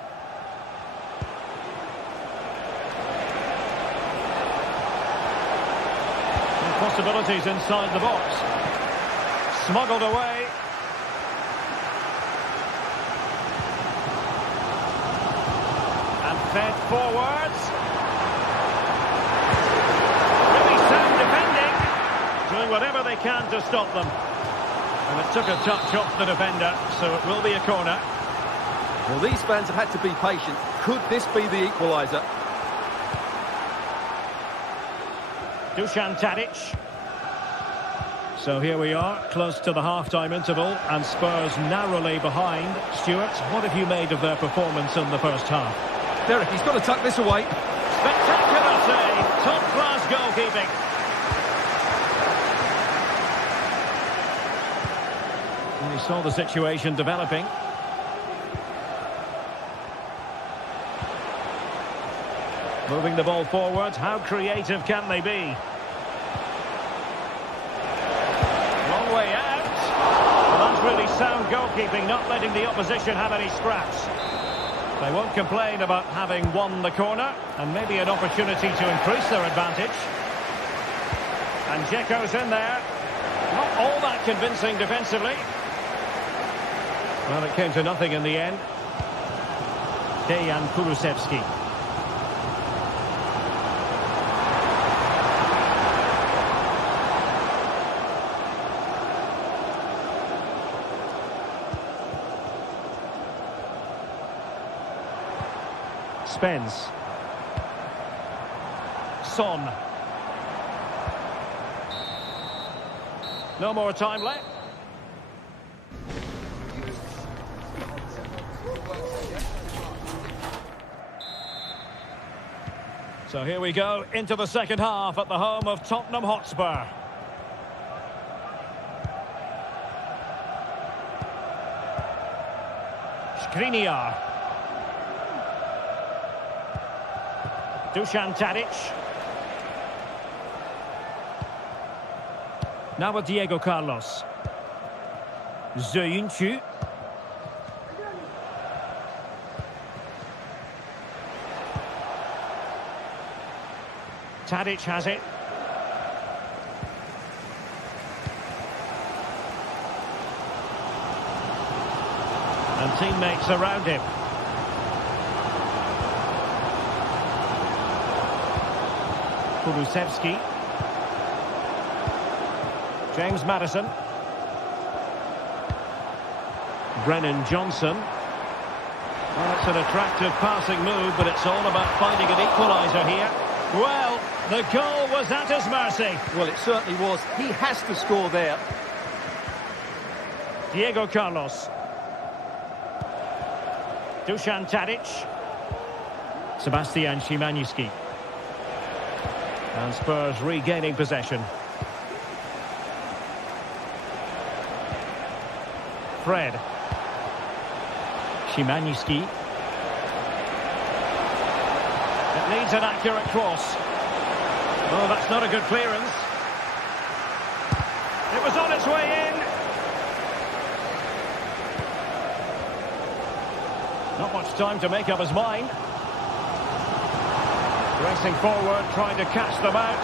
And possibilities inside the box. Smuggled away. Fed forwards. Really sound defending. Doing whatever they can to stop them. And it took a touch off the defender, so it will be a corner. Well, these fans have had to be patient. Could this be the equaliser? Dusan Tadic. So here we are, close to the half-time interval, and Spurs narrowly behind. Stuart, what have you made of their performance in the first half? Derek, he's got to tuck this away. Spectacular save, top-class goalkeeping. And he saw the situation developing. Moving the ball forward, how creative can they be? Long way out. Well, that's really sound goalkeeping, not letting the opposition have any scraps. They won't complain about having won the corner, and maybe an opportunity to increase their advantage. And Dzeko's in there. Not all that convincing defensively. Well, it came to nothing in the end. Dejan Kulusevski. Spence. Son. No more time left. So here we go into the second half at the home of Tottenham Hotspur. Skriniar. Dusan Tadic. Now with Diego Carlos. Zöyüncü. Tadic has it. And teammates around him. Kulusevski. James Maddison. Brennan Johnson. Well, it's an attractive passing move, but it's all about finding an equaliser here. Well, the goal was at his mercy. Well, it certainly was. He has to score there. Diego Carlos. Dusan Tadic. Sebastian Szymański. And Spurs regaining possession. Fred. Szymański. It needs an accurate cross. Oh, that's not a good clearance. It was on its way in. Not much time to make up his mind. Racing forward, trying to catch them out.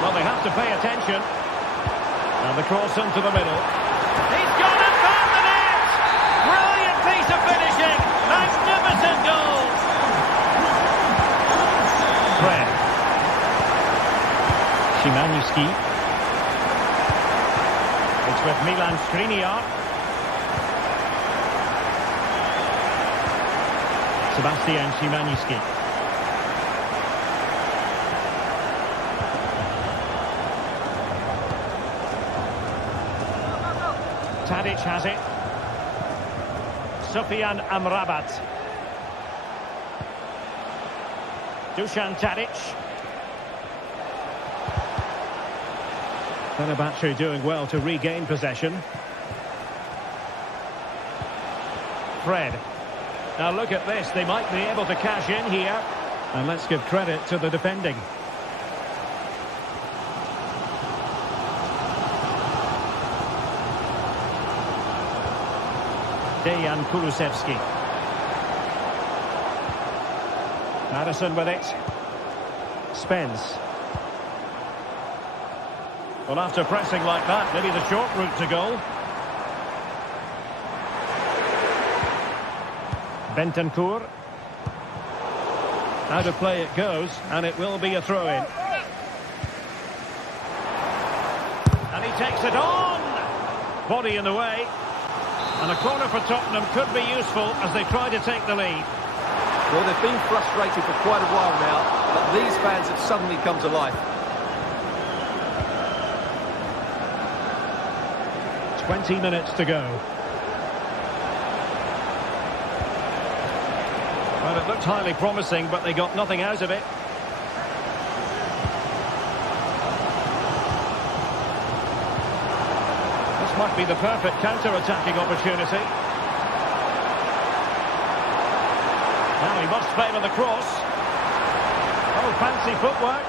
Well, they have to pay attention. And the cross into the middle. He's gone and found the net! Brilliant piece of finishing! Magnificent goal! Fred. Szymański. It's with Milan Skriniar. Sebastian Szymański. Tadic has it. Sofyan Amrabat. Dusan Tadic. Fenerbahçe doing well to regain possession. Fred. Now look at this, they might be able to cash in here. And let's give credit to the defending. Dejan Kulusevski. Maddison with it. Spence. Well, after pressing like that, maybe the short route to goal. Bentancur. Out of play it goes, and it will be a throw-in. And he takes it on! Body in the way. And a corner for Tottenham could be useful as they try to take the lead. Well, they've been frustrated for quite a while now, but these fans have suddenly come to life. 20 minutes to go. Well, it looked highly promising, but they got nothing out of it. This might be the perfect counter-attacking opportunity. Now he must favour the cross. Oh, fancy footwork.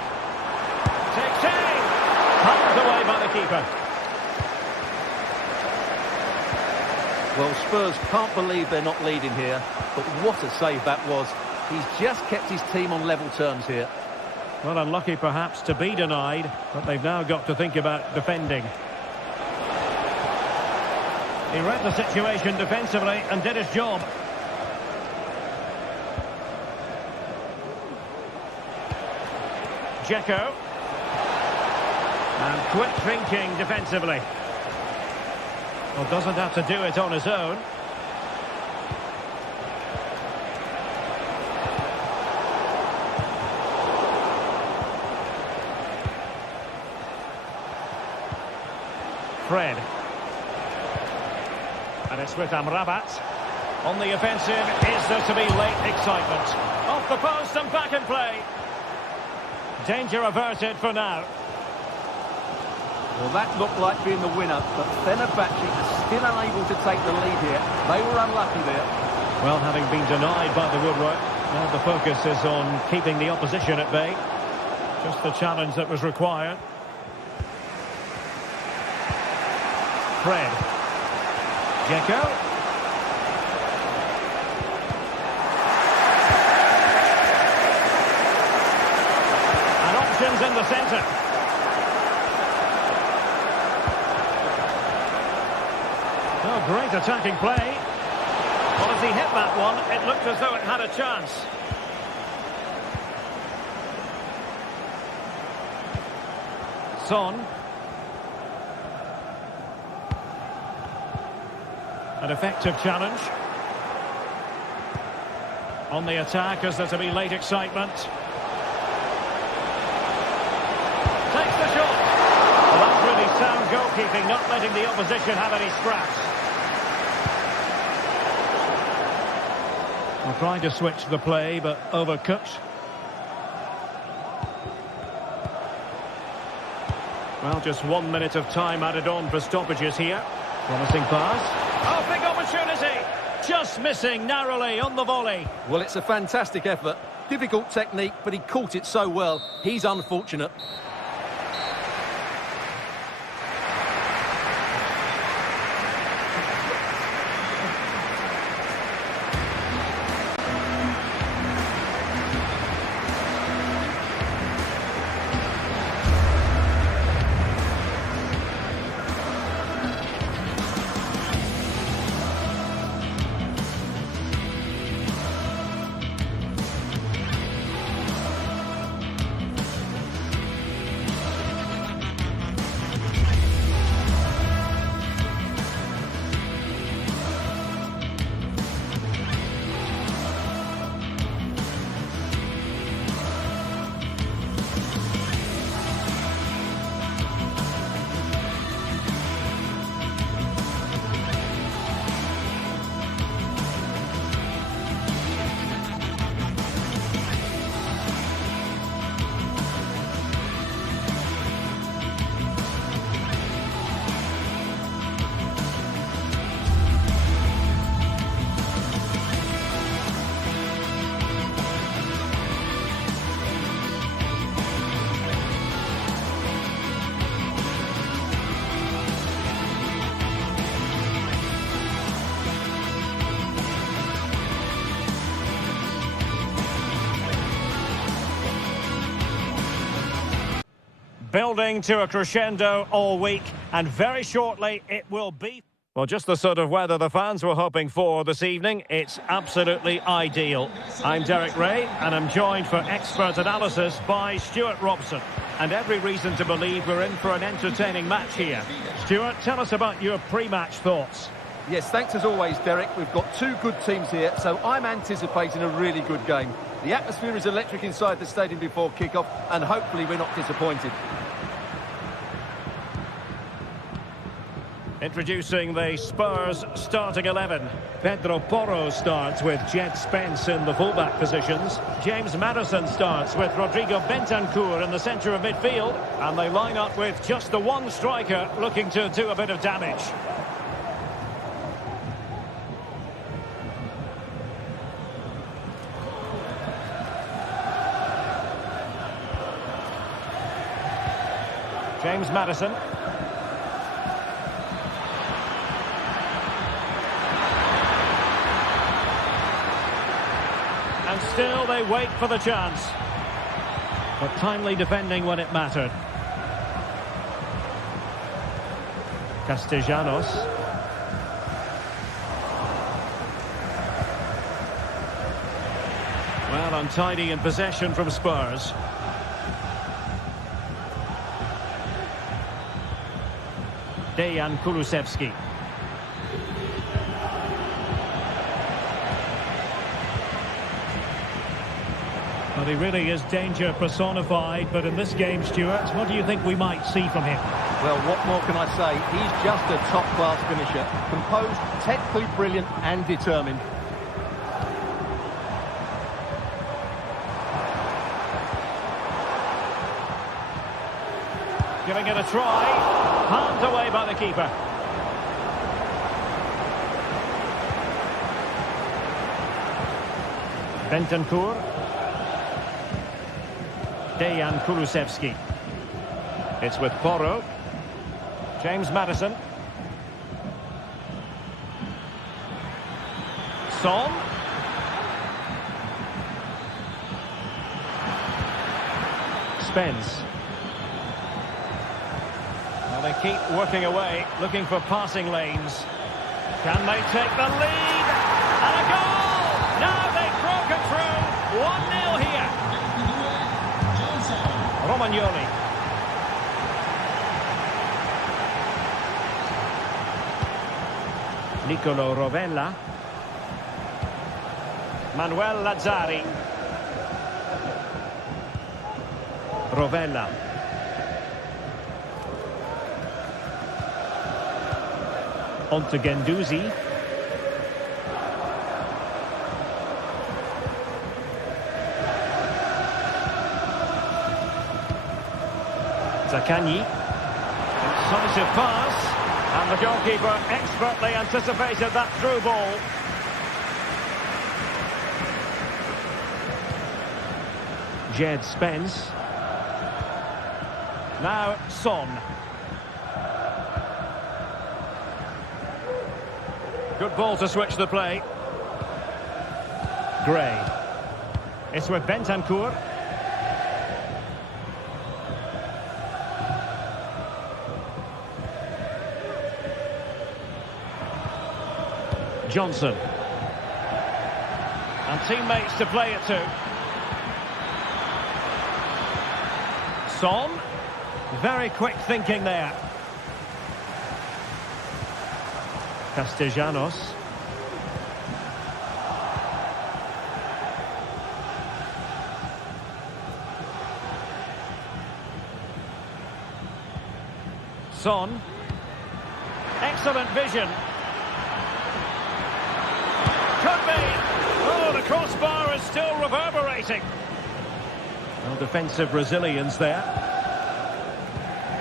Takes aim. Pulled away by the keeper. Well, Spurs can't believe they're not leading here, but what a save that was. He's just kept his team on level terms here. Well, unlucky perhaps to be denied, but they've now got to think about defending. He read the situation defensively and did his job. Dzeko. And quick thinking defensively. Well, doesn't have to do it on his own. Fred. And it's with Amrabat. On the offensive, is there to be late excitement? Off the post and back in play. Danger averted for now. Well, that looked like being the winner, but Fenerbahçe are still unable to take the lead here. They were unlucky there. Well, having been denied by the woodwork, now the focus is on keeping the opposition at bay. Just the challenge that was required. Fred. Dzeko. And options in the centre. Oh, great attacking play. Well, as he hit that one, it looked as though it had a chance. Son. An effective challenge. On the attack, as there to be late excitement. Takes the shot. Well, that's really sound goalkeeping, not letting the opposition have any scraps. Well, trying to switch the play, but overcooked. Well, just 1 minute of time added on for stoppages here. Promising pass. Oh, big opportunity! Just missing narrowly on the volley. Well, it's a fantastic effort. Difficult technique, but he caught it so well. He's unfortunate. Building to a crescendo all week, and very shortly it will be... Well, just the sort of weather the fans were hoping for this evening. It's absolutely ideal. I'm Derek Ray, and I'm joined for expert analysis by Stuart Robson. And every reason to believe we're in for an entertaining match here. Stuart, tell us about your pre-match thoughts. Yes, thanks as always, Derek. We've got two good teams here, so I'm anticipating a really good game. The atmosphere is electric inside the stadium before kick-off, and hopefully we're not disappointed. Introducing the Spurs starting 11. Pedro Porro starts with Jed Spence in the fullback positions. James Maddison starts with Rodrigo Bentancur in the centre of midfield. And they line up with just the one striker looking to do a bit of damage. James Maddison. And still they wait for the chance. But timely defending when it mattered. Castellanos. Well, untidy in possession from Spurs. Dejan Kulusevski. Well, he really is danger personified, but in this game, Stuart, what do you think we might see from him? Well, what more can I say? He's just a top-class finisher. Composed, technically brilliant and determined. Giving it a try. Hand away by the keeper. Bentancur. Dejan Kulusevski. It's with Porro. James Maddison. Son. Spence. Well, they keep working away, looking for passing lanes. Can they take the lead? And a goal! Now they've broken through. 1-0 here. Romagnoli. Nicolo Rovella. Manuel Lazzari. Rovella. On to Guendouzi. Zaccagni. Incisive pass. And the goalkeeper expertly anticipated that through ball. Jed Spence. Now Son. Good ball to switch the play. Gray. It's with Bentancur. Johnson. And teammates to play it to. Son. Very quick thinking there. Castellanos. Son. Excellent vision. Could be. Oh, the crossbar is still reverberating. Well, defensive resilience there.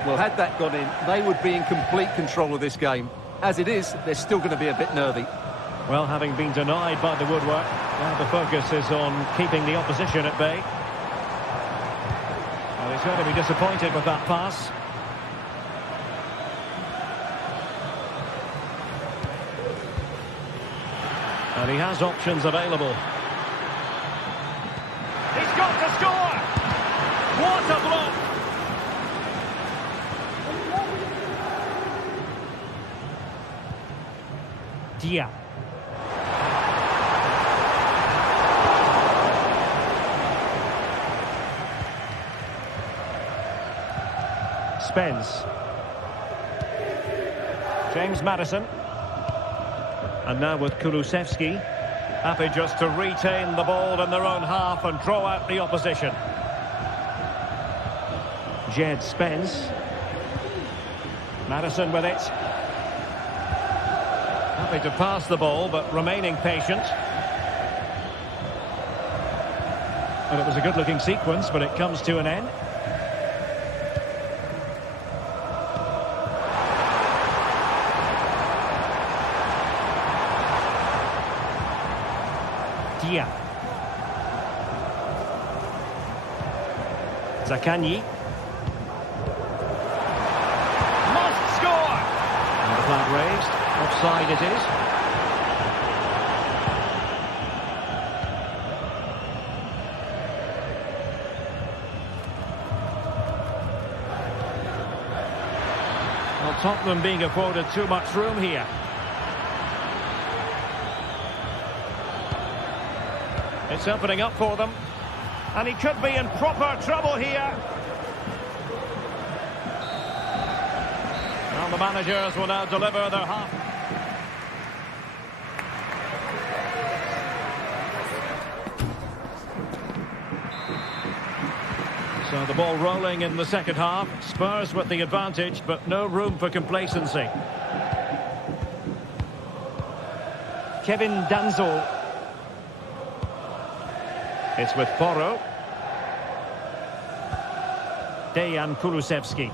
Well, had that gone in, they would be in complete control of this game. As it is, they're still going to be a bit nervy. Well, having been denied by the woodwork, now the focus is on keeping the opposition at bay. Well, he's going to be disappointed with that pass. And he has options available. He's got to score! What a block! Dia. Spence. James Maddison. And now with Kulusevski. Happy just to retain the ball in their own half and draw out the opposition. Jed Spence. Maddison with it. Happy to pass the ball, but remaining patient. And it was a good-looking sequence, but it comes to an end. Dia. Zaccagni. Must score! And the flag raised. Offside it is. Well, Tottenham being afforded too much room here. It's opening up for them. And he could be in proper trouble here. Well, the managers will now deliver their half. So the ball rolling in the second half. Spurs with the advantage, but no room for complacency. Kevin Danzo. It's with Porro. Dejan Kulusevski.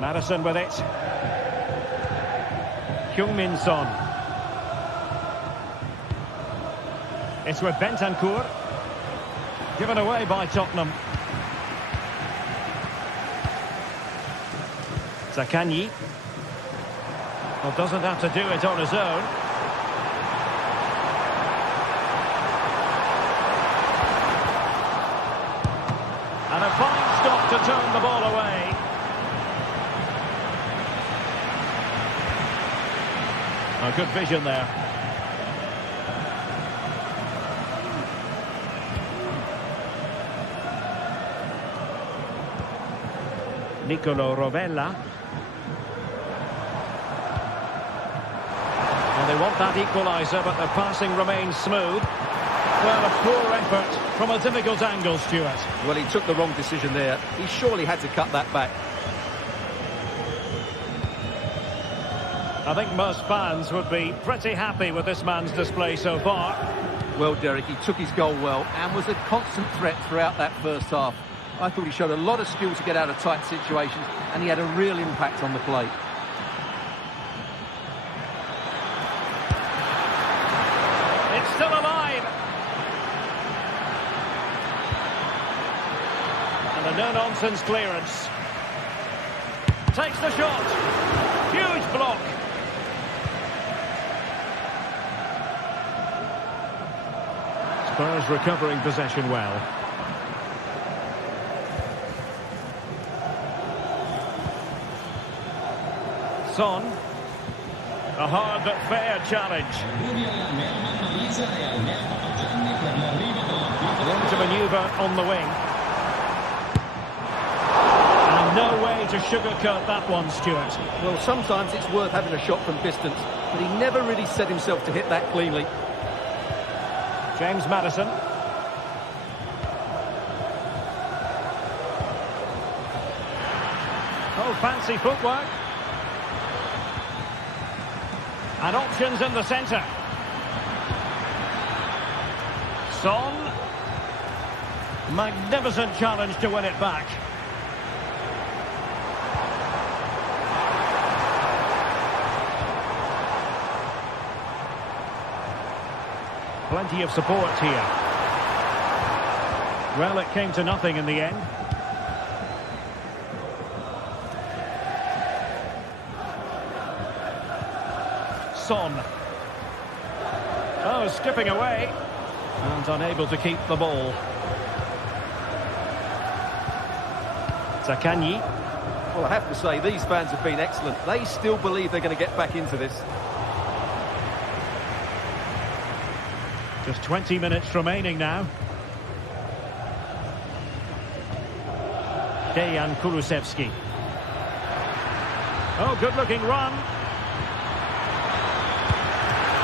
Maddison with it. Heung-min Son. It's with Bentancur. Given away by Tottenham. Zaccagni. Well, doesn't have to do it on his own. And a fine stop to turn the ball away. Oh, good vision there. Nicolo Rovella. Well, they want that equaliser, but their passing remains smooth. Well, a poor effort from a difficult angle, Stuart. Well, he took the wrong decision there. He surely had to cut that back. I think most fans would be pretty happy with this man's display so far. Well, Derek, he took his goal well and was a constant threat throughout that first half. I thought he showed a lot of skill to get out of tight situations, and he had a real impact on the play. It's still alive. And a no-nonsense clearance. Takes the shot. Huge block. Spurs recovering possession well. Son. A hard but fair challenge. Room to manoeuvre on the wing. And no way to sugarcoat that one, Stuart. Well, sometimes it's worth having a shot from distance, but he never really set himself to hit that cleanly. James Maddison. Oh, fancy footwork. And options in the centre. Son. Magnificent challenge to win it back. Plenty of support here. Well, it came to nothing in the end. Son. Oh, skipping away. And unable to keep the ball. Zaccagni. Well, I have to say, these fans have been excellent. They still believe they're going to get back into this. Just 20 minutes remaining now. Dejan Kulusevski. Oh, good-looking run.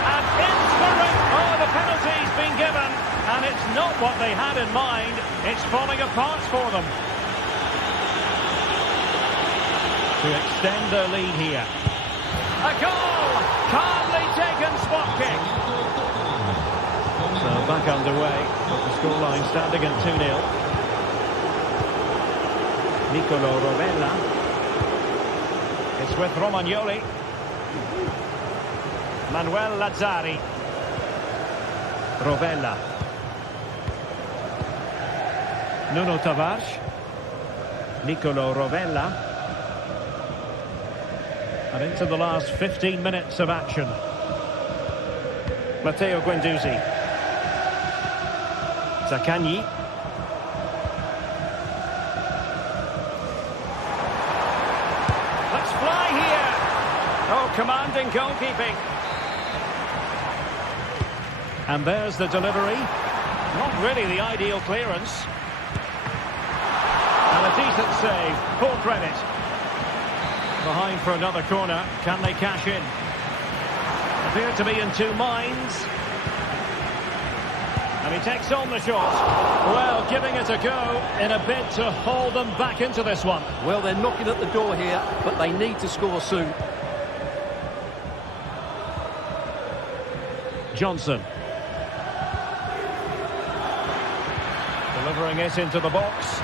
And in for it. Oh, the penalty's been given. And it's not what they had in mind. It's falling apart for them. To extend their lead here. A goal! Calmly taken spot kick. So back underway, with the scoreline standing at 2-0. Nicolo Rovella. It's with Romagnoli. Manuel Lazzari. Rovella. Nuno Tavares. Nicolo Rovella. And into the last 15 minutes of action. Matteo Guendouzi. Zaccagni. Let's fly here. Oh, commanding goalkeeping. And there's the delivery. Not really the ideal clearance. And a decent save. Full credit. Behind for another corner. Can they cash in? Appear to be in two minds. And he takes on the shot. Well, giving it a go in a bid to haul them back into this one. Well, they're knocking at the door here, but they need to score soon. Johnson. Delivering it into the box.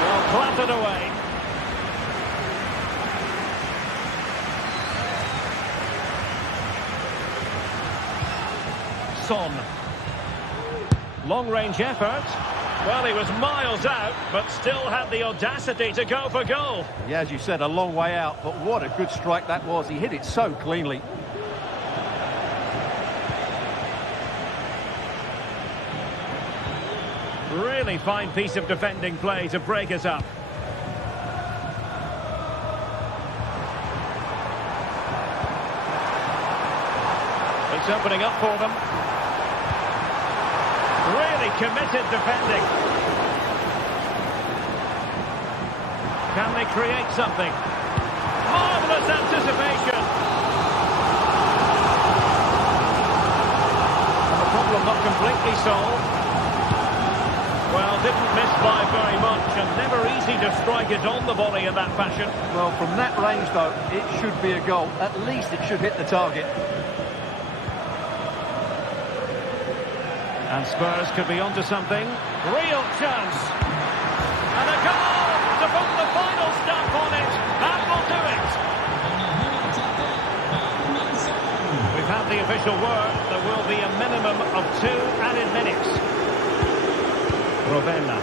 Well, clattered away. Son. Long-range effort. Well, he was miles out, but still had the audacity to go for goal. Yeah, as you said, a long way out, but what a good strike that was. He hit it so cleanly. Really fine piece of defending play to break us up. It's opening up for them. Really committed defending. Can they create something? Marvellous anticipation. And the problem not completely solved. Well, didn't miss by very much, and never easy to strike it on the volley in that fashion. Well, from that range, though, it should be a goal. At least it should hit the target. And Spurs could be onto something. Real chance. And a goal to put the final stamp on it. That will do it. We've had the official word. There will be a minimum of 2 added minutes. Rovella.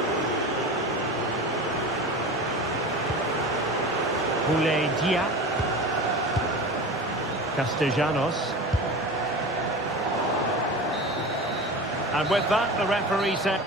Dia. Castellanos. And with that, the referee said...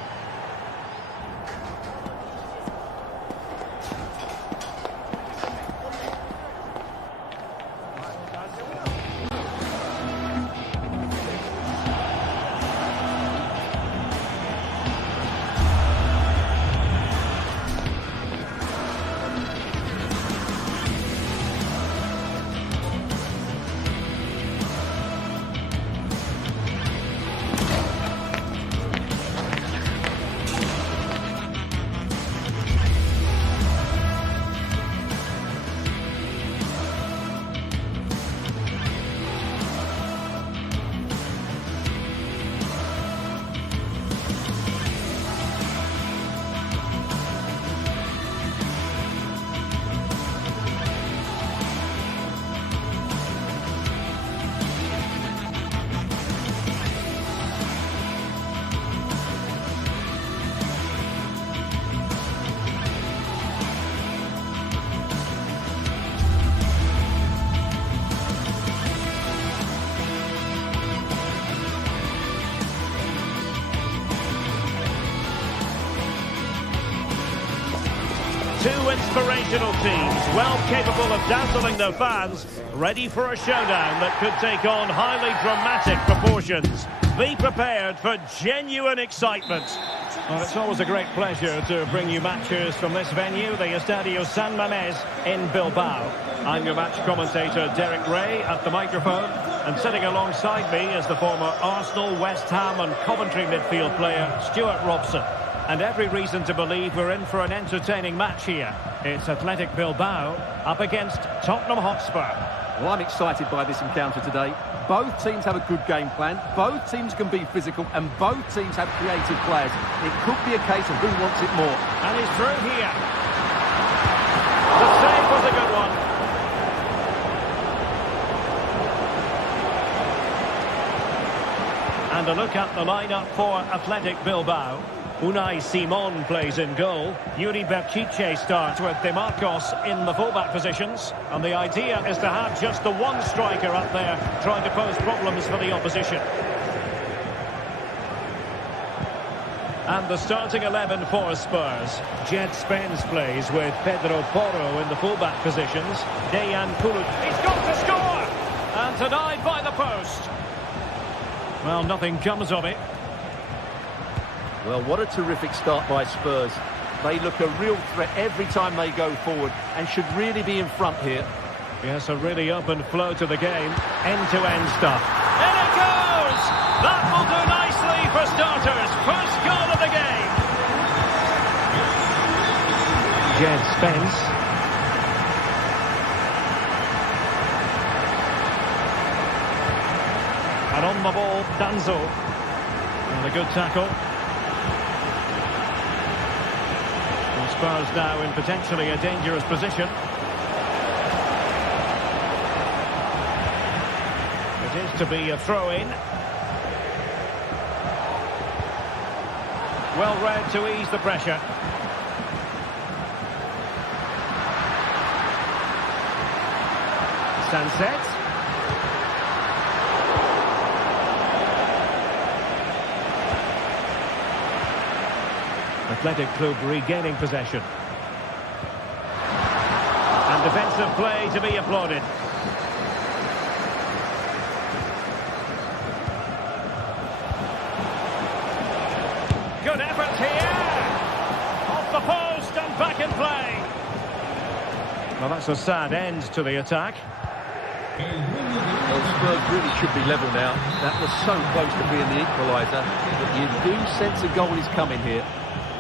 inspirational teams, well capable of dazzling their fans, ready for a showdown that could take on highly dramatic proportions. Be prepared for genuine excitement. Well, it's always a great pleasure to bring you matches from this venue, the Estadio San Mamés in Bilbao. I'm your match commentator, Derek Ray, at the microphone. And sitting alongside me is the former Arsenal, West Ham and Coventry midfield player, Stuart Robson. And every reason to believe we're in for an entertaining match here. It's Athletic Bilbao up against Tottenham Hotspur. Well, I'm excited by this encounter today. Both teams have a good game plan, both teams can be physical, and both teams have creative players. It could be a case of who wants it more. And he's through here. The save was a good one. And a look at the lineup for Athletic Bilbao. Unai Simon plays in goal. Yuri Berchiche starts with De Marcos in the fullback positions. And the idea is to have just the one striker up there trying to pose problems for the opposition. And the starting 11 for Spurs. Jed Spence plays with Pedro Porro in the fullback positions. Dejan Kulut. He's got to score! And denied by the post. Well, nothing comes of it. Well, what a terrific start by Spurs. They look a real threat every time they go forward and should really be in front here. Yes, a really open flow to the game. End-to-end stuff. In it goes! That will do nicely for starters. First goal of the game. Jed Spence. And on the ball, Danzo. And a good tackle. Spurs now in potentially a dangerous position. It is to be a throw-in. Well read to ease the pressure. Sunset. Athletic Club regaining possession. And defensive play to be applauded. Good effort here. Off the post and back in play. Well, that's a sad end to the attack. Well, Spurs really should be level now. That was so close to being the equaliser. But you do sense a goal is coming here.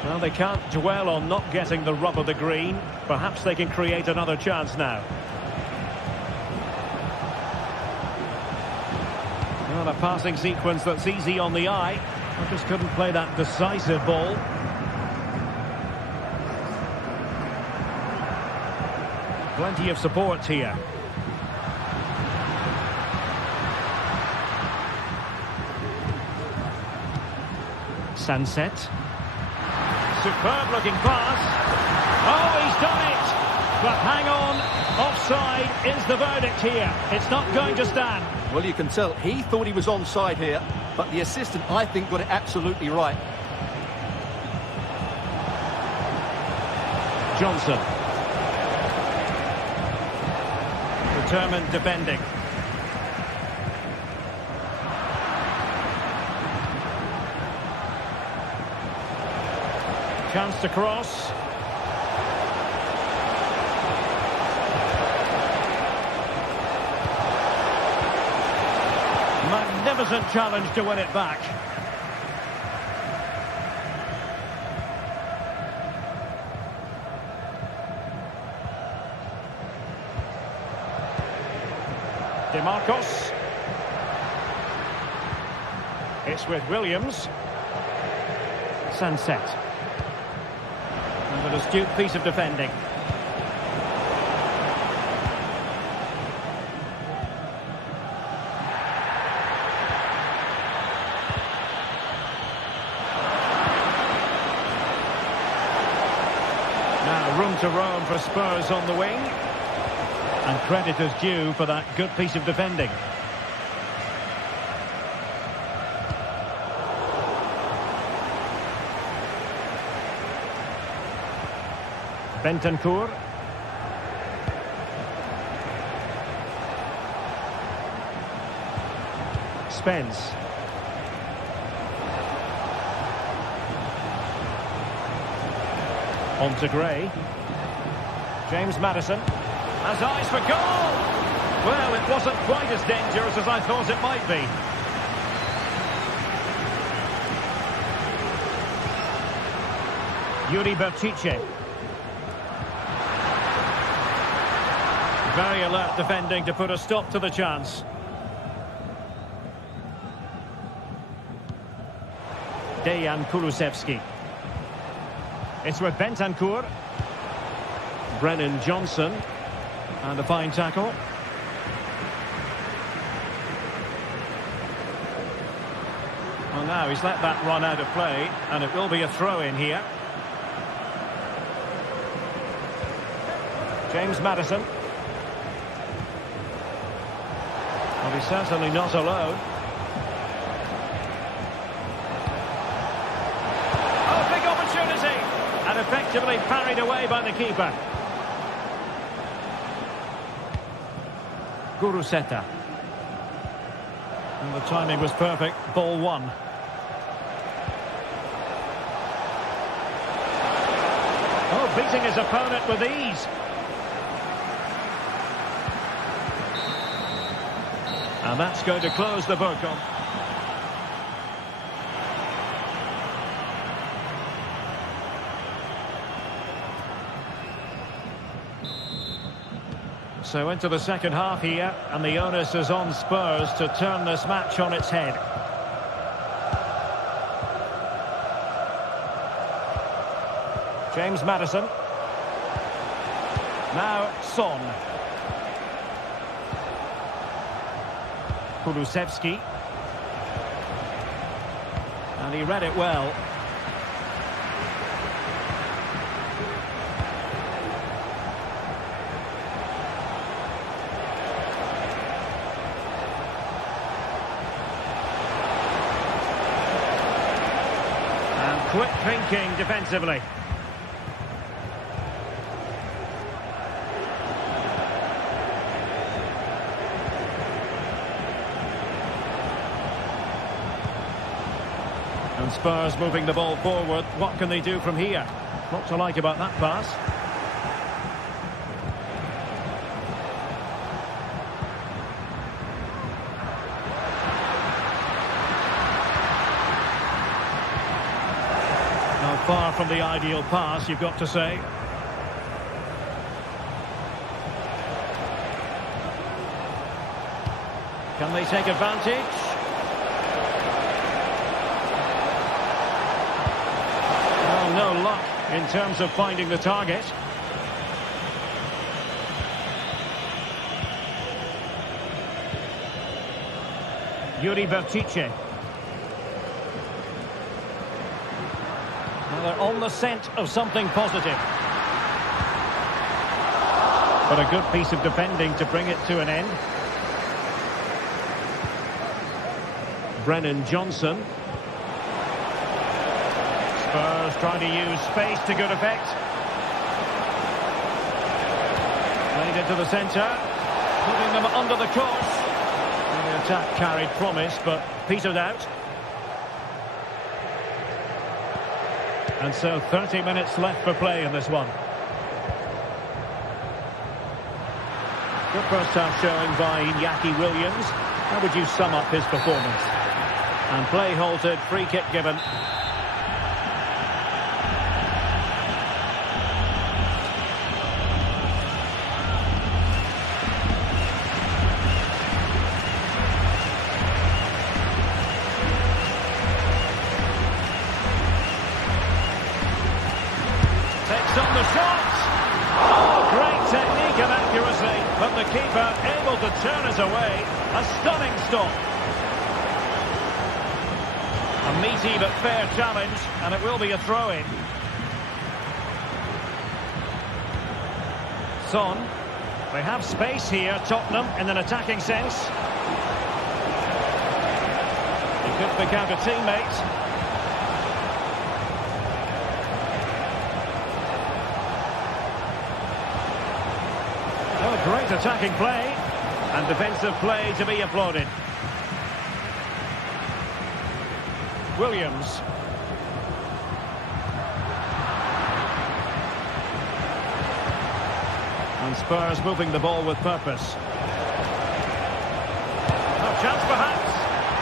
Well, they can't dwell on not getting the rub of the green. Perhaps they can create another chance now. Well, a passing sequence that's easy on the eye. I just couldn't play that decisive ball. Plenty of support here. Sunset. Superb looking pass. Oh, he's done it. But hang on. Offside is the verdict here. It's not going to stand. Well, you can tell he thought he was onside here, but the assistant, I think, got it absolutely right. Johnson. Determined defending. Chance to cross. Magnificent challenge to win it back. De Marcos. It's with Williams. Sunset. And an astute piece of defending. Now room to roam for Spurs on the wing. And credit is due for that good piece of defending. Bentancur. Spence. On to Gray. James Maddison has eyes for goal. Well, it wasn't quite as dangerous as I thought it might be. Yuri Berchiche. Very alert defending to put a stop to the chance. Dejan Kulusevski. It's with Bentancur. Brennan Johnson. And a fine tackle. Well, now he's let that run out of play, and it will be a throw-in here. James Maddison. Well, he's certainly not alone. Oh, big opportunity! And effectively parried away by the keeper. Guruseta. And the timing was perfect. Ball one. Oh, beating his opponent with ease. And that's going to close the book on. So into the second half here, and the onus is on Spurs to turn this match on its head. James Maddison. Now Son. Kulusevski. And he read it well. And quick thinking defensively. And Spurs moving the ball forward. What can they do from here? What to like about that pass? Now, far from the ideal pass, you've got to say. Can they take advantage? No luck in terms of finding the target. Yuri Berchiche. Now they're on the scent of something positive. But a good piece of defending to bring it to an end. Brennan Johnson. Spurs trying to use space to good effect. Played into the centre, putting them under the course. And the attack carried promise, but petered out. And so 30 minutes left for play in this one. Good first half showing by Iñaki Williams. How would you sum up his performance? And play halted, free kick given. On the shot. Oh, great technique and accuracy, but the keeper able to turn it away. A stunning stop. A meaty but fair challenge, and it will be a throw-in. Son. They have space here, Tottenham, in an attacking sense. He could pick out a teammate. Great attacking play and defensive play to be applauded. Williams. And Spurs moving the ball with purpose. No chance perhaps.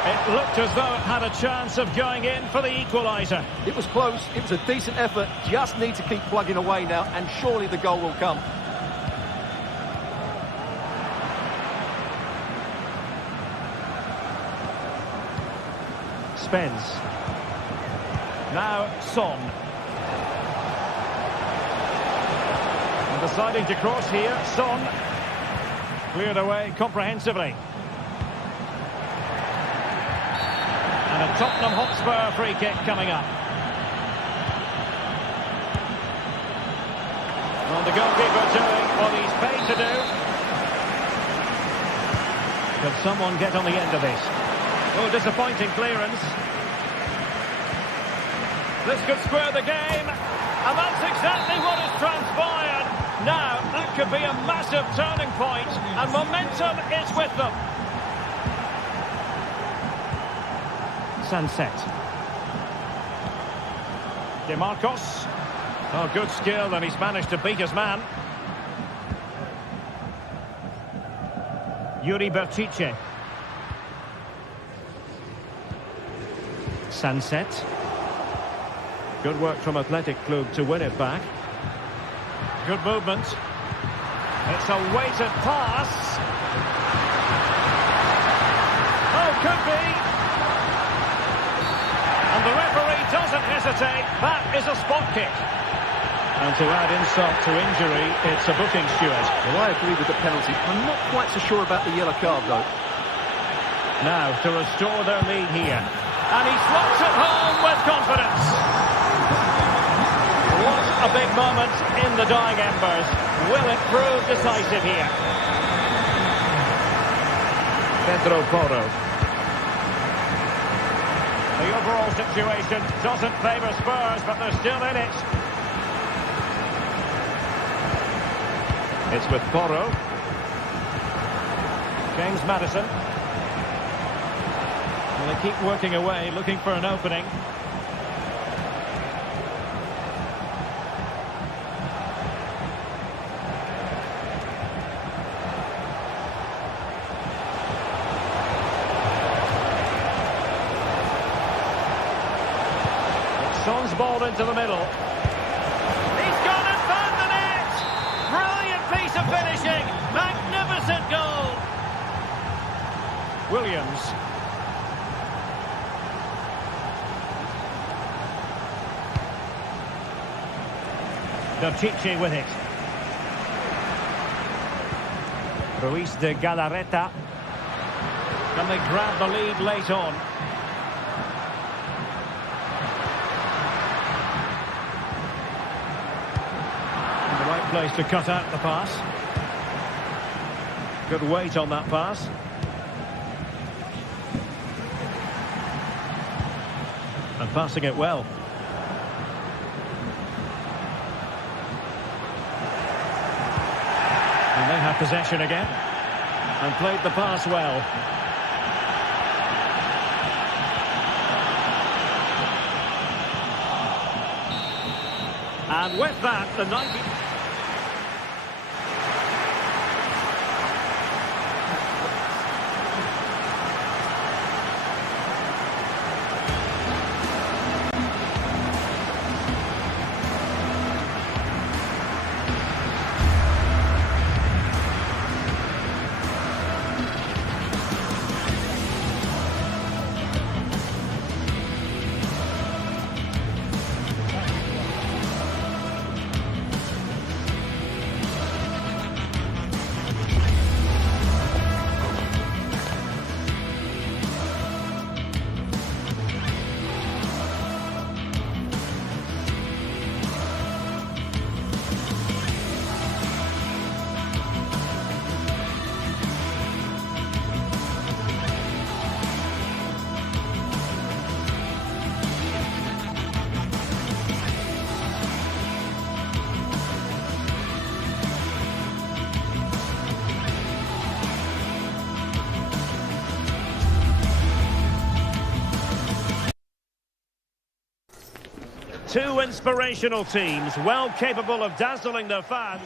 It looked as though it had a chance of going in for the equaliser. It was close, it was a decent effort, just need to keep plugging away now, and surely the goal will come. Spence. Now Son. And deciding to cross here, Son. Cleared away comprehensively. And a Tottenham Hotspur free kick coming up. Well, the goalkeeper doing what he's paid to do. Could someone get on the end of this? Oh, disappointing clearance. This could square the game. And that's exactly what has transpired. Now, that could be a massive turning point, and momentum is with them. Sunset. DeMarcos. Oh, good skill, and he's managed to beat his man. Yuri Berchiche. Sunset. Good work from Athletic Club to win it back. Good movement. It's a weighted pass. Oh, could be. And the referee doesn't hesitate. That is a spot kick. And to add insult to injury, it's a booking, Stuart. Well, I agree with the penalty. I'm not quite so sure about the yellow card, though. Now, to restore their lead here. And he slots it home with confidence. What a big moment in the dying embers. Will it prove decisive here? Pedro Porro. The overall situation doesn't favour Spurs, but they're still in it. It's with Porro. James Maddison. Well, they keep working away, looking for an opening. Son's ball into the middle. He's gone and found the net! Brilliant piece of finishing! Magnificent goal! Williams. Berchiche with it. Ruiz de Galarreta. Can they grab the lead late on? Place to cut out the pass. Good weight on that pass. And passing it well. And they have possession again. And played the pass well. And with that, the 90th... Two inspirational teams, well capable of dazzling their fans.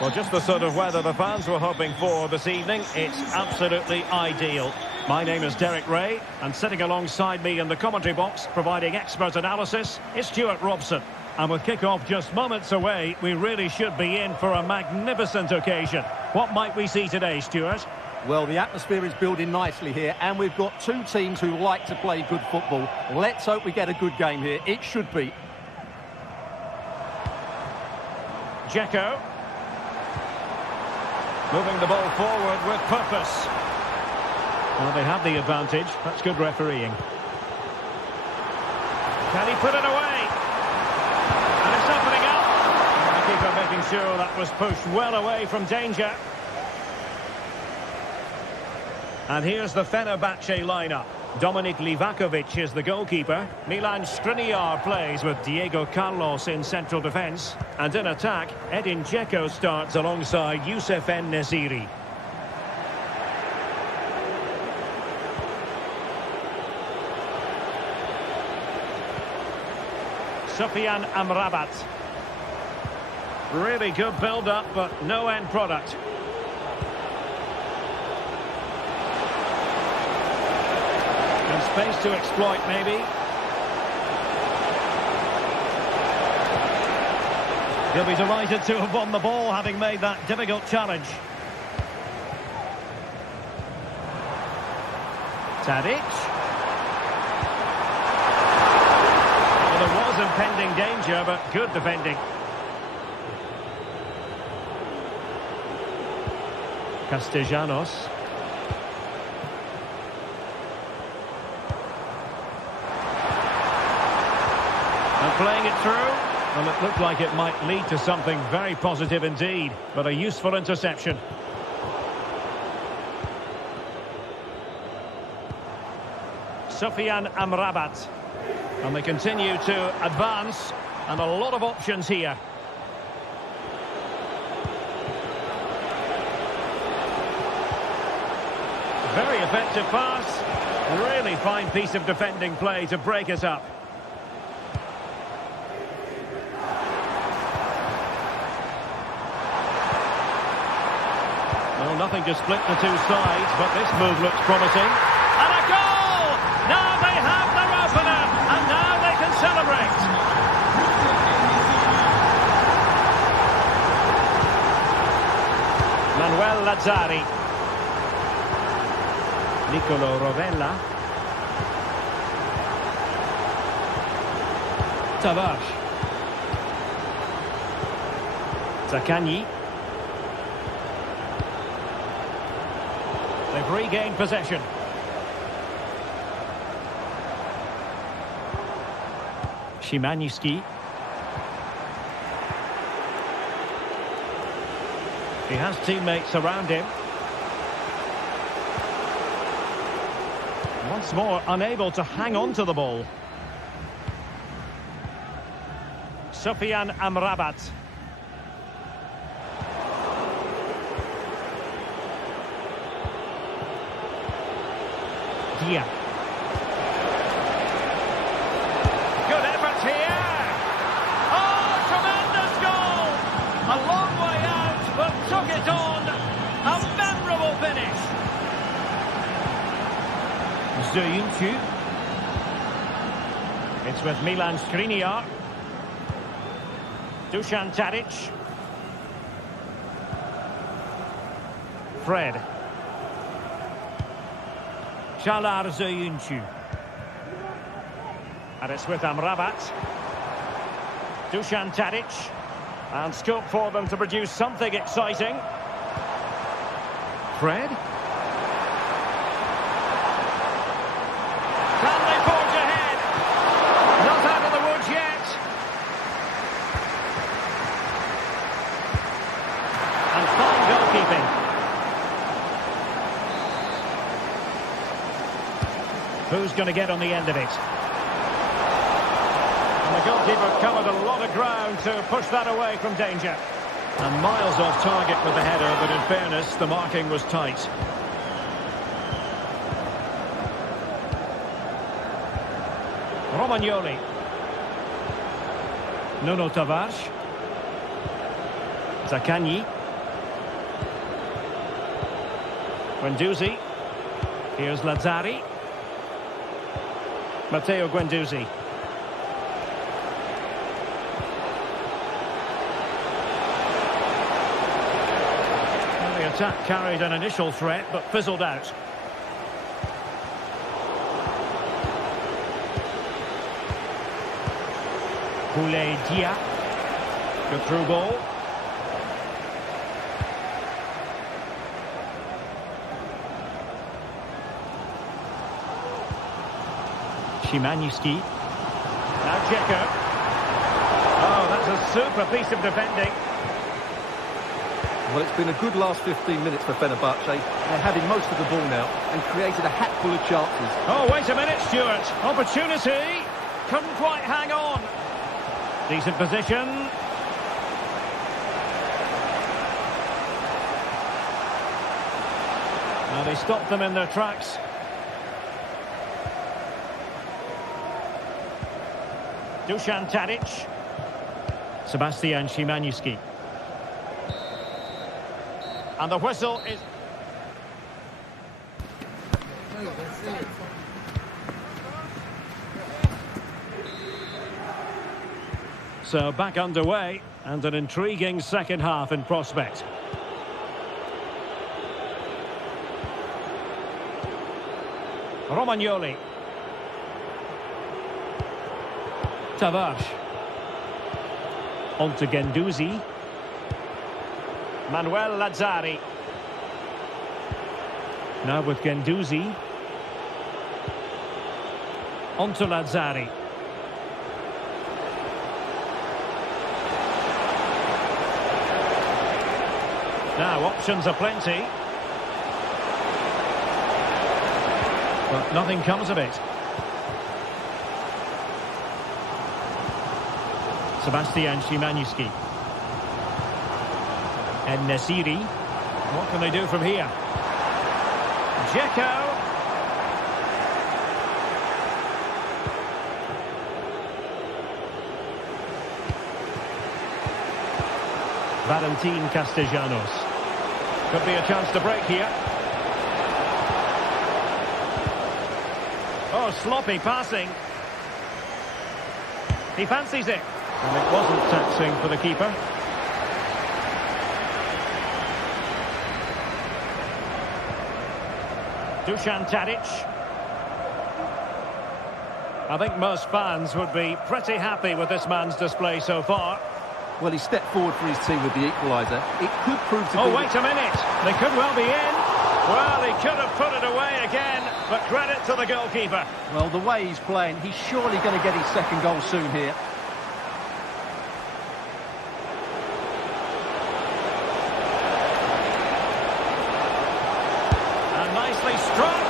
Well, just the sort of weather the fans were hoping for this evening. It's absolutely ideal. My name is Derek Ray, and sitting alongside me in the commentary box, providing expert analysis, is Stuart Robson. And with kick-off just moments away, we really should be in for a magnificent occasion. What might we see today, Stuart? Well, the atmosphere is building nicely here, and we've got two teams who like to play good football. Let's hope we get a good game here. It should be. Dzeko. Moving the ball forward with purpose. Well, they have the advantage. That's good refereeing. Can he put it away? And it's opening up. And the keeper making sure that was pushed well away from danger. And here's the Fenerbahçe lineup. Dominik Livakovic is the goalkeeper. Milan Skriniar plays with Diego Carlos in central defence. And in attack, Edin Dzeko starts alongside Youssef En-Nesyri. Sofyan Amrabat. Really good build-up, but no end product. And space to exploit, maybe. He'll be delighted to have won the ball, having made that difficult challenge. Tadic. Well, there was impending danger, but good defending. Castellanos. And playing it through. Well, it looked like it might lead to something very positive indeed, but a useful interception. Sofyan Amrabat. And they continue to advance, and a lot of options here. Very effective pass. Really fine piece of defending play to break it up. Well, nothing to split the two sides, but this move looks promising. And a goal! Now they have their opener, and now they can celebrate. Manuel Lazzari. Nicolo Rovella. Tavares. Zaccagni. They've regained possession. Szymański. He has teammates around him. Once more, unable to hang on to the ball. Sofyan Amrabat. Dia. Good effort here. Oh, tremendous goal! A long way out, but took it on. A memorable finish. Zöyüncü. It's with Milan Skriniar. Dusan Tadic. Fred. Çağlar Zöyüncü. And it's with Amrabat. Dusan Tadic. And scope for them to produce something exciting. Fred. Can they forge ahead? Not out of the woods yet. And fine goalkeeping. Who's going to get on the end of it? And the goalkeeper covered a lot of ground to push that away from danger. And miles off target with the header, but in fairness, the marking was tight. Romagnoli. Nuno Tavares. Zaccagni. Guendouzi. Here's Lazzari. Matteo Guendouzi. Well, the attack carried an initial threat, but fizzled out. Boulaye Dia. Good through ball. Szymański. Now Dzeko. Oh, that's a super piece of defending. Well, it's been a good last 15 minutes for Fenerbahçe. They're having most of the ball now and created a hatful of chances. Oh, wait a minute, Stuart. Opportunity. Couldn't quite hang on. Decent position. Now they stopped them in their tracks. Dusan Tadic. Sebastian Szymański. And the whistle is... So back underway, and an intriguing second half in prospect. Romagnoli. Tavares. On to Guendouzi. Manuel Lazzari. Now with Guendouzi. On to Lazzari. Now options are plenty. But nothing comes of it. Sebastian Szymański. And Nesiri. What can they do from here? Dzeko. Valentin Castellanos. Could be a chance to break here. Oh, sloppy passing. He fancies it. And it wasn't taxing for the keeper. Dusan Tadic. I think most fans would be pretty happy with this man's display so far. Well, he stepped forward for his team with the equaliser. It could prove to be... Oh, wait a minute. They could well be in. Well, he could have put it away again, but credit to the goalkeeper. Well, the way he's playing, he's surely going to get his second goal soon here. And nicely struck.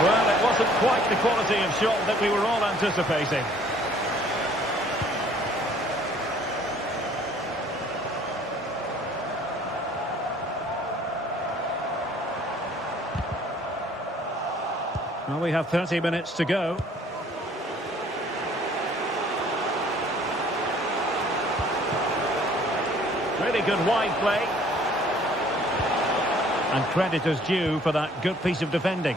Well, it wasn't quite the quality of shot that we were all anticipating. Well, we have 30 minutes to go. Really good wide play. And credit is due for that good piece of defending.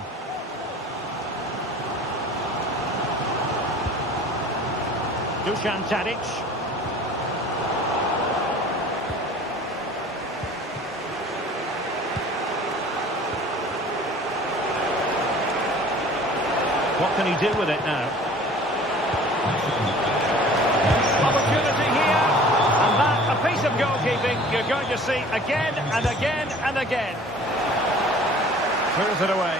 Dusan Tadic. What can he do with it now? Opportunity here. And that, a piece of goalkeeping you're going to see again and again and again. Clears it away.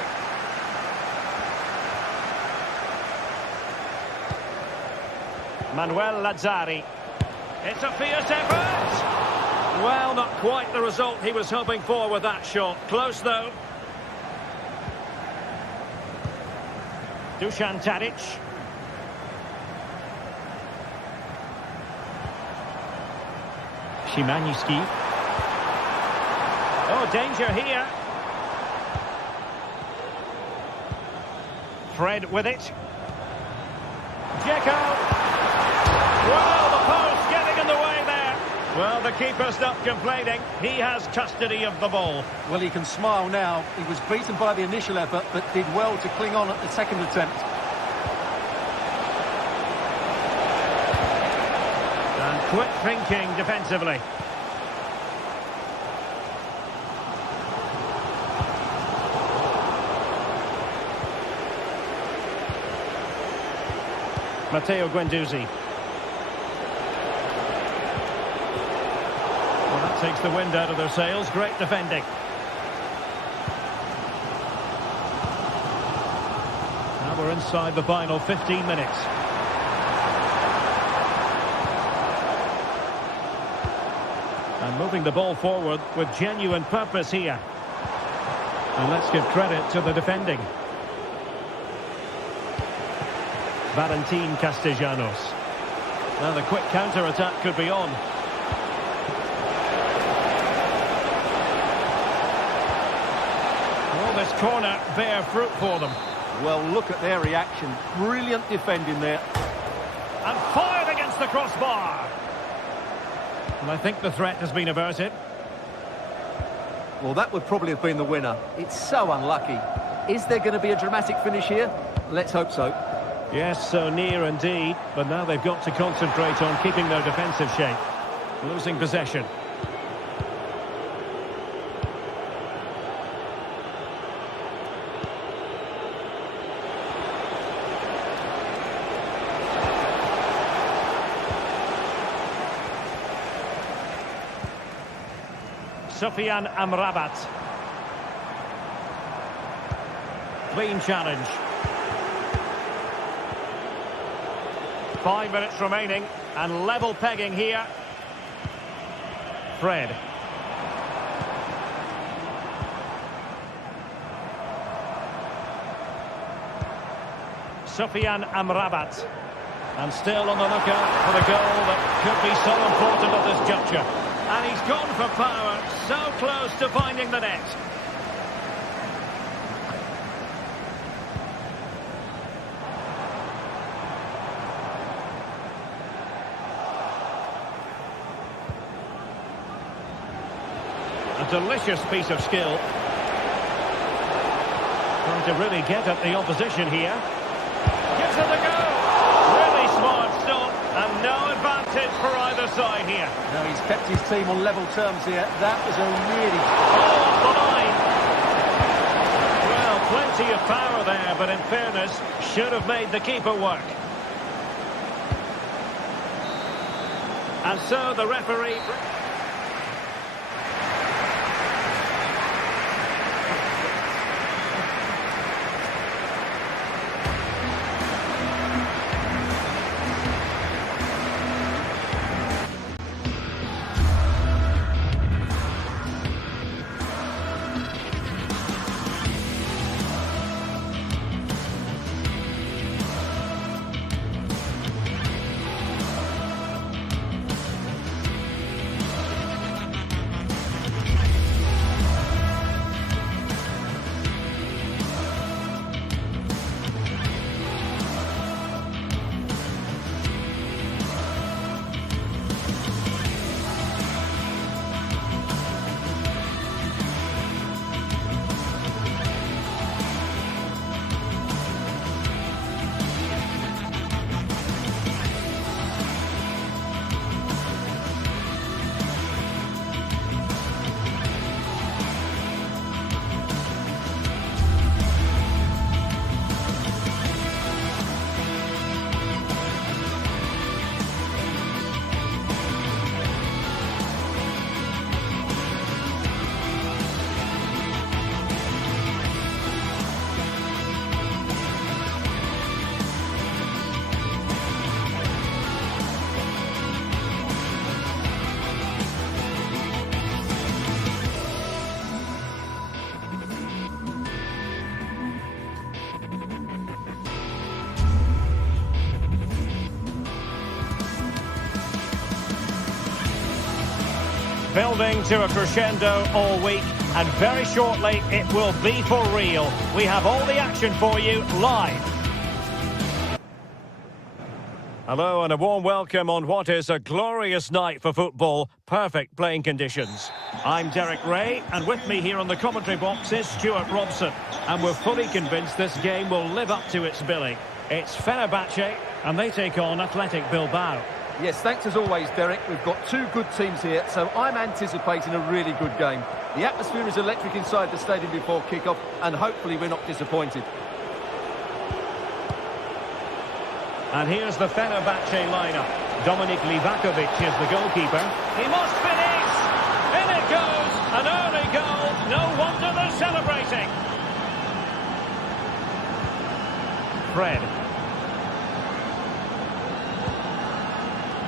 Manuel Lazzari. It's a fierce effort. Well, not quite the result he was hoping for with that shot. Close, though. Dusan Tadic. Szymański. Oh, danger here. Fred with it. Dzeko. Well, the post. Well, the keeper's not complaining. He has custody of the ball. Well, he can smile now. He was beaten by the initial effort, but did well to cling on at the second attempt. And quick thinking defensively. Matteo Guendouzi. Well, that takes the wind out of their sails. Great defending. Now we're inside the final 15 minutes. And moving the ball forward with genuine purpose here. And let's give credit to the defending. Valentin Castellanos. Now the quick counter-attack could be on. Will this corner bear fruit for them? Well, look at their reaction. Brilliant defending there. And fired against the crossbar. And I think the threat has been averted. Well, that would probably have been the winner. It's so unlucky. Is there going to be a dramatic finish here? Let's hope so. Yes, so near indeed, but now they've got to concentrate on keeping their defensive shape. Losing possession. Sufyan Amrabat. Clean challenge. 5 minutes remaining, and level pegging here. Fred. Sufyan Amrabat. And still on the lookout for the goal that could be so important at this juncture. And he's gone for power, so close to finding the net. A delicious piece of skill. Trying to really get at the opposition here. Gives it a go. Really smart stop. And no advantage for either side here. No, he's kept his team on level terms here. That was a really... Off the line. Well, plenty of power there, but in fairness, should have made the keeper work. And so the referee... Building to a crescendo all week, and very shortly it will be for real. We have all the action for you live. Hello and a warm welcome on what is a glorious night for football. Perfect playing conditions. I'm Derek Ray, and with me here on the commentary box is Stuart Robson. And we're fully convinced this game will live up to its billing. It's Fenerbahçe, and they take on Athletic Bilbao. Yes, thanks as always, Derek. We've got two good teams here, so I'm anticipating a really good game. The atmosphere is electric inside the stadium before kick-off, and hopefully we're not disappointed. And here's the Fenerbahçe lineup. Dominik Livakovic is the goalkeeper. He must finish! In it goes! An early goal! No wonder they're celebrating! Fred.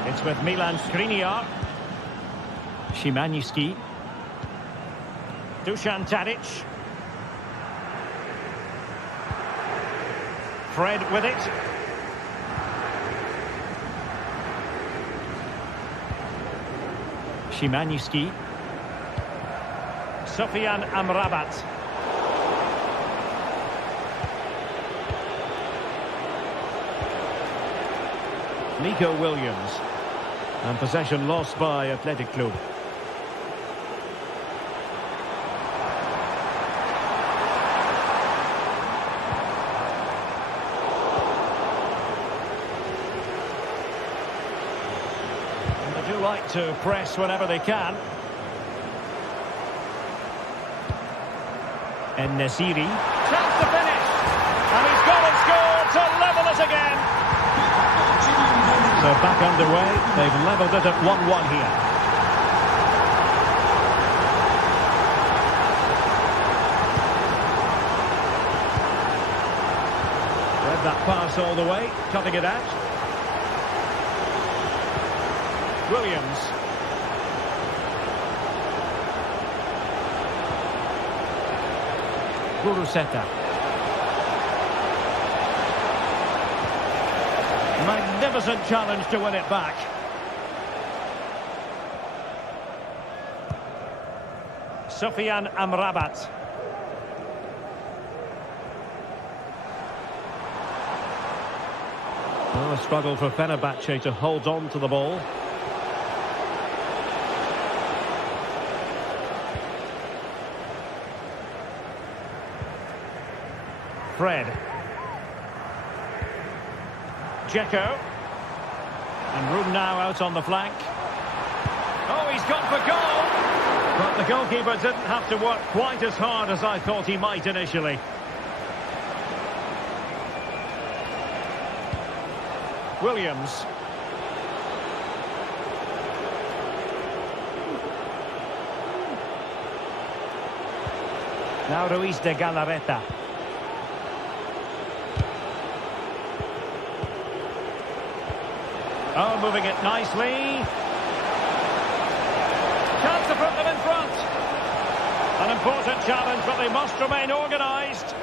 It's with Milan Skriniar. Szymański. Dusan Tadic. Fred with it. Szymański. Sofyan Amrabat. Nico Williams. And possession lost by Atletico. They do like to press whenever they can. En-Nesyri. Chance to finish. And he's gone and scored to level it again. So back underway, they've levelled it at 1-1 here. Read that pass all the way, cutting it out. Williams. Guruseta. Magnificent challenge to win it back. Sofyan Amrabat. Well, a struggle for Fenerbahçe to hold on to the ball. Fred. Dzeko. And room now out on the flank. Oh, he's gone for goal! But the goalkeeper didn't have to work quite as hard as I thought he might initially. Williams. Now Ruiz de Galarreta. Oh, moving it nicely. Chance to put them in front. An important challenge, but they must remain organised.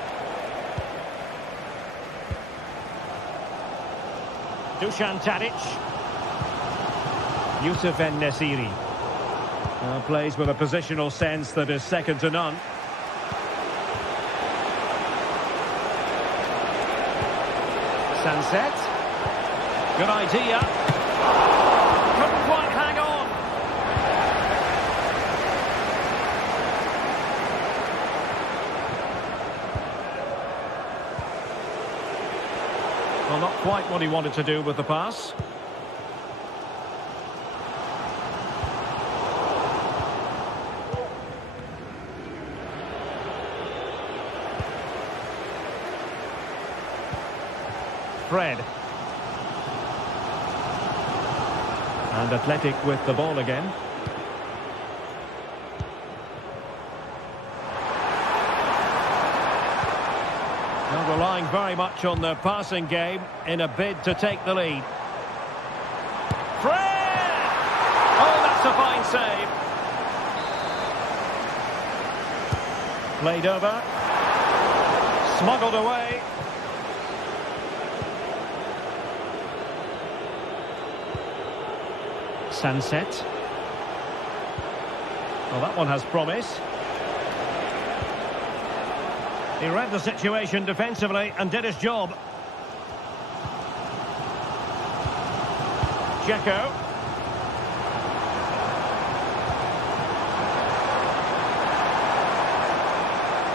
Dusan Tadic. Youssef En-Nesyri. Plays with a positional sense that is second to none. Sunset. Good idea. Couldn't quite hang on. Well, not quite what he wanted to do with the pass. Fred. And Athletic with the ball again. Well, relying very much on their passing game in a bid to take the lead. Fred! Oh, that's a fine save. Played over. Smuggled away. Sunset. Well, that one has promise. He read the situation defensively and did his job. Dzeko.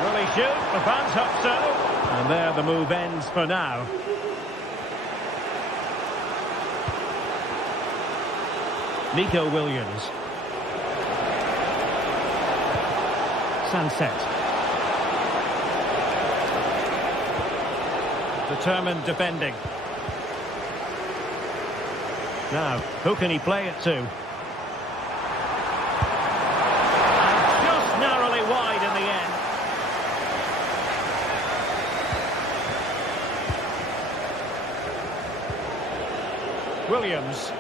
Will he shoot? The fans hope so. And there the move ends for now. Nico Williams. Sunset. Determined defending. Now, who can he play it to? And just narrowly wide in the end. Williams.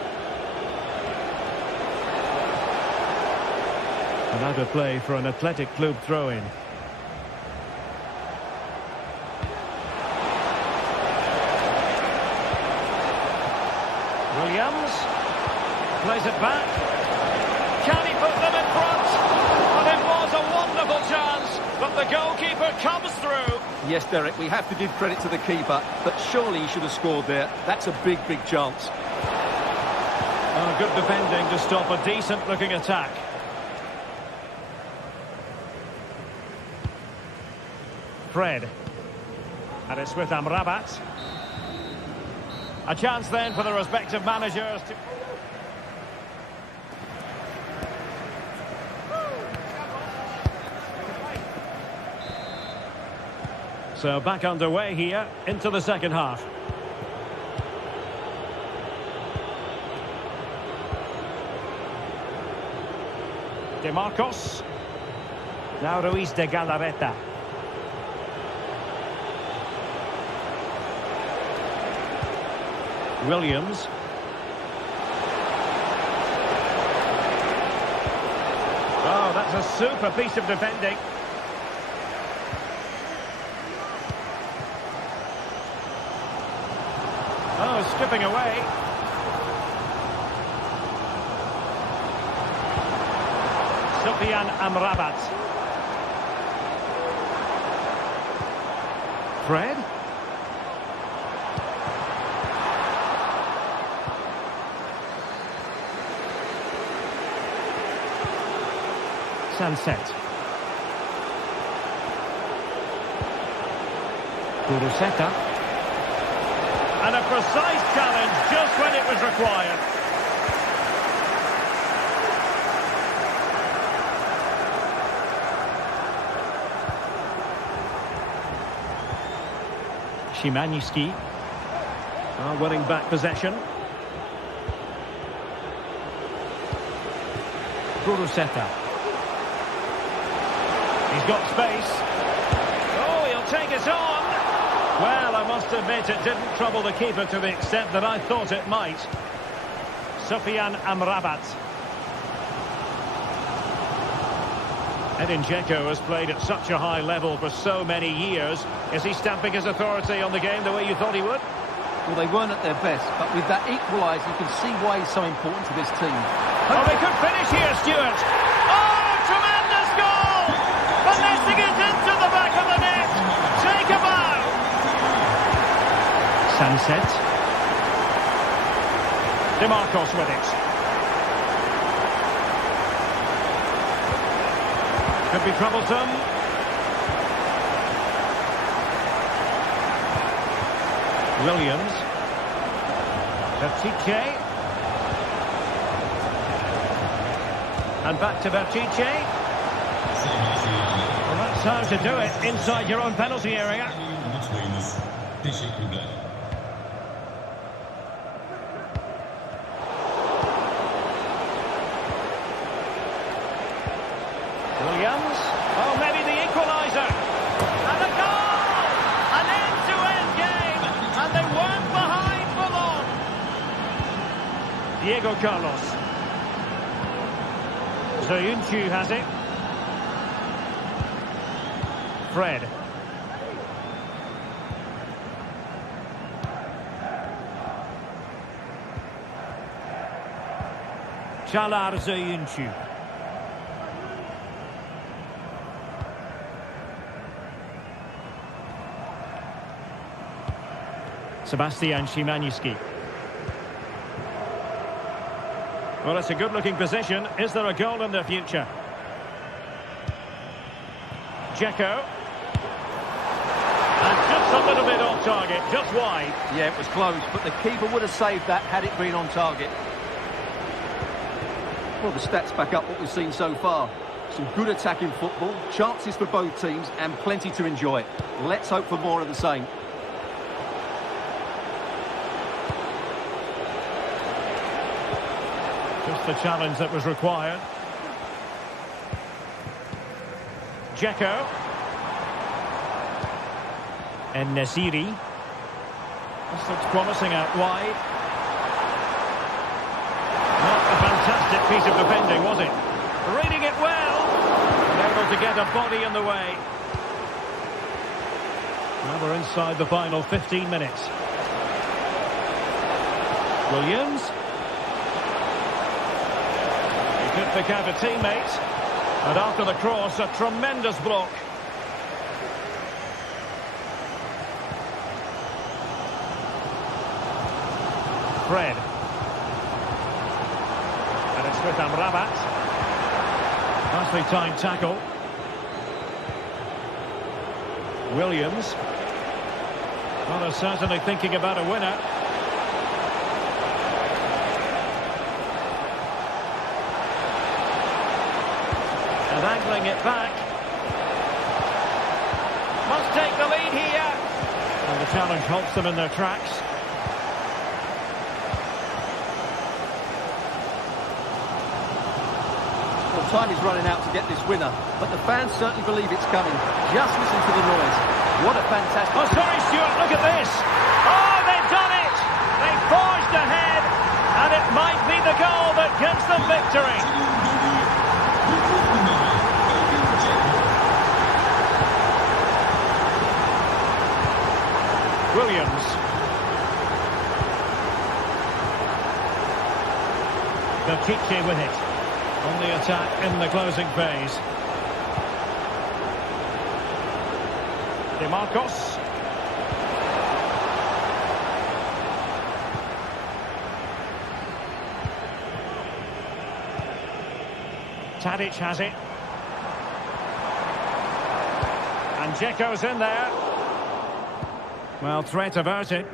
And out of play for an Athletic Club throw-in. Williams plays it back. Can he put them in front? And it was a wonderful chance, but the goalkeeper comes through. Yes, Derek, we have to give credit to the keeper, but surely he should have scored there. That's a big, big chance. Oh, good defending to stop a decent-looking attack. Fred. And it's with Amrabat. A chance then for the respective managers to... So back underway here into the second half. De Marcos. Now Ruiz de Galarreta. Williams. Oh, that's a super piece of defending. Oh, skipping away. Sufyan Amrabat. Fred. Sunset. Kuruseta. And a precise challenge just when it was required. Szymański. Winning back possession. Kuruseta. He's got space. Oh, he'll take it on. Well, I must admit it didn't trouble the keeper to the extent that I thought it might. Sufyan Amrabat. Edin Dzeko has played at such a high level for so many years. Is he stamping his authority on the game the way you thought he would? Well, they weren't at their best, but with that equaliser, you can see why he's so important to this team. Oh, they could finish here, Stuart. Oh, tremendous goal! Finessing it into the back of the net. Take a bow. Sunset. De Marcos with it. Could be troublesome. Williams. Bertice. And back to Bertice. Well, that's how to do it inside your own penalty area. Williams. Oh, maybe the equaliser. And a goal! An end-to-end game. And they weren't behind for long. Diego Carlos. Soyuncu has it. Fred. Çağlar Soyuncu. Sebastian Szymański. Well, it's a good-looking position. Is there a goal in the future? Dzeko. And just a little bit off target, just wide. Yeah, it was close, but the keeper would have saved that had it been on target. Well, the stats back up what we've seen so far. Some good attacking football, chances for both teams, and plenty to enjoy. Let's hope for more of the same. Just the challenge that was required. Dzeko. And Nesiri. This looks promising out wide. Not a fantastic piece of defending, was it? Reading it well. And able to get a body in the way. Now we're inside the final 15 minutes. Williams. He could pick out a teammate. And after the cross, a tremendous block. Fred. And it's with Amrabat. Nicely timed tackle. Williams. Well, they're certainly thinking about a winner. And angling it back. Must take the lead here. And the challenge halts them in their tracks. Time is running out to get this winner, but the fans certainly believe it's coming. Just listen to the noise. What a fantastic... Oh, sorry, Stuart, look at this. Oh, they've done it. They forged ahead, and it might be the goal that gives them victory. Williams. Belkice with it. On the attack in the closing phase. DeMarcos. Tadic has it. And Dzeko's in there. Well, threat averted.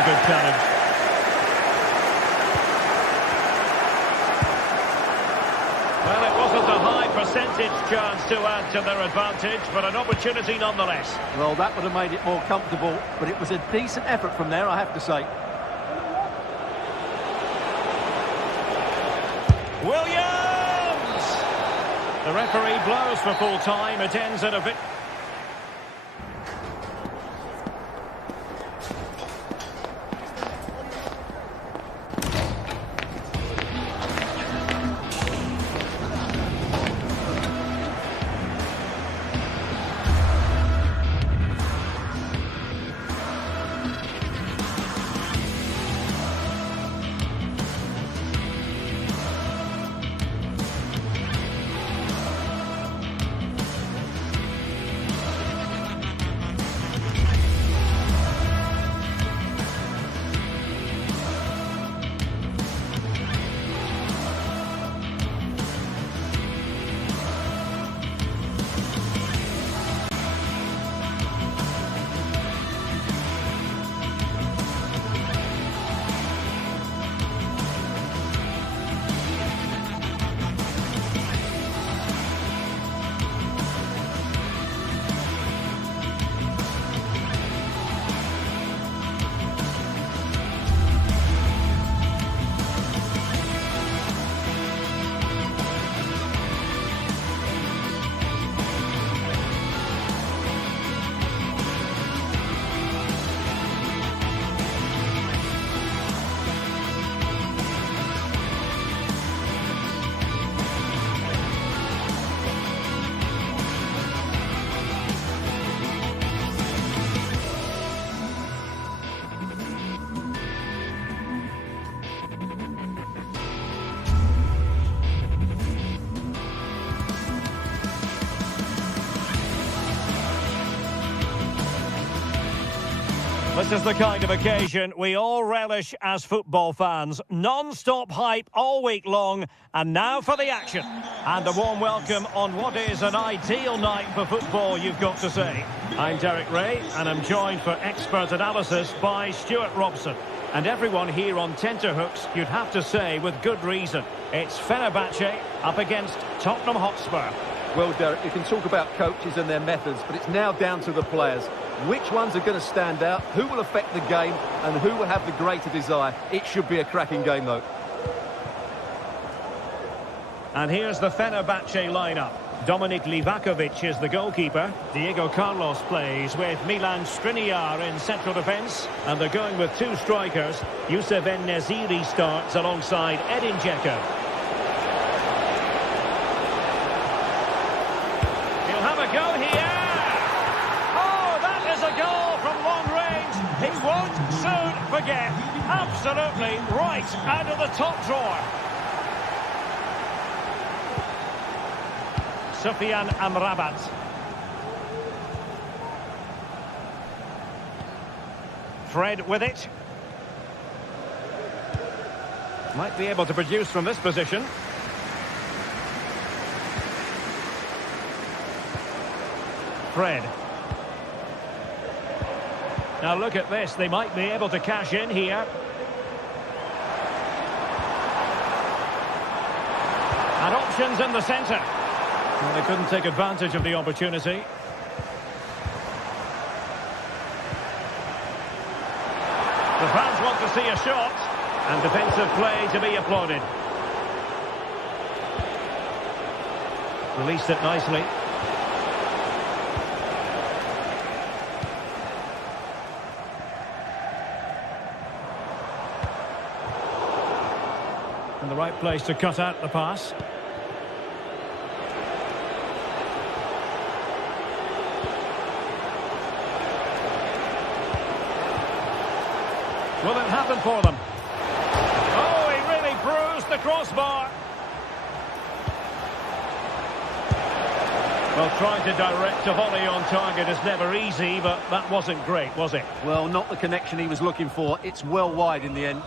Good challenge. Well, it wasn't a high percentage chance to add to their advantage, but an opportunity nonetheless. Well, that would have made it more comfortable, but it was a decent effort from there, I have to say. Williams! The referee blows for full time. It ends at a victory. This is the kind of occasion we all relish as football fans. Non-stop hype all week long, and now for the action. And a warm welcome on what is an ideal night for football, you've got to say. I'm Derek Ray, and I'm joined for expert analysis by Stuart Robson. And everyone here on tenterhooks, you'd have to say with good reason. It's Fenerbahçe up against Tottenham Hotspur. Well, Derek, you can talk about coaches and their methods, but it's now down to the players. Which ones are going to stand out, who will affect the game, and who will have the greater desire? It should be a cracking game, though. And here's the Fenerbahçe lineup. Dominik Livakovic is the goalkeeper. Diego Carlos plays with Milan Skriniar in central defence. And they're going with two strikers. Youssef En-Nesyri starts alongside Edin Dzeko. He'll have a go here. Oh, that is a goal from long range. He won't soon forget. Absolutely right out of the top drawer. Sufyan Amrabat. Fred with it. Might be able to produce from this position. Fred. Now look at this. They might be able to cash in here. And options in the centre. Well, they couldn't take advantage of the opportunity. The fans want to see a shot, and defensive play to be applauded. Released it nicely. And the right place to cut out the pass. Will it happen for them? Oh, he really bruised the crossbar. Well, trying to direct a volley on target is never easy, but that wasn't great, was it? Well, not the connection he was looking for. It's well wide in the end.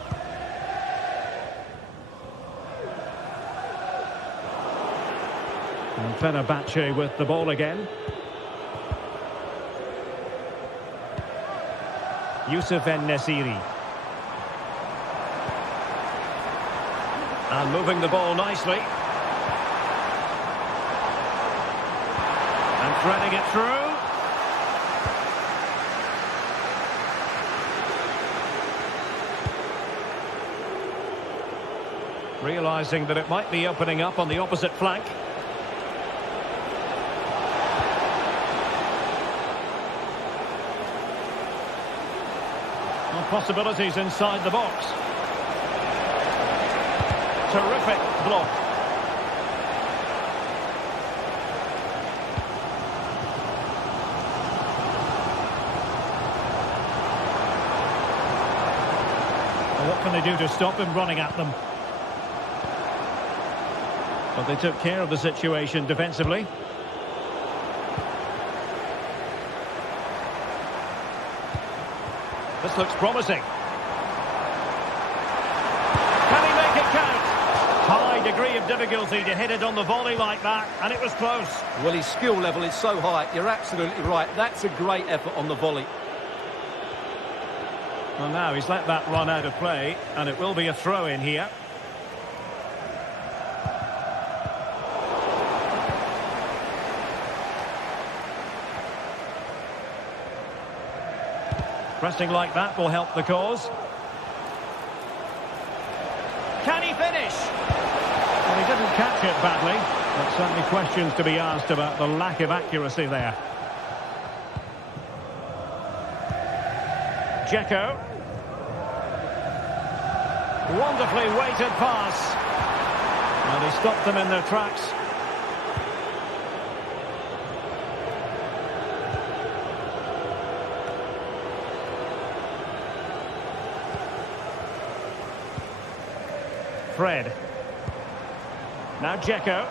And Fenerbahçe with the ball again. Youssef En-Nesyri. And moving the ball nicely. And threading it through. Realising that it might be opening up on the opposite flank. Well, possibilities inside the box. Terrific block. Well, what can they do to stop him running at them? But they took care of the situation defensively. This looks promising. Can he make it count? High degree of difficulty to hit it on the volley like that, and it was close. Well, his skill level is so high. You're absolutely right. That's a great effort on the volley. Well, now he's let that run out of play, and it will be a throw in here. Pressing like that will help the cause. Can he finish? Well, he didn't catch it badly, but certainly questions to be asked about the lack of accuracy there. Dzeko. Wonderfully weighted pass. And he stopped them in their tracks. Fred. Now Dzeko.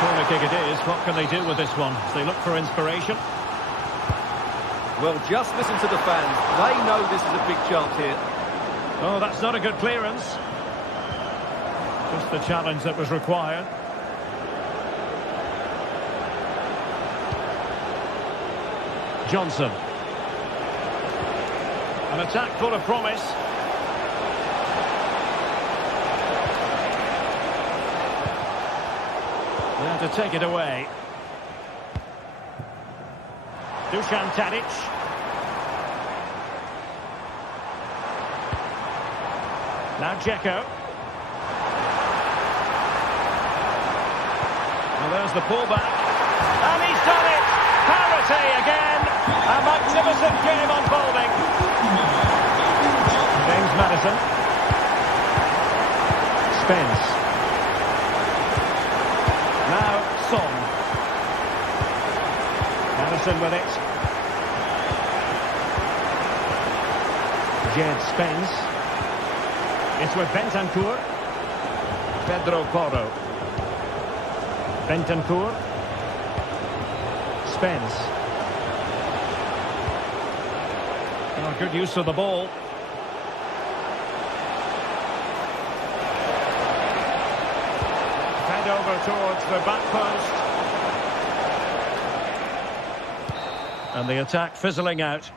Corner kick it is. What can they do with this one? They look for inspiration. Well, just listen to the fans. They know this is a big chance here. Oh, that's not a good clearance. Just the challenge that was required. Johnson. An attack full of promise. They have to take it away. Dusan Tadic. Now Dzeko. Well, there's the pullback. And he's done it! Parity again! A magnificent game unfolding. James Maddison. Spence. Now Son. Maddison with it. Jed Spence. It's with Bentancur. Pedro Porro. Bentancur. Spence. Oh, good use of the ball. Head over towards the back post. And the attack fizzling out.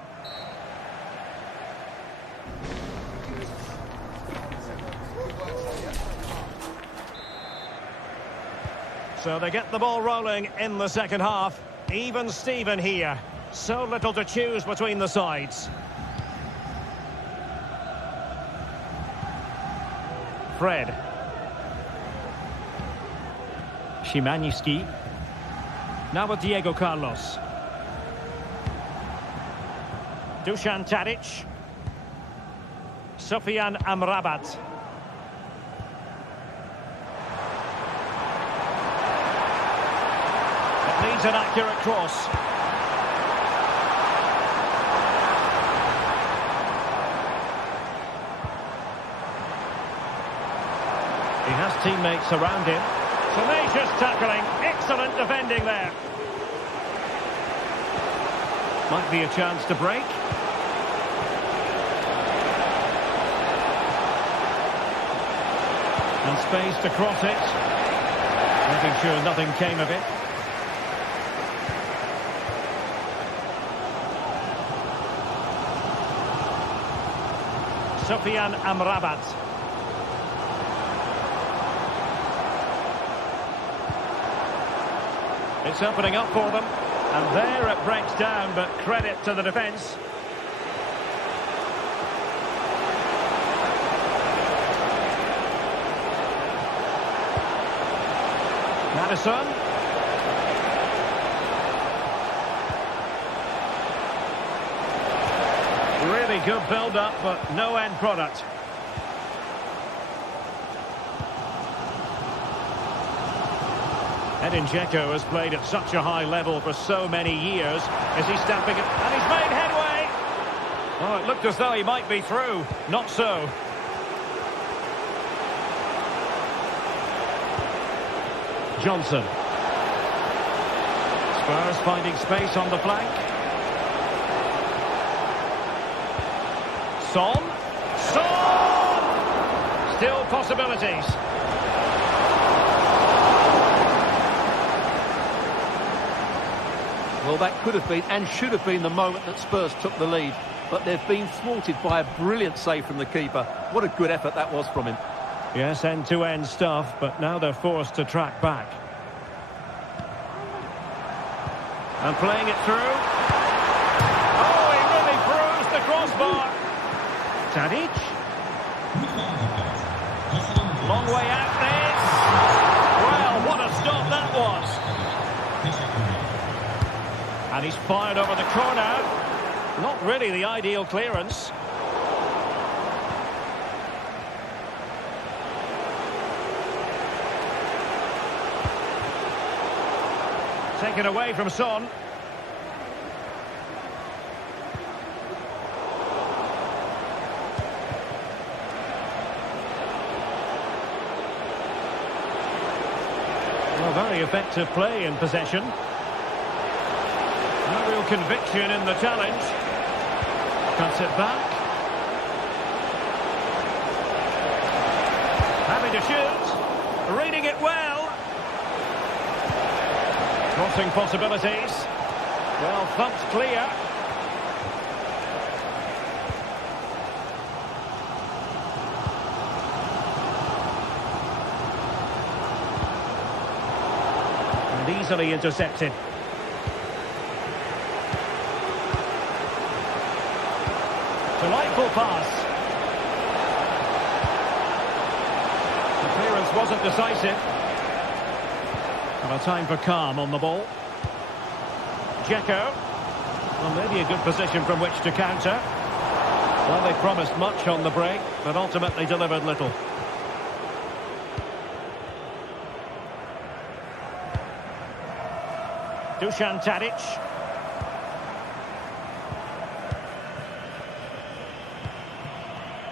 So they get the ball rolling in the second half. Even Steven here. So little to choose between the sides. Fred. Szymański. Now with Diego Carlos. Dusan Tadic. Sofyan Amrabat. Needs an accurate cross. He has teammates around him. Tenacious tackling. Excellent defending there. Might be a chance to break. And space to cross it. Making sure nothing came of it. Sofyan Amrabat. It's opening up for them. And there it breaks down, but credit to the defence. Maddison. Really good build-up, but no end product. Edin Dzeko has played at such a high level for so many years. Is he stamping it? And he's made headway! Oh, it looked as though he might be through. Not so. Johnson. Spurs finding space on the flank. Son. Son! Still possibilities. Well, that could have been and should have been the moment that Spurs took the lead. But they've been thwarted by a brilliant save from the keeper. What a good effort that was from him. Yes, end-to-end stuff, but now they're forced to track back. And playing it through. Oh, he really bruised the crossbar. Tadic. Long way out this. Well, what a stop that was. And he's fired over the corner. Not really the ideal clearance. Taken away from Son. Well, very effective play in possession. No real conviction in the challenge. Cuts it back. Happy to shoot. Reading it well. Crossing possibilities. Well, thumped clear. And easily intercepted. Delightful pass. The clearance wasn't decisive. And a time for calm on the ball. Dzeko. Well, maybe a good position from which to counter. Well, they promised much on the break, but ultimately delivered little. Dusan Tadic.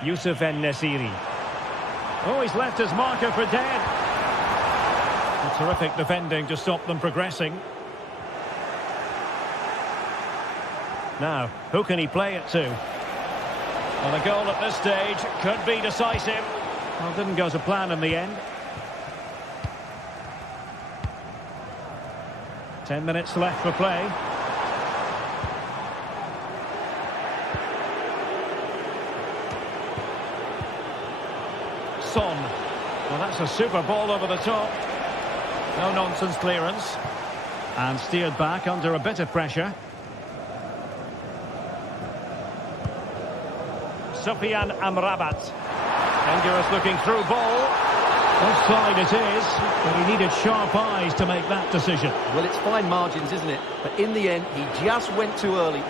Yusuf En-Nesyri. Oh, he's left his marker for dead. A terrific defending to stop them progressing. Now, who can he play it to? And a goal at this stage could be decisive. Well, didn't go to plan in the end. 10 minutes left for play. Son. Well, that's a super ball over the top. No nonsense clearance. And steered back under a bit of pressure. Sufyan Amrabat. Dangerous looking through ball. Offside it is, but he needed sharp eyes to make that decision. Well, it's fine margins, isn't it? But in the end, he just went too early.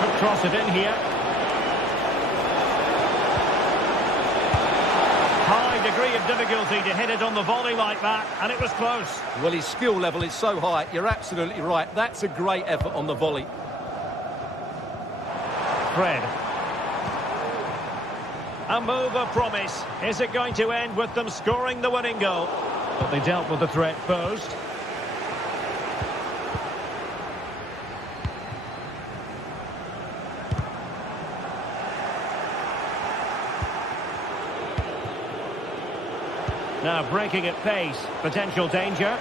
Could cross it in here. High degree of difficulty to hit it on the volley like that, and it was close. Well, his skill level is so high. You're absolutely right. That's a great effort on the volley. Fred. A move of promise. Is it going to end with them scoring the winning goal? But they dealt with the threat posed. Now breaking at pace. Potential danger.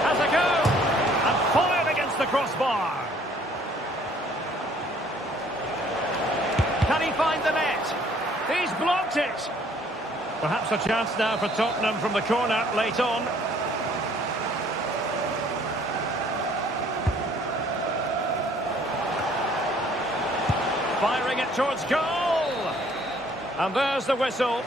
Has a go! And fired against the crossbar. Can he find the net? He's blocked it. Perhaps a chance now for Tottenham from the corner late on. Firing it towards goal. And there's the whistle.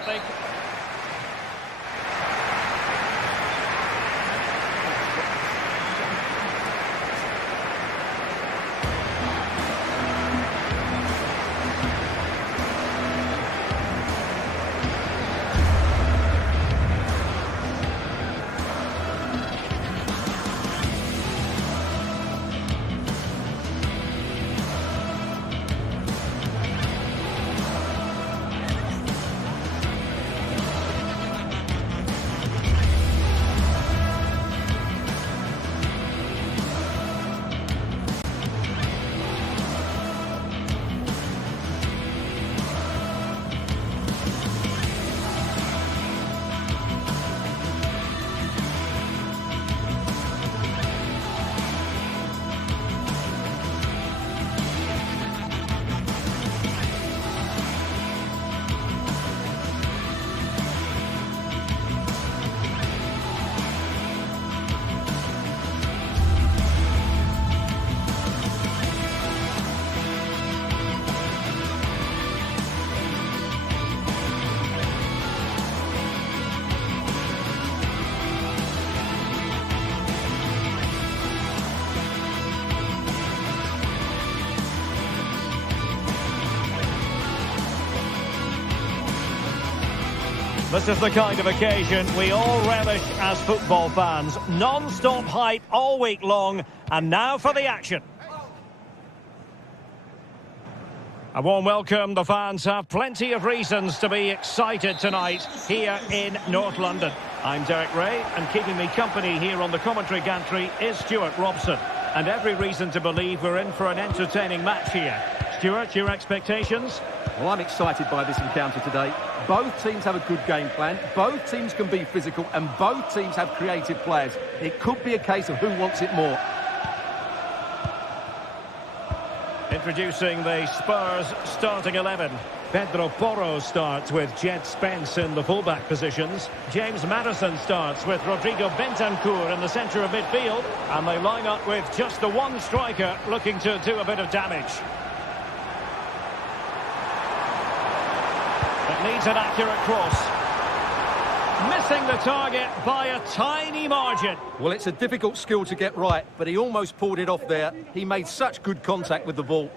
This is the kind of occasion we all relish as football fans. Non-stop hype all week long, and now for the action. A warm welcome. The fans have plenty of reasons to be excited tonight here in North London. I'm Derek Ray, and keeping me company here on the commentary gantry is Stuart Robson. And every reason to believe we're in for an entertaining match here. Stuart, your expectations? Well, I'm excited by this encounter today. Both teams have a good game plan, both teams can be physical, and both teams have creative players. It could be a case of who wants it more. Introducing the Spurs starting 11. Pedro Porro starts with Jed Spence in the fullback positions. James Maddison starts with Rodrigo Bentancur in the centre of midfield. And they line up with just the one striker looking to do a bit of damage. It needs an accurate cross. Missing the target by a tiny margin. Well, it's a difficult skill to get right, but he almost pulled it off there. He made such good contact with the ball.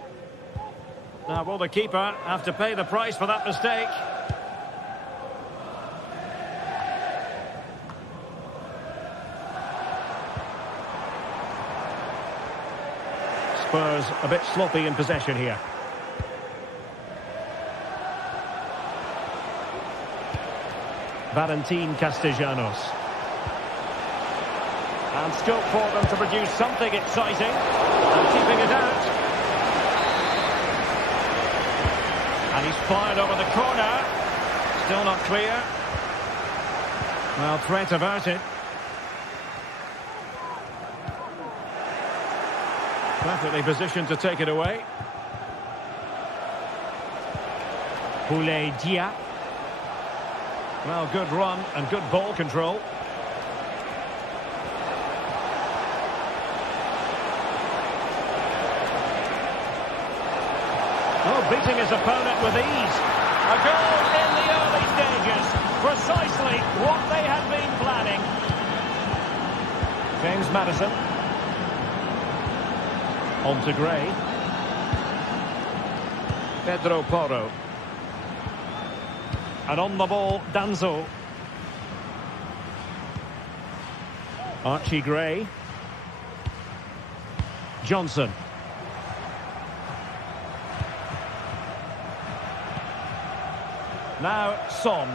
Now, will the keeper have to pay the price for that mistake? Spurs a bit sloppy in possession here. Valentin Castellanos. And scope for them to produce something exciting. And keeping it out. And he's fired over the corner. Still not clear. Well, threat averted. Perfectly positioned to take it away. Boulaye Dia. Well, good run and good ball control. Oh, beating his opponent with ease. A goal in the early stages. Precisely what they had been planning. James Maddison. On to Gray. Pedro Porro. And on the ball, Danzo. Archie Gray. Johnson. Now Son.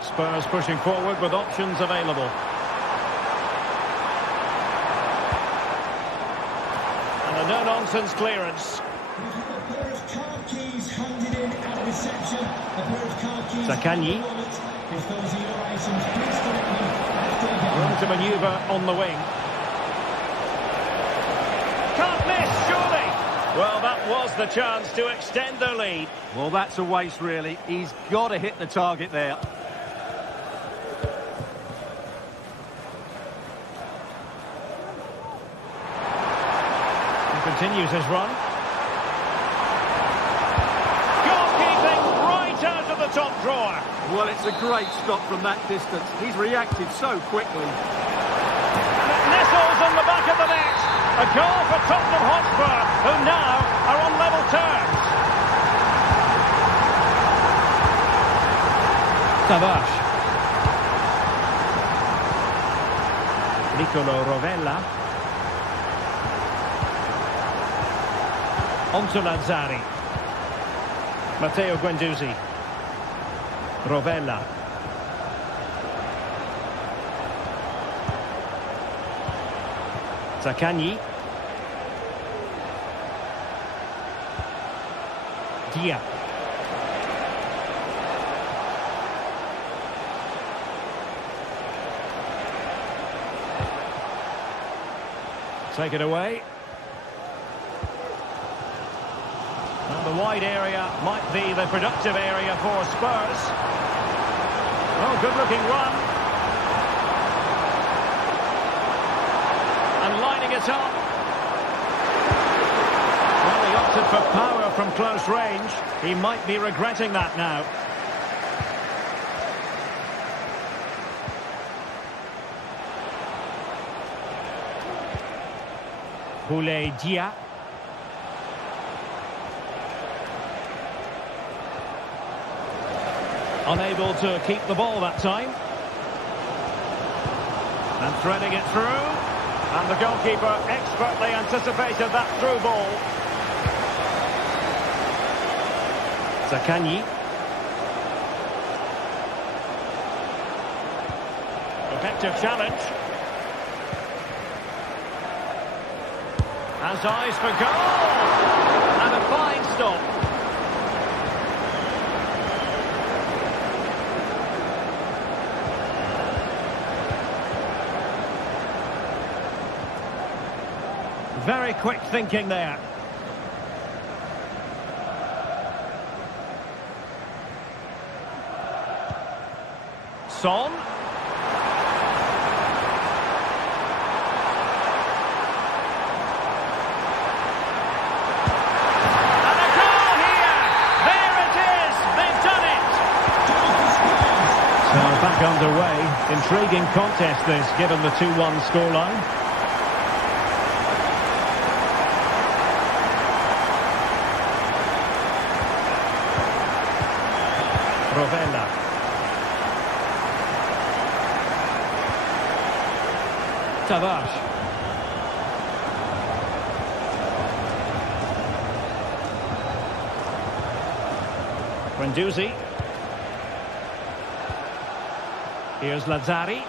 Spurs pushing forward with options available. And a no-nonsense clearance. Zaccagni. Room to manoeuvre on the wing. Can't miss, surely. Well, that was the chance to extend their lead. Well, that's a waste, really. He's got to hit the target there. He continues his run. Top drawer. Well, it's a great stop from that distance. He's reacted so quickly. And it nestles on the back of the net. A goal for Tottenham Hotspur, who now are on level terms. Tavares. Nicolo Rovella. Onto Lazzari. Matteo Guendouzi. Rovella. Zaccagni. Dia. Take it away. And the wide area might be the productive area for Spurs. Oh, good-looking run. And lining it up. Well, he opted for power from close range. He might be regretting that now. Boulaye Dia. Unable to keep the ball that time. And threading it through. And the goalkeeper expertly anticipated that through ball. Zaccagni. Effective challenge. Has eyes for goal. And a fine stop. Very quick thinking there. Son. Back underway. Intriguing contest this, given the 2-1 scoreline. Rovella. Tavares. Guendouzi. Here's Lazzari.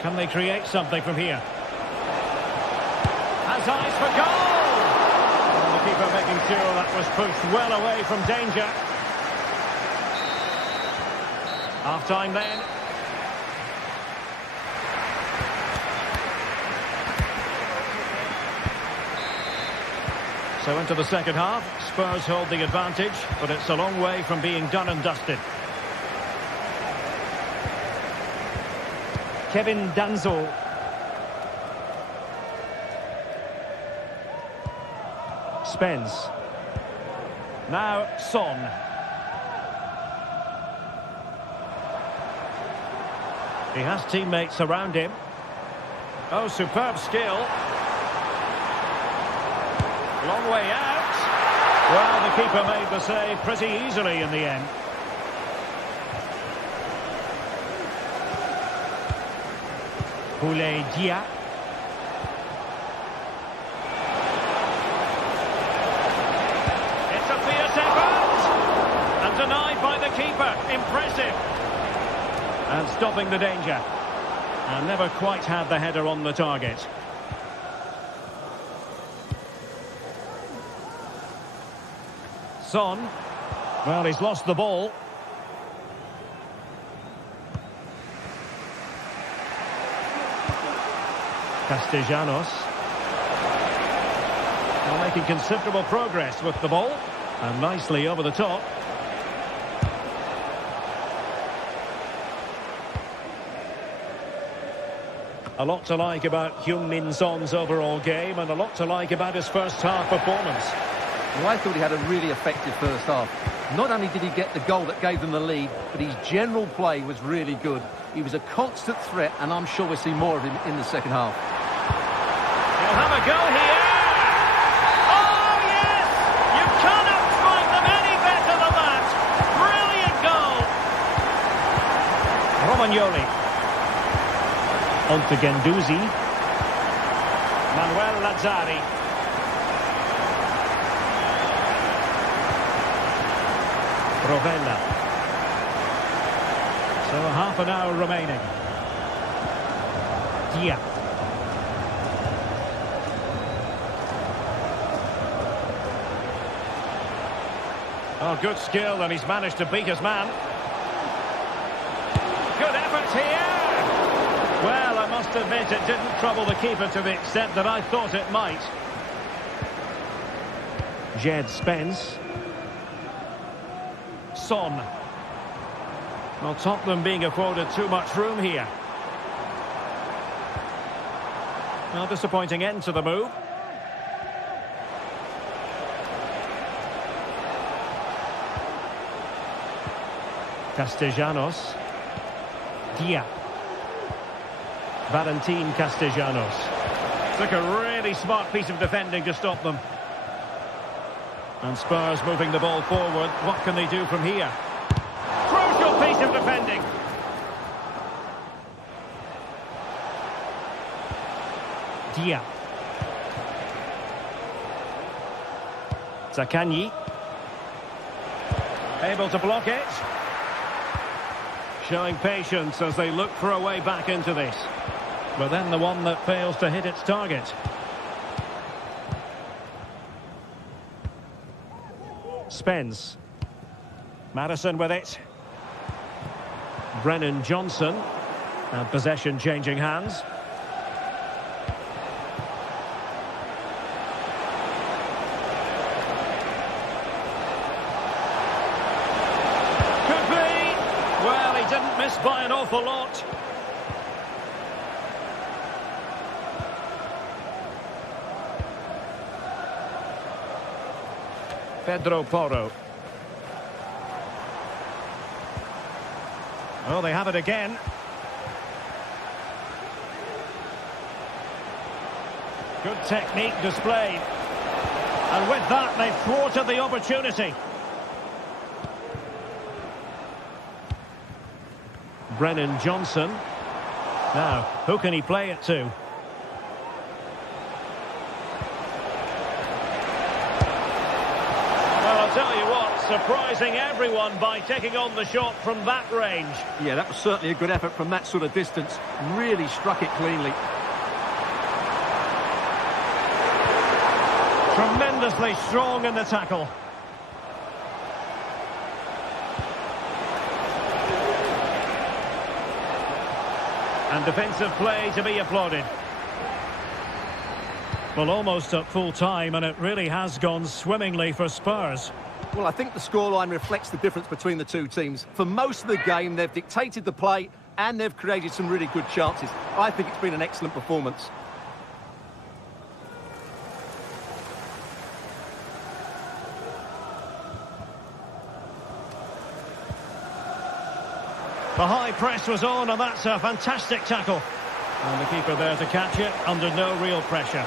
Can they create something from here? Has eyes for goal! And the keeper making sure that was pushed well away from danger. Half-time then. So into the second half, Spurs hold the advantage, but it's a long way from being done and dusted. Kevin Danzo. Spence. Now Son. He has teammates around him. Oh, superb skill. Long way out. Well, the keeper made the save pretty easily in the end. Boulaye Dia. It's a fierce effort. And denied by the keeper. Impressive. And stopping the danger. And never quite had the header on the target. Son. Well, he's lost the ball. Castellanos. Well, making considerable progress with the ball. And nicely over the top. A lot to like about Heung-min Son's overall game, and a lot to like about his first half performance. Well, I thought he had a really effective first half. Not only did he get the goal that gave them the lead, but his general play was really good. He was a constant threat, and I'm sure we'll see more of him in the second half. He'll have a go here. Oh, yes! You cannot strike them any better than that. Brilliant goal. Romagnoli. On to Guendouzi. Manuel Lazzari. Rovella. So half an hour remaining. Dia. Oh, good skill, and he's managed to beat his man. Good effort here. Well, I must admit it didn't trouble the keeper to the extent that I thought it might. Jed Spence. Son. Well, Tottenham being afforded too much room here. Well, disappointing end to the move. Castellanos. Dia. Valentin Castellanos. Took a really smart piece of defending to stop them. And Spurs moving the ball forward. What can they do from here? Crucial piece of defending. Dia. Able to block it. Showing patience as they look for a way back into this. But then the one that fails to hit its target. Spence. Madison with it. Brennan Johnson. And possession changing hands. Could be. Well, he didn't miss by an awful lot. Pedro Porro. Oh, they have it again. Good technique displayed. And with that, they've thwarted the opportunity. Brennan Johnson. Now, who can he play it to? Well, I'll tell you what, surprising everyone by taking on the shot from that range. Yeah, that was certainly a good effort from that sort of distance. Really struck it cleanly. Tremendously strong in the tackle. And defensive play to be applauded. Well, almost at full time, and it really has gone swimmingly for Spurs. Well, I think the scoreline reflects the difference between the two teams. For most of the game, they've dictated the play and they've created some really good chances. I think it's been an excellent performance. The high press was on, and that's a fantastic tackle. And the keeper there to catch it under no real pressure.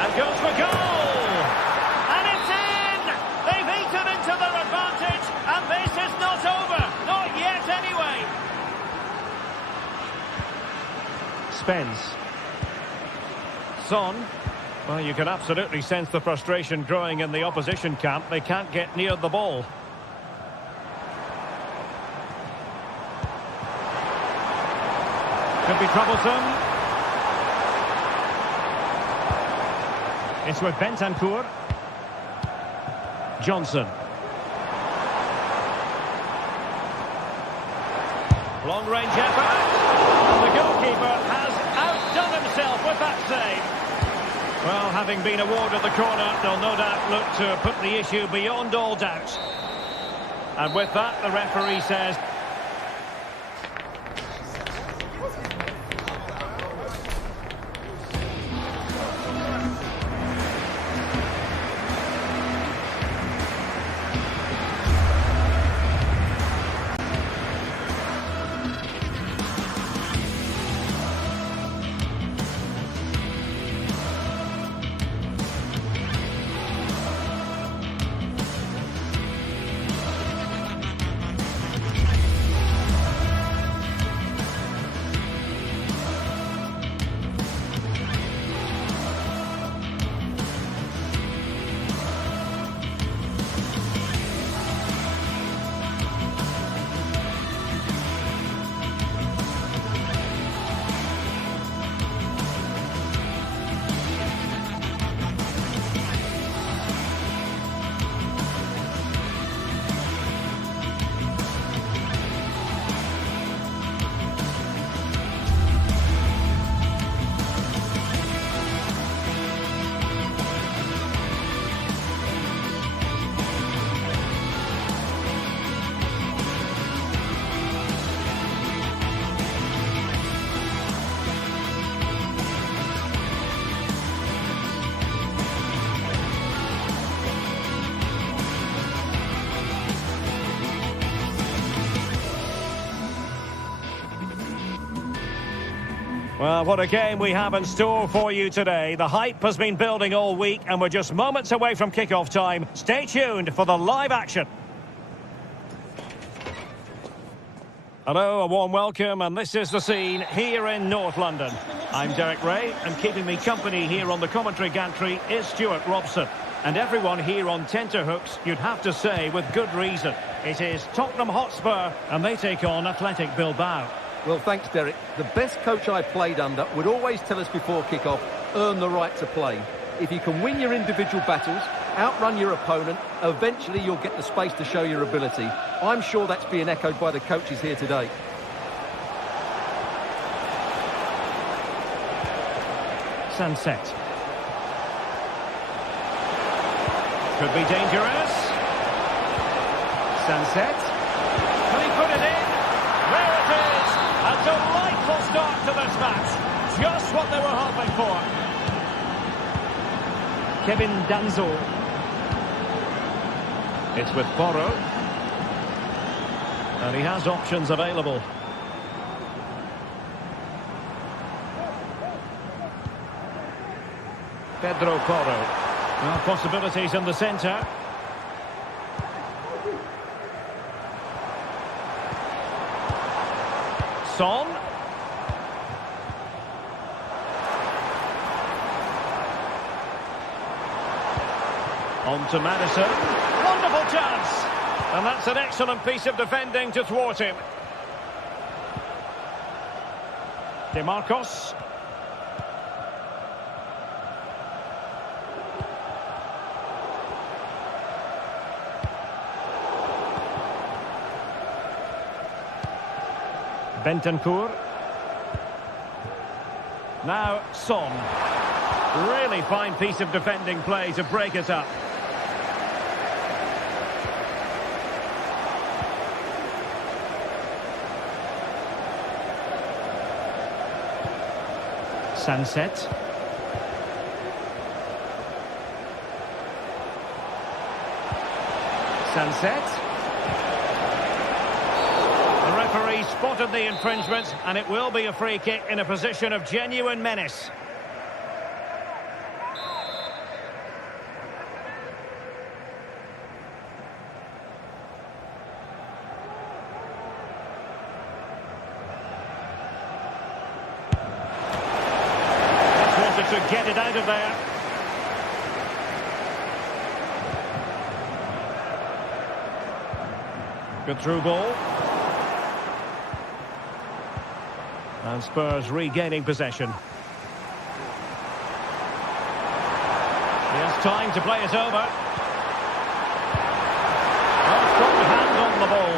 And goes for goal! And it's in! They've eaten into their advantage, and this is not over. Not yet, anyway. Spence. Son. Well, you can absolutely sense the frustration growing in the opposition camp. They can't get near the ball. Could be troublesome. It's with Bentancur. Johnson. Long-range effort. And the goalkeeper has outdone himself with that save. Well, having been awarded the corner, they'll no doubt look to put the issue beyond all doubt. And with that, the referee says... Well, what a game we have in store for you today. The hype has been building all week, and we're just moments away from kickoff time. Stay tuned for the live action. Hello, a warm welcome, and this is the scene here in North London. I'm Derek Ray, and keeping me company here on the commentary gantry is Stuart Robson. And everyone here on tenterhooks, you'd have to say, with good reason. It is Tottenham Hotspur, and they take on Athletic Bilbao. Well, thanks, Derek. The best coach I played under would always tell us before kick-off, earn the right to play. If you can win your individual battles, outrun your opponent, eventually you'll get the space to show your ability. I'm sure that's being echoed by the coaches here today. Sunset. Could be dangerous. Sunset. Can he put it in? There it is! A delightful start to this match. Just what they were hoping for. Kevin Danzo. It's with Porro. And he has options available. Pedro Porro. Well, possibilities in the centre. Son. On to Madison. Wonderful chance. And that's an excellent piece of defending to thwart him. DeMarcos. Bentancur. Now Son. Really fine piece of defending play to break it up. Sunset. Sunset. The referee spotted the infringement, and it will be a free kick in a position of genuine menace. To get it out of there. Good through ball. And Spurs regaining possession. He has time to play it over. Oh, strong hand on the ball.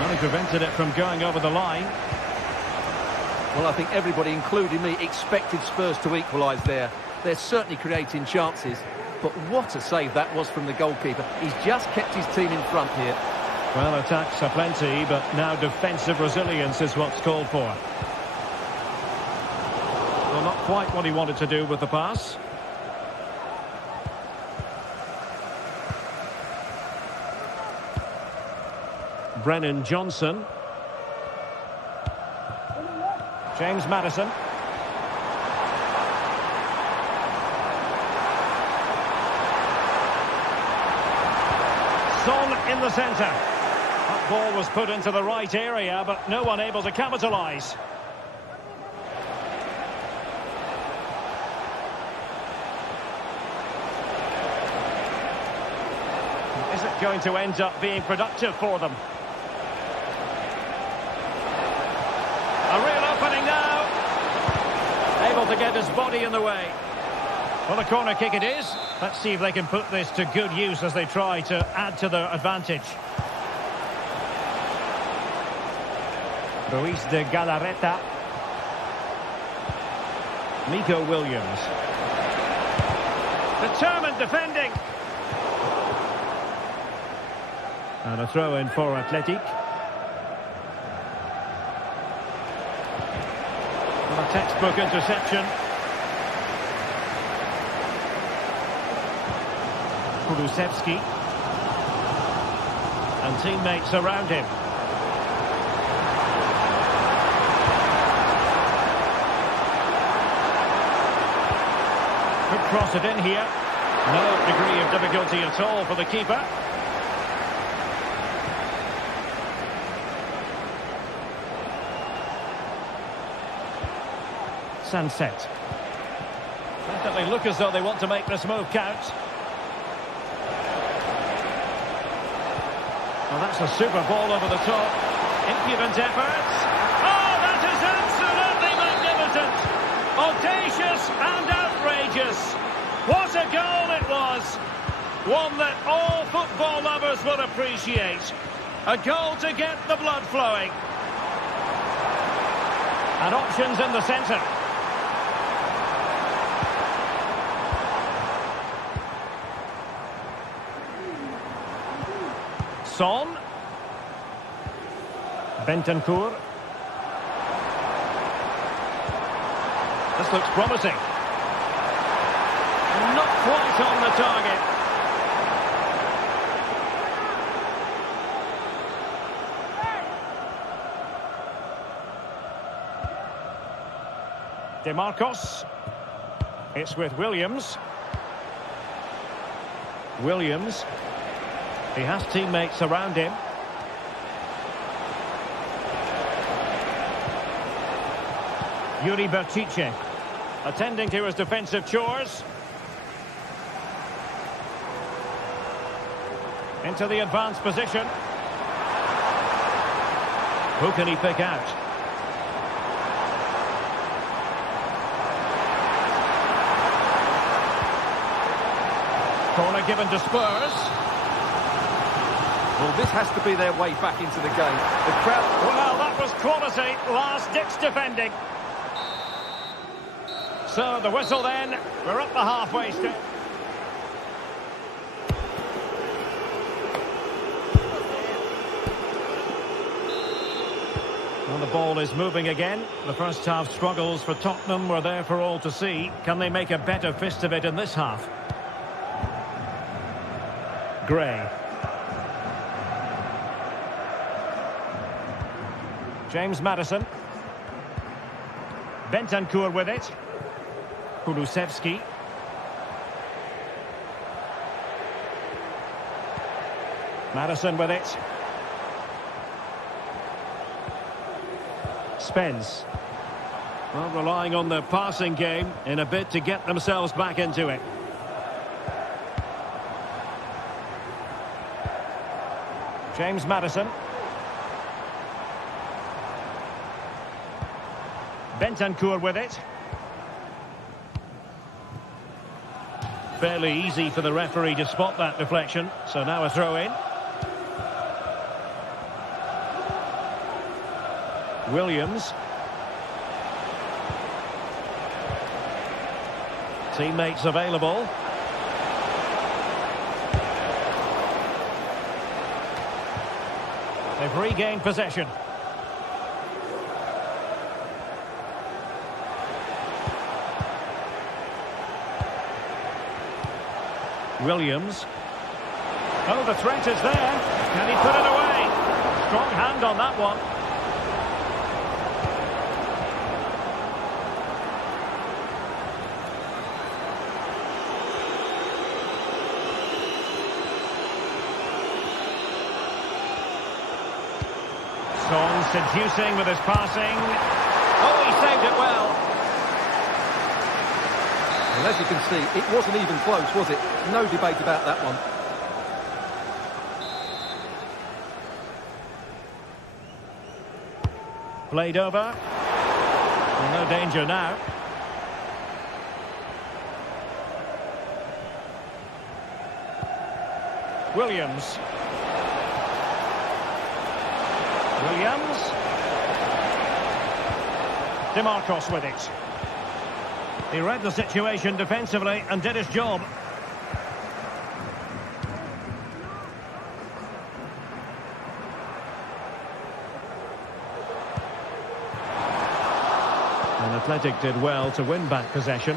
Well, he prevented it from going over the line. Well, I think everybody, including me, expected Spurs to equalise there. They're certainly creating chances, but what a save that was from the goalkeeper. He's just kept his team in front here. Well, attacks are plenty, but now defensive resilience is what's called for. Well, not quite what he wanted to do with the pass. Brennan Johnson. James Maddison. Son in the centre. That ball was put into the right area, but no one able to capitalise. Is it going to end up being productive for them? A real opening now. Able to get his body in the way. Well, a corner kick it is. Let's see if they can put this to good use as they try to add to their advantage. Ruiz de Galarreta. Nico Williams. Determined defending. And a throw in for Athletic. A textbook interception. Kulusevski. And teammates around him. Could cross it in here. No degree of difficulty at all for the keeper. Sunset. Definitely look as though they want to make this move count. Well, that's a super ball over the top. Impudent efforts. Oh, that is absolutely magnificent. Audacious and outrageous. What a goal it was. One that all football lovers will appreciate. A goal to get the blood flowing. And options in the centre. Son. Bentancur. This looks promising. Not quite on the target. DeMarcos. It's with Williams. Williams. He has teammates around him. Yuri Bertice, attending to his defensive chores. Into the advanced position. Who can he pick out? Corner given to Spurs. Well, this has to be their way back into the game. The crowd... Well, that was quality. Last-ditch defending. So, the whistle then. We're up the halfway stage. Well, the ball is moving again. The first half struggles for Tottenham were there for all to see. Can they make a better fist of it in this half? Gray. James Maddison. Bentancur with it. Kulusevski. Maddison with it. Spence. Well, relying on their passing game in a bid to get themselves back into it. James Maddison. Bentancur with it. Fairly easy for the referee to spot that deflection. So now a throw in. Williams. Teammates available. They've regained possession. Williams. Oh, the threat is there. Can he put it away? Strong hand on that one. Son seducing with his passing. Oh, he saved it well. And as you can see, it wasn't even close, was it? No debate about that one. Played over. Well, no danger now. Williams. Williams. DeMarcos with it. He read the situation defensively and did his job. And Athletic did well to win back possession.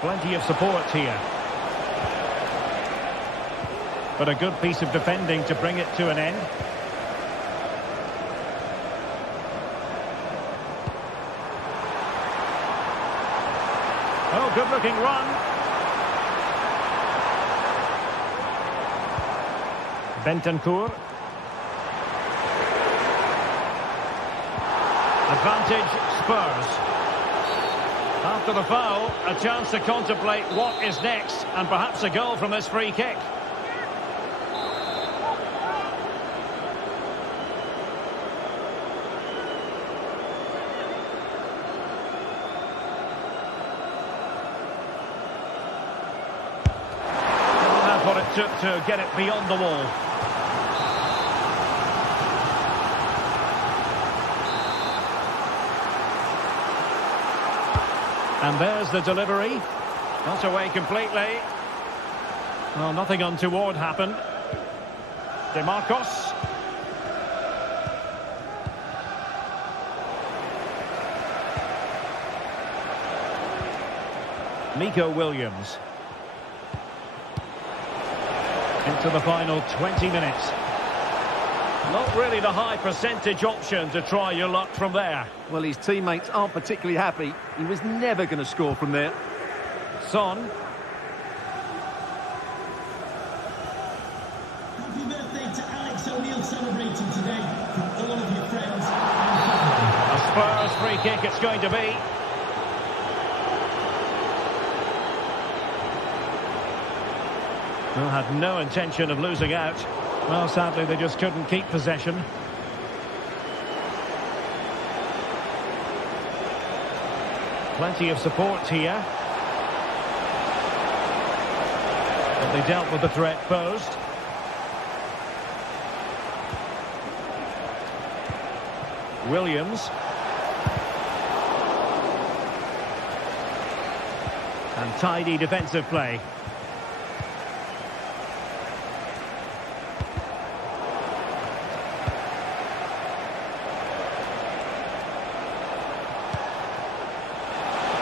Plenty of support here. But a good piece of defending to bring it to an end. Oh, good-looking run. Bentancur. Advantage Spurs. After the foul, a chance to contemplate what is next, and perhaps a goal from this free kick. That's what it took to get it beyond the wall. And there's the delivery. Not away completely. Well, nothing untoward happened. DeMarcos. Nico Williams. Into the final 20 minutes. Not really the high percentage option to try your luck from there. Well, his teammates aren't particularly happy. He was never going to score from there. Son. Happy birthday to Alex O'Neill celebrating today from all of your friends. A Spurs free kick it's going to be. Well, had no intention of losing out. Well, sadly, they just couldn't keep possession. Plenty of support here. But they dealt with the threat posed. Williams. And tidy defensive play.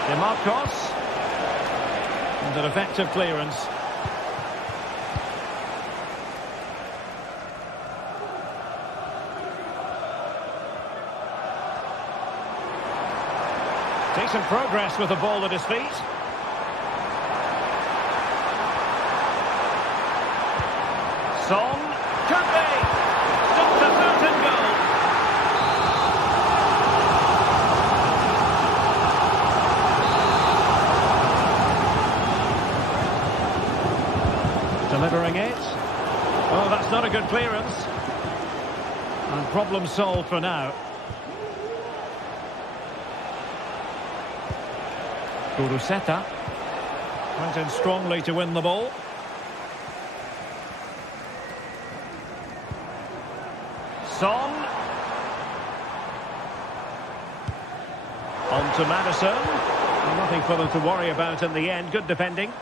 DeMarcos. And an effective clearance. Decent progress with the ball at his feet. Son. Could be. Stopped a certain goal. Delivering it. Oh, that's not a good clearance. And problem solved for now. Kuruseta went in strongly to win the ball. Son. On to Madison. Nothing for them to worry about in the end. Good defending.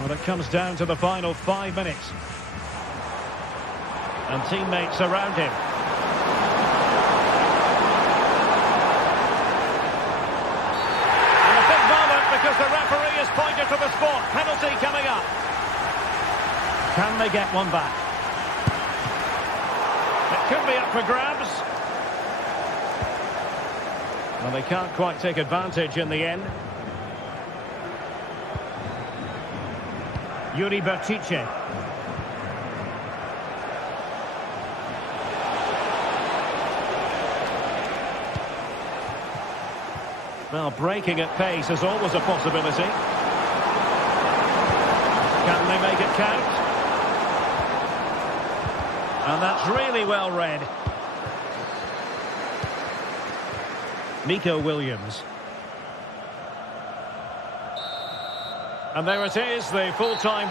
Well, it comes down to the final 5 minutes. And teammates around him. And a big moment because the referee has pointed to the spot. Penalty coming up. Can they get one back? It could be up for grabs. Well, they can't quite take advantage in the end. Yuri Bertice. Well, breaking at pace is always a possibility. Can they make it count? And that's really well read. Nico Williams. And there it is, the full-time...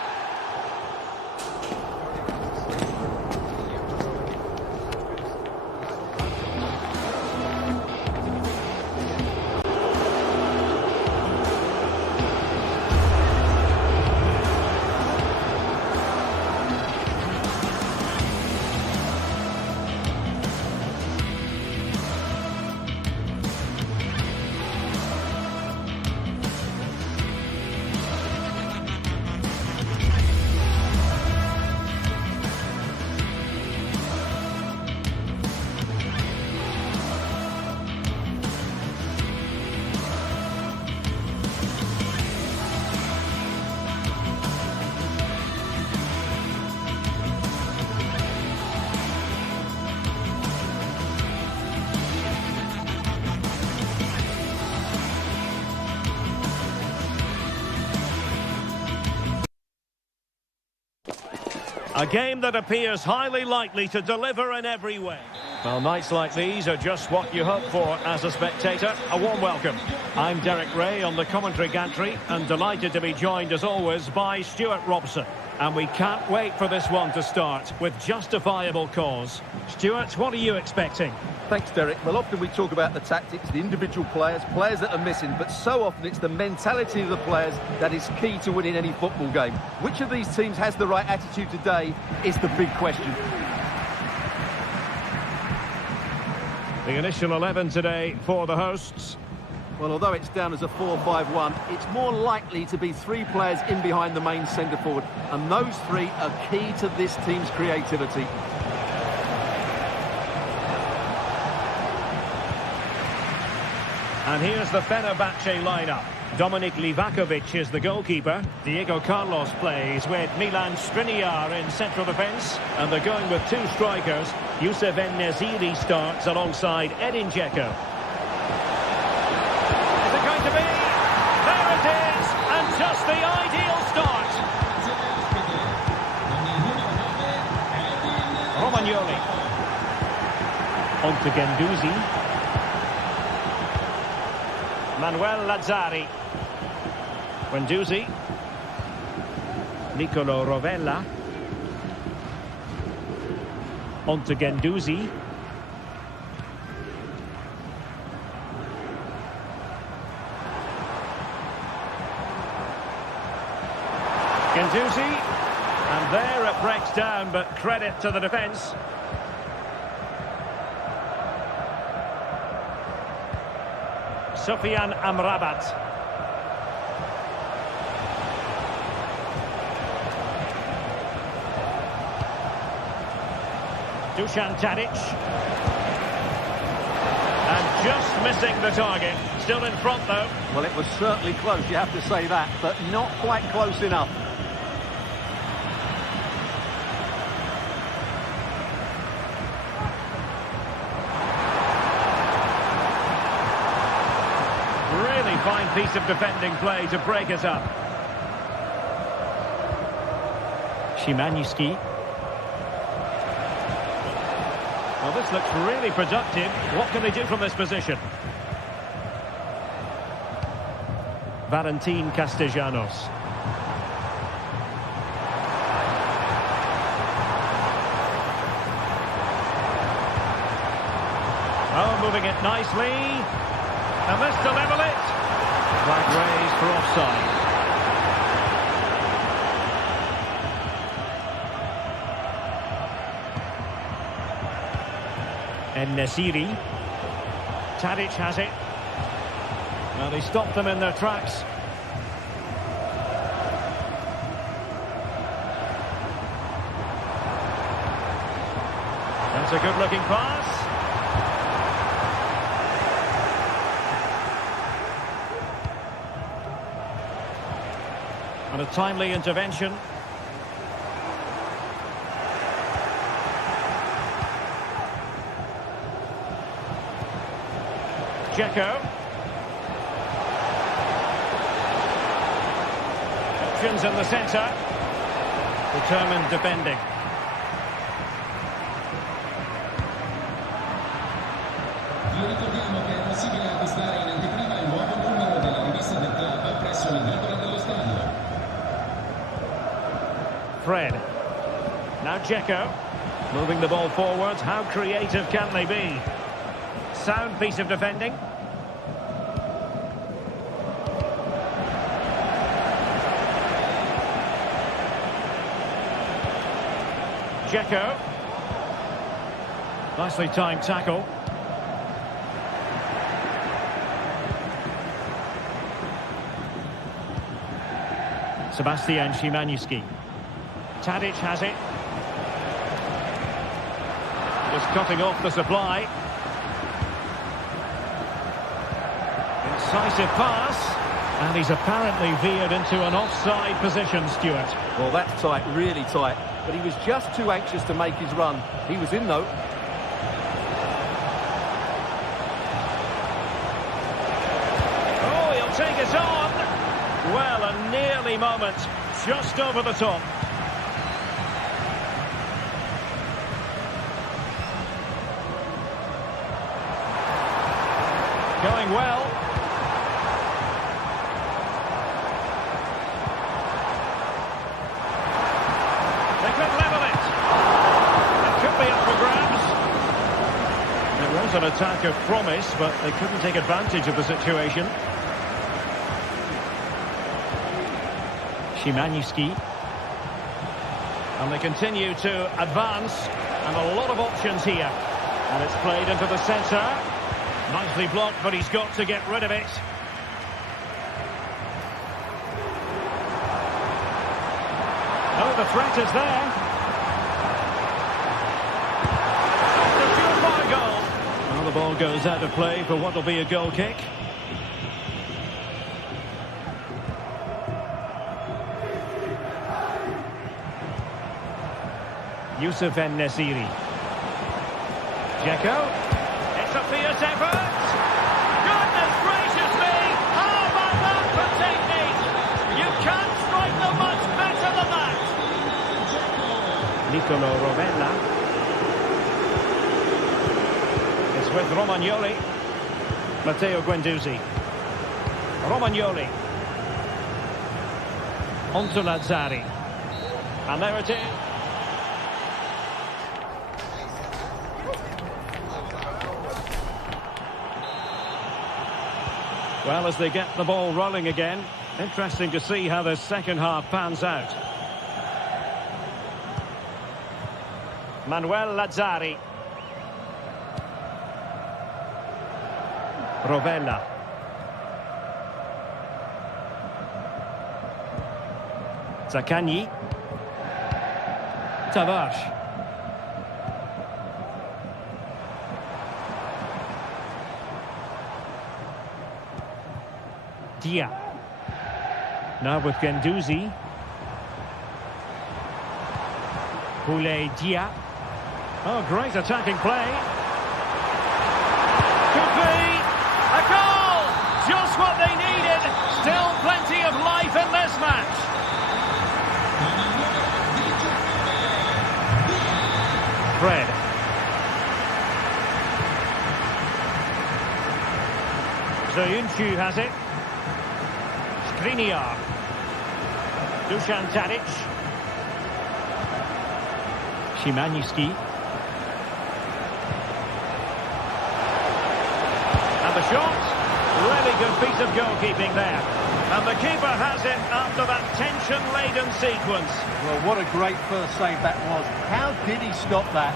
A game that appears highly likely to deliver in every way. Well, nights like these are just what you hope for as a spectator. A warm welcome. I'm Derek Ray on the commentary gantry and delighted to be joined as always by Stuart Robson. And we can't wait for this one to start with justifiable cause. Stuart, what are you expecting? Thanks, Derek. Well, often we talk about the tactics, the individual players that are missing, but so often it's the mentality of the players that is key to winning any football game. Which of these teams has the right attitude today is the big question. The initial 11 today for the hosts. Well, although it's down as a 4-5-1, it's more likely to be three players in behind the main centre-forward, and those three are key to this team's creativity. And here's the Fenerbahçe lineup. Dominik Livakovic is the goalkeeper. Diego Carlos plays with Milan Skriniar in central defence. And they're going with two strikers. Youssef En-Nesyri starts alongside Edin Dzeko. Is it going to be? There it is! And just the ideal start. Romagnoli. On to Guendouzi. Manuel Lazzari. Guendouzi. Nicolo Rovella. On to Guendouzi. Guendouzi. And there it breaks down, but credit to the defence. Sofian Amrabat. Dusan Tadic. And just missing the target. Still in front though. Well, it was certainly close, you have to say that, but not quite close enough. Fine piece of defending play to break us up. Szymański. Well, this looks really productive. What can they do from this position? Valentin Castellanos. Oh, moving it nicely. And this to level it. Flag raised for offside. En-Nesyri. Tadic has it. Well, they stopped them in their tracks. That's a good-looking pass. And a timely intervention. Dzeko. Options in the centre. Determined defending. Vi ricordiamo che è possibile acquistare in anteprima il nuovo numero della rivista del club presso l'edicola dello stadio. Fred. Now Dzeko. Moving the ball forwards. How creative can they be? Sound piece of defending. Dzeko. Nicely timed tackle. Sebastian Szymański. Tadic has it. Just cutting off the supply. Incisive pass. And he's apparently veered into an offside position, Stuart. Well, that's tight, really tight. But he was just too anxious to make his run. He was in, though. Oh, he'll take it on. Well, a nearly moment. Just over the top. Going well. They could level it. It could be up for grabs. It was an attack of promise, but they couldn't take advantage of the situation. Szymański. And they continue to advance. And a lot of options here. And it's played into the centre. Nicely blocked, but he's got to get rid of it. Oh, the threat is there. The surefire goal. Well, the ball goes out of play for what will be a goal kick. Youssef En-Nesyri. Dzeko. It's a fierce effort. Goodness gracious me! How about that for technique? You can't strike them much better than that. Nicolo Rovella. It's with Romagnoli. Matteo Guendouzi. Romagnoli. Onto Lazzari. And there it is. Well, as they get the ball rolling again, interesting to see how the second half pans out. Manuel Lazzari. Rovella. Zaccagni. Tavares. Dia. Now with Guendouzi. Boulaye Dia. Oh, great attacking play. Could be a goal! Just what they needed. Still plenty of life in this match. Fred. Zoyuncu has it. Skriniar. Dusan Tadic. Szymański. And the shot. Really good piece of goalkeeping there. And the keeper has it after that tension-laden sequence. Well, what a great first save that was. How did he stop that?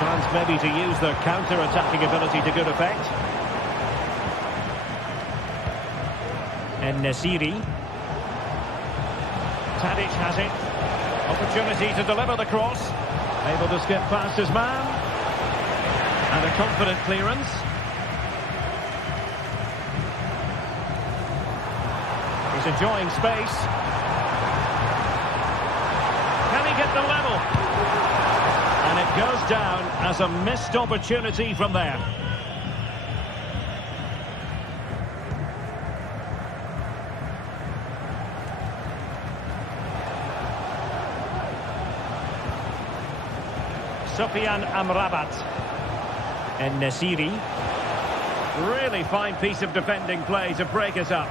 Chance maybe to use their counter-attacking ability to good effect. En-Nesyri. Tadic has it. Opportunity to deliver the cross. Able to skip past his man. And a confident clearance. He's enjoying space. Can he get the level? And it goes down as a missed opportunity from there. Sofyan Amrabat. En-Nesyri. Really fine piece of defending play to break us up.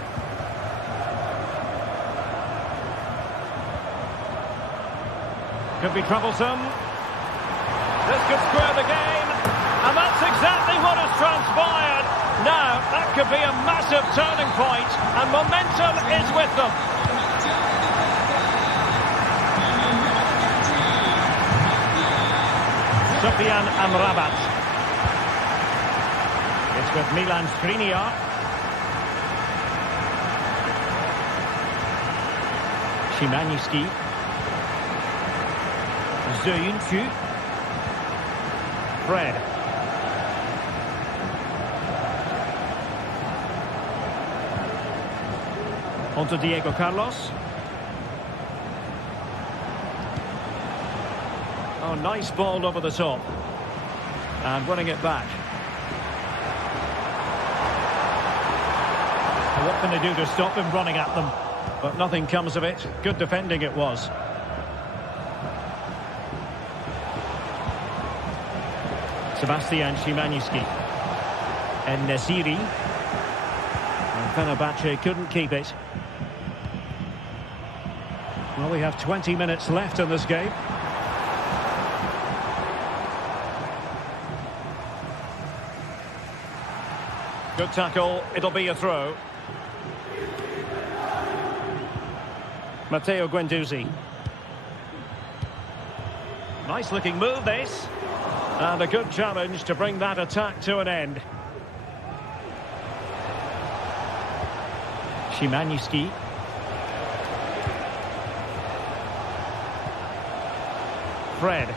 Could be troublesome. This could square the game. And that's exactly what has transpired. Now, that could be a massive turning point, and momentum is with them. Sofyan Amrabat. It's with Milan Skriniar. Szymański. Zoyuncu. Fred. Onto Diego Carlos. Oh, nice ball over the top. And winning it back. And what can they do to stop him running at them? But nothing comes of it. Good defending it was. Sebastian Szymański. And Nesiri. And Fenerbahçe couldn't keep it. Well, we have 20 minutes left in this game. Good tackle, it'll be a throw. Matteo Guendouzi. Nice looking move this. And a good challenge to bring that attack to an end. Szymański. Fred. And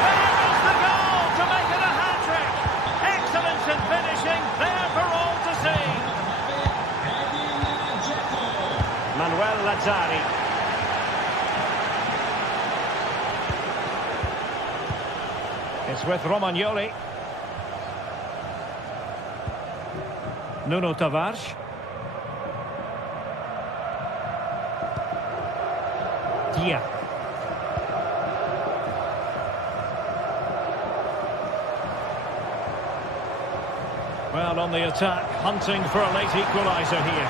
there is the goal to make it a hat-trick. Excellence in finishing, there for all to see. Manuel Lazzari. It's with Romagnoli. Nuno Tavares. Dia. Well, on the attack, hunting for a late equaliser here.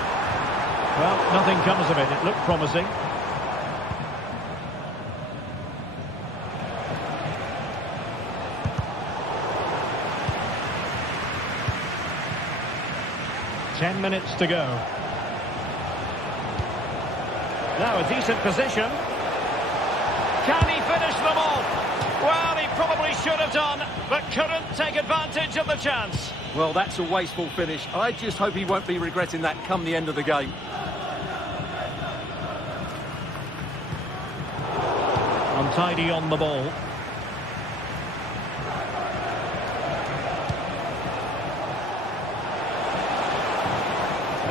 Well, nothing comes of it. It looked promising. Ten minutes to go. Now a decent position. Can he finish them off? Well, he probably should have done, but couldn't take advantage of the chance. Well, that's a wasteful finish. I just hope he won't be regretting that come the end of the game. Untidy on the ball.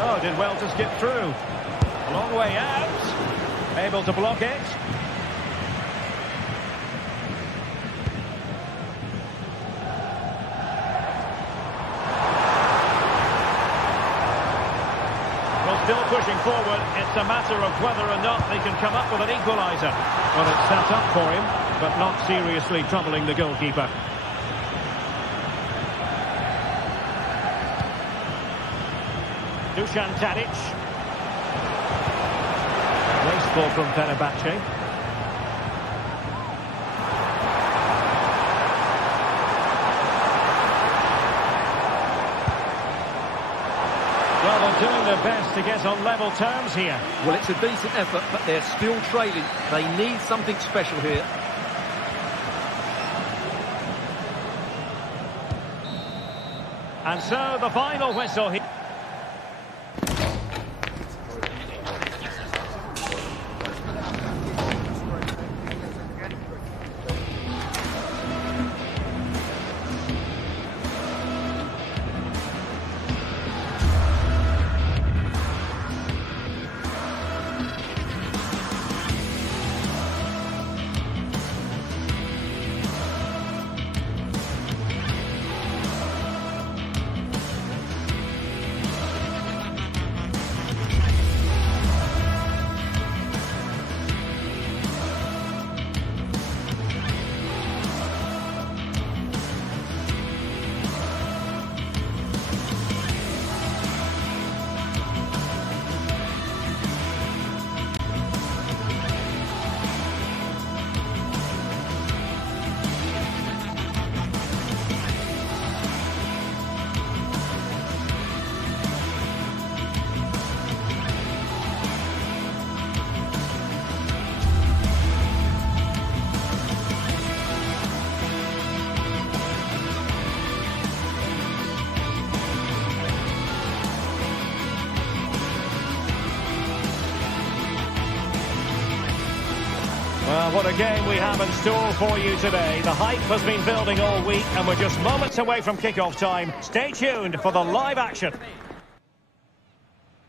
Oh, did well to skip through. A long way out. Able to block it. Well, still pushing forward. It's a matter of whether or not they can come up with an equaliser. Well, it's set up for him, but not seriously troubling the goalkeeper. Dusan Tadic. Wasteful from Fenerbahçe. Well, they're doing their best to get on level terms here. Well, it's a decent effort, but they're still trailing. They need something special here. And so the final whistle here. Well, what a game we have in store for you today. The hype has been building all week and we're just moments away from kick-off time. Stay tuned for the live action.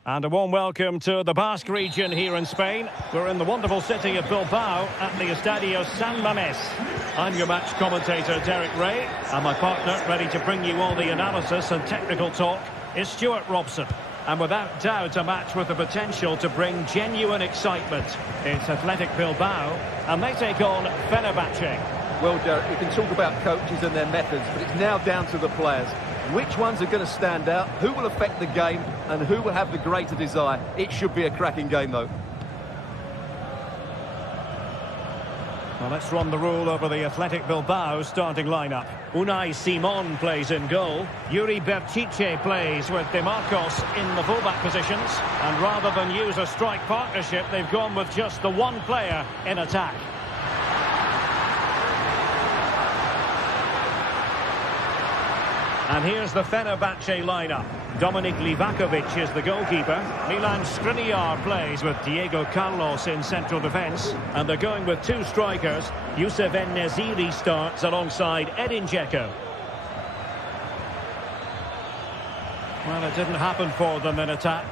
And a warm welcome to the Basque region here in Spain. We're in the wonderful city of Bilbao at the Estadio San Mamés. I'm your match commentator, Derek Ray, and my partner, ready to bring you all the analysis and technical talk, is Stuart Robson. And without doubt, a match with the potential to bring genuine excitement. It's Athletic Bilbao, and they take on Fenerbahçe. Well, Derek, you can talk about coaches and their methods, but it's now down to the players. Which ones are going to stand out, who will affect the game, and who will have the greater desire? It should be a cracking game, though. Well, let's run the rule over the Athletic Bilbao starting lineup. Unai Simon plays in goal. Yuri Berchiche plays with De Marcos in the fullback positions. And rather than use a strike partnership, they've gone with just the one player in attack. And here's the Fenerbahçe lineup. Dominik Livakovic is the goalkeeper. Milan Skriniar plays with Diego Carlos in central defence. And they're going with two strikers. Youssef En-Nesyri starts alongside Edin Dzeko. Well, it didn't happen for them in attack.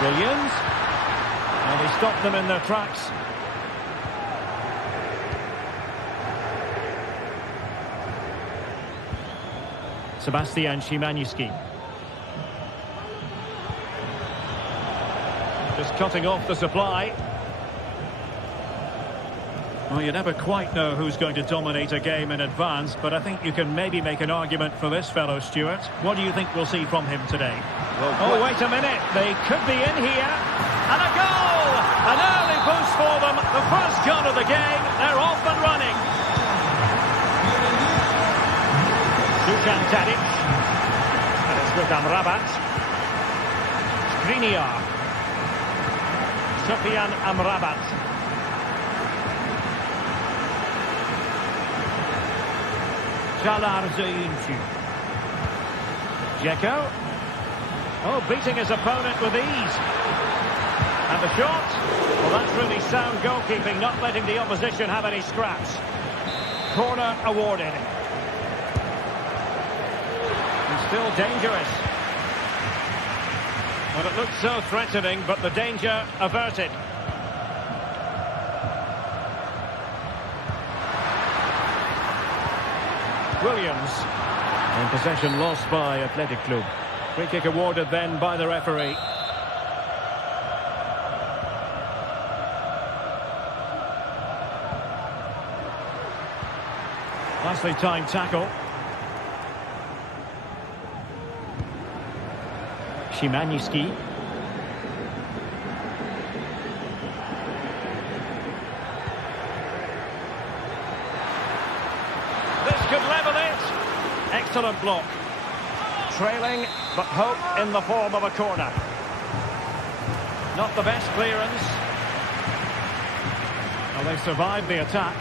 Williams. And he stopped them in their tracks. Sebastian Szymański. Just cutting off the supply. Well, you never quite know who's going to dominate a game in advance, but I think you can maybe make an argument for this fellow, Stuart. What do you think we'll see from him today? Well, oh, wait a minute. They could be in here. And a goal! An early boost for them. The first goal of the game. They're off and running. Dusan Tadic. And it's with Amrabat. Skriniar. Sofyan Amrabat. Jalar Zeyuncu. Dzeko. Oh, beating his opponent with ease. And the shot. Well, that's really sound goalkeeping, not letting the opposition have any scraps. Corner awarded. And still dangerous. Well, it looked so threatening, but the danger averted. Williams. And possession lost by Athletic Club. Free kick awarded then by the referee. Nicely timed tackle. Szymański. This could level it. Excellent block. Trailing, but hope in the form of a corner. Not the best clearance. Well, they survived the attack.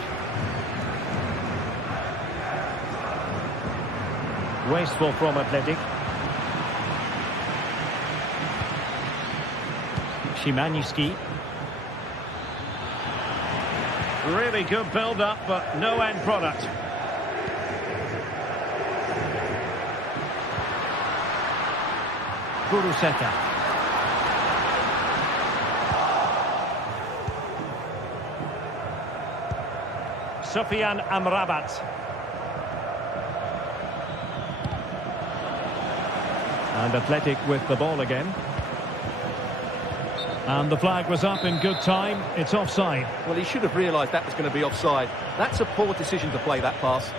Wasteful from Athletic. Szymański. Really good build-up, but no end product. Kuruseta. Sofyan Amrabat. And Athletic with the ball again. And the flag was up in good time. It's offside. Well, he should have realised that was going to be offside. That's a poor decision to play that pass.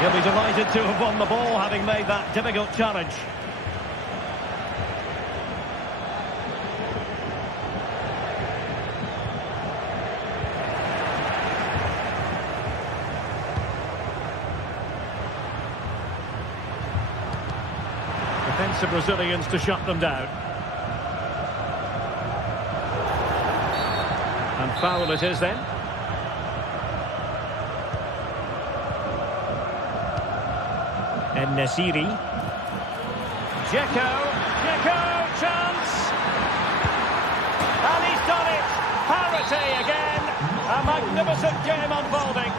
He'll be delighted to have won the ball, having made that difficult challenge. Defensive Brazilians to shut them down. And foul it is then. En-Nesyri. Dzeko, chance! And he's done it! Parity again! A magnificent game unfolding.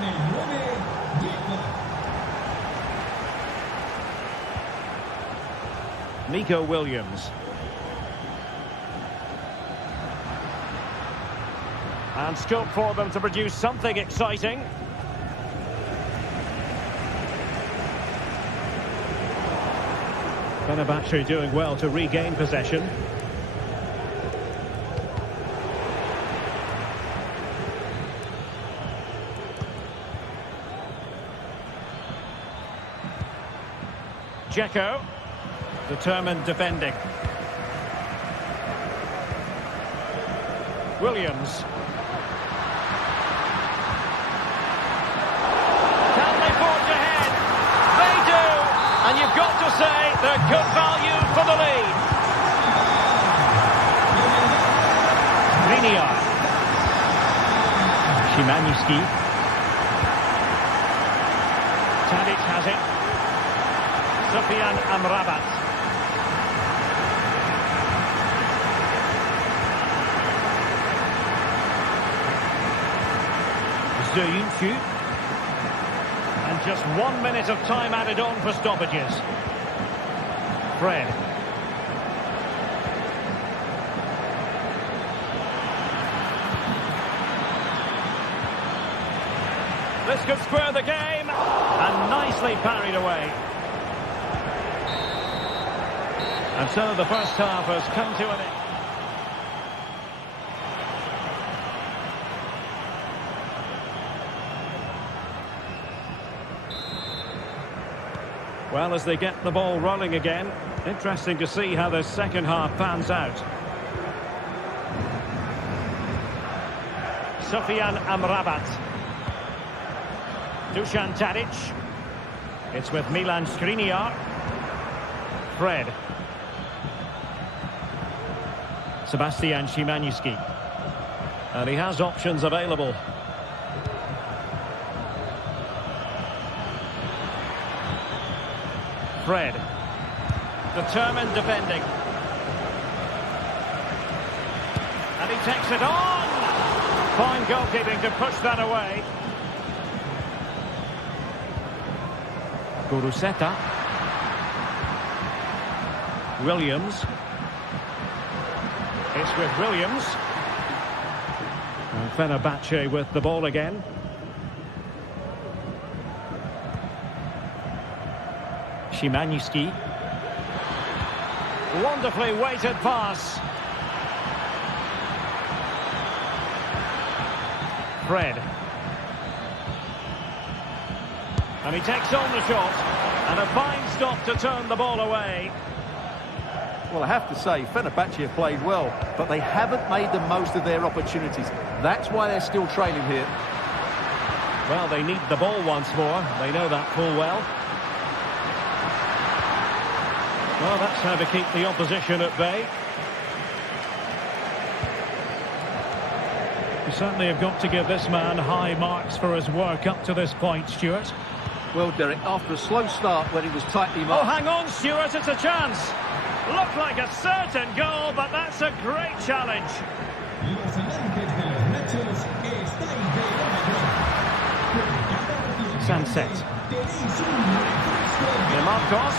con el 9, Nico Williams. And scope for them to produce something exciting. Fenerbahçe doing well to regain possession. Dzeko, determined defending. Williams. Can they forge ahead? They do! And you've got to say they're good value for the lead. Skriniar. Szymański. Tadic has it. Sofyan Amrabat. Ziyech. And just 1 minute of time added on for stoppages. Fred. This could square the game. And nicely parried away. And so the first half has come to an end. Well, as they get the ball rolling again, interesting to see how the second half pans out. Sofyan Amrabat. Dusan Tadic. It's with Milan Skriniar. Fred. Sebastian Szymański. And he has options available. Fred. Determined defending. And he takes it on! Fine goalkeeping to push that away. Guruseta. Williams. It's with Williams. And Fenerbahçe with the ball again. Szymański. Wonderfully weighted pass. Fred. And he takes on the shot. And a fine stop to turn the ball away. Well, I have to say, Fenerbahçe have played well, but they haven't made the most of their opportunities. That's why they're still trailing here. Well, they need the ball once more. They know that full well. Well, that's how to keep the opposition at bay. You certainly have got to give this man high marks for his work up to this point, Stuart. Well, Derek, after a slow start when he was tightly marked... Oh, hang on, Stuart, it's a chance. Looked like a certain goal, but that's a great challenge. Los amantes de los machos están de enhorabuena. Sunset. Tenéis un refresco de Marcos.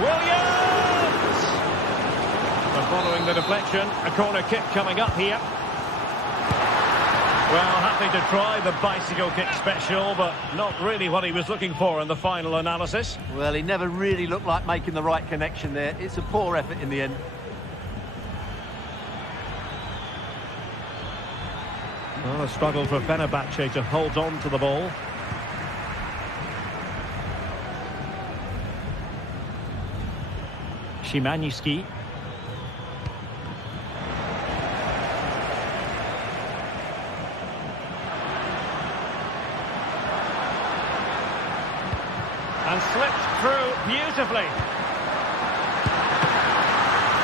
Williams! And following the deflection, a corner kick coming up here. Well, happy to try the bicycle kick special, but not really what he was looking for in the final analysis. Well, he never really looked like making the right connection there. It's a poor effort in the end. Well, a struggle for Fenerbahçe to hold on to the ball. Szymański. And slipped through beautifully.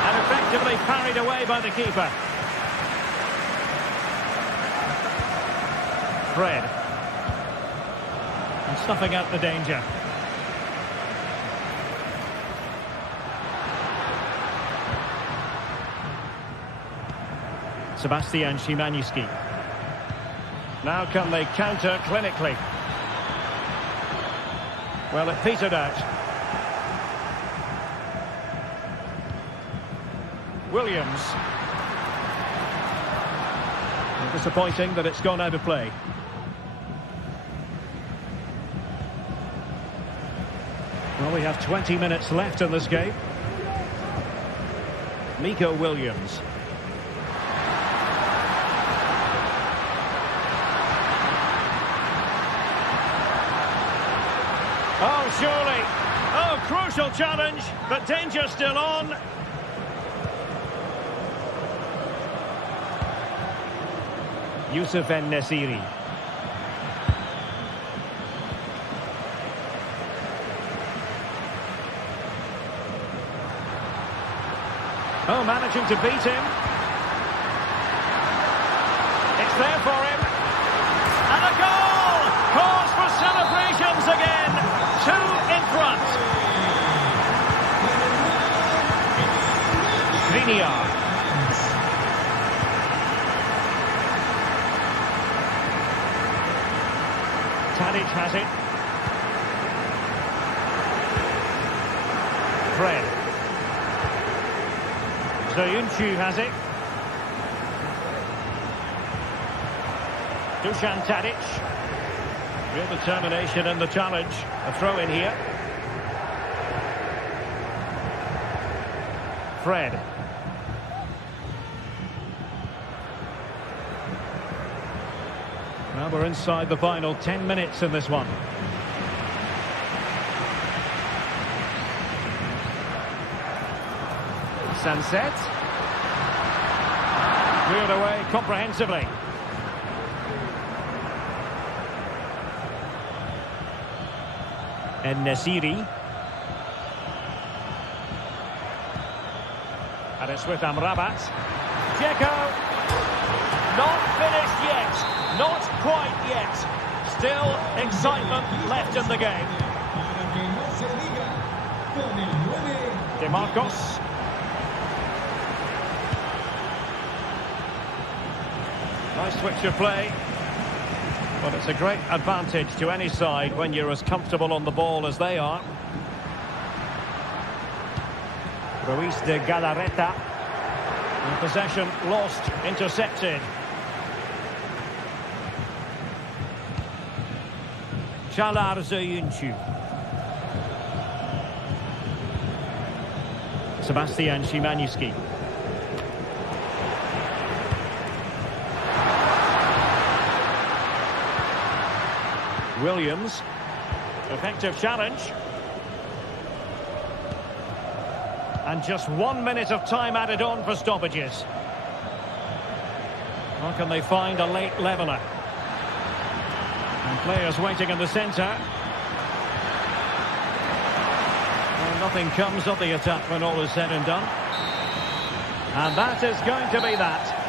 And effectively parried away by the keeper. Fred. And snuffing out the danger. Sebastian Szymański. Now can they counter clinically? Well, it petered out. Williams. Disappointing that it's gone out of play. Well, we have 20 minutes left in this game. Nico Williams. Oh, surely. Oh, crucial challenge, but danger still on. Youssef En-Nesyri. Oh, managing to beat him. It's there for him. And a goal! Cause for celebrations again. 2 in front. Skriniar. Tadic has it. Fred. Soyuncu has it. Dusan Tadic. Real determination in the challenge. A throw in here. Fred. Now we're inside the final 10 minutes in this one. Sunset. Cleared away comprehensively. En-Nesyri. And it's with Amrabat. Dzeko. Not finished yet. Not quite yet. Still excitement left in the game. DeMarcos. Nice switch of play. But it's a great advantage to any side when you're as comfortable on the ball as they are. Ruiz de Galarreta. And possession lost, intercepted. Çağlar Söyüncü. Sebastian Szymański. Williams. Effective challenge. And just 1 minute of time added on for stoppages. How can they find a late leveller? And players waiting in the centre. Well, nothing comes of the attack when all is said and done. And that is going to be that.